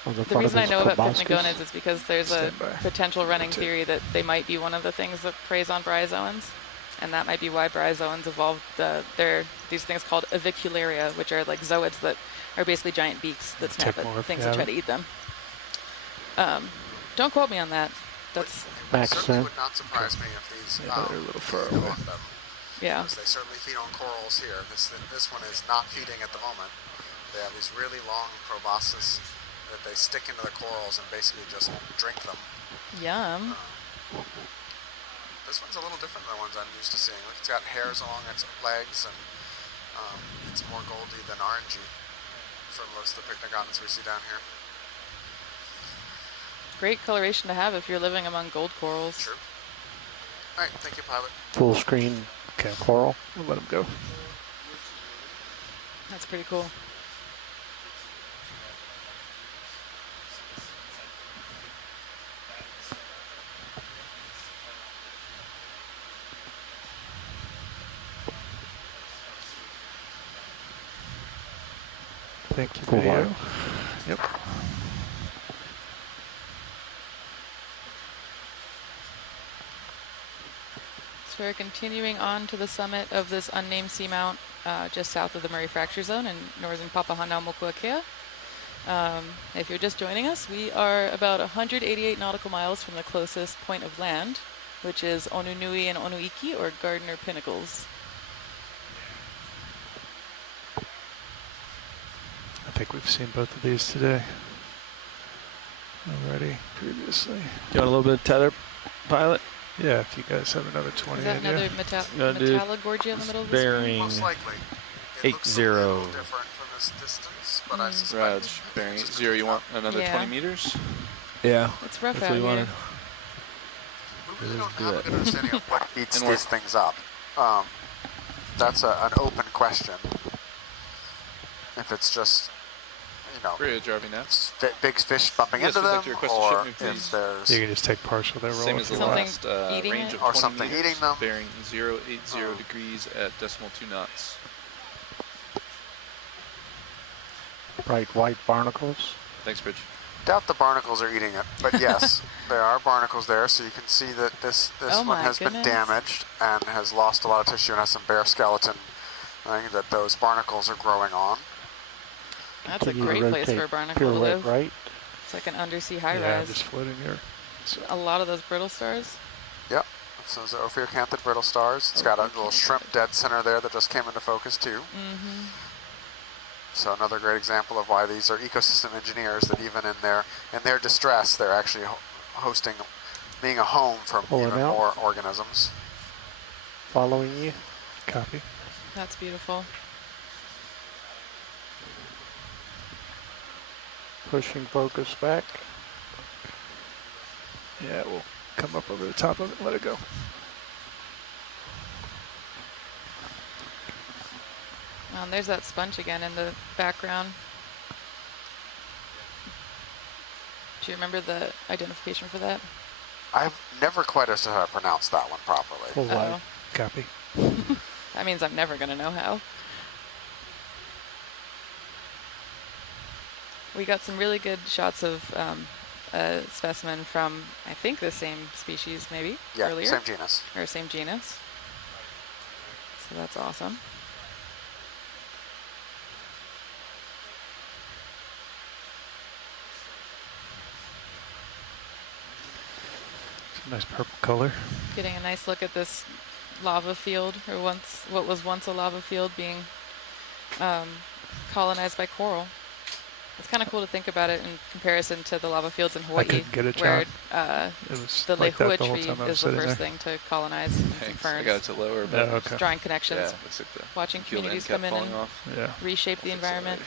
On the The front reason I of his know about proboscis. technogonids is because there's a Stand by. potential running theory that they might be one of the things that preys on bryozoans. And that might be why bryozoans evolved these things called avicularia, which are like zooids that are basically giant beaks that snap Take more at if things you that try have to it. eat them. Don't quote me on that. That's Max, Certainly would not surprise me if these Yeah, they're a little far feed away. on them. yeah. Because they certainly feed on corals here. This one is not feeding at the moment. They have these really long proboscis that they stick into the corals and basically just drink them. Yum. This one's a little different than the ones I'm used to seeing. Look, it's got hairs along its legs, and it's more goldy than orangey for most of the pycnogonids we see down here. Great coloration to have if you're living among gold corals. True. All right, thank you, Pilot. Full screen coral. We'll let him go. That's pretty cool. Thank you, Full video. wide. Yep. So we're continuing on to the summit of this unnamed seamount just south of the Murray Fracture Zone in northern Papahanaumokuakea. If you're just joining us, we are about 188 nautical miles from the closest point of land, which is Onunui and Onuiki, or Gardner Pinnacles. I think we've seen both of these today already previously. You want a little bit of tether, Pilot? Yeah, if you guys have another 20 Is that idea. another Metallogorgia in the middle of the screen? Bearing Most likely. It 80. looks a little different from this distance, but I suspect Raj, bearing 80, you want another Yeah. 20 meters? Yeah. It's rough if out we here. wanted. we really don't do have a that. good understanding of what beats And we're- these things up. that's an open question. If it's just, you know, Bridge, RV Nets. big fish bumping Yes, into we'd them, like to request a or shipment, please. if there's You can just take partial there, roll Same if as the you want. last range of or 20 something meters, eating them. bearing 080 degrees at decimal 2 knots. Bright white barnacles. Thanks, Bridge. Doubt the barnacles are eating it, but yes, there are barnacles there, so you can see that this Oh one my has been goodness. damaged and has lost a lot of tissue and has some bare skeleton that those barnacles are growing on. That's a Continue to great place rotate, for a barnacle to pirouette live. right. It's like an undersea Yeah, high-rise. just floating here. A lot of those brittle stars. Yep, so those are Ophiocanthed brittle stars. It's got a little shrimp dead center there that just came into focus too. Mm-hmm. So another great example of why these are ecosystem engineers, that even in their distress, they're actually hosting, being a home for Pulling even out. more organisms. Following you. Copy. That's beautiful. Pushing focus back. Yeah, we'll come up over the top of it and let it go. Oh, and there's that sponge again in the background. Do you remember the identification for that? I've never quite understood how to pronounce that one properly. Pull wide. Uh-oh. Copy. That means I'm never going to know how. We got some really good shots of a specimen from, I think, the same species, maybe, Yeah, earlier. same genus. Or same genus. So that's awesome. It's a nice purple color. Getting a nice look at this lava field, or what was once a lava field, being colonized by coral. It's kind of cool to think about it in comparison to the lava fields in Hawaii, couldn't get it, where John. It was the like that lehua the whole tree time I was is the sitting first there. thing to colonize, and some Thanks. ferns. I got it to lower, but Yeah, okay. Drawing connections, yeah, looks like the watching fuel end communities kept come in and falling off. Yeah. reshape the environment.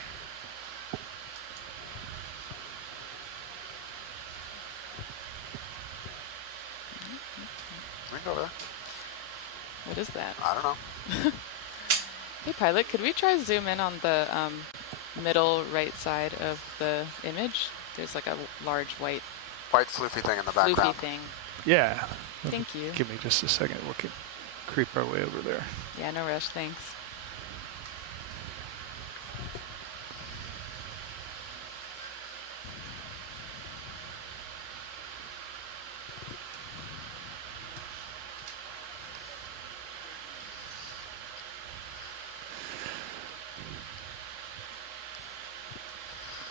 We can go there. What is that? I don't know. Hey, pilot, could we try zoom in on the middle right side of the image? There's like a large white floofy thing in the floofy background. thing. Yeah. Thank you. Give me just a second. We can creep our way over there. Yeah, no rush, thanks.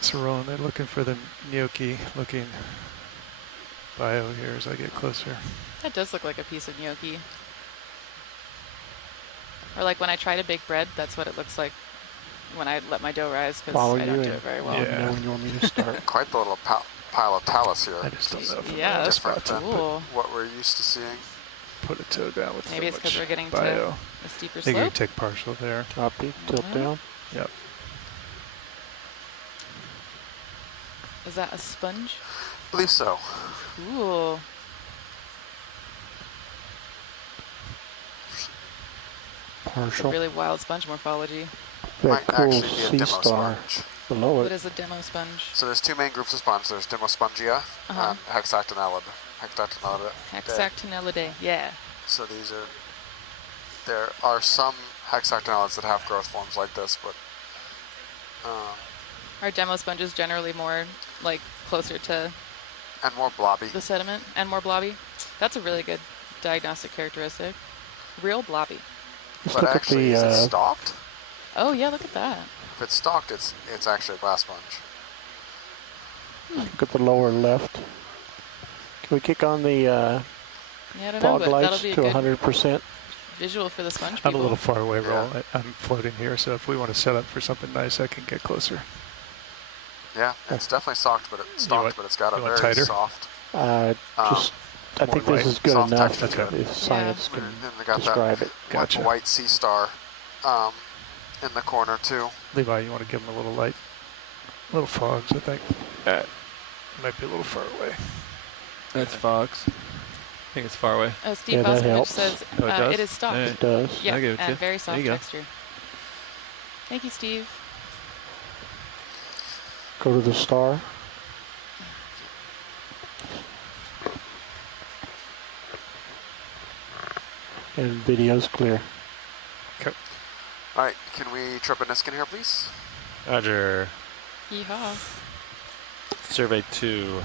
So Roland, they're looking for the gnocchi looking bio here as I get closer. That does look like a piece of gnocchi. Or like when I try to bake bread, that's what it looks like when I let my dough rise, because Follow I don't you do in. it very well. Let me know when you want me to start. Quite the little pile of talus here. I just don't know if I'm Yeah, gonna that's Different than cool. what we're used to seeing. put a toe down with Maybe so it's because much we're getting bio. to a steeper I think you slope. can take partial there. Copy. Tilt Yeah. down. Yep. Is that a sponge? I believe so. Cool. It's a Partial. really wild sponge morphology. That Might cool actually be a sea demo star sponge. below What it. is a demo sponge? So there's two main groups of sponge. There's Demospongia Uh-huh. and Hexactinellid. Hexactinellidae. Yeah. So there are some hexactinellids that have growth forms like this, but Are demo sponges generally more like closer to and more blobby. the sediment and more blobby? That's a really good diagnostic characteristic. Real blobby. Let's But look at actually, the is it stalked? Oh yeah, look at that. If it's stalked, it's actually a glass sponge. look at the lower left. Can we kick on the Yeah, I don't know, fog but that'll lights be a to good 100%? visual for the sponge I'm people. a little far away, Roll. I'm floating here, so if we want to set up for something nice, I can get closer. Yeah, it's definitely stalked, but it's got a you want very tighter? soft. I think this is good soft enough texture to it. if science can And then they got describe that it. Gotcha. white sea star in the corner too. Levi, you want to give him a little light? Little fogs, I think. Might be a little far away. That's fogs. think it's far away. Oh, Steve Yeah, that Boscovich helps. says Oh, it does? it is soft. Alright. It does. Yeah, I'll give it to and you. very There soft you go. texture. Thank you, Steve. Go to the star. And video's clear. All right, can we trip a Niskin here, please? Roger. Yeehaw. Survey 2.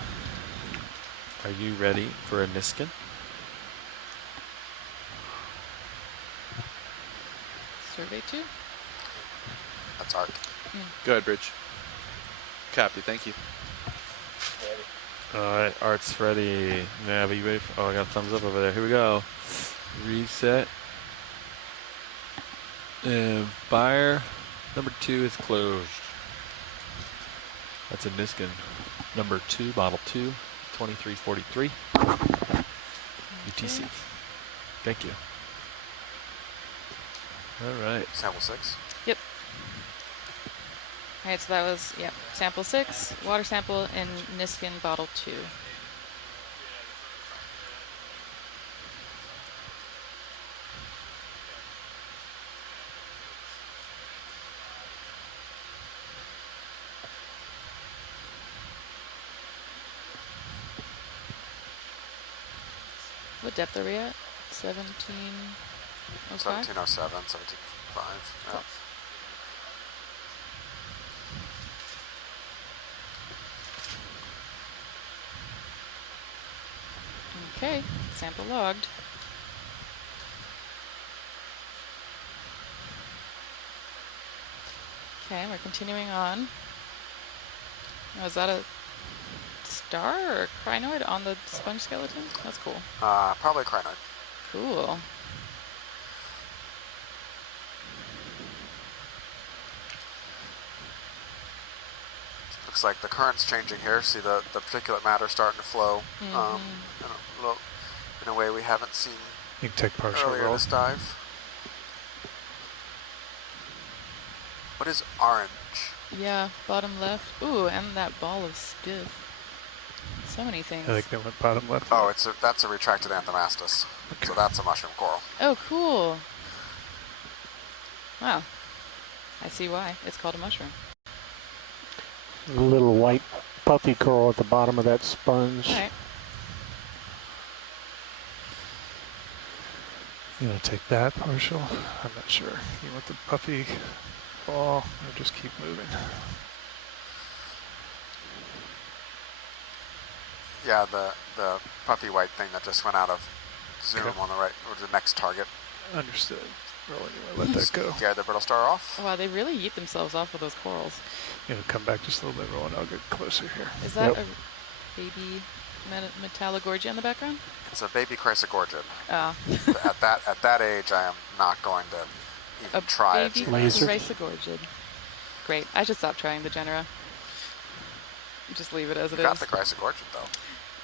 Are you ready for a Niskin? Survey 2? That's Arc. Go ahead, Bridge. Copy, thank you. Alright, Art's ready. Nav, are you ready? Oh, I got a thumbs up over there. Here we go. Reset. And fire. Number 2 is closed. That's a Niskin. Number 2, bottle 2, 2343. UTC. Thank you. Alright. Sample 6. Yep. Alright, so that was, yep, sample 6, water sample in Niskin bottle 2. What depth are we at? 1705? 1707, 1705. Yeah. Okay, sample logged. Okay, we're continuing on. Oh, is that a star or a crinoid on the sponge skeleton? That's cool. Probably crinoid. Cool. Looks like the current's changing here. See the particulate matter starting to flow in a way we haven't seen You can take partial earlier roll. this dive. What is orange? Yeah, bottom left. Ooh, and that ball of stiff. So many things. I think they went bottom left. Oh, that's a retracted anthomastus. So that's a mushroom coral. Oh, cool. Wow. I see why. It's called a mushroom. A little white puffy coral at the bottom of that sponge. All right. You want to take that partial? I'm not sure. You want the puffy ball or just keep moving? Yeah, the puffy white thing that just went out of zoom Okay. on the right, or the next target. Understood. Roll anyway, let that go. Yeah, the brittle star off. Wow, they really yeet themselves off with those corals. You know, come back just a little bit, roll, and I'll get closer here. Is that a baby Metallogorgia in the background? It's a baby chrysogorgid. Oh. at that age, I am not going to even try it. Baby Chrysogorgid. Great. I should stop trying the genera. Just leave it as it is. You got the chrysogorgid though.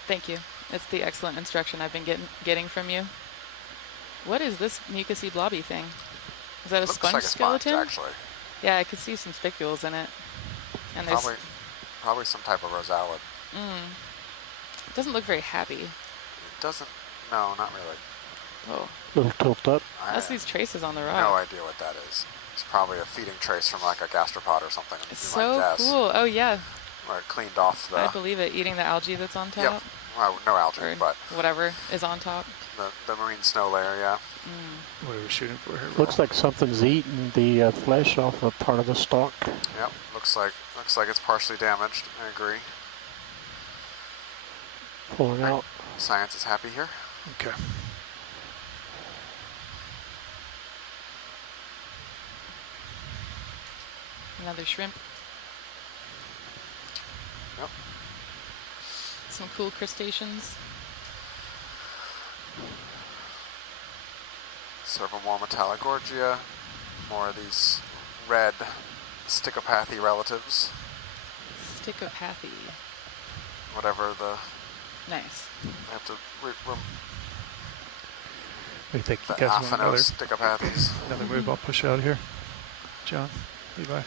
Thank you. It's the excellent instruction I've been getting from you. What is this mucousy blobby thing? Is that a Looks sponge like a skeleton? sponge, actually. Yeah, I could see some spicules in it. And there's Probably some type of rosalid. doesn't look very happy. It doesn't. No, not really. Oh. Little tilt up. That's these traces on the rock. No idea what that is. It's probably a feeding trace from like a gastropod or something. So cool. Oh yeah. Or it cleaned off the. I believe it. Eating the algae that's on top. Yep. Well, no algae, or but whatever is on top. The marine snow layer, yeah. What are we shooting for here? Looks like something's eaten the flesh off a part of the stalk. Yep. Looks like it's partially damaged. I agree. Pulling Right. out. Science is happy here. Okay. Another shrimp. Yep. Some cool crustaceans. Several more Metallogorgia. More of these red stickopathy relatives. Stickopathy. Whatever the. Nice. I have to. I think you The guys want another stickopathies. another move. I'll push out here. John, Levi.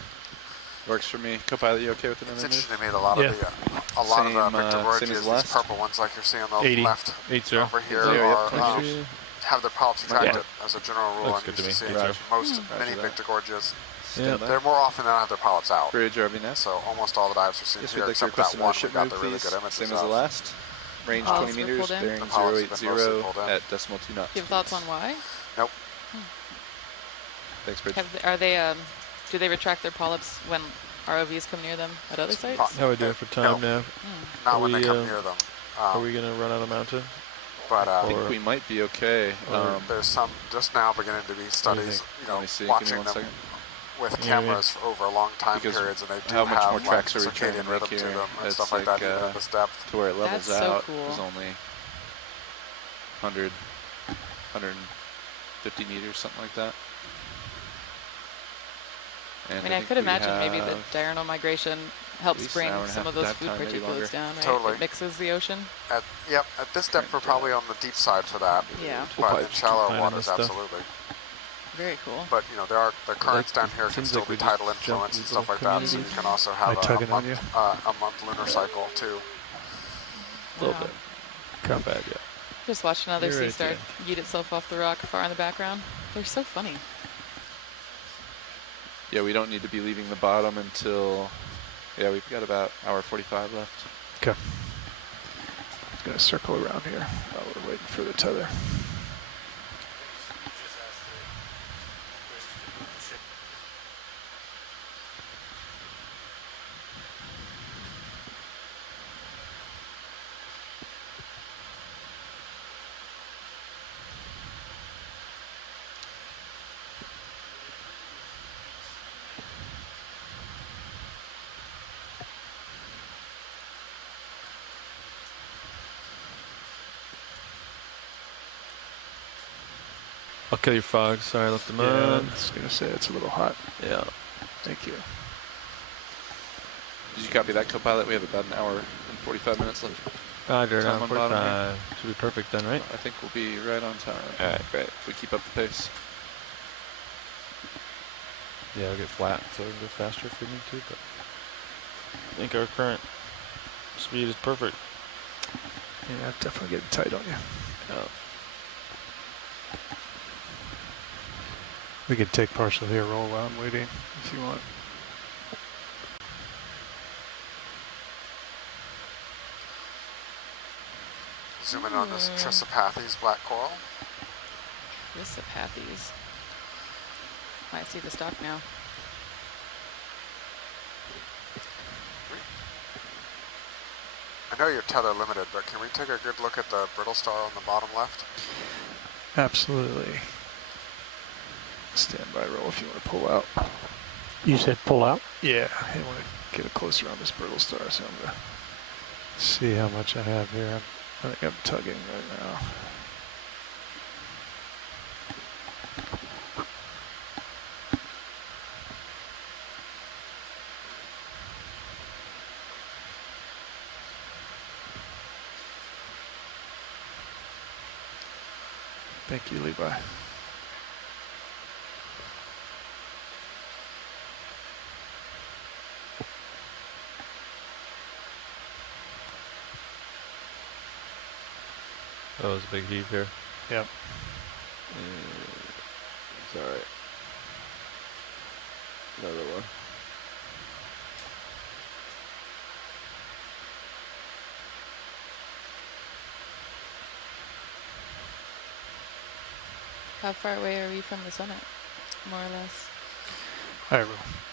Works for me. Copilot, you okay with another It's move? interesting to me that a lot Yeah. of the a lot Same, of the same as Victororgias, these last? purple ones like you're seeing on the 80. left 80. over here, 80, are, yep. have their polyps Might retracted work. as a general rule. Looks I'm good to used to me. seeing Roger. most Roger many that. Victororgias. Stand by. They're more often than not have their polyps out. Bridge RV now. So almost all the dives are seen Yes, here, we'd like to except for request that one another we ship got move, the really please. good images Same as the of. last. Range Polyps 20 were meters, pulled in? bearing The polyps have been mostly 080 pulled in. at decimal 2 knots. Do you have thoughts on why? Nope. Thanks, Bridge. Are they, do they retract their polyps when ROVs come near them at other sites? How are we doing for time now? Not Are when they we, come near them. Are we going to run out of mountain? But I think we might be okay. there's some just now beginning to be studies, you know, Let me see. Give me watching one them second. with Yeah, cameras over a long time Because periods, and they do how much have more like tracks are we trying to circadian make rhythm to here? them and It's stuff like like, that, even at this depth. to where it levels That's so out cool. is only 150 meters, something like that. And I mean, I think could we imagine maybe the have diurnal migration helps least bring an hour and a some half of those dive food time, maybe particulates longer. down, right? Totally. It mixes the ocean. At this depth, we're probably on the deep side for that. Yeah. We'll But probably in just keep shallow finding waters, this stuff. absolutely. Very cool. But you know, there are the currents down here can seems still like be we just tidal jumped influence and these stuff like little that. So you communities. can also Am I have tugging on a month lunar cycle too. A little bit. Not bad yet. Just watch another You're sea right star there. yeet itself off the rock far in the background. They're so funny. Yeah, we don't need to be leaving the bottom until, yeah, we've got about hour 45 left. Okay. Gonna circle around here while we're waiting for the tether. I'll kill your fog. Sorry, I left them Yeah, I on. was gonna say it's a little hot. Yeah. Thank you. Did you copy that, co-pilot? We have about an hour and 45 minutes left. Roger, Time now on bottom here. 45. Should be perfect then, right? I think we'll be right on time. All right, great. If we keep up the pace. Yeah, I'll get flat so we can go faster if we need to, but I think our current speed is perfect. Yeah, definitely getting tight on you. Yeah. We can take partial here, roll while I'm waiting if you want. Zoom in on this Trisopathes black coral. Trisopathes. I see the stock now. I know you're tether limited, but can we take a good look at the brittle star on the bottom left? Absolutely. Stand by roll if you want to pull out. You said pull out? Yeah, I want to get it closer on this brittle star, so I'm going to see how much I have here. I think I'm tugging right now. Thank you, Levi. That was a big heave here. Yep. It's alright. Another one. How far away are we from the summit, more or less? I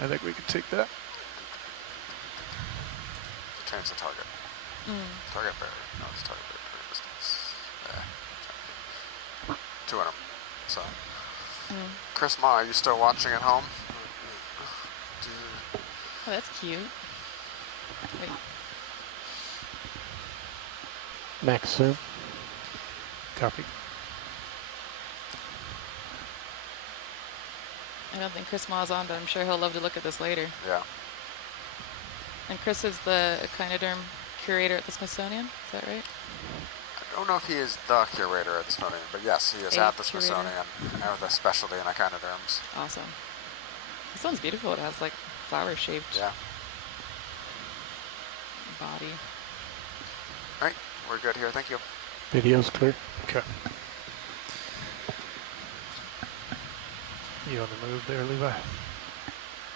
think we can take that. Change the target. Target bearer. No, it's target bearer distance. Yeah. 200. So. Chris Ma, are you still watching at home? Oh, that's cute. Wait. Max zoom. Copy. I don't think Chris Ma's on, but I'm sure he'll love to look at this later. Yeah. And Chris is the echinoderm curator at the Smithsonian, is that right? I don't know if he is the curator at the Smithsonian, but yes, he is at the curator. Smithsonian with a specialty in echinoderms. Awesome. This one's beautiful. It has like flower-shaped Yeah. body. All right, we're good here. Thank you. Video's clear. Okay. You on the move there, Levi?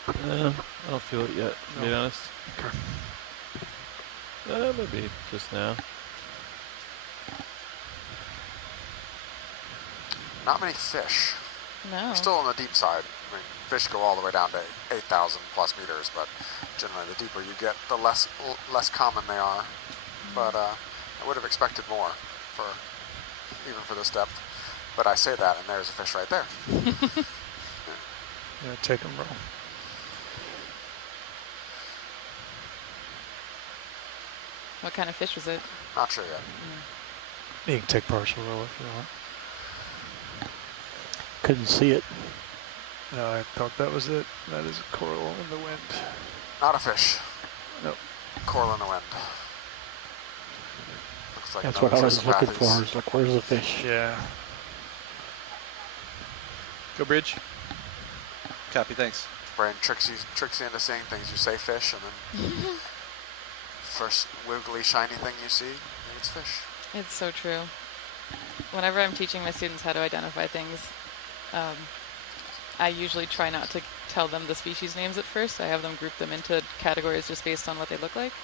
I don't feel it yet, to be honest. Okay. Maybe just now. Not many fish. No. We're still on the deep side. I mean, fish go all the way down to 8,000 plus meters, but generally the deeper you get, the less common they are. But I would have expected more even for this depth. But I say that, and there's a fish right there. Yeah, take them, roll. What kind of fish was it? Not sure yet. You can take partial roll if you want. Couldn't see it. No, I thought that was it. That is a coral in the wind. Not a fish. Nope. Coral in the wind. Looks like That's what I was looking for. I Sesapathes. was like, where's the fish? Yeah. Go bridge. Copy, thanks. Brain tricks you into seeing things. You say fish, and then first wiggly, shiny thing you see, maybe it's fish. It's so true. Whenever I'm teaching my students how to identify things, I usually try not to tell them the species names at first. I have them group them into categories just based on what they look like.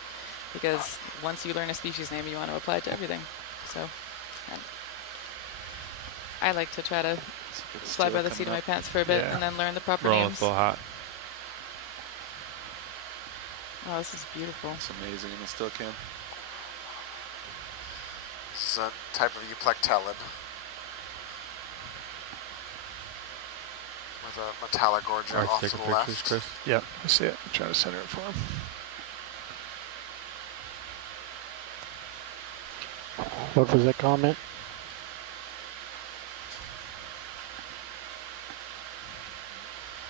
Because once you learn a species name, you want to apply it to everything. So I like to try to fly by the seat of my pants for a bit and then learn the proper Rolling names. full hot. Oh, this is beautiful. It's amazing in the still cam. This is a type of euplectellid with a metallogorgia Alright, off take to the pictures, left. Chris. Yeah, I see it. I'm trying to center it for him. What was that comment?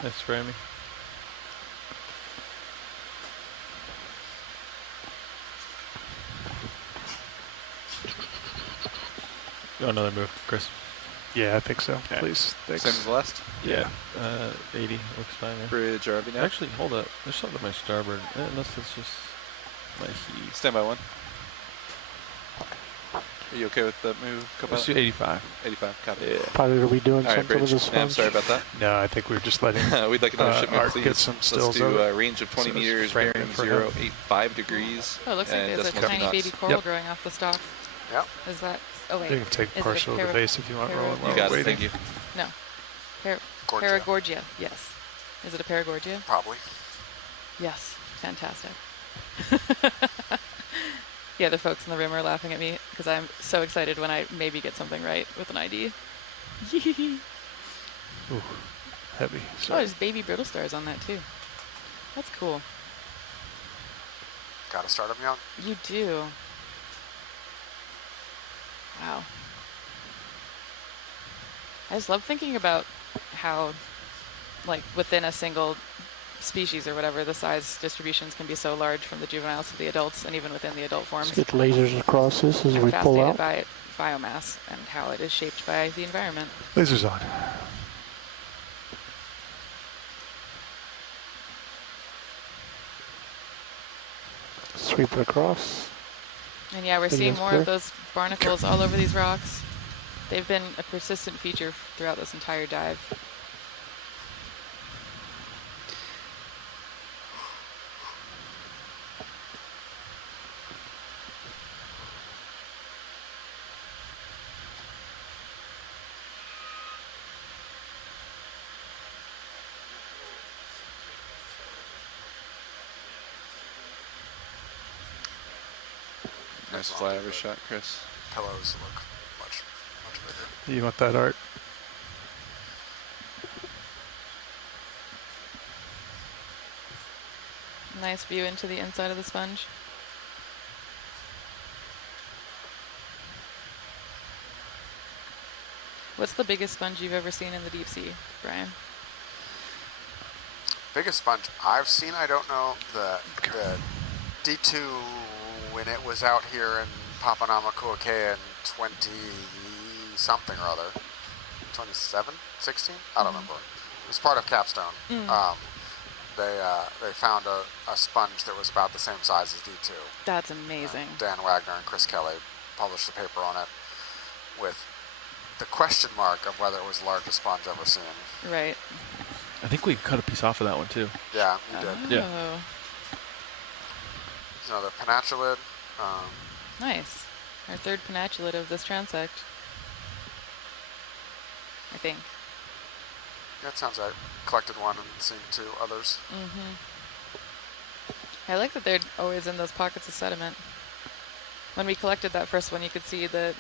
Nice framing. You want another move, Chris? Yeah, I think so. Please. Thanks. Same as the last? Yeah. 80 looks fine. Yeah. Bridge RV now. Actually, hold up. There's something on my starboard. Unless it's just my heat. Stand by one. Are you okay with the move? Let's do 85. 85, copy. Yeah. Pilot, are we doing All right, something with bridge. this Yeah, I'm sponge? sorry about that. No, I think we're just letting We'd like another shipment, Art please. get some stills Let's do of it. a range of 20 So it's meters, framing bearing for him. 085 degrees. Oh, it looks like and there's a decimal tiny knots. baby coral growing off the stalk. Yep. Is that? Oh wait. You can take Is it a partial of the base if you want. Roll it while You got we're it, waiting. thank you. No. Gorgia. Paragorgia, yes. Is it a paragorgia? Probably. Yes. Fantastic. The other folks in the room are laughing at me because I'm so excited when I maybe get something right with an ID. Ooh, heavy. Oh, Sorry. there's baby brittle stars on that too. That's cool. Gotta start them young. You do. Wow. I just love thinking about how, like, within a single species or whatever, the size distributions can be so large from the juveniles to the adults, and even within the adult forms. Let's get lasers across this as I'm we pull fascinated out. by biomass and how it is shaped by the environment. Lasers on. Sweep it across. And yeah, we're Think seeing that's more clear? of those barnacles all over these rocks. They've been a persistent feature throughout this entire dive. Nice flyover shot, Chris. Pillows look much bigger. You want that, Art? Nice view into the inside of the sponge. What's the biggest sponge you've ever seen in the deep sea, Brian? Biggest sponge I've seen, I don't know, the D2 when it was out here in Papanamakuakea in 20-something or other. 27, 16? I don't remember. It was part of Capstone. they found a sponge that was about the same size as D2. That's amazing. Dan Wagner and Chris Kelly published a paper on it with the question mark of whether it was the largest sponge ever seen. Right. I think we cut a piece off of that one too. Yeah, we did. Yeah. There's another penatulid. Nice. Our third penatulate of this transect. I think. That sounds right. Collected one and seen 2 others. I like that they're always in those pockets of sediment. When we collected that first one, you could see the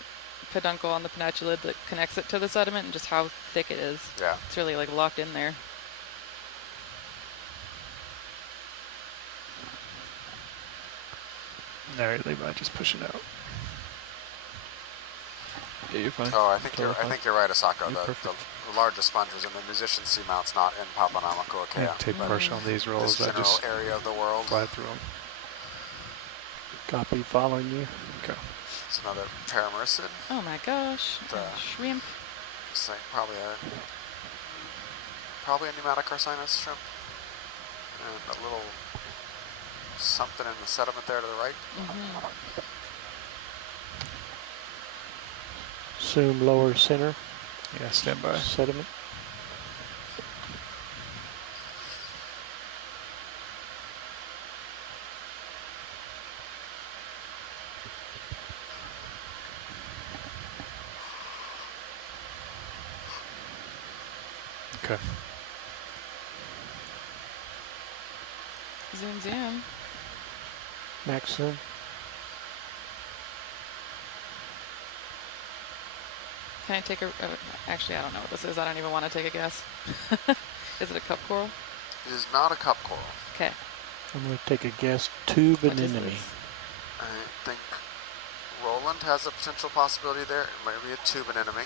peduncle on the penatulid that connects it to the sediment and just how thick it is. Yeah. It's really like locked in there. All right, Levi, just pushing out. Yeah, you're fine. Oh, I think Totally fine. you're right, Asako. You're The perfect. largest sponge was in the musician seamounts, not in Papanama Yeah, Kuakea. take but partial on these rolls. This I general just area of the world. fly through them. Copy, following you. Okay. It's another paramericid. Oh my gosh. The Shrimp. It's like probably a pneumatocarcinus shrimp. And a little something in the sediment there to the right. Assume lower center. Yeah, stand by. Sediment. Okay. Zoom, zoom. Max zoom. Can I take a... actually, I don't know what this is. I don't even want to take a guess. Is it a cup coral? It is not a cup coral. Okay. I'm going to take a guess. Tube What is anemone. this? I think Roland has a potential possibility there. It might be a tube anemone.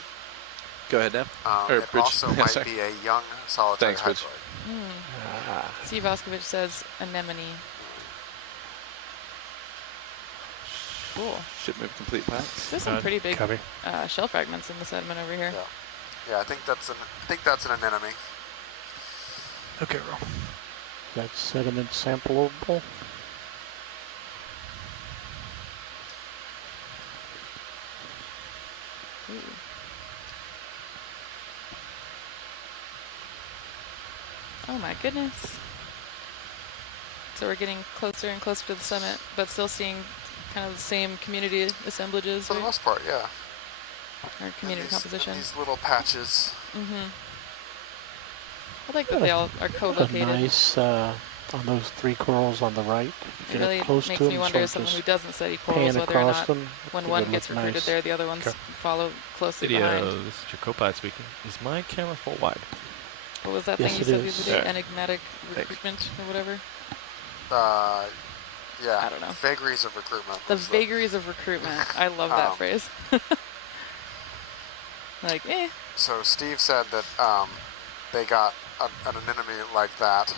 Go ahead, Dan. It also might be a young solitary Thanks, Rich. hydroid. Steve Voskovich says anemone. Cool. Ship move complete, Pat. There's some pretty big Copy. shell fragments in the sediment over here. Yeah, I think that's an anemone. Okay, roll. That sediment sampleable. Ooh. Oh my goodness. So we're getting closer and closer to the summit, but still seeing kind of the same community assemblages, For the right? most part, yeah. Or community composition. These little patches. I like that they all are A co-located. nice on those 3 corals on the right. It Get really up close makes to me them, wonder, so as someone who just doesn't study pan corals, whether or across not them. when It one would gets look recruited nice. there, the other ones Okay. follow closely Video, behind. this is your co-pilot speaking. Is my camera full wide? What was that Yes, thing you it said the is. other day? Enigmatic recruitment or whatever? Yeah. I don't know. Vagaries of recruitment. The was vagaries of recruitment. I love that phrase. Like, So Steve said that they got an anemone like that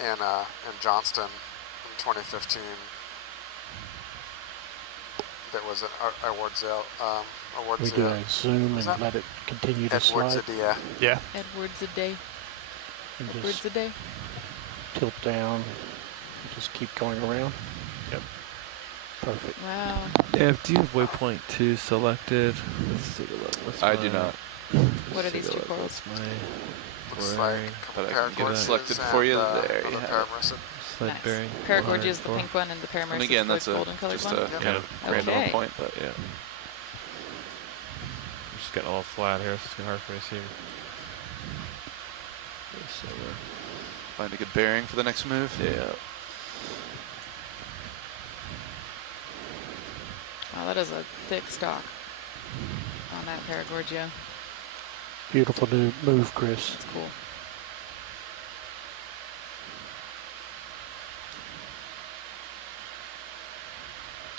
in Johnston in 2015. That was an Edwardsia. We do a zoom and let it continue to slide. Edwardsia. Yeah. Edwards a day. And Edwards just a day. tilt down. And just keep going around. Yep. Perfect. Wow. If do you have waypoint 2 selected? Let's take a look. What's I do my- not. What are let's these take a two look. corals? What's my Looks bearing? like But I can get it Paragorges selected for you. and, There you another have it. paramericid. Slide Nice. bearing. Paragorgia is the 194. pink one, and the paramericid And is again, the that's golden colored just one. a kind of random Okay. point, but yeah. I'm just getting all flat here, so it's gonna be hard for me to see. So, Find a good bearing for the next move. yeah. Wow, that is a thick stalk on that Paragorgia. Beautiful new move, Chris. That's cool.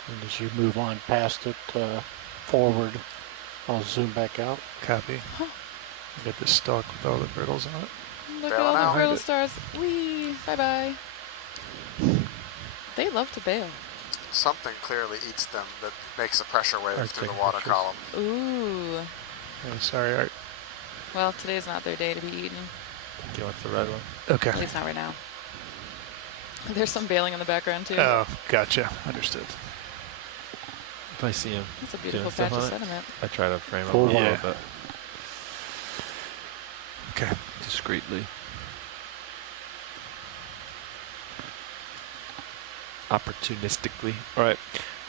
And as you move on past it, forward, I'll zoom back out. Copy. Huh. Get the stalk with all the brittles on it. Look at Bailing all out. the brittle stars. Whee! Bye-bye. They love to bail. Something clearly eats them that makes a pressure wave Art through the taking water pictures. column. Ooh. Hey, sorry, Art. Well, today's not their day to be eaten. He wants the red one. Okay. At least not right now. There's some bailing in the background too. Oh, gotcha. Understood. If I see him, That's a doing beautiful stuff patch of on it, sediment. I try to frame him Full a little yeah. bit Okay. discreetly. Opportunistically. All right.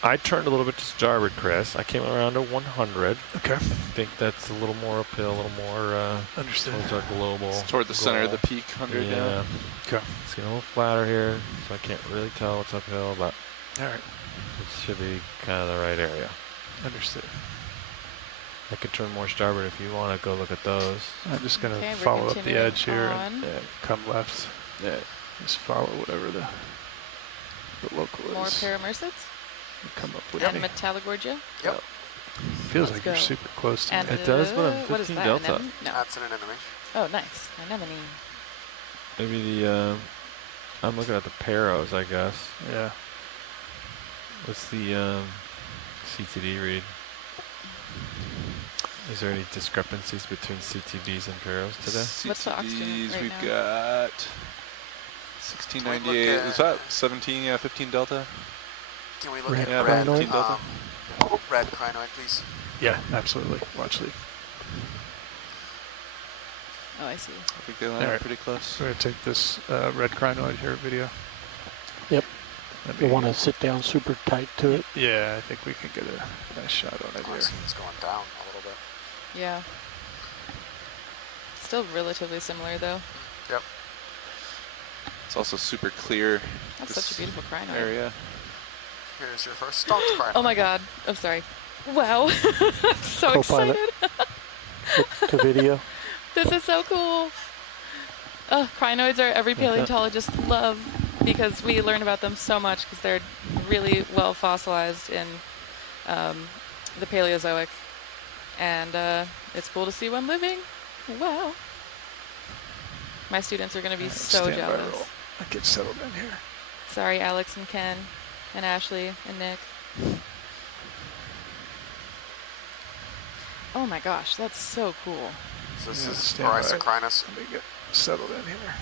I turned a little bit to starboard, Chris. I came around to 100. Okay. I think that's a little more uphill, a little more Understood. towards our global. It's toward the center of the goal. peak, 100 Yeah. down. Okay. It's getting a little flatter here, so I can't really tell what's uphill, but All right. it should be kind of the right area. Understood. I could turn more starboard if you want to go look at those. I'm just going to Okay, we're follow up the continuing edge here on. and come left. Yeah. Just follow whatever the local More is. Paramercids And come up with and any. Metallogorgia. Yep. Feels Let's like you're go. super close to And me. It does, but I'm what is 15 that? delta. Anemone? No. That's an enemy. Oh, nice. Anemone. Maybe the, I'm looking at the Paros, I guess. Yeah. What's the CTD read? Is there any discrepancies between CTDs and Paros today? What's the oxygen CTDs, right we've now? got 1698. Is that 17? Yeah, 15 delta. Can we look Red at Yeah, red, 15 delta. red crinoid, please? Yeah, absolutely. Watch lead. Oh, I see. I think they line All up right. pretty close. We're going to take this red crinoid here video. Yep. Let You me- want to sit down super tight to it. Yeah, I think we can get a nice shot on it Oh, here. it's going down a little bit. Yeah. Still relatively similar though. Yep. It's also super clear. That's this such a beautiful crinoid. area. Here's your first stalked crinoid. Oh my god. I'm sorry. Wow. So Co-pilot. excited. To video. This is so cool. Crinoids are every paleontologist's love because we learn about them so much because they're really well fossilized in the Paleozoic. And it's cool to see one living. Wow. My students are going to be so Stand by jealous. roll. I get settled in here. Sorry, Alex and Ken and Ashley and Nick. Oh my gosh, that's so cool. So this Yeah, is stand by. Parysocrinus. Let me get settled in here.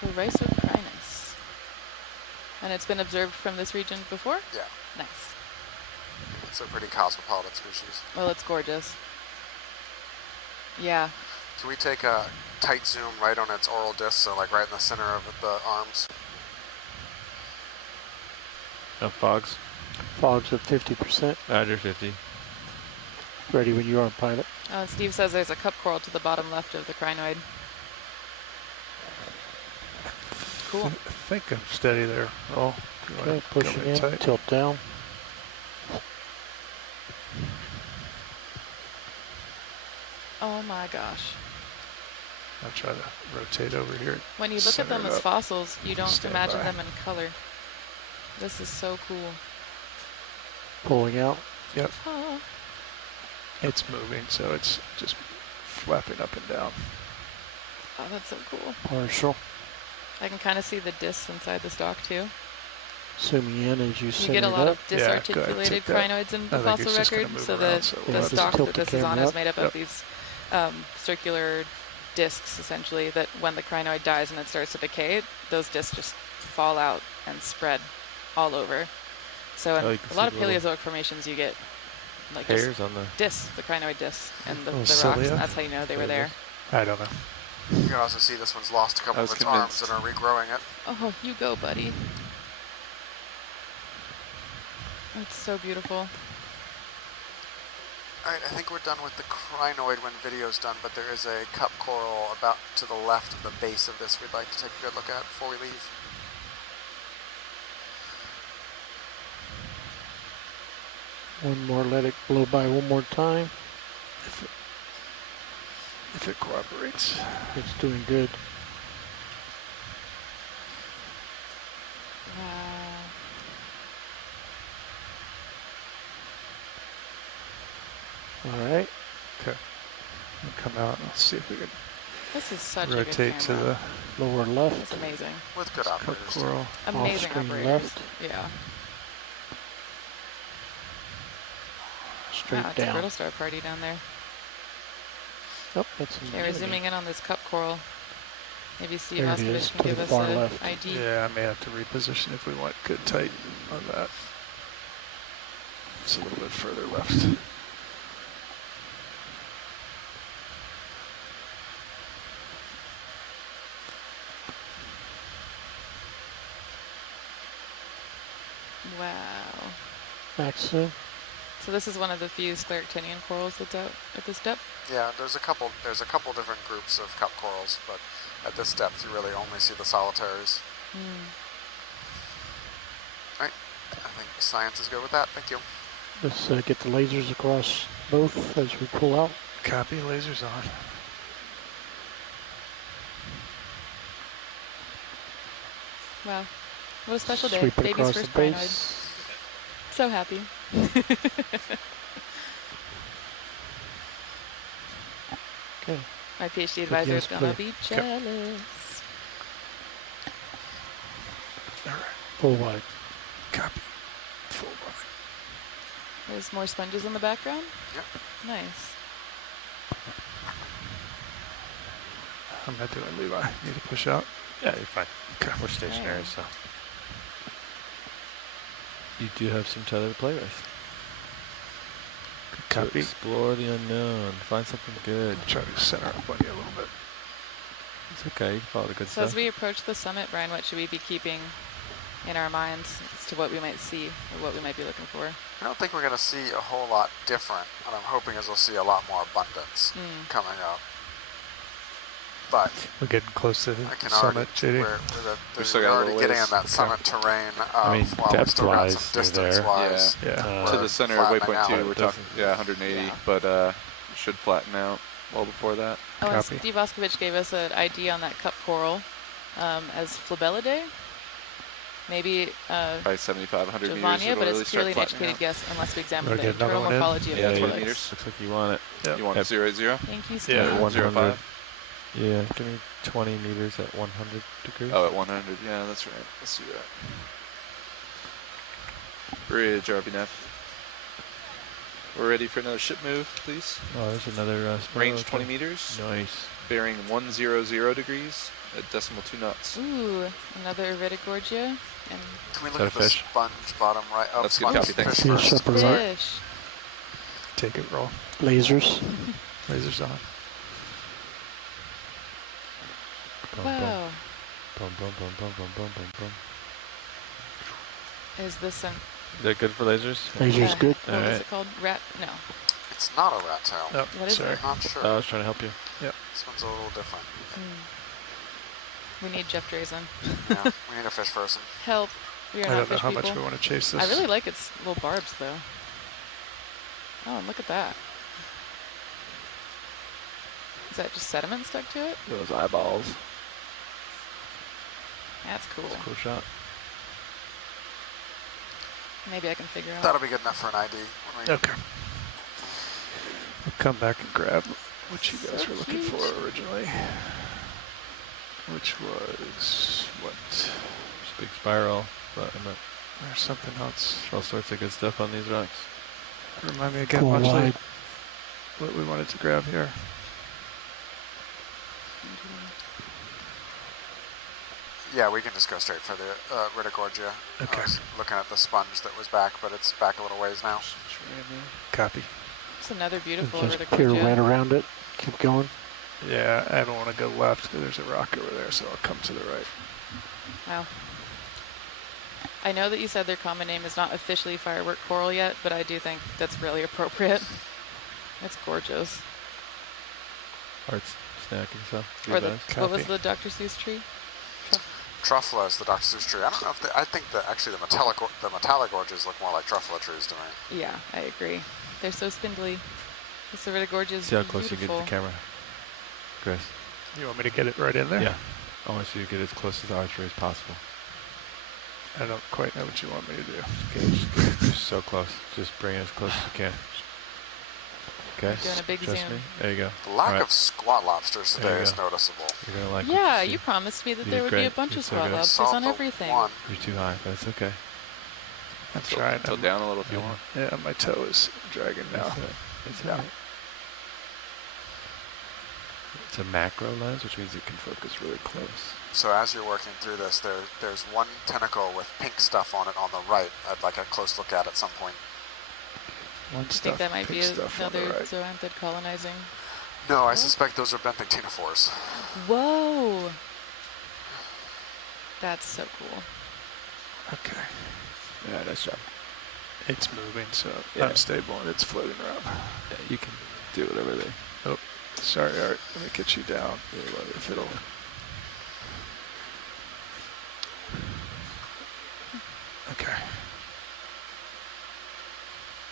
Parysocrinus. And it's been observed from this region before? Yeah. Nice. It's a pretty cosmopolitan species. Well, it's gorgeous. Yeah. Can we take a tight zoom right on its oral disc, so like right in the center of the arms? Fogs? Fogs at 50%. Roger, 50. Ready when you are, pilot. Steve says there's a cup coral to the bottom left of the crinoid. Cool. I think I'm steady there. Oh, you wanna Okay, push come it in in, tight? tilt down. Oh my gosh. I'll try to rotate over here. When you look at them Center it as up. fossils, you don't Stand imagine by. them in color. This is so cool. Pulling out. Yep. Ah. It's moving, so it's just flapping up and down. Oh, that's so cool. Partial. I can kind of see the discs inside the stalk too. Zooming in as you You center get a it lot up. of disarticulated crinoids in the fossil record, so the stalk that this is on is made up of these circular discs, essentially, that when the crinoid dies and it starts to decay, those discs just fall out and spread all over. So in Oh, you can a lot see of the little Paleozoic formations, you get like hairs just on the discs, the crinoid discs, and the Oh, rocks, cilia? and that's how you know they were there. I don't know. You can also see this one's lost a couple I of was its arms convinced. and are regrowing it. Oh, you go, buddy. That's so beautiful. Alright, I think we're done with the crinoid when video's done, but there is a cup coral about to the left of the base of this we'd like to take a good look at before we leave. One more, let it blow by one more time. If it cooperates. It's doing good. Wow. All right. Okay. We'll come out and let's see if we can This is such a good rotate to camera. the Lower left. It's amazing. With good cup operators. coral. Amazing Off-screen operators. left. Yeah. Straight Wow, it's a down. brittle star party down there. Oh, that's Okay, we're zooming in on this cup coral. Maybe Steve There it is, Oskovich can to give the us far an left. ID. Yeah, I may have to reposition if we want good tight on that. It's a little bit further left. Wow. Back soon. So this is one of the few scleractinian corals that's out at this depth? Yeah, there's a couple different groups of cup corals, but at this depth you really only see the solitaries. Right. I think science is good with that. Thank you. Let's get the lasers across both as we pull out. Copy, lasers on. Wow. What a special day. Sweep it Baby's across first the brinoid. base. So happy. Okay. My PhD Good advisor is yes, gonna clear. be jealous. All right. Full wide. Copy. Full wide. There's more sponges in the background? Yep. Nice. How am I doing, Levi? Need to push out? Yeah, you're fine. Okay. We're stationary, Alright. so. You do have some tether to play with. Copy. To explore the unknown. Find something good. Try to center up on you a little bit. It's okay. You can follow the good So stuff. as we approach the summit, Brian, what should we be keeping in our minds as to what we might see or what we might be looking for? I don't think we're going to see a whole lot different. What I'm hoping is we'll see a lot more abundance coming up. But we're getting close to the I can summit, JD. we're already getting in that summit terrain. I mean, while we still got some depth-wise, you're distance there. wise. Yeah. To the center of flattening waypoint 2, out. we're talking 180, but should flatten out well before that. Oh, and Steve Oskovich gave us an ID on that cup coral as Flabellidae. Maybe Probably 75, 100 meters. Giovannia, It'll but really it's start purely an flattening educated out. guess unless we examine Wanna the get another internal one in? morphology of Yeah, the 20 legs. meters. Looks like you want it. Yep. You want Yep. 080? Thank you, Steve. Yeah, 105? Yeah, give me 20 meters at 100 degrees. Oh, at 100. Yeah, that's right. Let's do that. Bridge, RBNF. We're ready for another ship move, please. Oh, there's another Range 20 meters. Nice. Bearing 100 degrees at decimal 2 knots. Ooh, another Iridogorgia. And Can we Is look that at a the fish? sponge bottom right? Oh, That's good sponge copy, thanks. fish Fish first. upper right. fish. Take it, roll. Lasers. Lasers on. Boom, Wow. boom, boom, boom, boom, boom, boom, boom, boom. Is this an... Is that good for lasers? Lasers good. What is Alright. it called? Rat? No. It's not a rat tail. Oh, What is sorry. it? Not sure. I was trying to help you. This one's a little different. We need Jeff Drazen. Yeah, we need a fish person. Help. We are I not don't know fish how people. much we want to chase this. I really like its little barbs, though. Oh, and look at that. Is that just sediment stuck to it? Those eyeballs. That's cool. Cool shot. Maybe I can figure out. That'll be good enough for an ID. When we Okay. We'll come back and grab what you guys So were looking cute. for originally. Which was what? It's a big spiral, but I'm not. There's something else. All sorts of good stuff on these rocks. Remind me again, Full much wide. like what we wanted to grab here. Yeah, we can just go straight for the Ritogorgia. Okay. I was looking at the sponge that was back, but it's back a little ways now. Copy. It's another beautiful Just peer right Iridogorgia. around it. Keep going. Yeah, I don't want to go left because there's a rock over there, so I'll come to the right. Wow. I know that you said their common name is not officially firework coral yet, but I do think that's really appropriate. It's gorgeous. Art's snacking stuff. Or the, what was the Dr. Seuss tree? Truffula is the Dr. Seuss tree. I don't know if I think that actually the metallic gorges look more like truffula trees to me. Yeah, I agree. They're so spindly. This Iridogorgia is See how close you beautiful. get to the camera, Chris. You want me to get it right in there? Yeah. I want you to get as close to the archery as possible. I don't quite know what you want me to do. Okay, just so close. Just bring it as close as you can. Okay. Doing a big Trust zoom. me. There you go. The lack Alright. of squat lobsters There today you is go. noticeable. You're gonna like Yeah, what you see. promised me that You there did would be a great. bunch You're of so squat good. lobsters Saw on the everything. one. You're too high, but it's okay. I'm trying. Tilt down a little if you want. Yeah, my toe is dragging now. It's Yeah. alright. It's a macro lens, which means it can focus really close. So as you're working through this, there's one tentacle with pink stuff on it on the right. I'd like a close look at some point. I think that might be another zoanthid colonizing. No, I suspect those are benthic ctenophores. Whoa! That's so cool. Okay. Yeah, nice job. It's moving, so Yeah. unstable, and it's floating around. Yeah, you can do whatever they. Oh, sorry, Art. Let me get you down. If it'll. Okay.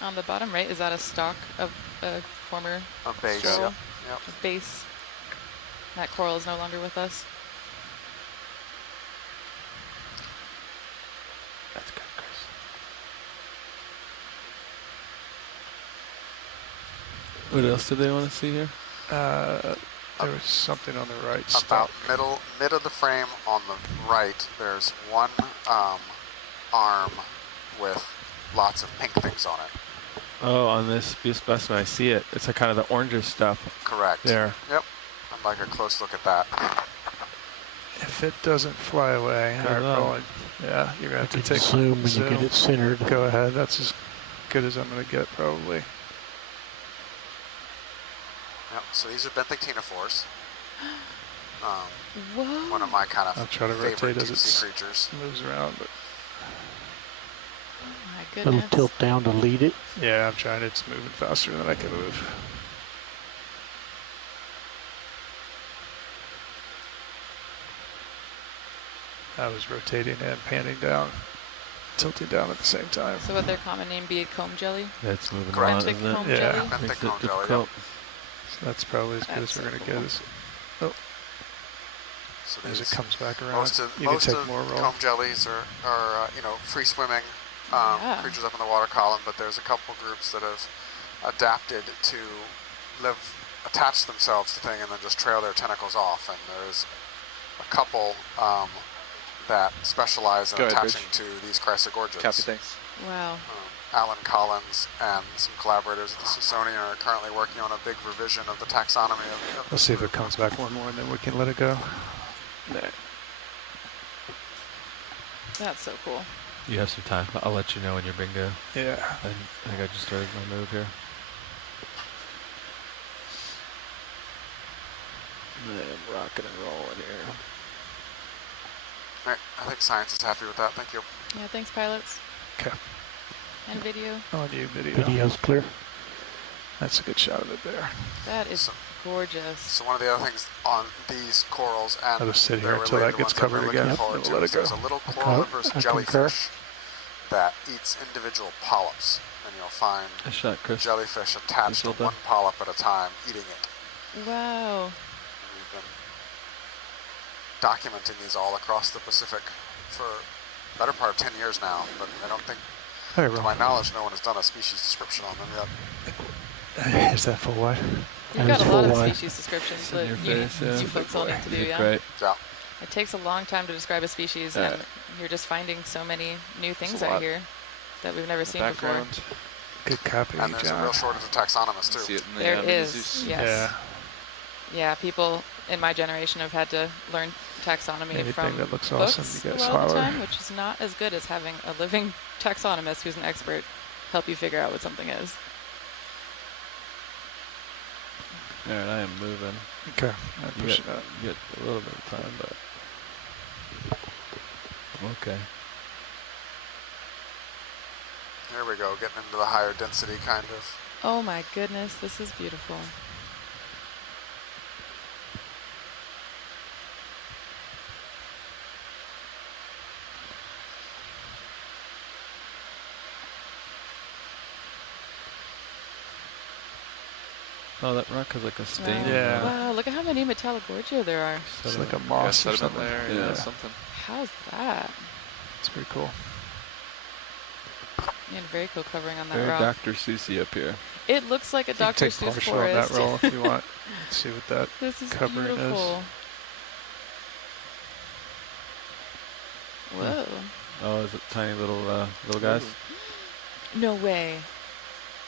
On the bottom right, is that a stalk of a former base? coral? Yep. A base. That coral is no longer with us. That's good, Chris. What else did they want to see here? There was something on the right. About mid of the frame on the right, there's one arm with lots of pink things on it. Oh, on this specimen, I see it. It's a kind of the orangish stuff. Correct. There. Yep. I'd like a close look at that. If it doesn't fly away, Good luck. rolling. Yeah, you're gonna have to take zoom when you get it centered. Go ahead. That's as good as I'm gonna get, probably. Yep. So these are benthic ctenophores. Whoa. One of my kind of I'll try to favorite rotate as deep it sea creatures. moves around, but My Little goodness. tilt down to lead it. yeah, I'm trying. It's moving faster than I can move. I was rotating and panning down, tilting down at the same time. So would their common name be comb jelly? That's moving Correct. around, isn't it? Comb Yeah. jelly? Benthic Makes it comb jelly. difficult. So that's probably as good That's as we're so gonna get. cool. So As it these, comes back around, most of you can take the more roll. comb jellies are free swimming Yeah. creatures up in the water column, but there's a couple groups that have adapted to attach themselves to thing and then just trail their tentacles off. And there's a couple that specialize in Go ahead, attaching to these chrysogorgids. Copy, thanks. Wow. Alan Collins and some collaborators at the Smithsonian are currently working on a big revision of the taxonomy of Let's see if it comes back one more, and then we can let it go. That's so cool. You have some time. I'll let you know when your bingo. Yeah. I think I just started my move here. I'm rocking and rolling here. All right, I think science is happy with that. Thank you. Yeah, thanks, pilots. Okay. And video. On you, video. Video's clear. That's a good shot of it there. That is gorgeous. So one of the other things on these corals and I'll just sit the here until that related gets ones that we're covered looking again, forward and to we'll let is it go. there's a little I coralivorous concur. jellyfish that eats individual polyps, and you'll find Nice shot, Chris. jellyfish attached to Well done. one polyp at a time, eating it. Wow. We've been documenting these all across the Pacific for the better part of 10 years now, but I don't think, Hey, to my knowledge, no one has done a species description on them yet. Is that for what? You've got a lot of species descriptions that your you face, yeah. folks all need to do, yeah? Great. Yeah. It takes a long time to describe a species, Yeah. and you're just finding so many new things a out lot. here that we've never seen before. Background. Good copy, And there's a real John. shortage of taxonomists, too. See it in the There mini is, Zeus. yes. Yeah, people in my generation have had to learn taxonomy Anything from that looks books awesome, you a guys lot of the holler. time, which is not as good as having a living taxonomist who's an expert help you figure out what something is. All right, I am moving. Okay, I'm You pushing get, up. you get a little bit of time, but I'm okay. Here we go, getting into the higher density kind of. Oh my goodness, this is beautiful. Oh, that rock has like a stain. Wow. Yeah. Wow, look at how many Metallogorgia there are. It's like a Yeah, moss or sediment something. there, yeah, something. How's that? It's pretty cool. Yeah, very cool covering on that Very rock. Dr. Seussy up here. It looks like a You can Dr. take Seuss partial on that forest. roll if you want. Let's see what that This is covering beautiful. Whoa. Oh, is it tiny little guys? No way.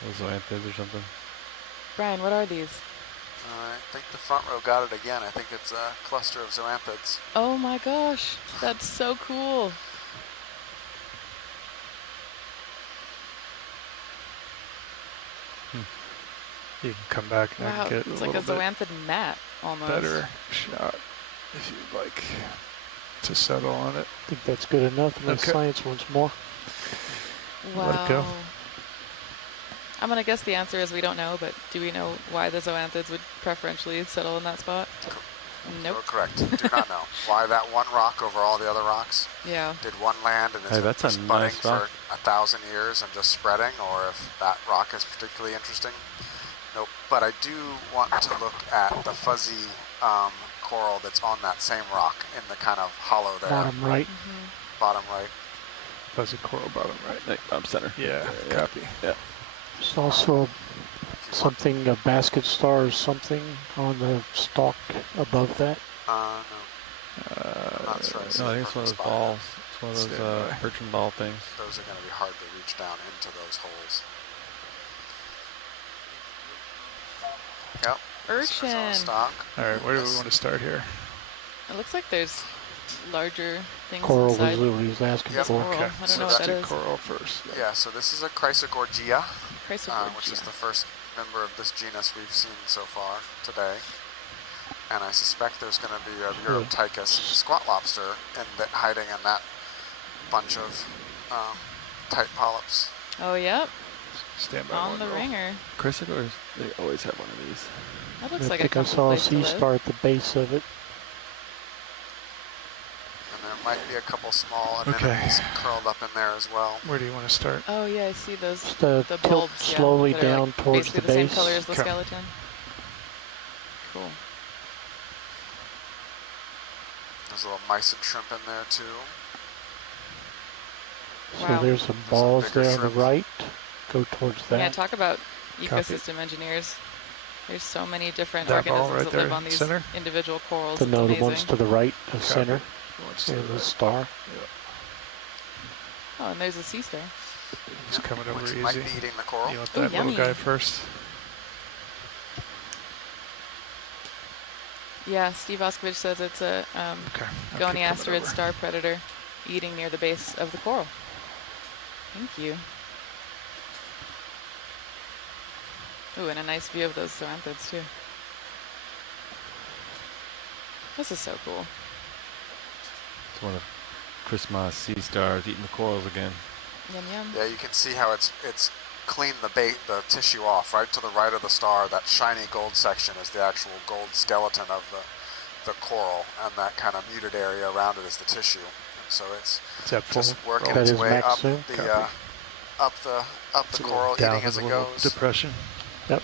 Those zoanthids or something? Brian, what are these? I think the front row got it again. I think it's a cluster of zoanthids. Oh my gosh, that's so cool. You can come back and Wow, get it's a like a little bit zoanthid mat almost. better shot if you'd like to settle on it. I think that's good enough unless Okay. science wants more. Wow. Let it go. I'm gonna guess the answer is we don't know, but do we know why the zoanthids would preferentially settle in that spot? Nope. You're correct. Do not know why that one rock over all the other rocks. Yeah. Did one land and Hey, is that's a just budding nice rock. for 1,000 years and just spreading, or if that rock is particularly interesting? Nope. But I do want to look at the fuzzy coral that's on that same rock in the kind of hollow there. Bottom right. Bottom right. Fuzzy coral bottom right. Hey, bottom center. Yeah, copy. Yeah. There's also something, a basket star or something on the stalk above that. No. I'm not sure I see No, I a think it's one of those perfect spot. balls. It's one of Stand those by. urchin ball things. Those are going to be hard to reach down into those holes. Yep. Urchin. It's on stock. All right, where do we want to start here? It looks like there's larger things Coral was inside. what he was asking Yep. for. Coral. Okay, I don't so know let's what do that is. coral first. Yeah, so this is a Chrysogorgia, Chrysogorgia. which is the first member of this genus we've seen so far today. And I suspect there's going to be a Uroptychus squat lobster hiding in that bunch of tight polyps. Oh, yep. Stand by On one the roll. ringer. Chrysogors, they always have one of these. That I looks like a think I comfortable saw a place to sea live. star at the base of it. And there might be a couple small Okay. anemones curled up in there as well. Where do you want to start? Oh yeah, I see those. Just The tilt bulbs, yeah, slowly that are, down like, towards basically the the same base. color as the Okay. skeleton. Cool. There's a little mice and shrimp in there too. So Wow. there's some balls bigger there on the shrimp. right. Go towards that. Yeah, talk about ecosystem engineers. There's so many different That ball organisms right that there live on in these center? individual corals. The It's notable amazing. ones to the right of Copy. center. Ones to And the the right. star. Oh, and there's a sea star. He's coming over Which easy. might be eating the coral. You want Ooh, that little yummy. guy first? Yeah, Steve Oskovich says it's a Okay. I'll keep goniasterid coming over. star predator eating near the base of the coral. Thank you. Ooh, and a nice view of those zoanthids too. This is so cool. It's one of Christmas sea stars eating the corals again. Yum yum. Yeah, you can see how it's cleaned the tissue off. Right to the right of the star, that shiny gold section is the actual gold skeleton of the coral, and that kind of muted area around it is the tissue. And so it's Is that just full? working That its is way max up zoom? the up the coral, Down eating as with it a little goes. depression. Yep.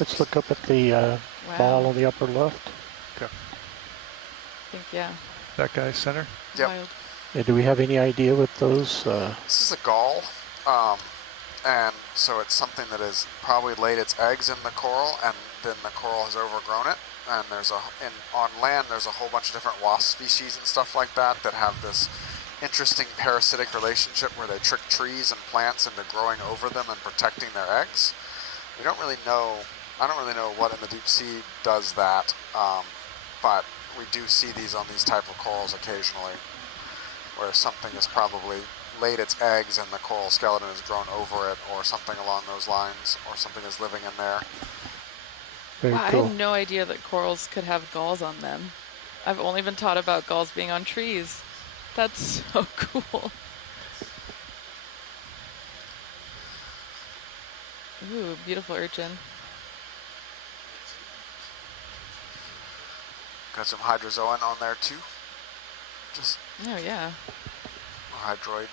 Let's look up at the Wow. ball on the upper left. Okay. I think, yeah. That guy center? Yep. Wild. Yeah, do we have any idea what those? This is a gull, and so it's something that has probably laid its eggs in the coral, and then the coral has overgrown it. And on land, there's a whole bunch of different wasp species and stuff like that have this interesting parasitic relationship where they trick trees and plants into growing over them and protecting their eggs. We don't really know. I don't really know what in the deep sea does that, but we do see these on these type of corals occasionally, where something has probably laid its eggs and the coral skeleton has grown over it, or something along those lines, or something is living in there. Very Wow, cool. I had no idea that corals could have galls on them. I've only been taught about galls being on trees. That's so cool. Ooh, beautiful urchin. Got some hydrozoan on there too. Just Oh, yeah. hydroid.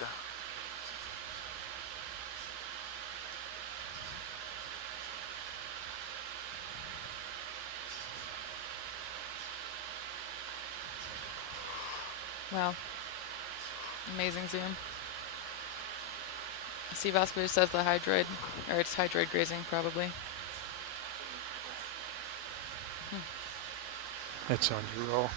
Wow. Amazing zoom. Steve Oskovich says the hydroid, or it's hydroid grazing probably. It's on your roll.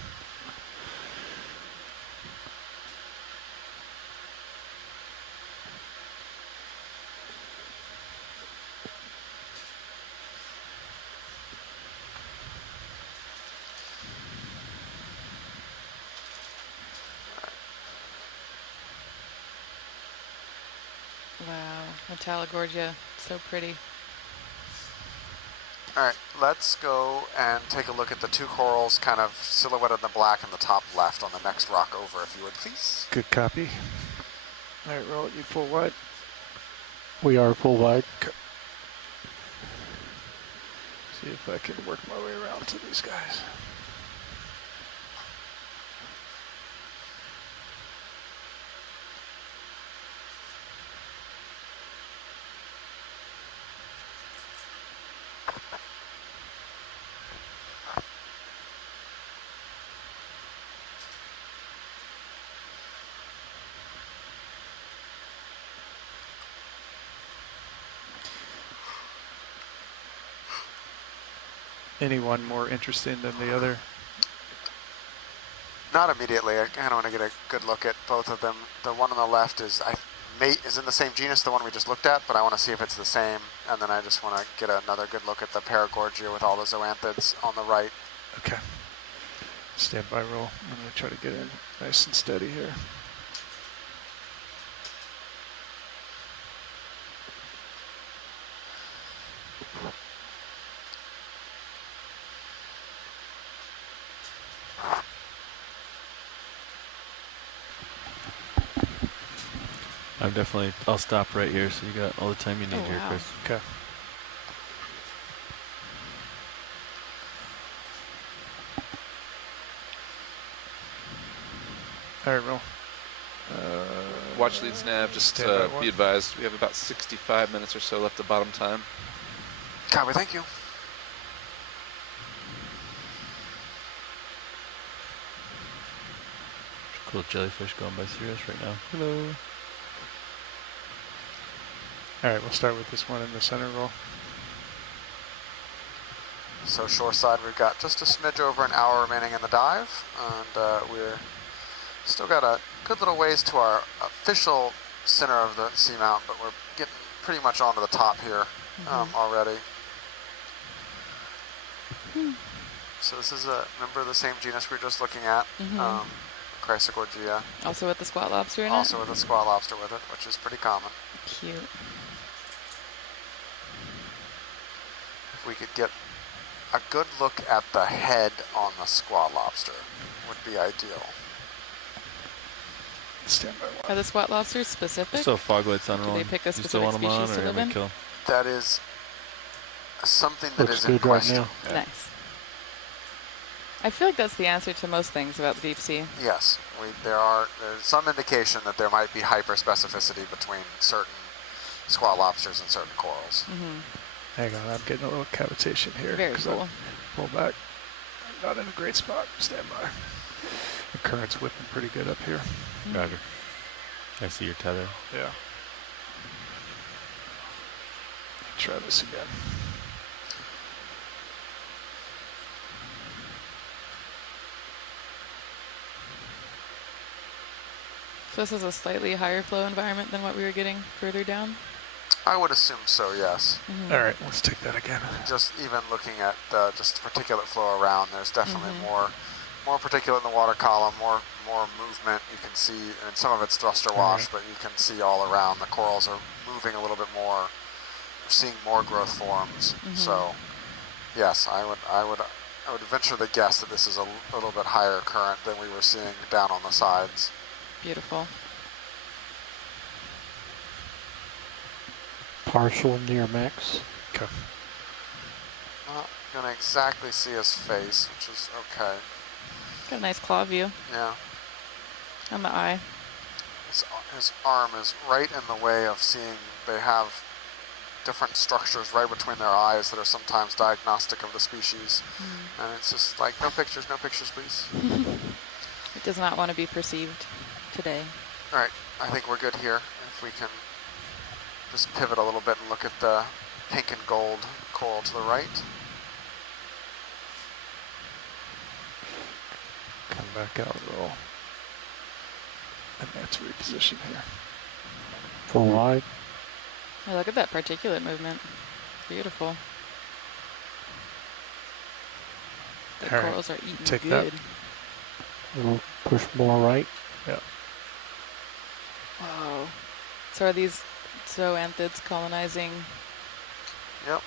Metallogorgia, so pretty. All right, let's go and take a look at the two corals kind of silhouetted in the black in the top left on the next rock over, if you would, please. Good copy. All right, roll it, you full wide. We are full wide. Okay. See if I can work my way around to these guys. Anyone more interesting than the other? Not immediately. I kind of want to get a good look at both of them. The one on the left is is in the same genus, the one we just looked at, but I want to see if it's the same. And then I just want to get another good look at the Paragorgia with all the zoanthids on the right. Okay. Stand by roll. I'm going to try to get in nice and steady here. I'll stop right here so you got all the time you need here, wow. Chris. Okay. All right, roll. Watch leads nav, just be advised, we have about 65 minutes or so left of bottom time. Copy, thank you. Cool jellyfish going by Sirius right now. Hello. All right, we'll start with this one in the center roll. So shoreside, we've got just a smidge over an hour remaining in the dive, and we're still got a good little ways to our official center of the seamount, but we're getting pretty much onto the top here already. So this is a member of the same genus we were just looking at, Chrysogorgia. Also with the squat lobster in it? Also with the squat lobster with it, which is pretty common. Cute. If we could get a good look at the head on the squat lobster would be ideal. Stand by. Are the squat lobsters specific? So fog lights on. Do they pick a You still specific want them on, species to or live in? kill? That is something that Looks is in good right question. now. Nice. I feel like that's the answer to most things about the deep sea. Yes, there's some indication that there might be hyperspecificity between certain squat lobsters and certain corals. Hang on, I'm getting a little cavitation here. Very cool. Pull back. I'm not in a great spot. Stand by. The current's whipping pretty good up here. Roger. I see your tether. Yeah. Try this again. So this is a slightly higher flow environment than what we were getting further down? I would assume so, yes. All right, let's take that again. Just even looking at just particulate flow around, there's definitely more particulate in the water column, more movement. You can see, and some of it's thruster wash, but you can see all around. The corals are moving a little bit more. We're seeing more growth forms. So, yes, I would venture to guess that this is a little bit higher current than we were seeing down on the sides. Beautiful. Partial near max. Okay. Not gonna exactly see his face, which is okay. Got a nice claw view. Yeah. On the eye. His arm is right in the way of seeing. They have different structures right between their eyes that are sometimes diagnostic of the species. And it's just like, no pictures, please. It does not want to be perceived today. All right, I think we're good here. If we can just pivot a little bit and look at the pink and gold coral to the right. Come back out, roll. And that's reposition here. Full wide. Oh, look at that particulate movement. Beautiful. The All right, corals are eating take good. that. We'll push more right. Yeah. Wow. So are these So anthids colonizing. Yep.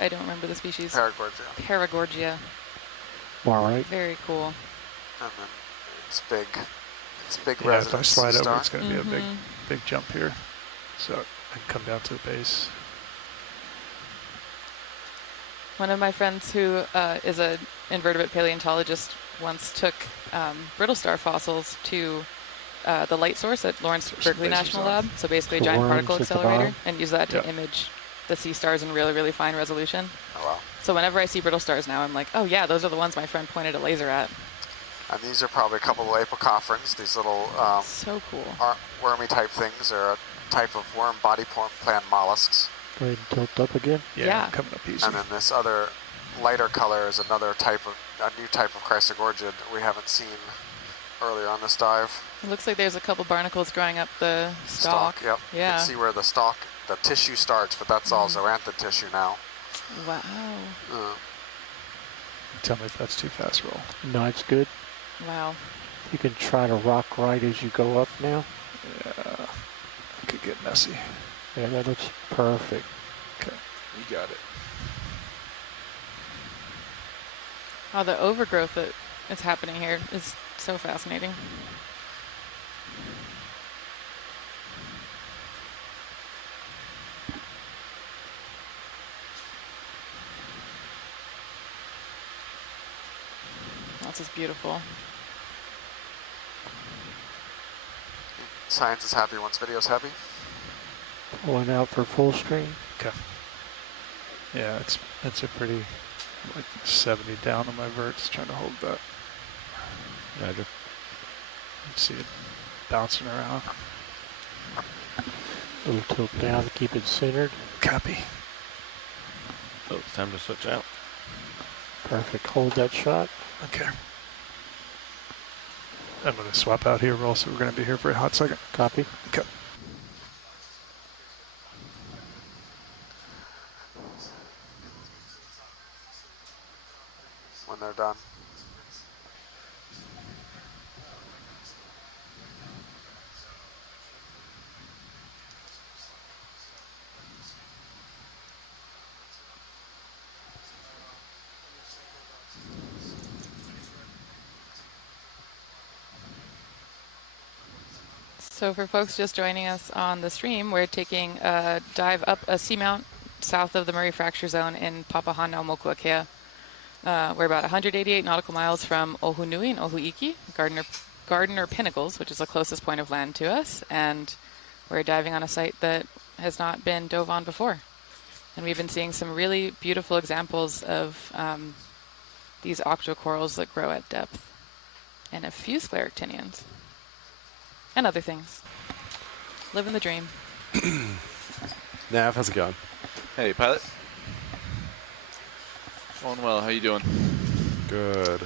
I don't remember the species. Paragorgia. Paragorgia. All right. Very cool. And then it's big. It's big Yeah, if I residence slide over, star. it's going to be a big jump here. So I can come down to the base. One of my friends who is an invertebrate paleontologist once took brittle star fossils to the light source at Lawrence Berkeley National Lab, so basically a giant particle accelerator, and use that to image the sea stars in really, really fine resolution. Oh, wow. So whenever I see brittle stars now, I'm like, oh yeah, those are the ones my friend pointed a laser at. And these are probably a couple of apocophorans, these little so cool. wormy type things, or a type of worm body plan mollusks. Go ahead and tilt up again. Yeah. Coming up easy. And then this other lighter color is another type of, a new type of Chrysogorgia we haven't seen earlier on this dive. It looks like there's a couple barnacles growing up the stalk. Yep. Yeah. You can see where the stalk, the tissue starts, but that's all zoanthid tissue now. Wow. Tell me if that's too fast roll. No, it's good. Wow. You can try to rock right as you go up now. Yeah. Could get messy. Yeah, that looks perfect. Okay. You got it. Oh, the overgrowth that is happening here is so fascinating. This is beautiful. Science is happy once video's heavy. Pulling out for full screen. Okay. Yeah, it's a pretty, like 70 down on my verts, trying to hold that. Roger. You see it bouncing around. A little tilt down to keep it centered. Copy. Oh, it's time to switch out. Perfect. Hold that shot. Okay. I'm going to swap out here. We're also going to be here for a hot second. Copy. Okay. When they're done. So for folks just joining us on the stream, we're taking a dive up a seamount south of the Murray Fracture Zone in Papahanaumokuakea. We're about 188 nautical miles from Ohunui and Ohuiki, Gardner Pinnacles, which is the closest point of land to us, and we're diving on a site that has not been dove on before. And we've been seeing some really beautiful examples of these octocorals that grow at depth, and a few scleractinians. And other things. Living the dream. Nav, how's it going? Hey, pilot. Going well. How you doing? Good.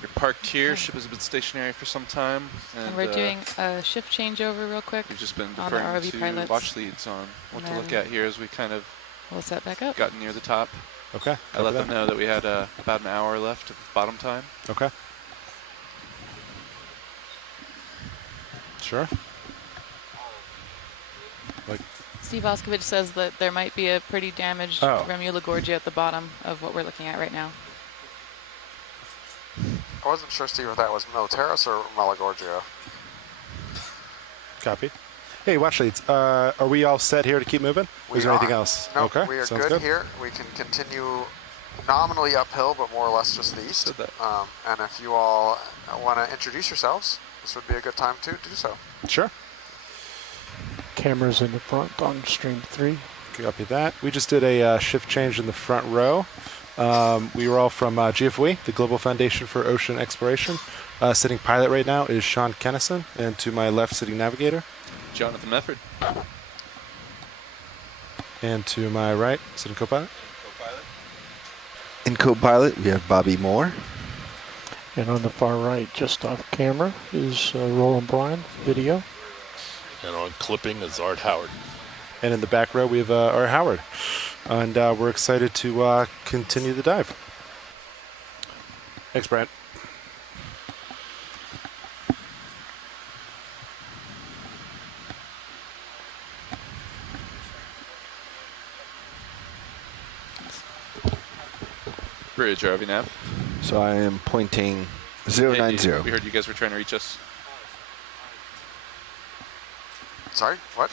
You're parked here. Ship has been stationary for some time. And we're doing a shift changeover real quick. We've just been on the deferring ROV to pilots. watch leads on what to look at here as we kind of we'll set back up. Got near the top. Okay. I let them know that we had about an hour left of bottom time. Okay. Sure. Like Steve Oskovich says that there might be a pretty damaged Remula Gorgia at the bottom of what we're looking at right now. I wasn't sure, Steve, if that was Militaris or Melagorgia. Copy. Hey, watch leads. Are we all set here to keep moving? Is there anything else? No, okay. we are Sounds good here. We can continue nominally uphill, but more or less just the east. And if you all want to introduce yourselves, this would be a good time to do so. Sure. Cameras in the front on stream 3. Copy that. We just did a shift change in the front row. We were all from GFOE, the Global Foundation for Ocean Exploration. Sitting pilot right now is Sean Kennison, and to my left, sitting navigator, Jonathan Mefford. And to my right, sitting co-pilot. In co-pilot, we have Bobby Moore. And on the far right, just off camera, is Roland Bryan, video. And on clipping is Art Howard. And in the back row, we have Art Howard. And we're excited to continue the dive. Thanks, Brian. Bridge, RV nav. So I am pointing 090. We heard you guys were trying to reach us. Sorry, what?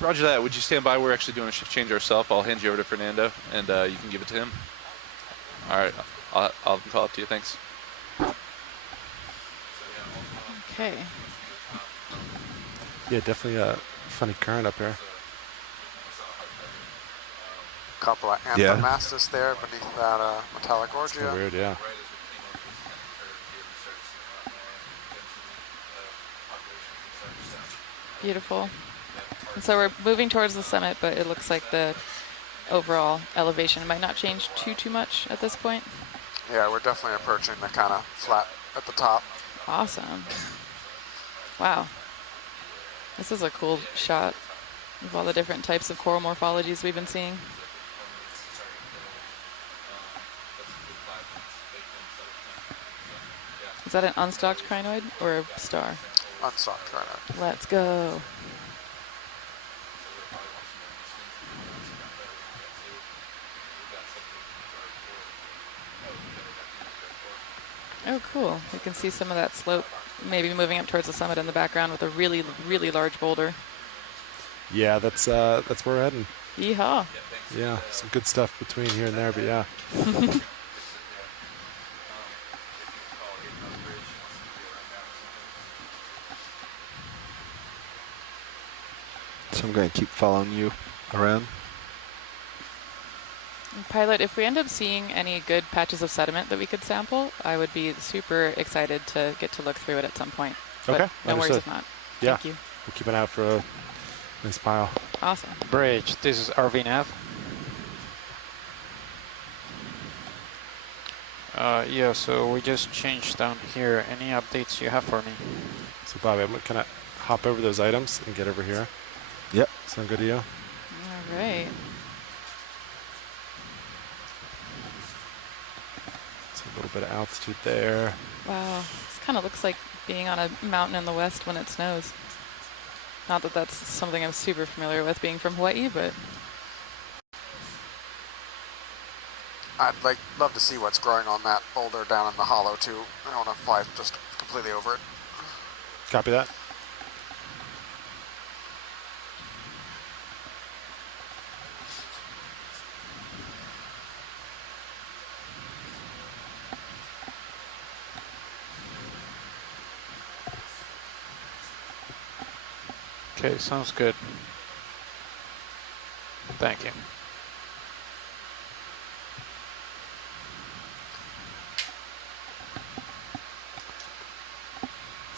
Roger that. Would you stand by? We're actually doing a shift change ourselves. I'll hand you over to Fernando, and you can give it to him. All right. I'll call up to you. Thanks. Okay. Yeah, definitely a funny current up here. Couple of anthomastus there beneath that metallic Orgia. Weird, yeah. Beautiful. And so we're moving towards the summit, but it looks like the overall elevation might not change too much at this point. Yeah, we're definitely approaching the kind of flat at the top. Awesome. Wow. This is a cool shot of all the different types of coral morphologies we've been seeing. Is that an unstocked crinoid or a star? Unstocked crinoid. Let's go. Oh, cool. We can see some of that slope maybe moving up towards the summit in the background with a really, really large boulder. Yeah, that's where we're heading. Yeehaw. Yeah, some good stuff between here and there, but yeah. So I'm going to keep following you around. Pilot, if we end up seeing any good patches of sediment that we could sample, I would be super excited to get to look through it at some point. But Okay, no worries understood. if not. Yeah, Thank you. we'll keep an eye out for a nice pile. Awesome. Bridge, this is RV nav. Yeah, so we just changed down here. Any updates you have for me? So Bobby, I'm gonna hop over those items and get over here. Yep. Sound good to you? All right. So a little bit of altitude there. Wow. This kind of looks like being on a mountain in the west when it snows. Not that that's something I'm super familiar with being from Hawaii, but I'd love to see what's growing on that boulder down in the hollow too. I don't want to fly just completely over it. Copy that. Okay, sounds good. Thank you.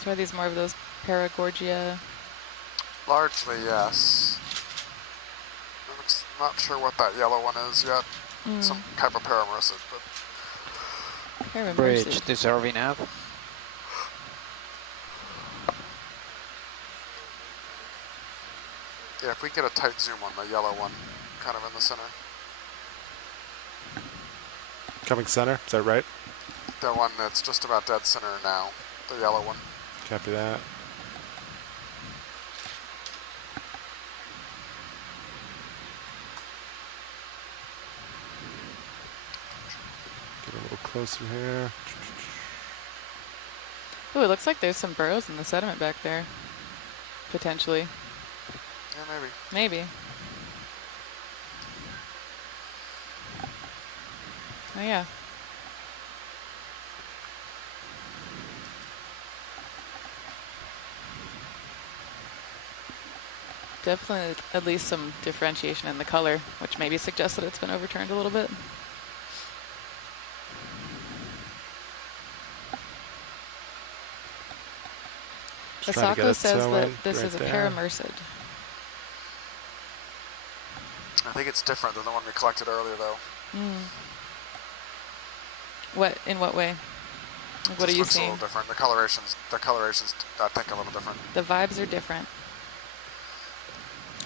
so are these more of those Paragorgia? Largely, yes. Not sure what that yellow one is yet. Some type of paramercid, but Bridge, this is RV nav. yeah, if we get a tight zoom on the yellow one, kind of in the center. Coming center, is that right? The one that's just about dead center now, the yellow one. Copy that. Get a little closer here. Oh, it looks like there's some burrows in the sediment back there. Potentially. Yeah, maybe. Maybe. Oh, yeah. Definitely at least some differentiation in the color, which maybe suggests that it's been overturned a little bit. Asako says that this is a paramercid. I think it's different than the one we collected earlier, though. What? In what way? Like, what are you looks seeing? a little different. The coloration's, I think, a little different. The vibes are different.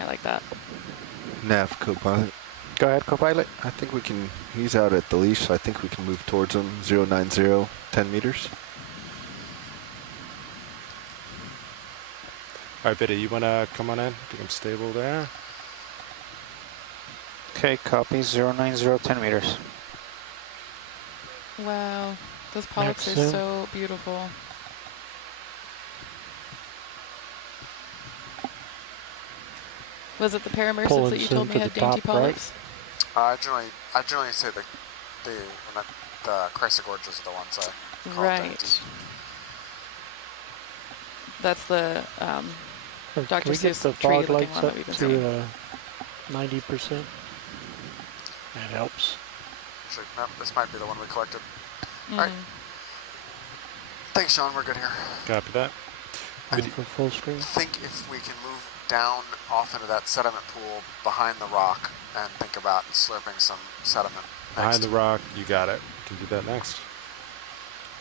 I like that. Nav, co-pilot. Go ahead, co-pilot. I think we can, he's out at the leash, so I think we can move towards him. 090, 10 meters. All right, Vidya, you want to come on in? I think I'm stable there. Okay, copy. 090, 10 meters. Wow, those polyps are Maxim. so beautiful. Was it the paramers that you told me had dainty polyps? I generally say the Chrysler gorges are the ones I call dainty. Right. That's the Can Dr. we get Seuss the tree fog looking lights one that up we've been seeing. to 90%? That helps. Actually, no, this might be the one we collected. Mm-hmm. All right. Thanks, Sean. We're good here. Copy that. For full screen. Think if we can move down off into that sediment pool behind the rock and think about slurping some sediment Behind the rock, you got it. You can do that next.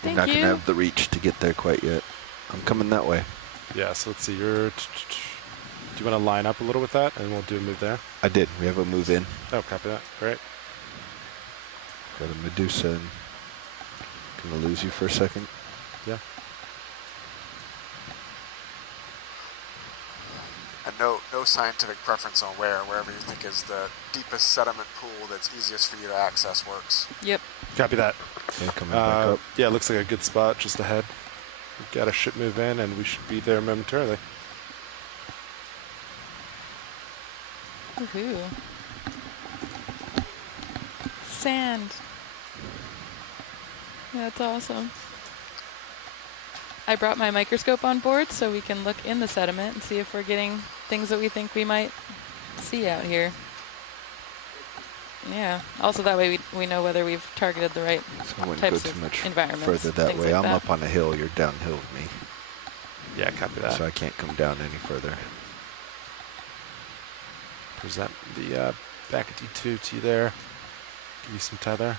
You're not going to have the reach to get there quite yet. I'm coming that way. Yeah, so let's see. Do you want to line up a little with that, and we'll do a move there? I did. We have a move in. Oh, copy that. Great. Got a Medusa. And going to lose you for a second. Yeah. And no scientific preference on wherever you think is the deepest sediment pool that's easiest for you to access works. Yep. Copy that. Yeah, coming back up. Yeah, it looks like a good spot just ahead. We've got a ship move in, and we should be there momentarily. Woohoo. Sand. That's awesome. I brought my microscope on board so we can look in the sediment and see if we're getting things that we think we might see out here. Yeah. Also, that way we know whether we've targeted the right So I wouldn't types go too of much environments. further that things way. like I'm that. up on a hill. You're downhill with me. Yeah, copy that. So I can't come down any further. Present the back of D2 to you there. Give you some tether.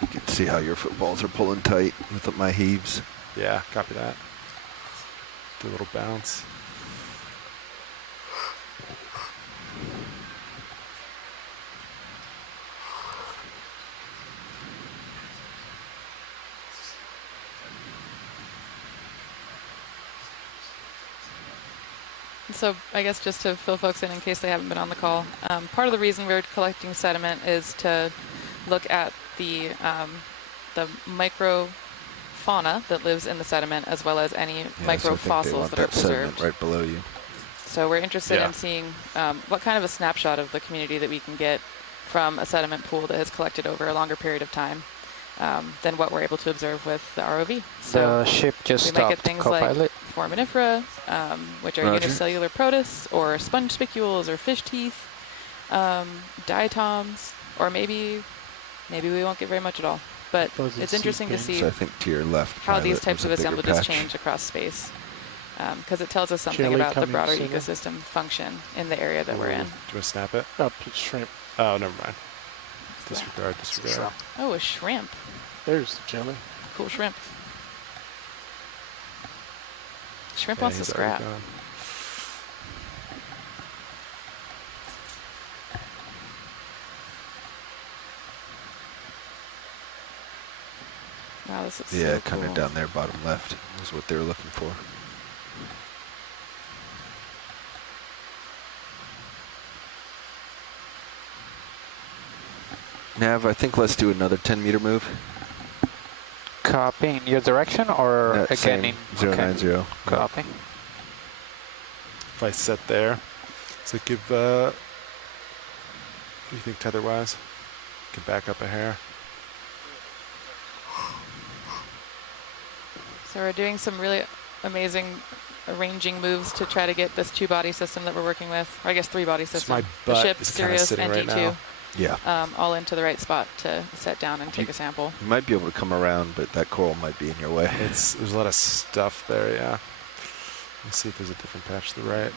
You can see how your footballs are pulling tight with my heaves. Yeah, copy that. Do a little bounce. So I guess just to fill folks in case they haven't been on the call, part of the reason we're collecting sediment is to look at the microfauna that lives in the sediment, as well as any microfossils that are preserved. Right below you. So we're interested in seeing what kind of a snapshot of the community that we can get from a sediment pool that has collected over a longer period of time than what we're able to observe with the ROV. So The ship just we might get stopped, things co-pilot. like foraminifera, which are Roger. unicellular protists, or sponge spicules, or fish teeth, diatoms, or maybe we won't get very much at all. But it's interesting to see So I think to your left, how these Pilot, types of was a bigger assemblages patch. change across space, because it tells us something Jelly about the coming broader sooner. ecosystem function in the area that we're in. Do you want to snap it? Up to shrimp. Oh, never mind. Disregard. Oh, a shrimp. There's the jelly. Cool shrimp. Shrimp Yeah, wants to he's already scrap. gone. Wow, this is Yeah, so kind of cool. down there, bottom left, is what they were looking for. Nav, I think let's do another 10-meter move. Copy in your direction or Yeah, again same, in 090. Copy. If I set there, so give, what do you think tether-wise? Can back up a hair. So we're doing some really amazing arranging moves to try to get this two-body system that we're working with, or I guess three-body system. my The butt ship, is kinda Sirius, sitting and right D2. now. Yeah. All into the right spot to set down and take a sample. You might be able to come around, but that coral might be in your way. There's a lot of stuff there, yeah. Let's see if there's a different patch to the right.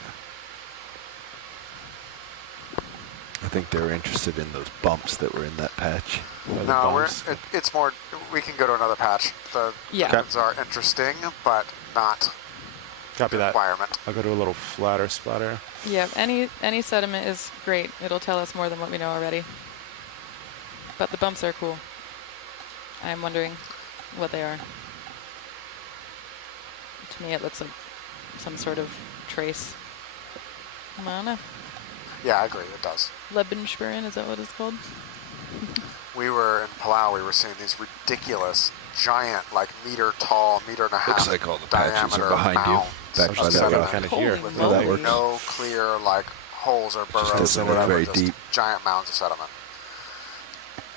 I think they were interested in those bumps that were in that patch. No, it's more, we can go to another patch. The ones are interesting, but not Copy that. requirement. I'll go to a little flatter spot here. Yeah, any sediment is great. It'll tell us more than what we know already. But the bumps are cool. I'm wondering what they are. To me, it looks like some sort of trace. I don't know. Yeah, I agree. It does. Lebenspuren, is that what it's called? We were in Palau. We were seeing these ridiculous, giant, like meter-tall, meter-and-a-half Looks like all the patches diameter are behind you. mounds Back of by that sediment rock. Kind of here. with Well, that works. no clear like holes or burrows. doesn't or look whatever, very just deep. Giant mounds of sediment.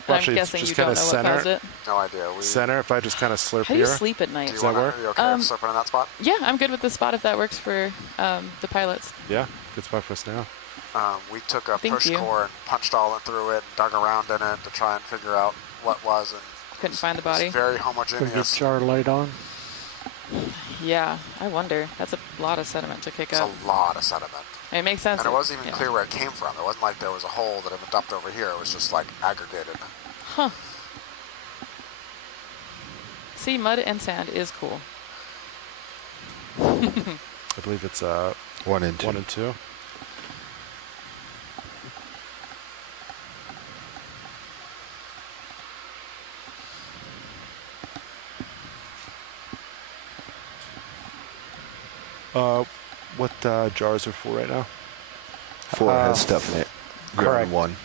I'm Actually, it's guessing just you don't kinda know what center. caused it. No idea. Center, if I just kind of slurp How do you here. sleep at night? Do Does you that wanna, work? Are you okay with slurping in that spot? Yeah, I'm good with this spot if that works for the pilots. Yeah, good spot for us now. We took a Thank push you. core and punched all through it and dug around in it to try and figure out what was. And Couldn't find the it was body. very We get homogeneous. jar light on. Yeah, I wonder. That's a lot of sediment to kick It's up. a lot of sediment. It makes sense. And it wasn't even yeah. clear where it came from. It wasn't like there was a hole that had been dumped over here. It was just like aggregated. Huh. See, mud and sand is cool. I believe it's 1 and 2. 1 and 2. What jars are full right now? 4 has stuff in it. You're correct. on 1.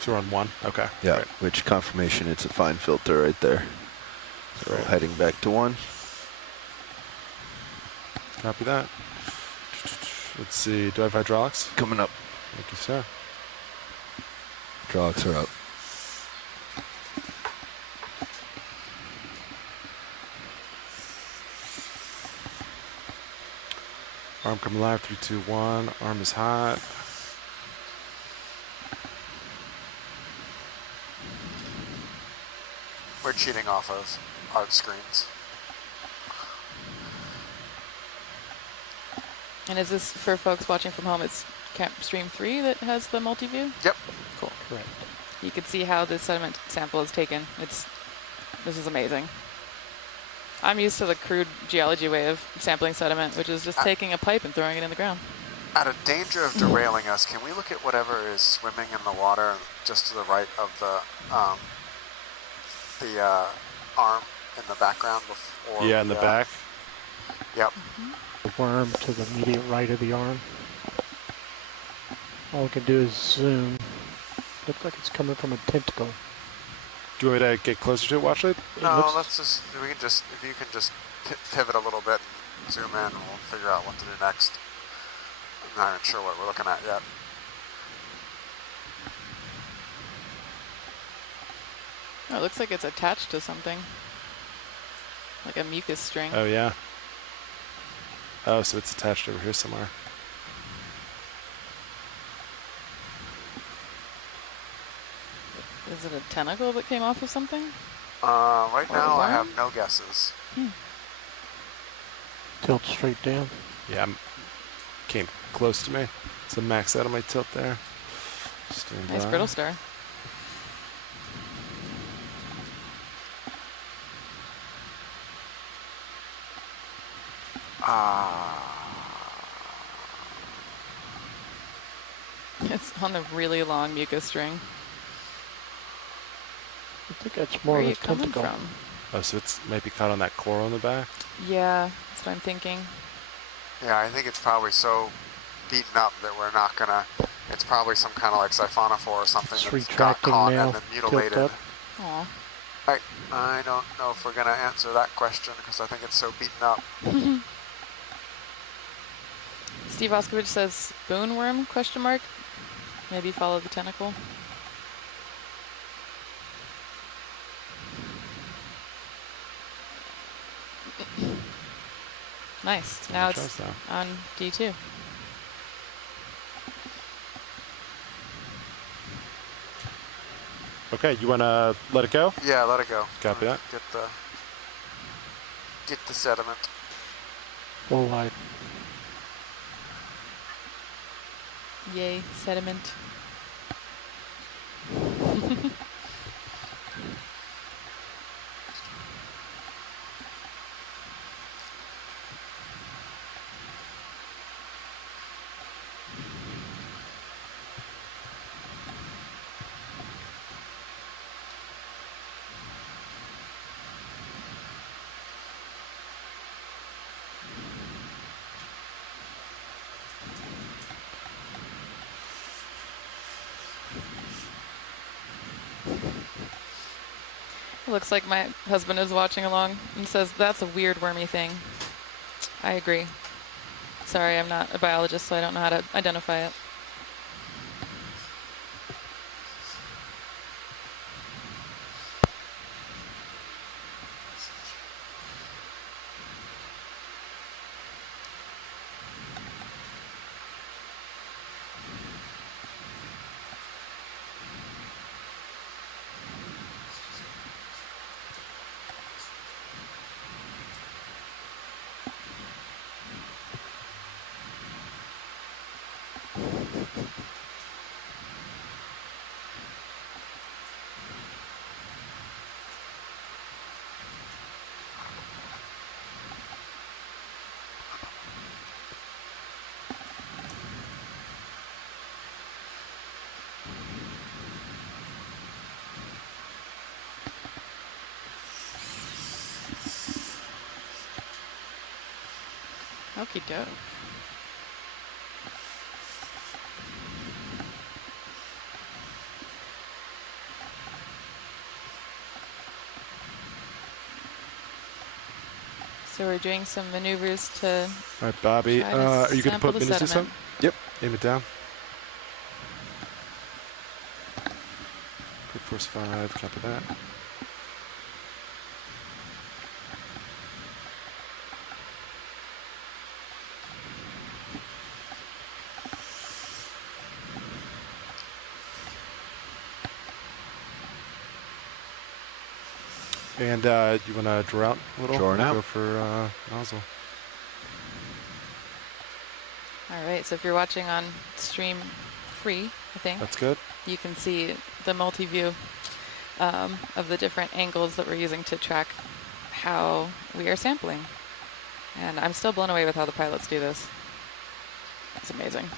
So we're on 1. Okay. Yeah, Right. which confirmation it's a fine filter right there. So Right. heading back to 1. Copy that. Let's see. Do I have hydraulics? Coming up. Thank you, sir. Hydraulics are up. Arm coming live. 3, 2, 1. Arm is hot. We're cheating off of art screens. And is this for folks watching from home? It's Camp Stream 3 that has the multi-view? Yep. Cool. Correct. You can see how the sediment sample is taken. This is amazing. I'm used to the crude geology way of sampling sediment, which is just taking a pipe and throwing it in the ground. Out of danger of derailing us, can we look at whatever is swimming in the water just to the right of the arm in the background before? Yeah, in the back. Yep. The worm to the immediate right of the arm. All we can do is zoom. Looks like it's coming from a tentacle. Do you want me to get closer to it, watch it? No, let's just, we can just, if you can just pivot a little bit and zoom in, we'll figure out what to do next. I'm not even sure what we're looking at yet. Oh, it looks like it's attached to something. Like a mucus string. Oh, yeah. Oh, so it's attached over here somewhere. Is it a tentacle that came off of something? Right Or now a I have worm? no guesses. Tilt straight down. Yeah, came close to me. So max out on my tilt there. Stand Nice by. brittle star. It's on a really long mucus string. I think that's more Where of are a you coming tentacle. from? Oh, so it's maybe caught on that coral in the back? Yeah, that's what I'm thinking. Yeah, I think it's probably so beaten up that we're not gonna, it's probably some kind of like siphonophore or something It's that's got retracting caught now. and then Tilt mutilated. up. Aw. I don't know if we're gonna answer that question because I think it's so beaten up. Steve Oskovich says bone worm, question mark. Maybe follow the tentacle. Nice. Now Try it's that. on D2. Okay, you want to let it go? Yeah, let it go. Copy that. Get the sediment. Full light. Yay, sediment. Looks like my husband is watching along and says, that's a weird wormy thing. I agree. Sorry, I'm not a biologist, so I don't know how to identify it. Okie doke. So we're doing some maneuvers to. All right, Bobby. try to Are you going to sample put the minutes to sediment. some? Yep. Aim it down. Quick force 5. Copy that. And you want to draw out a little? Drawing out. Go for nozzle. All right, so if you're watching on stream free, I think. That's good. You can see the multi-view of the different angles that we're using to track how we are sampling. And I'm still blown away with how the pilots do this. It's amazing.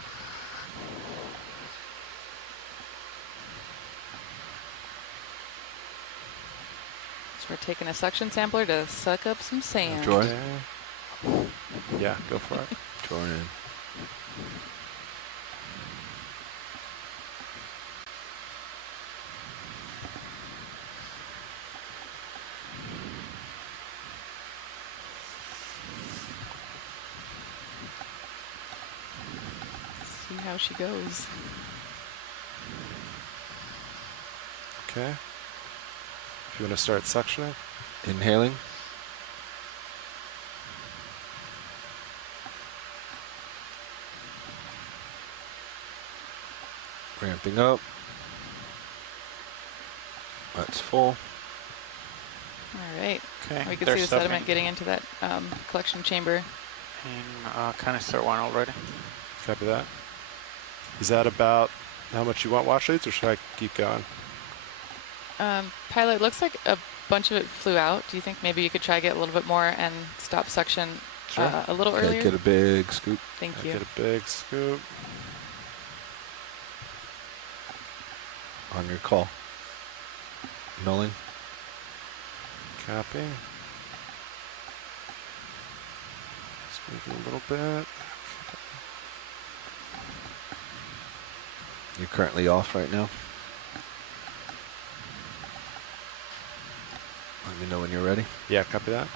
So we're taking a suction sampler to suck up some sand. Drawing. Yeah, go for it. Drawing in. See how she goes. Okay. If you want to start suctioning. Inhaling. Ramping up. That's full. All right. Okay. We can they're see the stuffing sediment getting into that collection chamber. in canister 1 already. Copy that. Is that about how much you want wash leads, or should I keep going? Pilot, looks like a bunch of it flew out. Do you think maybe you could try to get a little bit more and stop suction a little Okay, earlier? get a big scoop. Thank you. Get a big scoop. On your call. Nulling. Copy. Squeeze a little bit. You're currently off right now. Let me know when you're ready. Yeah, copy that.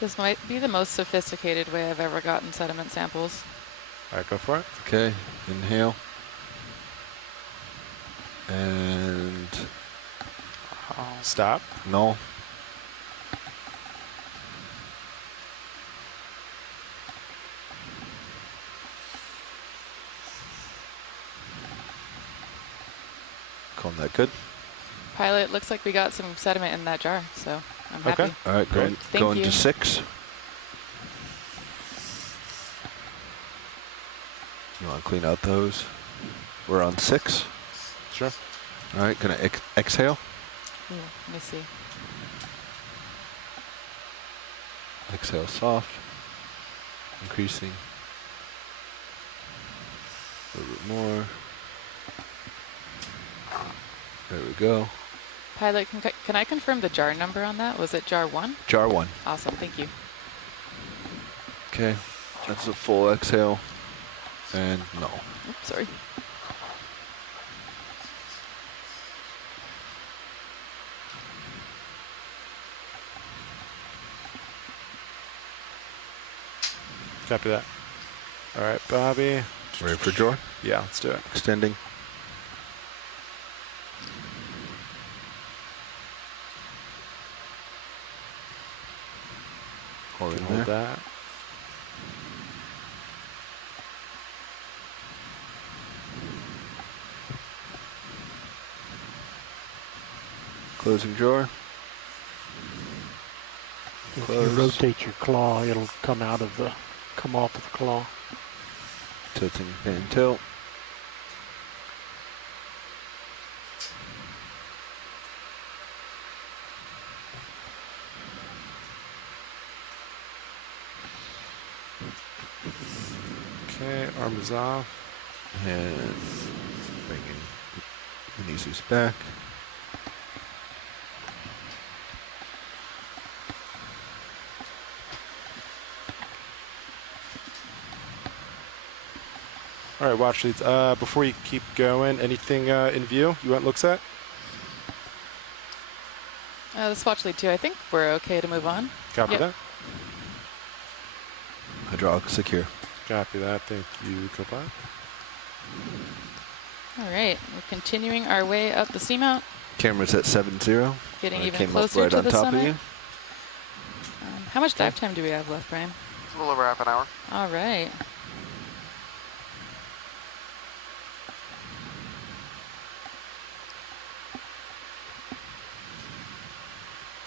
This might be the most sophisticated way I've ever gotten sediment samples. All right, go for it. Okay, inhale. And stop. Null. Calling that good. Pilot, looks like we got some sediment in that jar, so I'm happy. Okay. All right, Great. going you. to 6. You want to clean out those? We're on 6. Sure. All right, gonna exhale. Ooh, let me see. Exhale soft. Increasing. A little bit more. There we go. Pilot, can I confirm the jar number on that? Was it jar 1? Jar 1. Awesome, thank you. Okay. That's a full exhale. And no. Oops, sorry. Copy that. All right, Bobby. Ready for draw? Yeah, let's do it. Extending. Hold that. Closing drawer. If you rotate your claw, it'll come off of the claw. Tilting pin tilt. Okay, arm is off. And bringing the knee zeus back. All right, watch leads. Before you keep going, anything in view you want looks at? This watch lead 2, I think we're okay to move on. Copy that. Hydraulic secure. Copy that. Thank you, Copilot. All right, we're continuing our way up the seamount. Camera's at 7-0. Getting even came closer up right to on the top summit. of you. How much dive time do we have left, Brian? A little over half an hour. All right.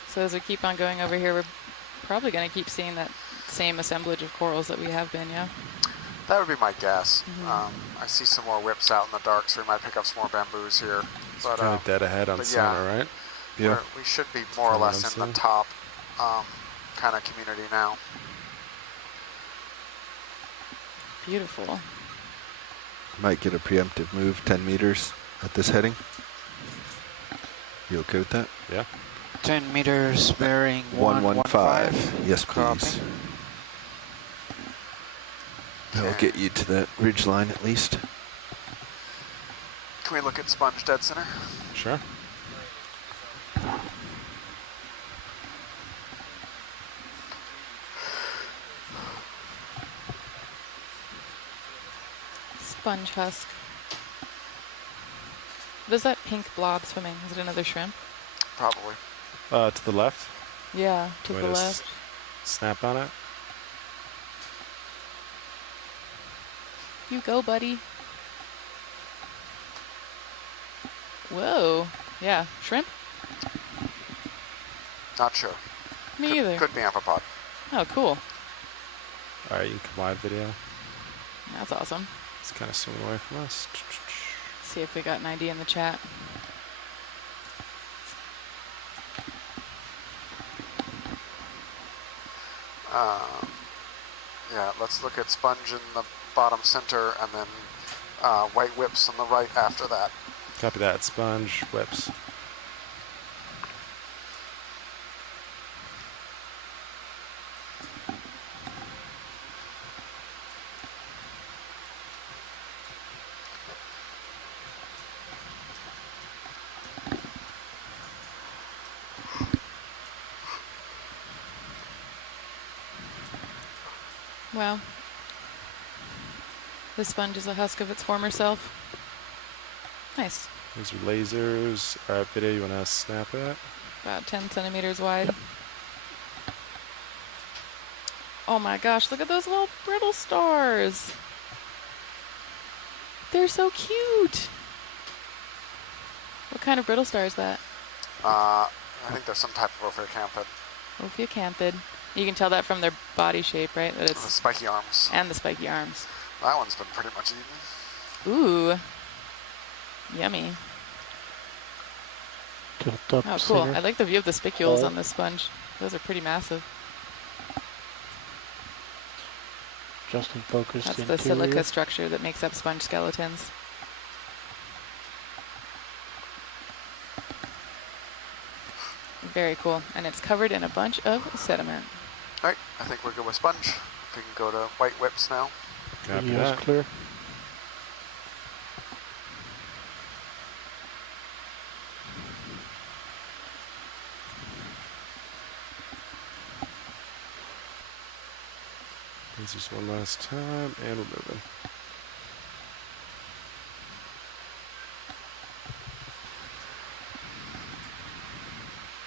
So as we keep on going over here, we're probably going to keep seeing that same assemblage of corals that we have been, yeah? That would be my guess. I see some more whips out in the dark, so we might pick up some more bamboos here. But kind of dead ahead on center, right? Yeah. We should be more or less in the top kind of community now. Beautiful. Might get a preemptive move, 10 meters at this heading. You okay with that? Yeah. 10 meters bearing 115. Yes, Copy. please. That'll get you to that ridge line at least. Can we look at sponge dead center? Sure. Sponge husk. What is that pink blob swimming? Is it another shrimp? Probably. To the left. Yeah, to Way the to left. Snap on it. You go, buddy. Whoa. Yeah, shrimp? Not sure. Me either. Could be amphipod. Oh, cool. All right, you can come wide video. That's awesome. It's kind of swimming away from us. See if we got an ID in the chat. Yeah, let's look at sponge in the bottom center and then white whips on the right after that. Copy that. Sponge whips. Wow. The sponge is a husk of its former self. Nice. These are lasers. All right, video, you want to snap it? About 10 centimeters wide. Yep. Oh my gosh, look at those little brittle stars. They're so cute. What kind of brittle star is that? I think there's some type of Ophiocanthid. Ophiocanthid. You can tell that from their body shape, right? That it's the spiky arms. And the spiky arms. That one's been pretty much eaten. Ooh. Yummy. Tilt up Oh, cool. center. I like the view of the spicules on this sponge. Those are pretty massive. Just in focus. That's interior. the silica structure that makes up sponge skeletons. Very cool. And it's covered in a bunch of sediment. All right, I think we're good with sponge. If we can go to white whips now. Copy Video's that. clear. This is one last time, and we're moving.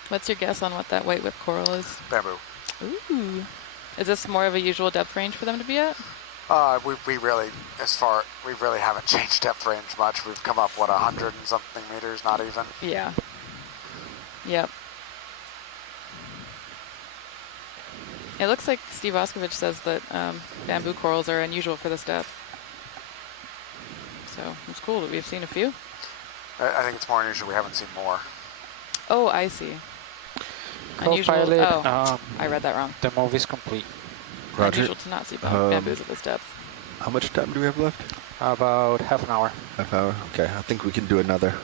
What's your guess on what that white whip coral is? Bamboo. Ooh. Is this more of a usual depth range for them to be at? We really haven't changed depth range much. We've come up, what, 100 and something meters, not even? Yeah. Yep. It looks like Steve Oskovich says that bamboo corals are unusual for this depth. So it's cool that we've seen a few. I think it's more unusual. We haven't seen more. Oh, I see. Unusual. Co-pilot, Oh, I read that wrong. The move is complete. Roger. Unusual to not see bamboos at this depth. How much time do we have left? About half an hour. Half hour. Okay, I think we can do another.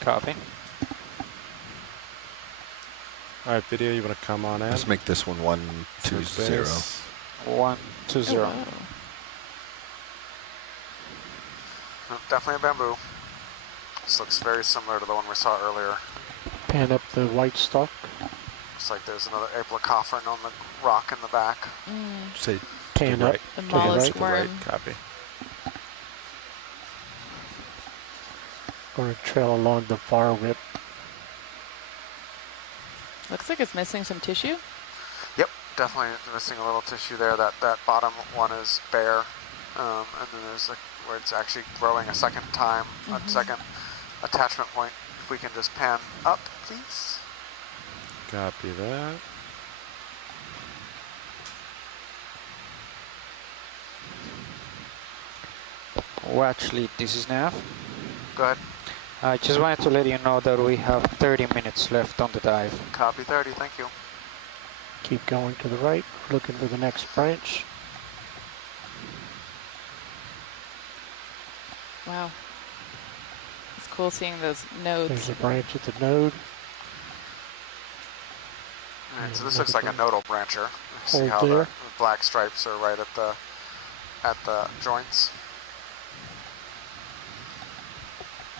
Copy. All right, video, you want to come on in? Let's make this one 120. 120. Oh, wow. Definitely a bamboo. This looks very similar to the one we saw earlier. Pan up the white stalk. Looks like there's another apelocopherin on the rock in the back. Say Pan right. up. The to mollusk the worm. Right, copy. Going to trail along the far whip. Looks like it's missing some tissue. Yep, definitely missing a little tissue there. That bottom one is bare, and then there's where it's actually growing a second time, a second attachment point. If we can just pan up, please. Copy that. Oh, actually, this is Nav. Go ahead. I just wanted to let you know that we have 30 minutes left on the dive. Copy 30, thank you. Keep going to the right, looking for the next branch. Wow. It's cool seeing those nodes. There's a branch at the node. Alright, so this looks like a nodal brancher. See Hold how there. the black stripes are right at the joints.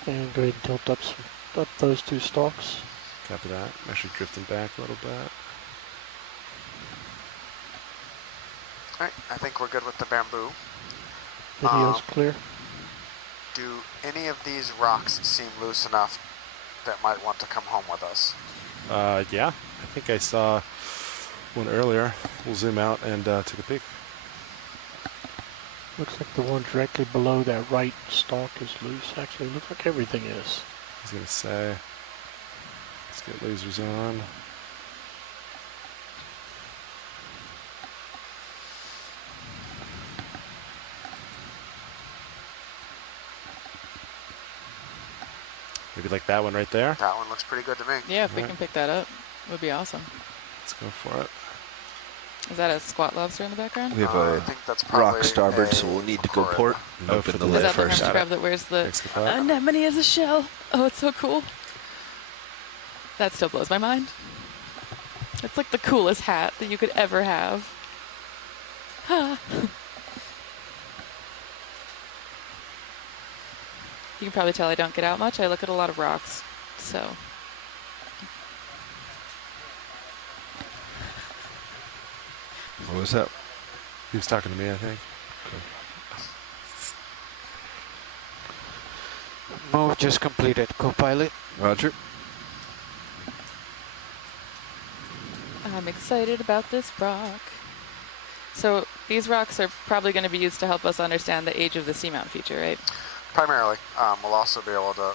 And go ahead and tilt up those two stalks. Copy that. I'm actually drifting back a little bit. Alright, I think we're good with the bamboo. Video's clear. Do any of these rocks seem loose enough that might want to come home with us? Yeah. I think I saw one earlier. We'll zoom out and take a peek. Looks like the one directly below that right stalk is loose. Actually, looks like everything is. I was going to say, let's get lasers on. Maybe like that one right there. That one looks pretty good to me. Yeah, if we can pick that up, it would be awesome. Let's go for it. Is that a squat lobster in the background? We have I a think that's rock probably starboard, so we'll need to go port and open the lid Is that the first. hermit crab that wears the anemone as a shell? Oh, it's so cool. That still blows my mind. It's like the coolest hat that you could ever have. You can probably tell I don't get out much. I look at a lot of rocks, so. What was that? He was talking to me, I think. Move just completed. Co-pilot. Roger. I'm excited about this rock. So these rocks are probably going to be used to help us understand the age of the Seamount feature, right? Primarily. We'll also be able to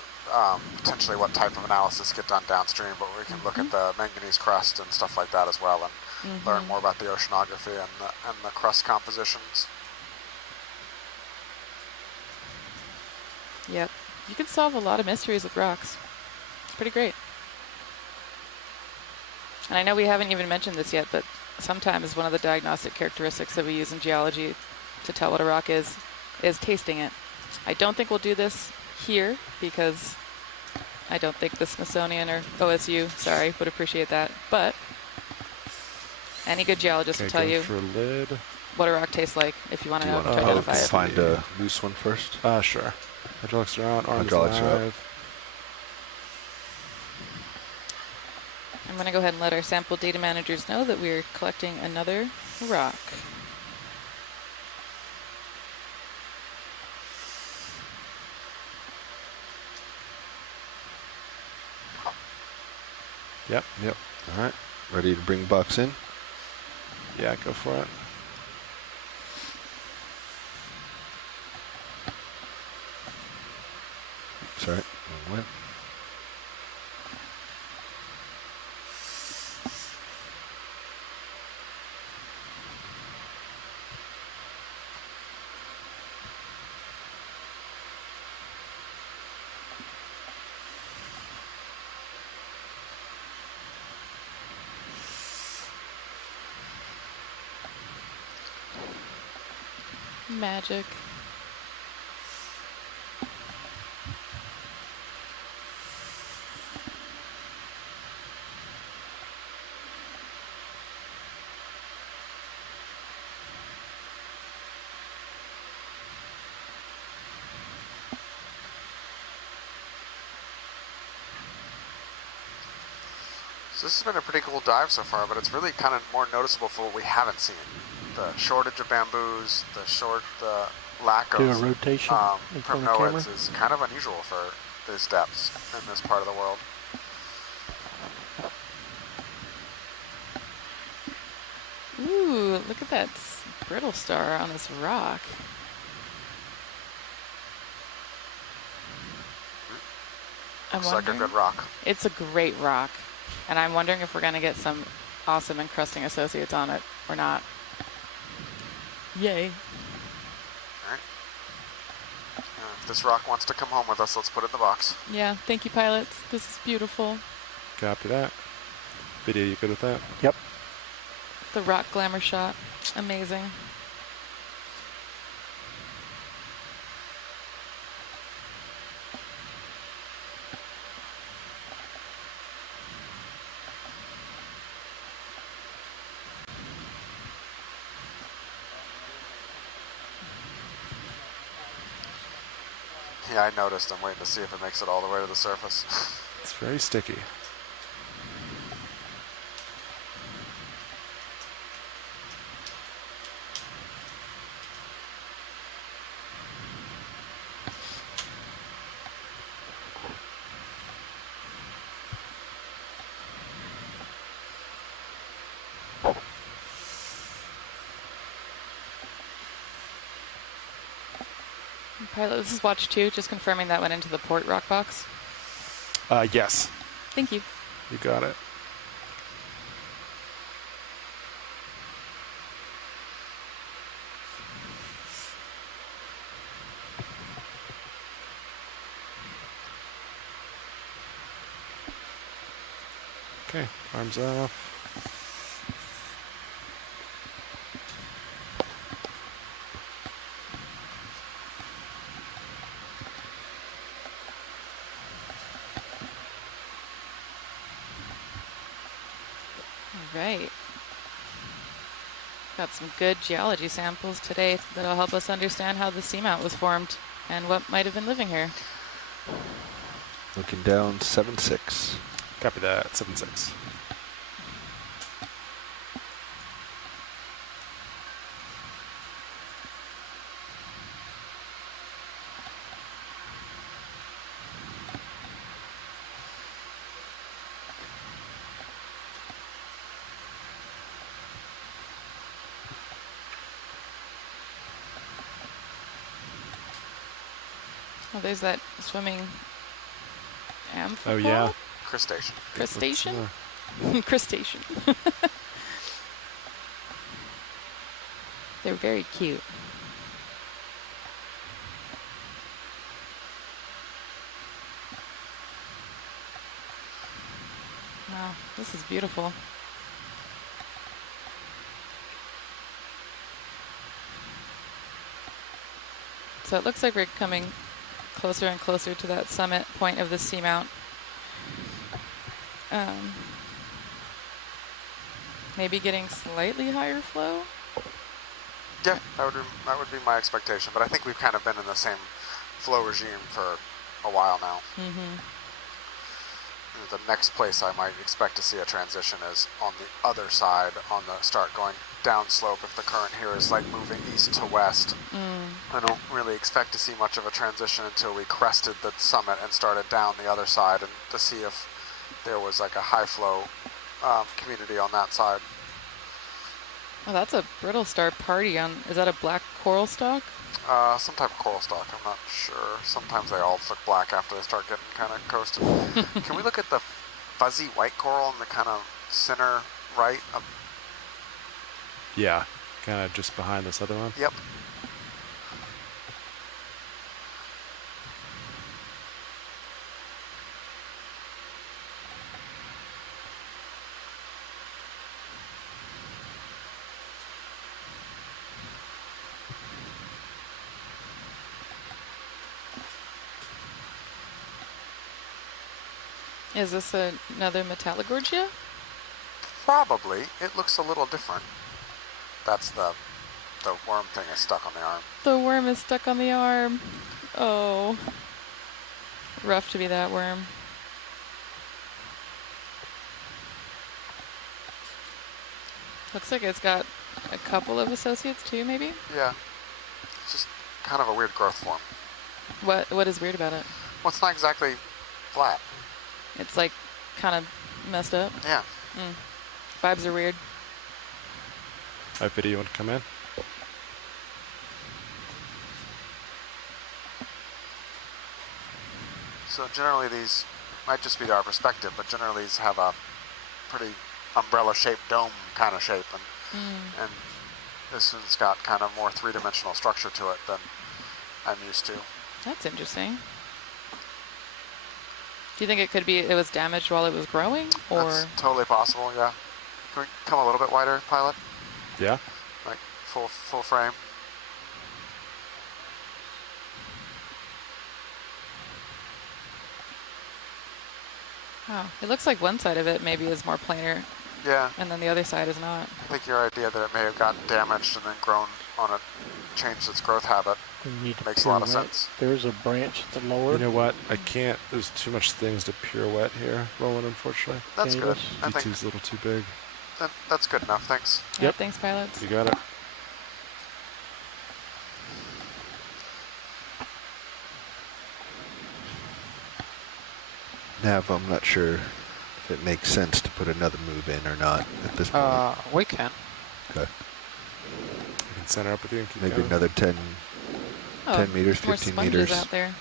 potentially what type of analysis get done downstream, but we can look at the manganese crust and stuff like that as well, and learn more about the oceanography and the crust compositions. Yep. You can solve a lot of mysteries with rocks. It's pretty great. And I know we haven't even mentioned this yet, but sometimes one of the diagnostic characteristics that we use in geology to tell what a rock is tasting it. I don't think we'll do this here because I don't think the Smithsonian or OSU, sorry, would appreciate that. But any good geologist will tell you. For lid. what a rock tastes like if you want Do you to want to identify it. find a loose one first? Sure. Hydraulics are on. Arms Hydraulics are up. live. I'm going to go ahead and let our sample data managers know that we're collecting another rock. Yep. Yep. All right. Ready to bring bucks in? Yeah, go for it. Sorry. Wrong way. Magic. So this has been a pretty cool dive so far, but it's really kind of more noticeable for what we haven't seen. The shortage of bamboos, the lack Do a of rotation in front of the primnoids camera. is kind of unusual for these depths in this part of the world. Ooh, look at that brittle star on this rock. Looks like a good rock. It's a great rock. And I'm wondering if we're going to get some awesome encrusting associates on it or not. Yay. Alright. If this rock wants to come home with us, let's put it in the box. Yeah, thank you, pilots. This is beautiful. Copy that. Video, you good with that? Yep. The rock glamour shot. Amazing. Yeah, I noticed. I'm waiting to see if it makes it all the way to the surface. It's very sticky. Pilot, this is watch 2, just confirming that went into the port rock box. Yes. Thank you. You got it. Okay, arms off. Right. Got some good geology samples today that'll help us understand how the seamount was formed and what might have been living here. Looking down 7-6. Copy that, 7-6. Oh, there's that swimming amphipod? Oh, yeah. Crustacean. Crustacean? Crustacean. They're very cute. Wow, this is beautiful. So it looks like we're coming closer and closer to that summit point of the seamount. Maybe getting slightly higher flow. Yeah, that would be my expectation. But I think we've kind of been in the same flow regime for a while now. Mm-hmm. The next place I might expect to see a transition is on the other side, on the start going downslope. If the current here is like moving east to west, I don't really expect to see much of a transition until we crested the summit and started down the other side, and to see if there was like a high flow community on that side. Oh, that's a brittle star party on. Is that a black coral stalk? Some type of coral stalk, I'm not sure. Sometimes they all look black after they start getting kind of coasted. Can we look at the fuzzy white coral in the kind of center right? Yeah, kind of just behind this other one. Yep. Is this another Metallogorgia? Probably. It looks a little different. That's the worm thing is stuck on the arm. The worm is stuck on the arm. Oh. Rough to be that worm. Looks like it's got a couple of associates too, maybe? Yeah. It's just kind of a weird growth form. What is weird about it? Well, it's not exactly flat. It's like kind of messed up. Yeah. Vibes are weird. All right, Biddy, you want to come in? So generally these might just be our perspective, but generally these have a pretty umbrella-shaped dome kind of shape, and this one's got kind of more three-dimensional structure to it than I'm used to. That's interesting. Do you think it could be it was damaged while it was growing, or? That's totally possible. Yeah. Can we come a little bit wider, pilot? Yeah. Like full frame. Wow. It looks like one side of it maybe is more planar. Yeah. And then the other side is not. I think your idea that it may have gotten damaged and then grown on it, changed its growth habit, makes a lot of sense. There's a branch at the lower. You know what? I can't. There's too much things to pirouette here, Roland, unfortunately. That's good. I think D2's a little too big. that's good enough. Thanks. Yep. Thanks, pilots. You got it. Nav, I'm not sure if it makes sense to put another move in or not at this point. We can. Okay. I can center up with you and keep Maybe going. another 10 meters, 15 meters. Out there.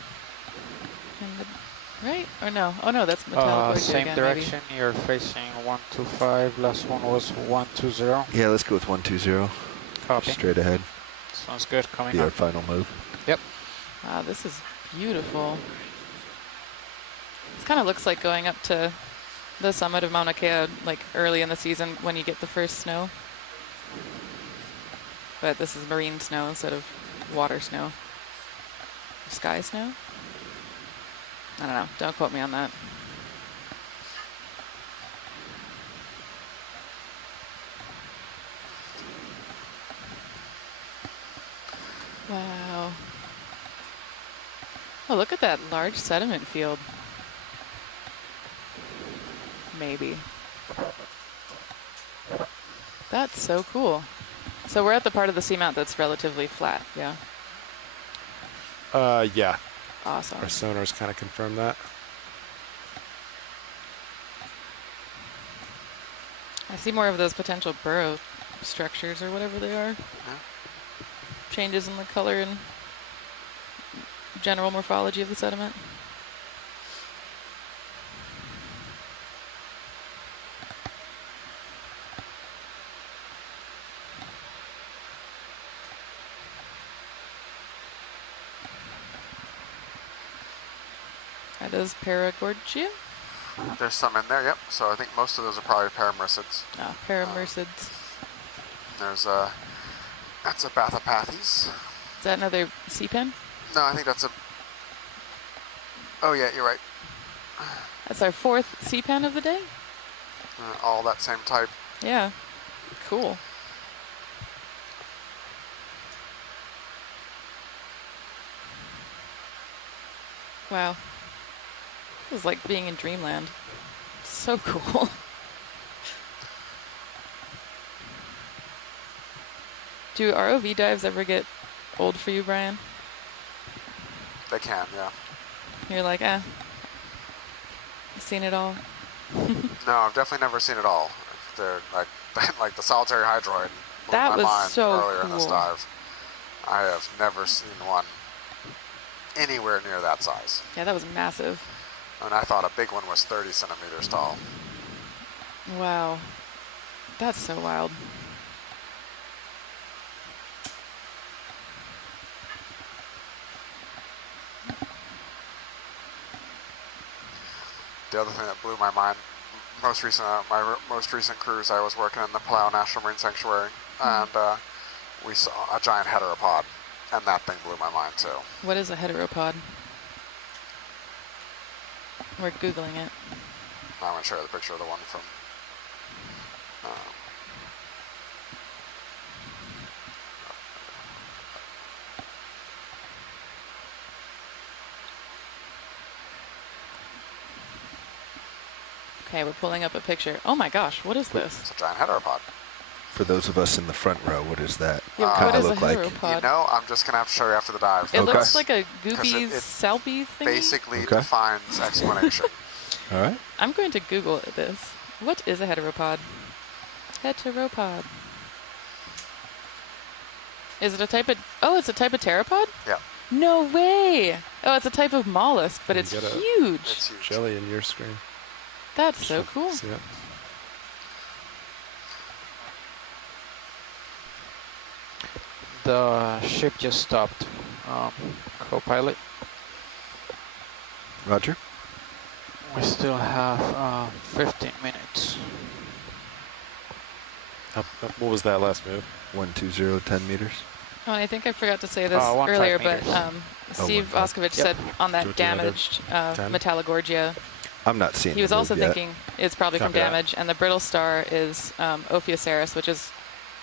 Right? Or no? Oh no, that's Metallogorgia Same again, direction. Maybe. You're facing 125. Last one was 120. Yeah, let's go with 120. Copy. Straight ahead. Sounds good. Coming Be up. our final move. Yep. Wow, this is beautiful. This kind of looks like going up to the summit of Mauna Kea, like early in the season when you get the first snow. But this is marine snow instead of water snow. Sky snow? I don't know. Don't quote me on that. Wow. Oh, look at that large sediment field. Maybe. That's so cool. So we're at the part of the seamount that's relatively flat, yeah? Yeah. Awesome. Our sonars kind of confirm that. I see more of those potential burrow structures or whatever they are. Changes in the color and general morphology of the sediment. That is Paragorgia? There's some in there, yep. So I think most of those are probably paramercids. Ah, paramercids. There's that's a Bathopathes. Is that another sea pen? No, I think that's a, oh yeah, you're right. That's our fourth sea pen of the day? All that same type. Yeah, cool. Wow. It was like being in dreamland. So cool. Do ROV dives ever get old for you, Brian? They can, yeah. You're like, I've seen it all. No, I've definitely never seen it all. They're like the Solitary Hydroid blew That my was mind so earlier in this cool. dive. I have never seen one anywhere near that size. Yeah, that was massive. And I thought a big one was 30 centimeters tall. Wow. That's so wild. The other thing that blew my mind, my most recent cruise, I was working in the Palau National Marine Sanctuary, and we saw a giant heteropod, and that thing blew my mind too. What is a heteropod? We're Googling it. I'm going to show you the picture of the one from... Okay, we're pulling up a picture. Oh my gosh, what is this? It's a giant heteropod. For those of us in the front row, what is that? Yeah, Kinda what is a look like? heteropod? You know, I'm just going to have to show you after the dive. It looks like a goopy, it salpy thing. basically defines explanation. All right. I'm going to Google this. What is a heteropod? Heteropod. Is it a type of... Oh, it's a type of pteropod? Yeah. No way! Oh, it's a type of mollusk, but You it's get a huge. It's huge. Jelly in your screen. That's so cool. See it? The ship just stopped. Co-pilot. Roger. We still have 15 minutes. What was that last move? 120, 10 meters. Oh, and I think I forgot to say this 15 earlier, but meters. Steve 15. Oskovich Yep. said on that 200, damaged 10. Metallogorgia, I'm not seeing he was the also move yet. thinking it's probably from Copy that. damage, and the brittle star is Ophioceras, which is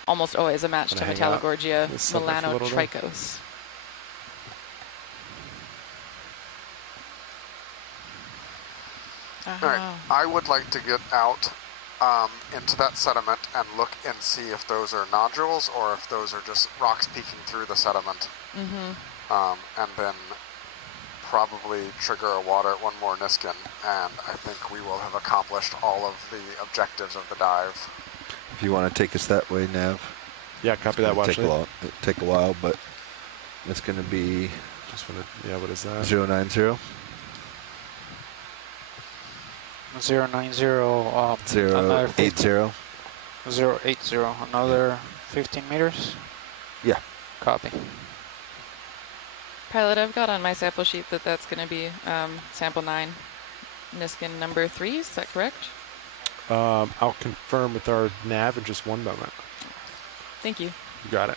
almost always a match to Gonna hang out. Metallogorgia This summer for a little bit. Milano-trichos. All right, I would like to get out into that sediment and look and see if those are nodules or if those are just rocks peeking through the sediment. And then probably trigger one more Niskin, and I think we will have accomplished all of the objectives of the dive. If you want to take us that way, Nav. Yeah, copy that. Watch it. Take a while, but it's going to be Just want to. Yeah, what is that? 090. 090, another 080. 080, another 15 meters. Yeah. Copy. Pilot, I've got on my sample sheet that that's going to be sample 9, Niskin number 3. Is that correct? I'll confirm with our nav in just one moment. Thank you. You got it.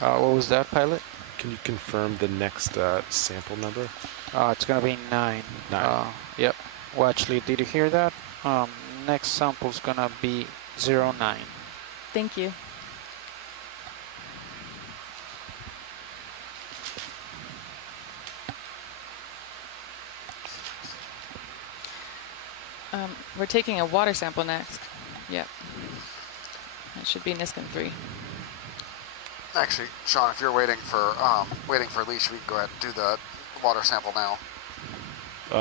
What was that, pilot? Can you confirm the next sample number? It's gonna be 9. 9. Yep. Well, actually, did you hear that? Next sample's gonna be 09. Thank you. We're taking a water sample next. Yep. That should be Niskin 3. Actually, Sean, if you're waiting for leash, we can go ahead and do the water sample now.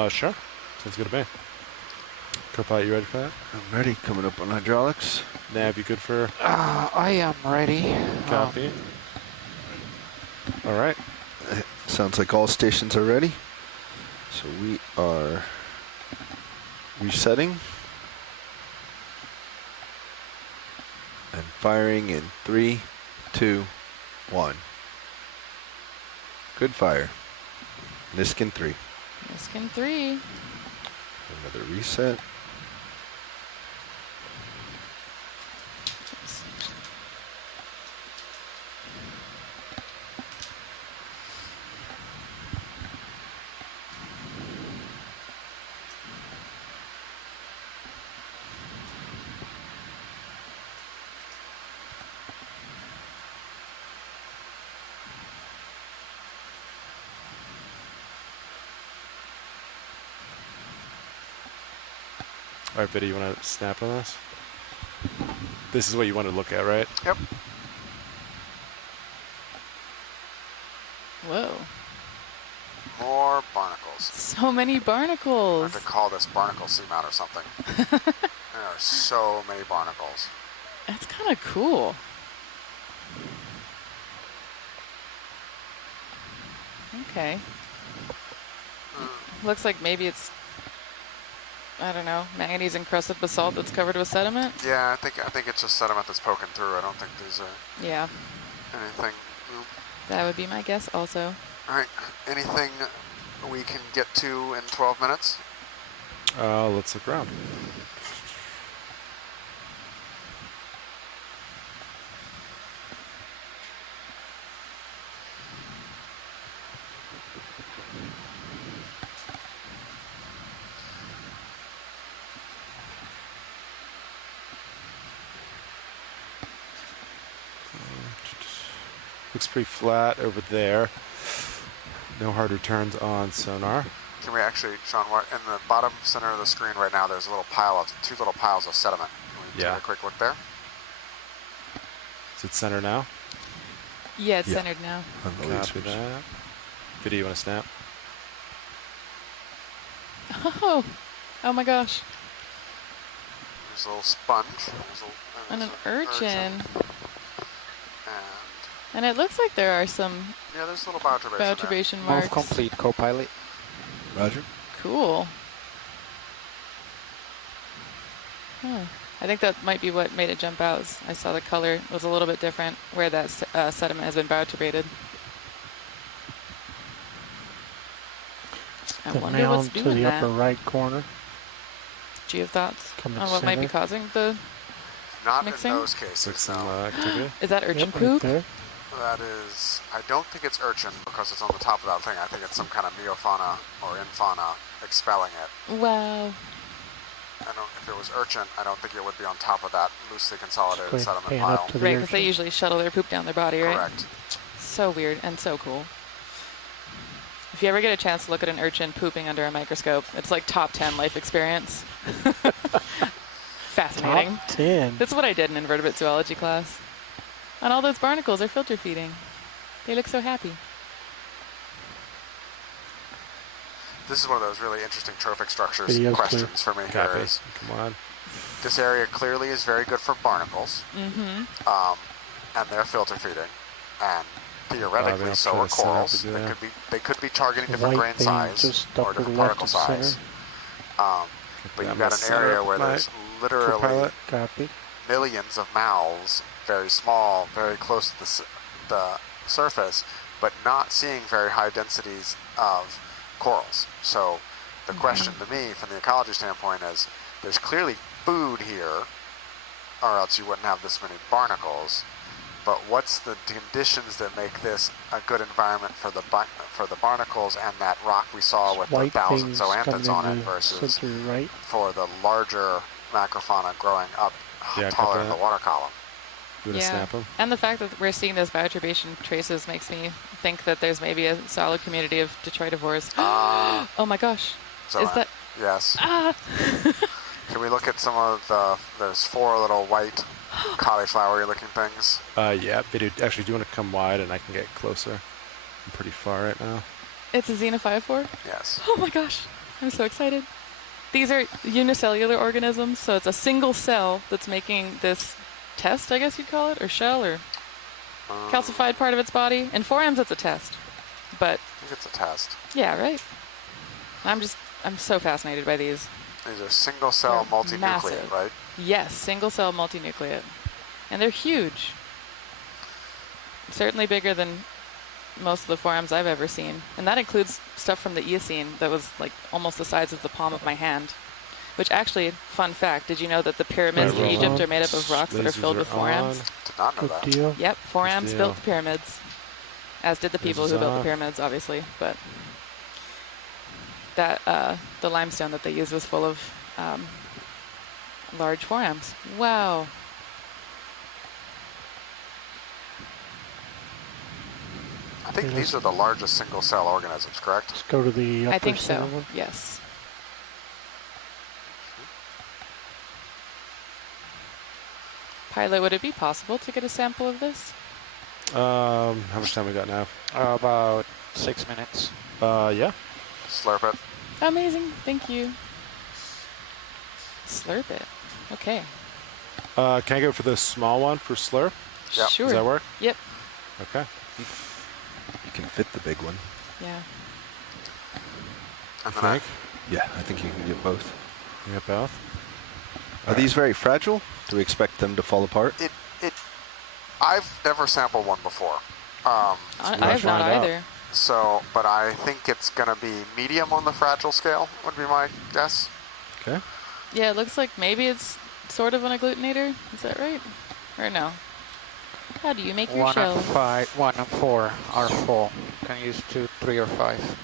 Sure. Sounds good to me. Co-pilot, you ready for that? I'm ready. Coming up on hydraulics. Nav, you good for? I am ready. Copy. All right. Sounds like all stations are ready. So we are resetting and firing in 3, 2, 1. Good fire. Niskin 3. Niskin 3. Another reset. All right, Viddy, you want to snap on this? This is what you want to look at, right? Yep. Whoa. More barnacles. So many I barnacles. have to call this barnacle seamount or something. There are so many barnacles. That's kind of cool. Okay. Looks like maybe it's, I don't know, manganese encrusted basalt that's covered with sediment. Yeah, I think it's just sediment that's poking through. I don't think these are Yeah, anything. that would be my guess also. All right, anything we can get to in 12 minutes? Let's look around. Looks pretty flat over there. No hard returns on sonar. Can we actually, Sean, in the bottom center of the screen right now, there's a little pile of, two little piles of sediment. Can we take a quick look there? Is it center now? Yeah, it's centered now. Copy that. Viddy, you want to snap? Oh my gosh. There's a little sponge. And an urchin. And it looks like there are some yeah, there's a little bioturbation marks. Move complete, co-pilot. Roger. Cool. Huh. I think that might be what made it jump out. I saw the color was a little bit different where that sediment has been bioturbated. I wonder what's mound to doing the that. upper right corner. Do you have thoughts Coming on what might be center. causing the Not mixing? in those cases, no. Activity? Is that urchin Yep, poop? right there. That is, I don't think it's urchin because it's on the top of that thing. I think it's some kind of meofauna or infauna expelling it. Wow. If it was urchin, I don't think it would be on top of that loosely consolidated Just sediment pan pile. up to the Right, because they urchin. usually shuttle their poop down their body, right? Correct. So weird and so cool. If you ever get a chance to look at an urchin pooping under a microscope, it's like top 10 life experience. Fascinating. Top 10. That's what I did in invertebrate zoology class. And all those barnacles are filter feeding. They look so happy. This is one of those really interesting trophic structures Video questions for me here. Copy. Is Come on. this area clearly is very good for barnacles, Mm-hmm. and they're filter feeding, and they theoretically don't so try are to set up corals. again. They could be targeting The different white grain thing size just or upper different left particle of center. size. But that you've got in an the center area of where my there's literally co-pilot. Copy. millions of mouths, very small, very close to the surface, but not seeing very high densities of corals. So the question to me, from the ecology standpoint, is there's clearly food here, or else you wouldn't have this many barnacles. But what's the conditions that make this a good environment for the barnacles and that rock we saw with the White 1,000 things zoanthids coming on in it the versus center right. for the larger macrofauna growing up Yeah, taller copy in the that. water column? You want to Yeah. snap them? And the fact that we're seeing those bioturbation traces makes me think that there's maybe a solid community of detritivores. Oh my gosh. So, Is that... yes. Ah! Can we look at some of there's four little white cauliflower looking things? Yeah, Viddy, actually, do you want to come wide and I can get closer? I'm pretty far right now. It's a xenophyophore? Yes. Oh my gosh. I'm so excited. These are unicellular organisms, so it's a single cell that's making this test, I guess you'd call it, or shell, or calcified part of its body. In forams, it's a test. But, I think it's a test. yeah, right? I'm so fascinated by these. These are single cell They're multinucleate, massive. right? Yes, single cell multinucleate. And they're huge. Certainly bigger than most of the forams I've ever seen. And that includes stuff from the Eocene that was like almost the size of the palm of my hand. Which actually, fun fact, did you know that the pyramids in Egypt are made up of rocks that are filled with forams? Did not know Good that. deal. Yep, forams deal. built the pyramids. As did the people This who is built the off. pyramids, obviously. But that the limestone that they used was full of large forams. Wow. I think these are the largest single cell organisms, correct? Let's go to the upper I think center so. one. Yes. Pilot, would it be possible to get a sample of this? How much time we got now? About 6 minutes. Yeah. Slurp it. Amazing. Thank you. Slurp it. Okay. Can I go for the small one for slurp? Yep. Sure. Does that work? Yep. Okay. You can fit the big one. Yeah. And I think. Yeah, I think you can get both. You get both? Are these very fragile? Do we expect them to fall apart? I've never sampled one before. I have not either. So, but I think it's going to be medium on the fragile scale, would be my guess. Okay. Yeah, it looks like maybe it's sort of an agglutinator. Is that right? Or no? How do you make your 1 shell? and 5, 1 and 4 are full. Can use 2, 3, or 5.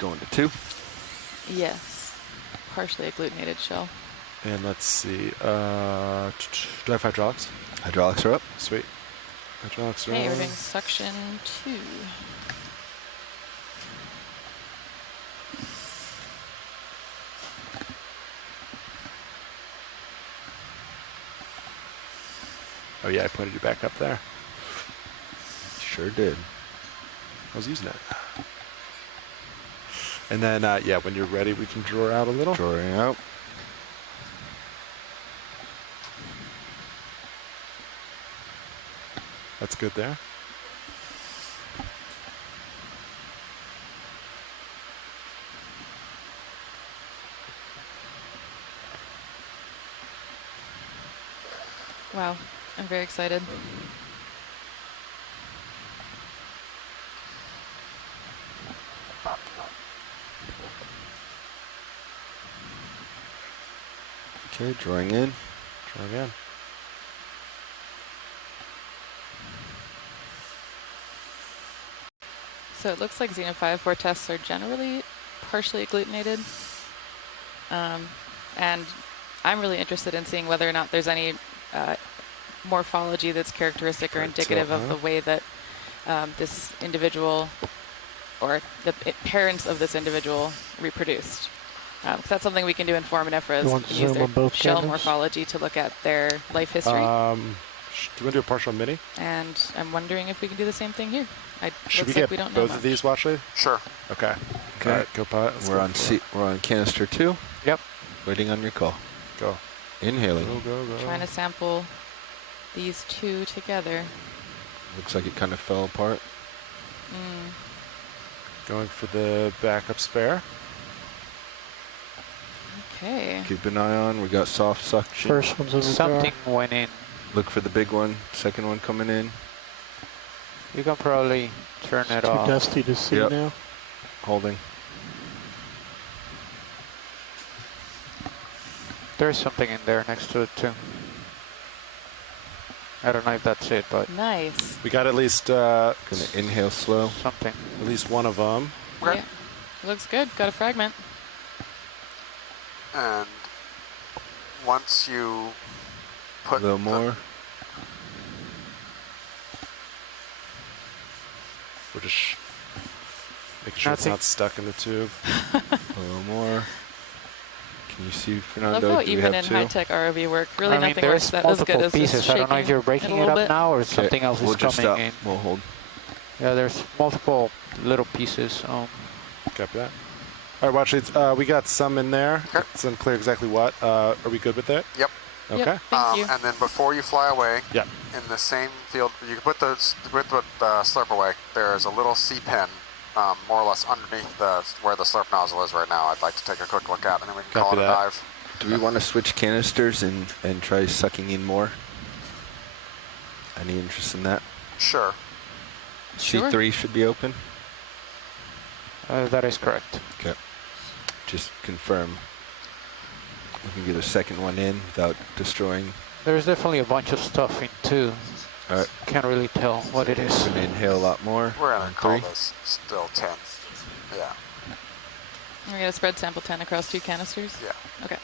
Going to 2. Yes. Partially agglutinated shell. And let's see. Do I have hydraulics? Hydraulics are up. Sweet. Hydraulics are Hey, on. we're doing suction 2. Oh yeah, I pointed you back up there. Sure did. I was using it. And then, yeah, when you're ready, we can draw out a little. Drawing out. That's good there. Wow, I'm very excited. Okay, drawing in. Drawing in. So it looks like Xeno 5.4 tests are generally partially agglutinated. And I'm really interested in seeing whether or not there's any morphology that's characteristic or indicative of the way that this individual or the parents of this individual reproduced. Because that's something we can do in Foraminifera, You want to is use zoom their on both shell cannons? morphology to look at their life history. Do you want to do a partial mini? And I'm wondering if we can do the same thing here. Should we looks like get we don't know both much. of these, Watchley? Sure. Okay. Okay. All right, go pilot. Let's We're go on for it. we're on canister 2. Yep. Waiting on your call. Go. Inhaling. Go. Trying to sample these two together. Looks like it kind of fell apart. Going for the backup spare. Okay. Keep an eye on. We got soft suction. First one's in the Something jar. went in. Look for the big one. Second one coming in. You can probably turn it Too off. dusty to see Yep. now. Holding. There's something in there next to it too. I don't know if that's it, but Nice. We got at least Gonna inhale slow. something. at least one of them. Yeah. Looks good. Got a fragment. And once you A put little more. We're just making sure it's Nothing. not stuck in the tube. A little more. Can you see, I love Fernando? how Do we even have in 2? high-tech ROV work, really I mean, nothing works there's that as good multiple as pieces. just I don't know if shaking you're it breaking a it little up bit. now or Okay, something else we'll is just coming stop. in. We'll hold. Yeah, there's multiple little pieces. Copy that. All right, Watchley, we got some in there. Okay. It's unclear exactly what. Are we good with it? Yep. Okay. Yep, thank you. And then before you fly away, Yeah. in the same field, you can put the slurp away. There's a little C-pen, more or less underneath where the slurp nozzle is right now. I'd like to take a quick look at, and then we can call Copy it a that. dive. Do we want to switch canisters and try sucking in more? Any interest in that? Sure. Sure. C3 should be open. That is correct. Okay. Just confirm. We can get a second one in without destroying. There's definitely a bunch of stuff in too. All right. Can't really tell what it is. Gonna inhale a lot more. We're going on to call 3. this still 10. Yeah. We're going to spread sample 10 across 2 canisters? Yeah. Okay.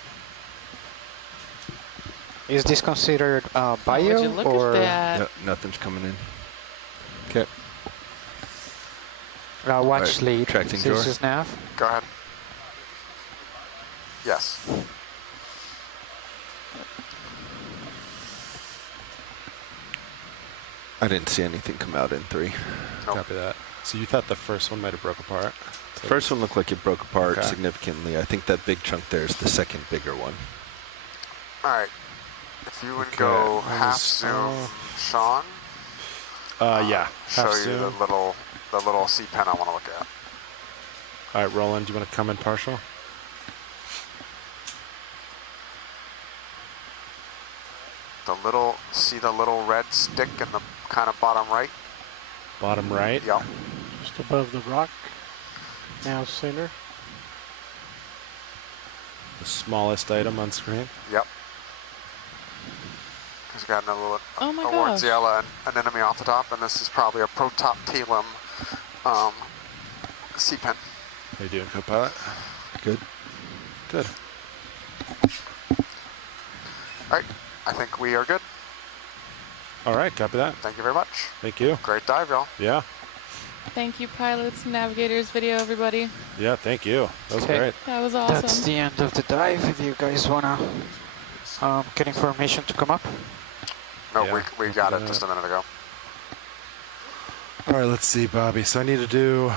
Is this considered Would you bio look or at that? Yep, nothing's coming in. Okay. watch Alright, lead? tracting This drawer. is nav. Go ahead. Yes. I didn't see anything come out in 3. Nope. Copy that. So you thought the first one might have broke apart? The first one looked like it broke apart Okay. significantly. I think that big chunk there is the second bigger one. All right. If you would Okay, go mine half is zoom, Sean. Yeah. Show Half you zoom. the little C pen I want to look at. All right, Roland, do you want to come in partial? See the little red stick in the kind of bottom right? Bottom right? Yep. Just above the rock. Now center. The smallest item on screen? Yep. He's got another little Oh my Wardziela anemone off the top, and this is probably a Protop Telum C pen. How you doing, Copilot? Good. Good. All right. I think we are good. All right, copy that. Thank you very much. Thank you. Great dive, y'all. Yeah. Thank you, pilots, navigators, video, everybody. Yeah, thank you. That was Okay. great. That was awesome. That's the end of the dive. If you guys wanna get information to come up. No, Yeah, we got it just a minute ago. All right, let's see, Bobby. So I need to do,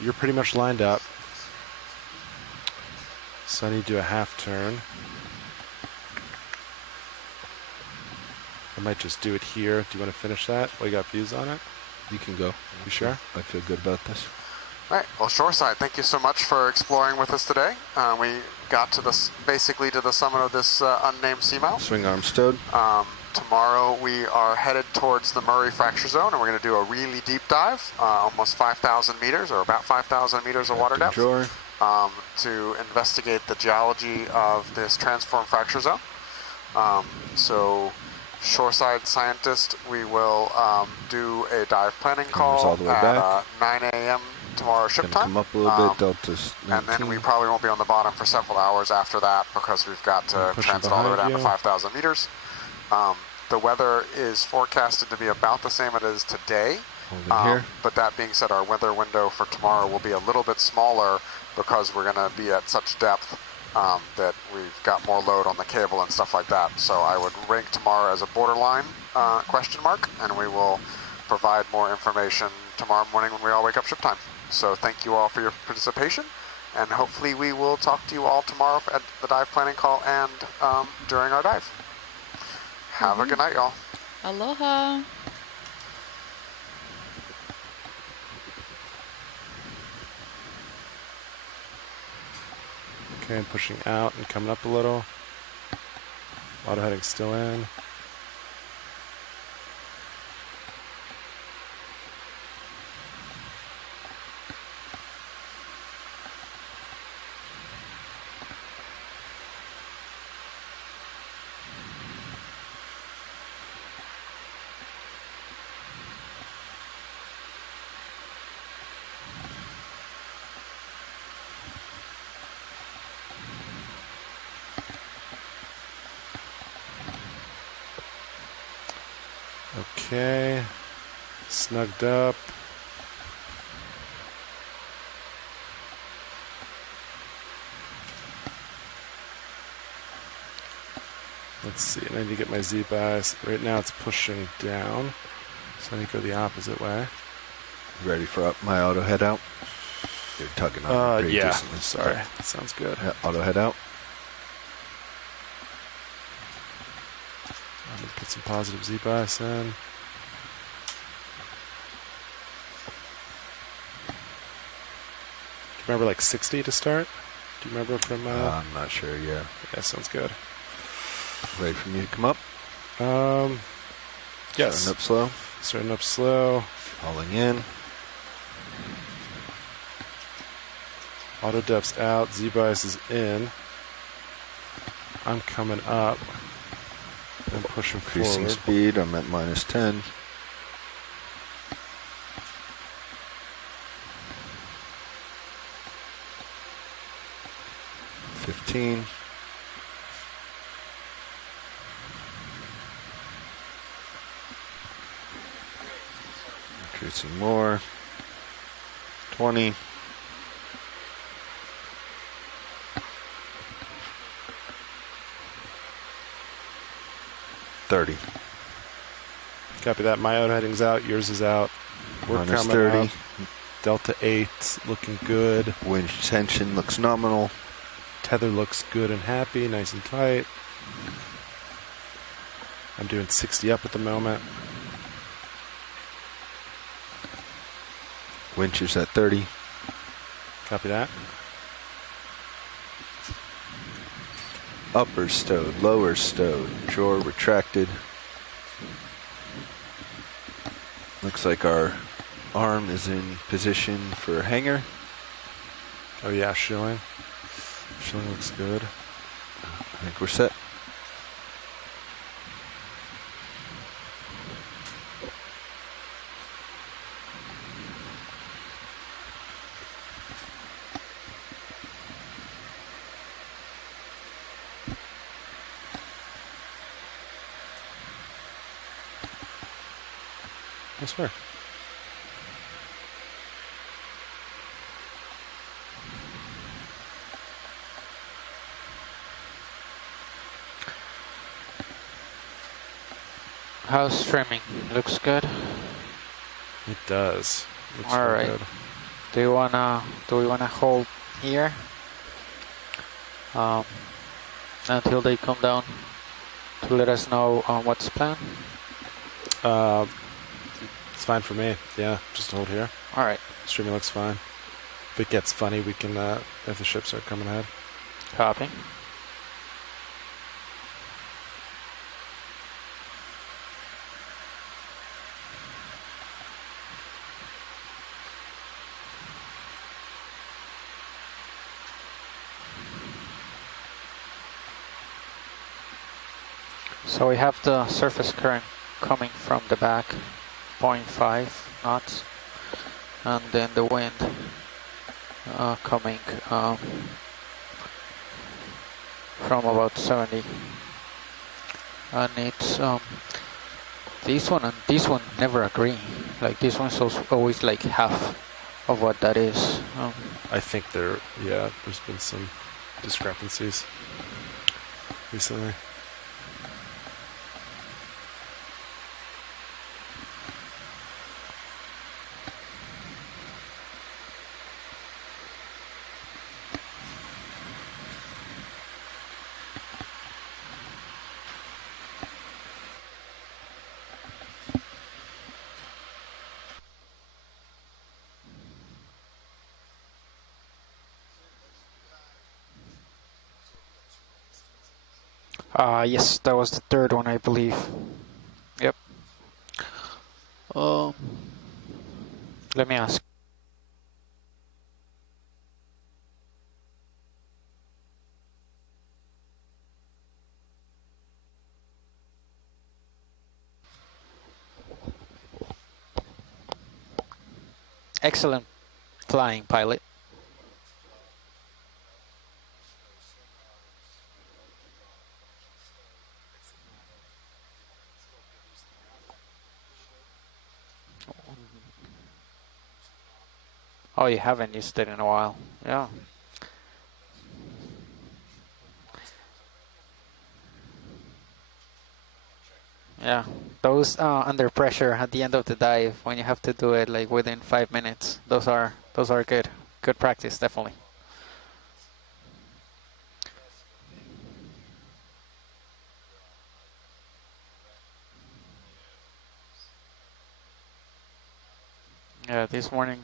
you're pretty much lined up. So I need to do a half turn. I might just do it here. Do you want to finish that? We got views on it? You can go. You sure? I feel good about this. All right. Well, Shoreside, thank you so much for exploring with us today. We got to basically to the summit of this unnamed seamount. Swing arm stowed. Tomorrow we are headed towards the Murray Fracture Zone, and we're going to do a really deep dive, almost 5,000 meters, or about 5,000 meters of water depth, to investigate the geology of this transformed fracture zone. So, shoreside scientist, we will do a dive planning call all the way at back. 9 a.m. tomorrow ship time. Come up a little bit, Delta's 19. And then we probably won't be on the bottom for several hours after that because we've got to transit all the way down to 5,000 meters. The weather is forecasted to be about the same as it is today. Here. But that being said, our weather window for tomorrow will be a little bit smaller because we're going to be at such depth that we've got more load on the cable and stuff like that. So I would rank tomorrow as a borderline question mark, and we will provide more information tomorrow morning when we all wake up ship time. So thank you all for your participation, and hopefully we will talk to you all tomorrow at the dive planning call and during our dive. Have a good night, y'all. Aloha. Okay, I'm pushing out and coming up a little. Auto heading still in. Okay, snugged up. Let's see, I need to get my Z-bias. Right now it's pushing down, so I need to go the opposite way. Ready for my auto head out? You're tugging on it pretty yeah, decently. sorry, that sounds good. Yeah, auto head out. I'm gonna put some positive Z-bias in. Do you remember like 60 to start? Do you remember from... I'm not sure, yeah. Yeah, sounds good. Ready for me to come up? Yes. Starting up slow. Starting up slow. Hauling in. Auto depth's out. Z-bias is in. I'm coming up. I'm pushing Increasing forward. speed. I'm at minus 10. $15. Increasing more. 20. 30. Copy that. My out heading's out. Yours is out. We're Minus coming 30. up. Delta 8 looking good. Winch tension looks nominal. Tether looks good and happy, nice and tight. I'm doing 60 up at the moment. Winch is at 30. Copy that. Upper stowed, lower stowed, shore retracted. Looks like our arm is in position for hanger. Oh yeah, shilling. Shilling looks good. I think we're set. I swear. How's streaming? Looks good. It does. Looks All real right. good. Do we wanna hold here until they come down to let us know what's planned? It's fine for me. Yeah, just hold here. All right. Streaming looks fine. If it gets funny, we can, if the ships are coming ahead. Copy. So we have the surface current coming from the back, 0.5 knots, and then the wind coming from about 70. And it's this one and this one never agree. Like this one's always like half of what that is. I think there's been some discrepancies recently. Yes, that was the third one, I believe. Yep. Let me ask. Excellent flying, pilot. Oh, you haven't used it in a while. Yeah. Yeah. Those under pressure at the end of the dive when you have to do it like within 5 minutes. Those are good. Good practice, definitely. Yeah, this morning.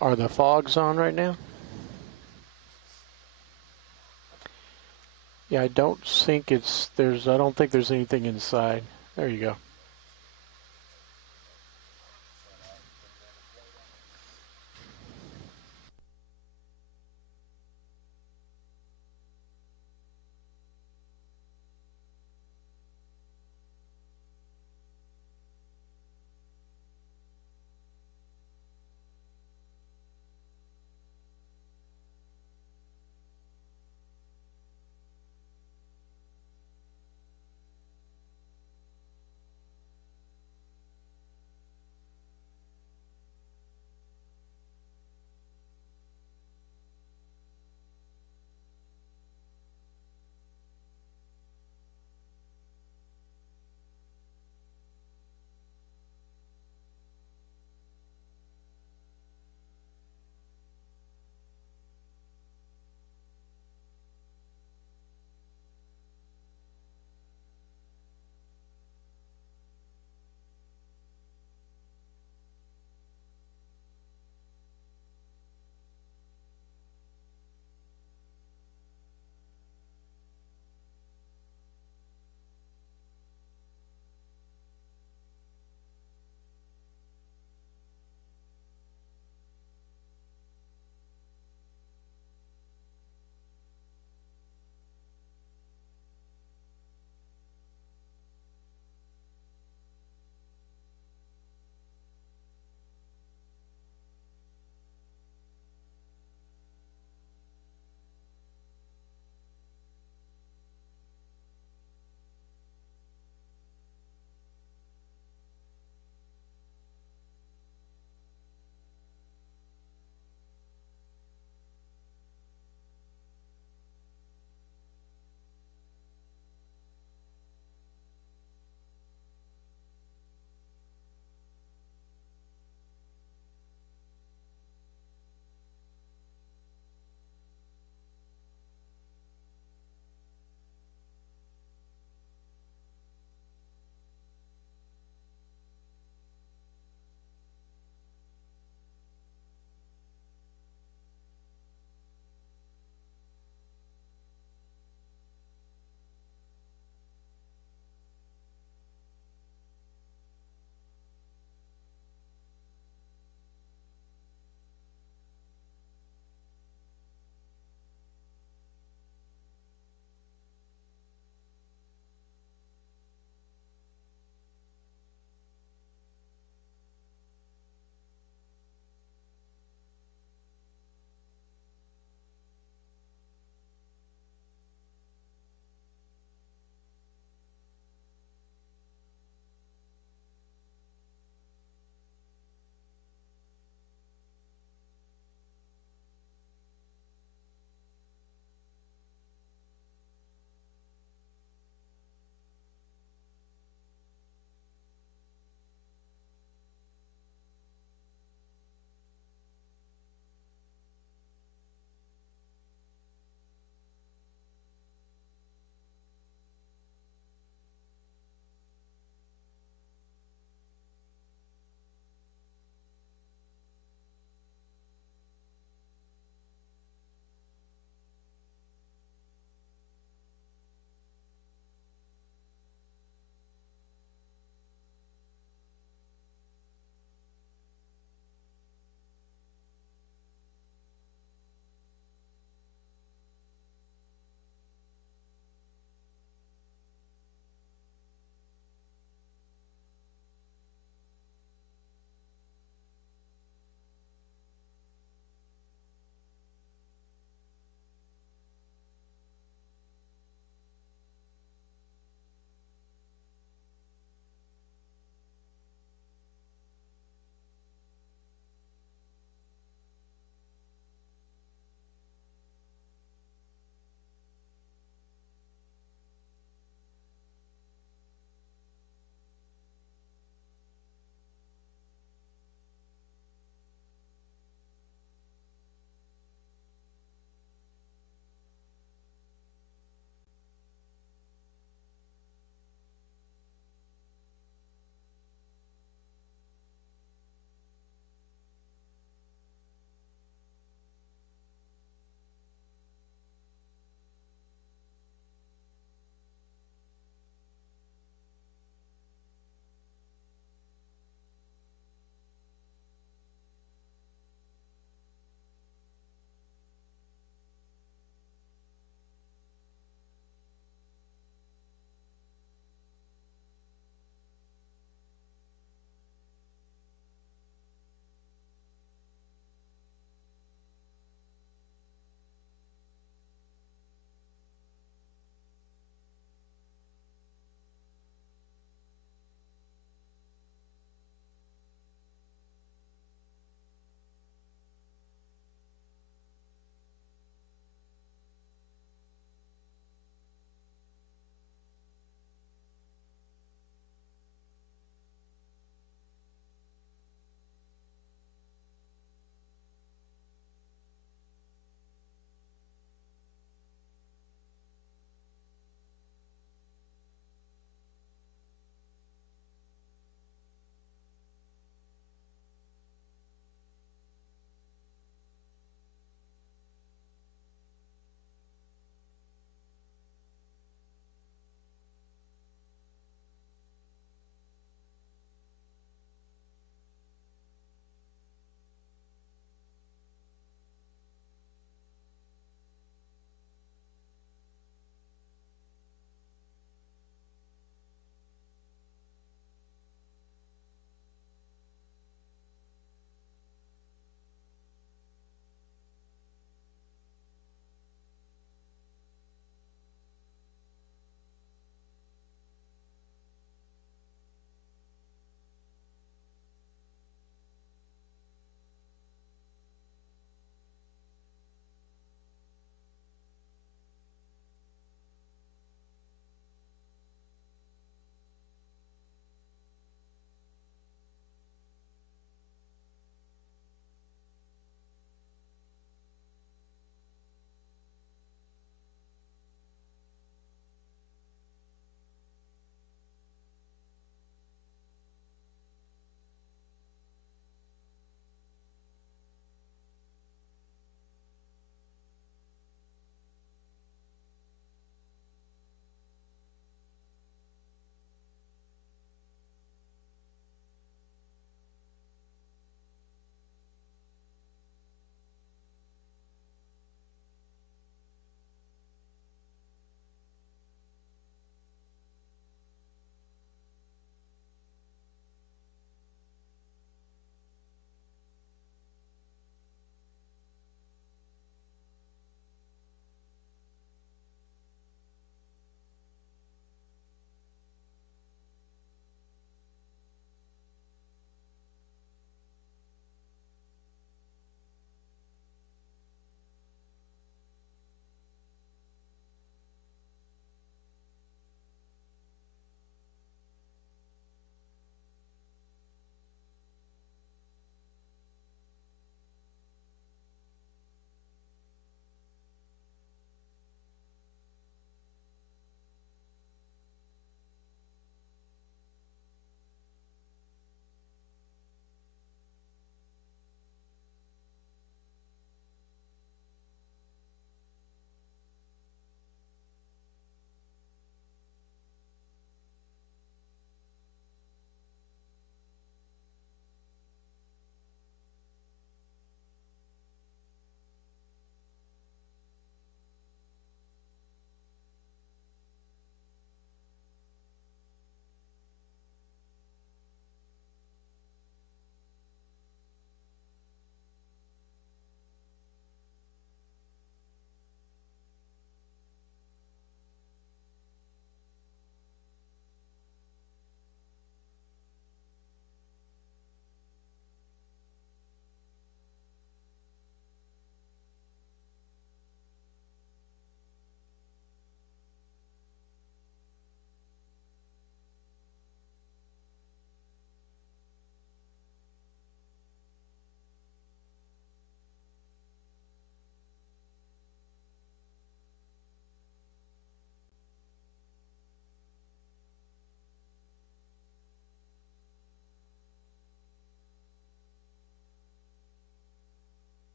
Are the fogs on right now? Yeah, I don't think I don't think there's anything inside. There you go.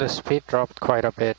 the speed dropped quite a bit.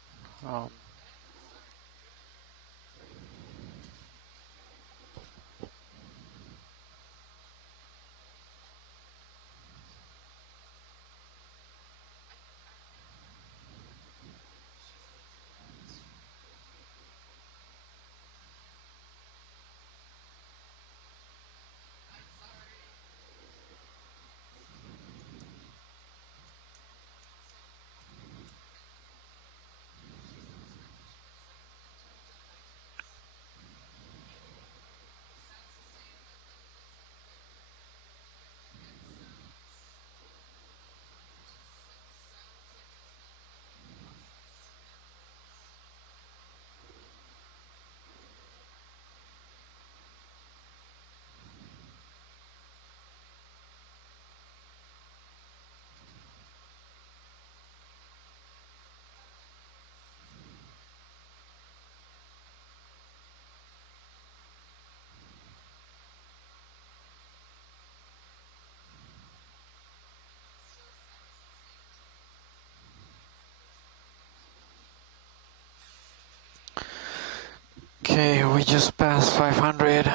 Okay, we just passed 500.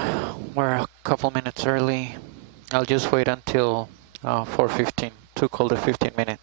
We're a couple minutes early. I'll just wait until 4:15 to call the 15-minute.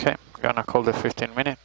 Okay, gonna call the 15-minute.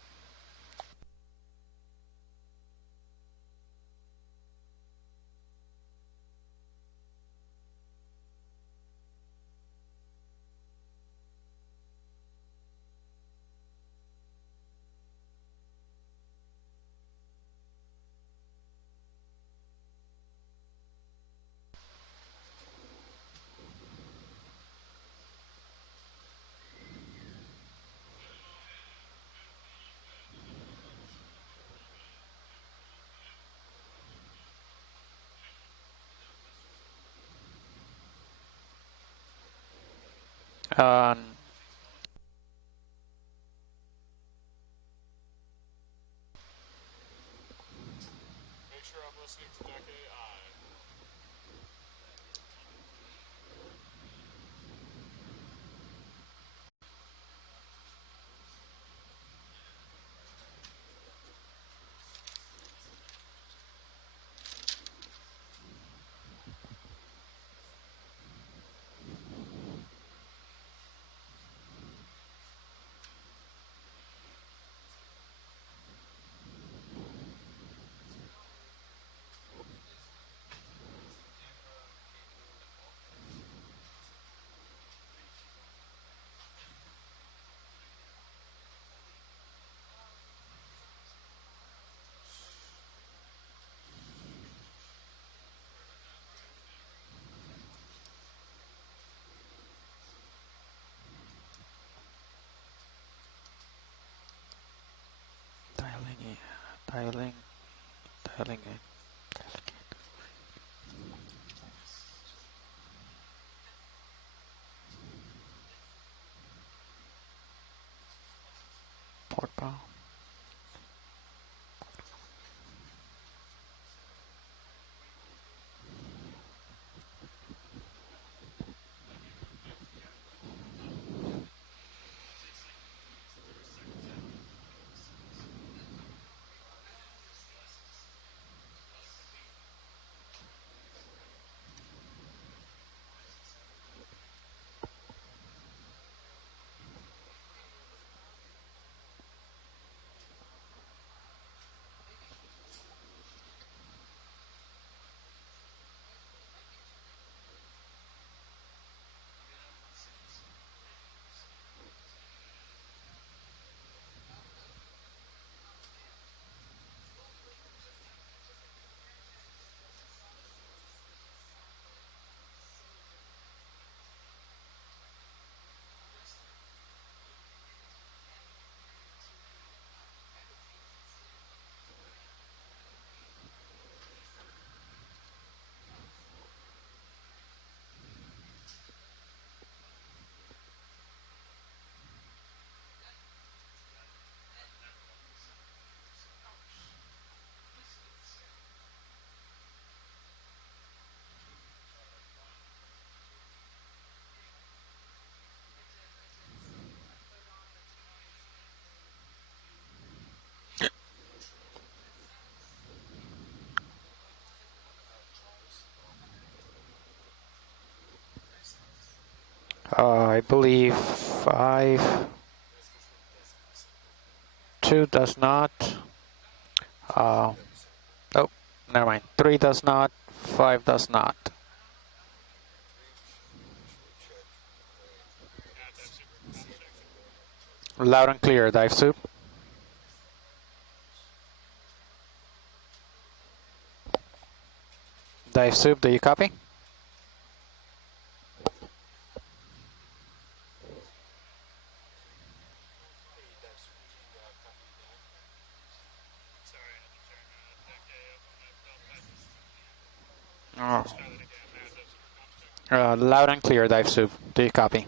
Uh, Make sure I'm listening to Deck AI. Dialing in. Port bow. I believe 2 does not. Oh, never mind. 3 does not. 5 does not. Loud and clear, dive soup. Dive soup, do you copy? Oh. Loud and clear, dive soup. Do you copy?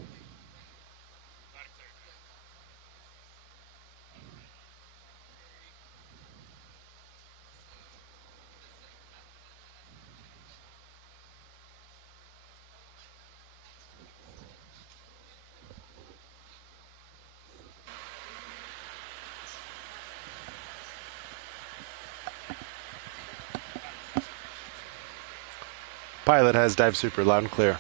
Pilot has dive super, loud and clear.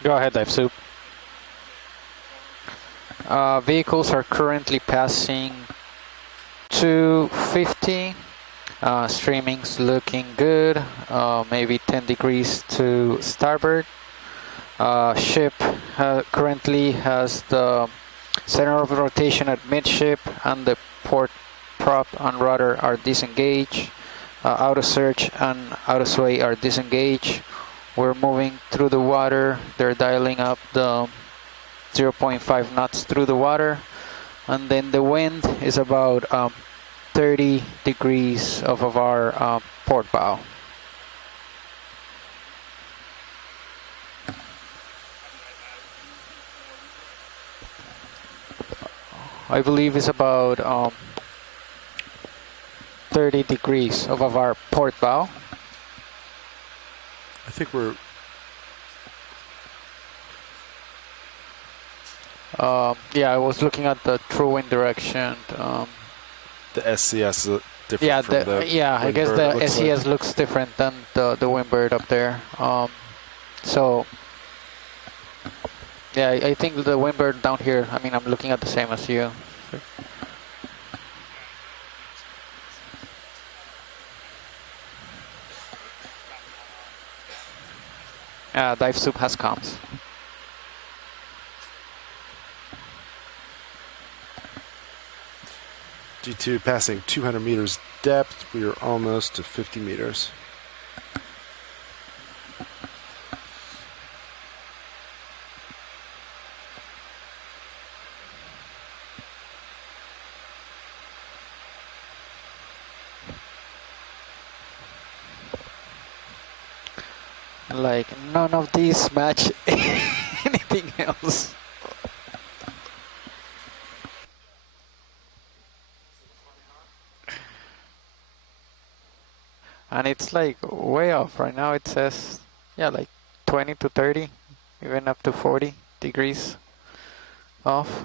Go ahead, dive soup. Vehicles are currently passing 250. Streaming's looking good. Maybe 10 degrees to starboard. Ship currently has the center of rotation at midship, and the port prop and rudder are disengaged. Auto search and auto sway are disengaged. We're moving through the water. They're dialing up the 0.5 knots through the water, and then the wind is about 30 degrees off of our port bow. I believe it's about 30 degrees off of our port bow. think we're... Yeah, I was looking at the true wind direction. The SCS is different Yeah, from the I guess Windbird, the it looks SES like. looks different than the Windbird up there. So yeah, I think the Windbird down here. I mean, I'm looking at the same as you. Dive Soup has comms. G2 passing 200 meters depth. We are almost to 50 meters. Like, none of these match anything else. And it's like way off. Right now it says, yeah, like 20 to 30, even up to 40 degrees off.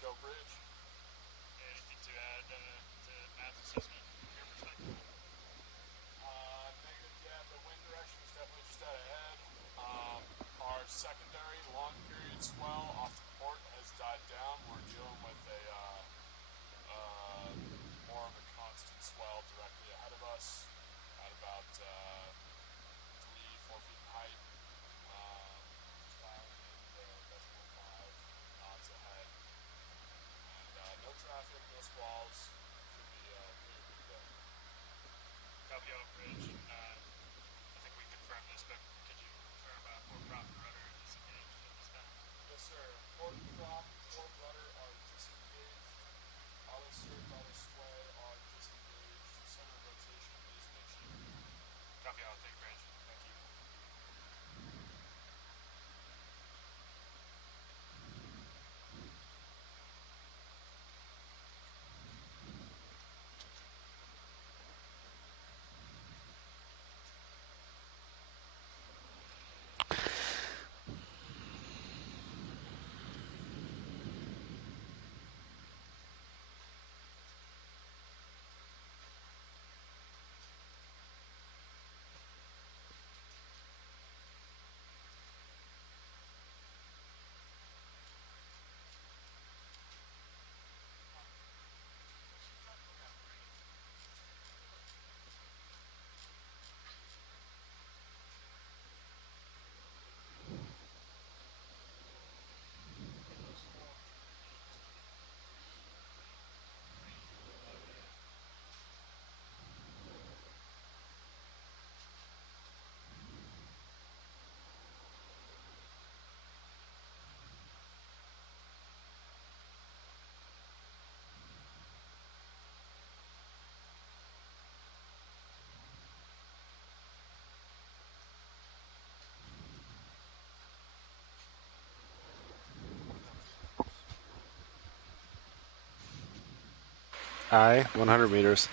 Go Bridge. Anything to add to Matt's assessment from your perspective? Negative, yeah, the wind direction is definitely just out ahead. Our secondary long period swell off the port has died down. We're dealing with a more of a constant swell directly ahead of us at about 3-4 feet in height. Dialing in the decimal 5 knots ahead. And no traffic, no squalls. Should be clear pretty good. Copy Oak Ridge, and I think we confirmed this, but could you confirm port prop and rudder disengaged at this time? Yes, sir. Port prop, port rudder are disengaged. Auto surge, auto sway are disengaged. Center of rotation is initiated. Copy all, take Bridge. Thank you. I 100 meters.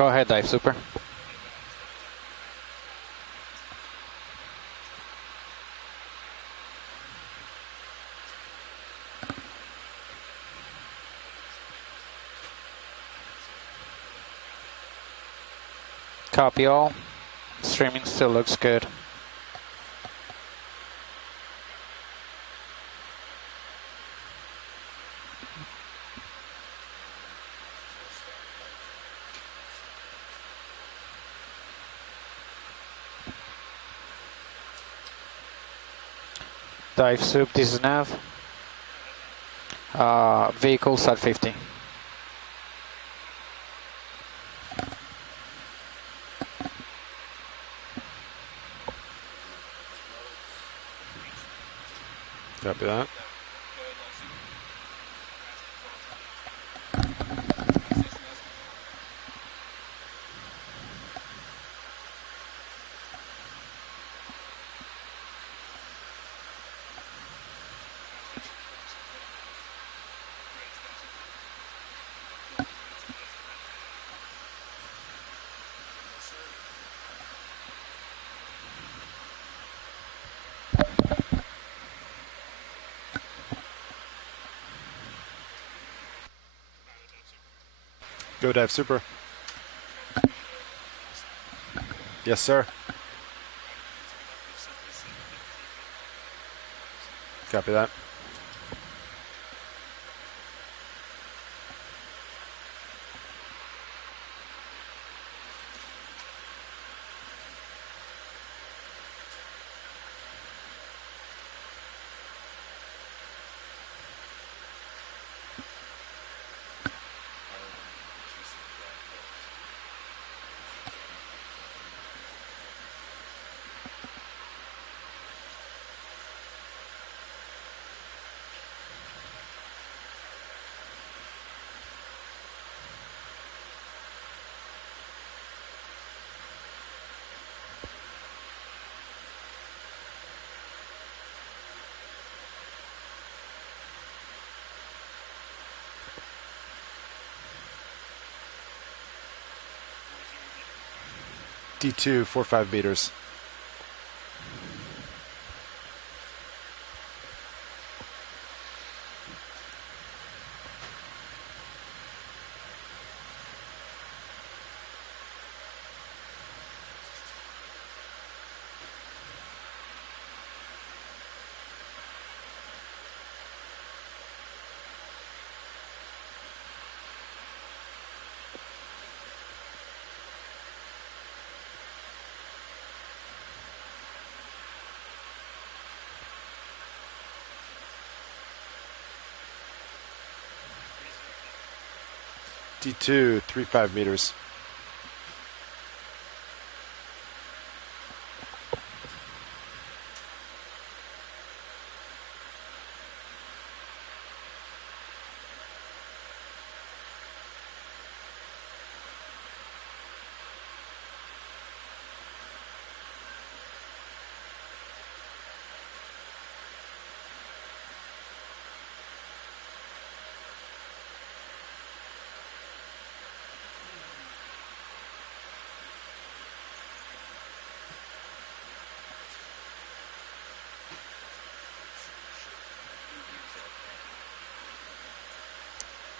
Go ahead, dive super. Copy all. Streaming still looks good. Dive soup, this is nav. Vehicles at 50. Copy that. Go dive super. Yes, sir. Copy that. D2, 4-5 meters. D2, 3-5 meters.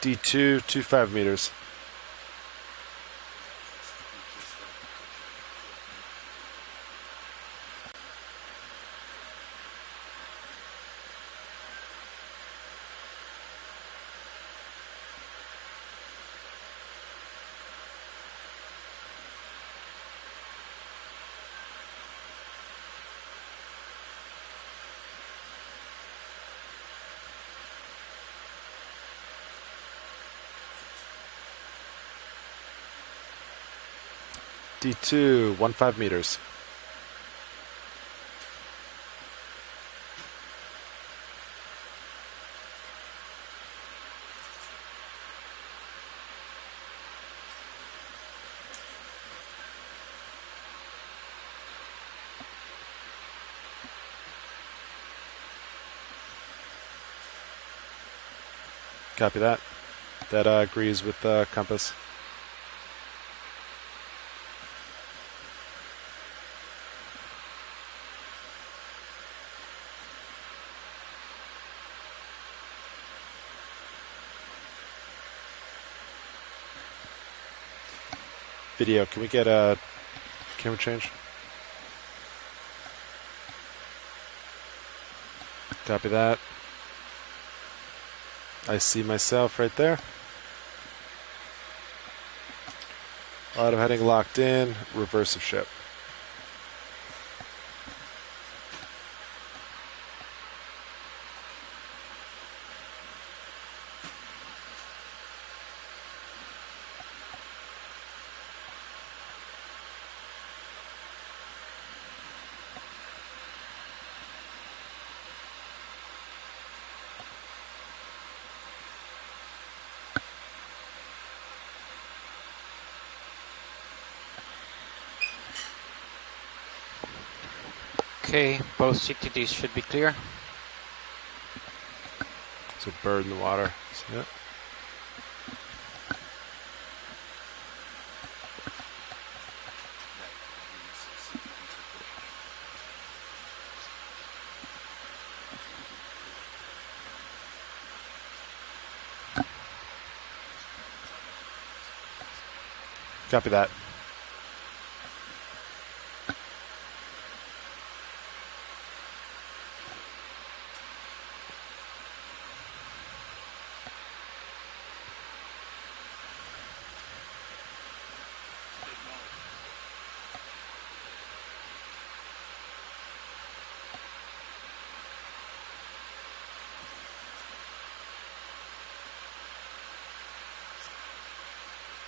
D2, 2-5 meters. D2, 1-5 meters. Copy that. That agrees with the compass. Video, can we get a camera change? Copy that. I see myself right there. Auto heading locked in, reverse of ship. Okay, both CTDs should be clear. It's a bird in the water. See it? Copy that.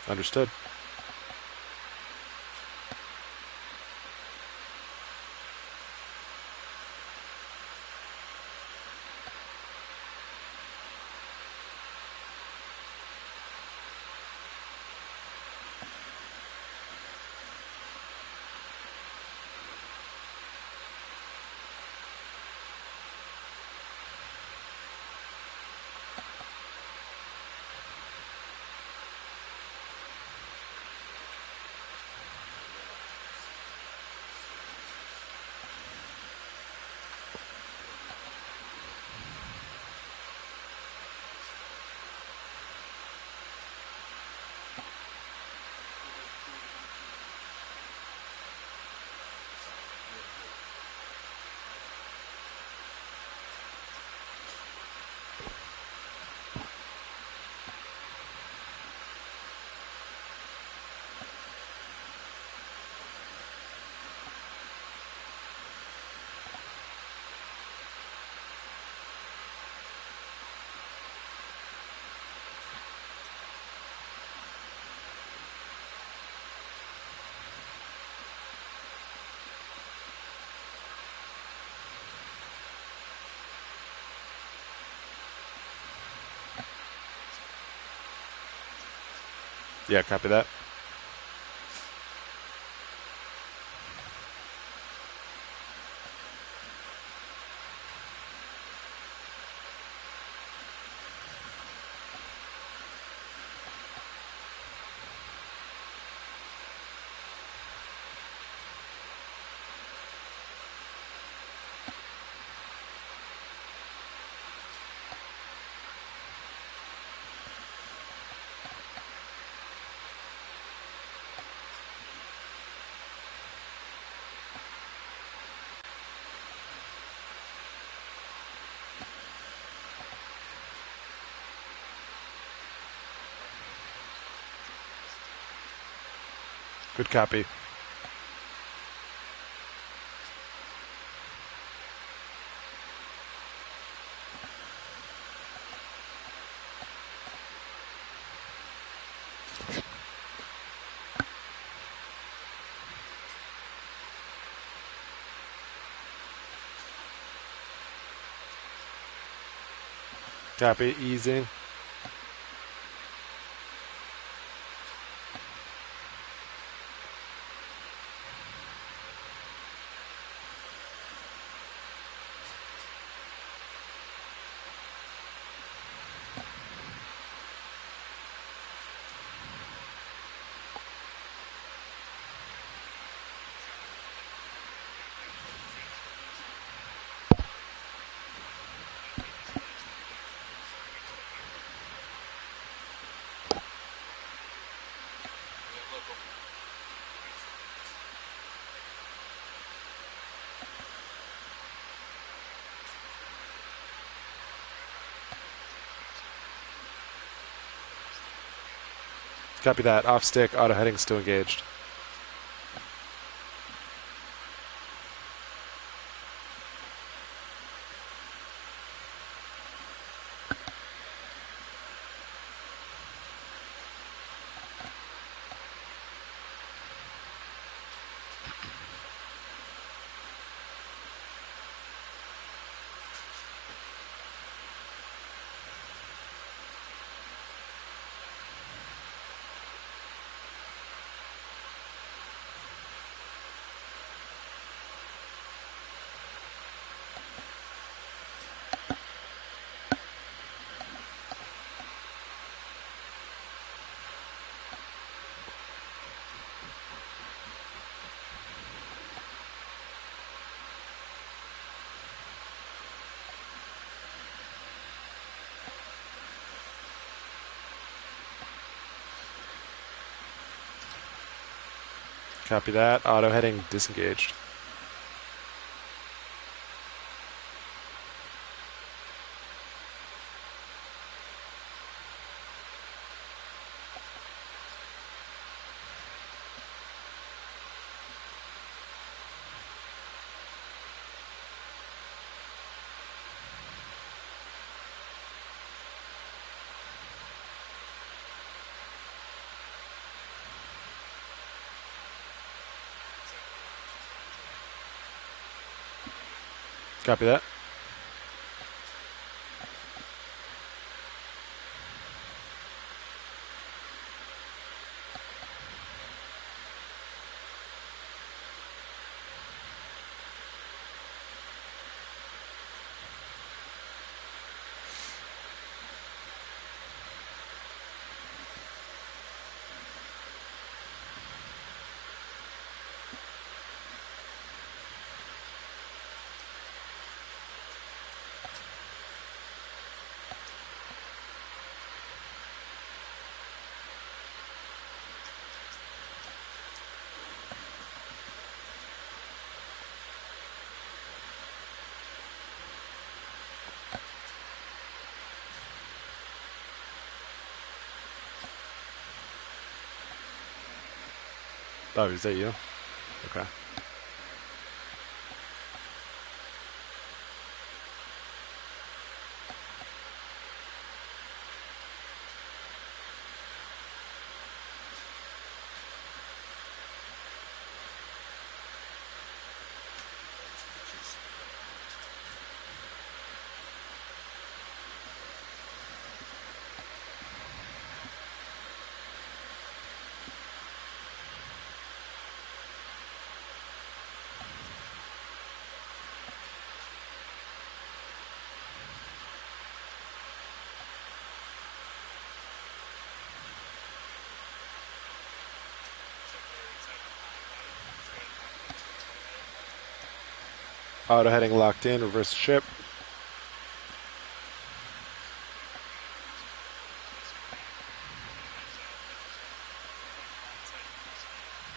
Understood. Yeah, copy that. Good copy. Copy, easing. Copy that. Off stick, auto heading still engaged. Copy that. Auto heading disengaged. Copy that. Oh, is that you? Okay. Auto heading locked in. Reverse the ship.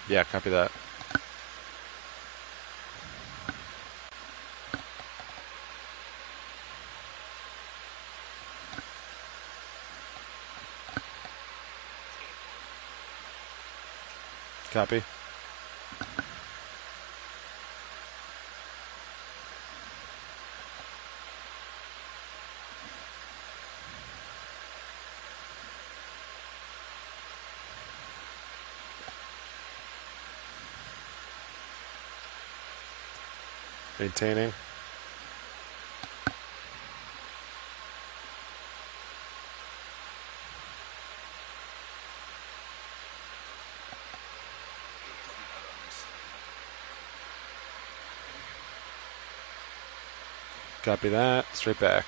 Yeah, copy that. Copy. Maintaining. Copy that. Straight back.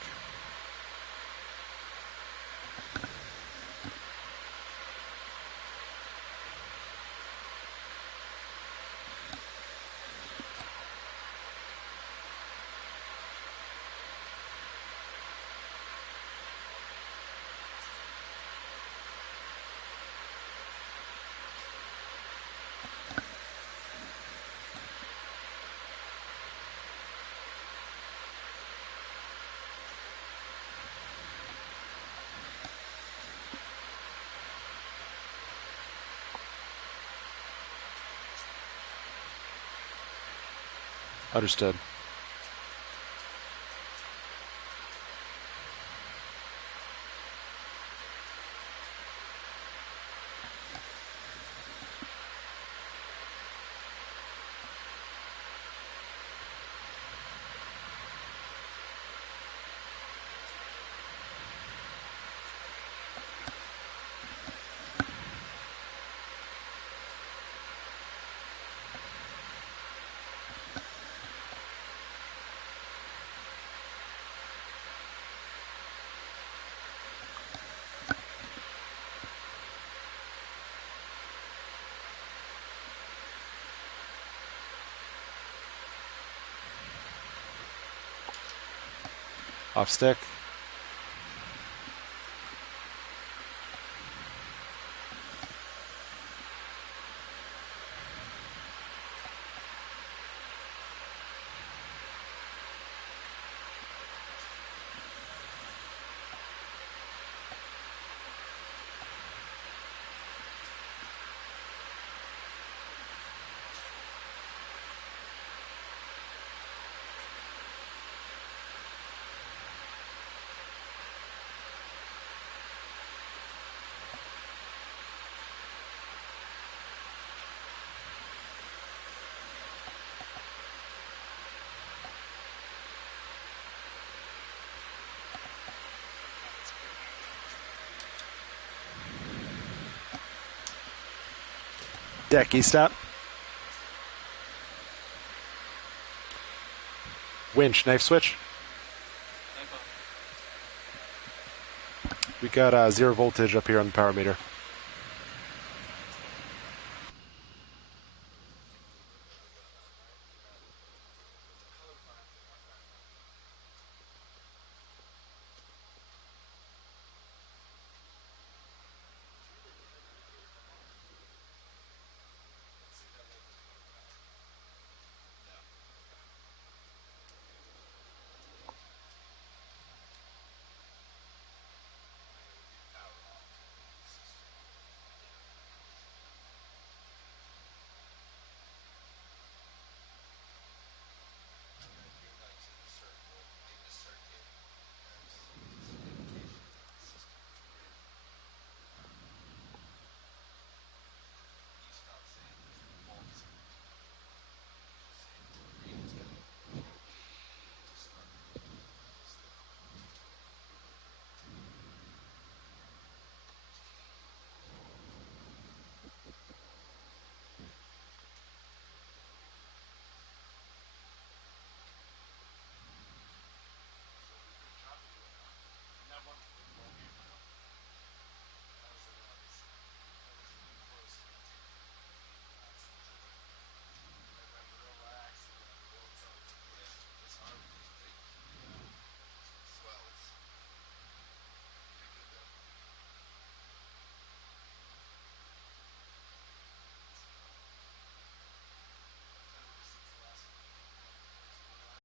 Understood. Off stick. Deck, E-stop. Winch, knife switch. We got 0 voltage up here on the power meter.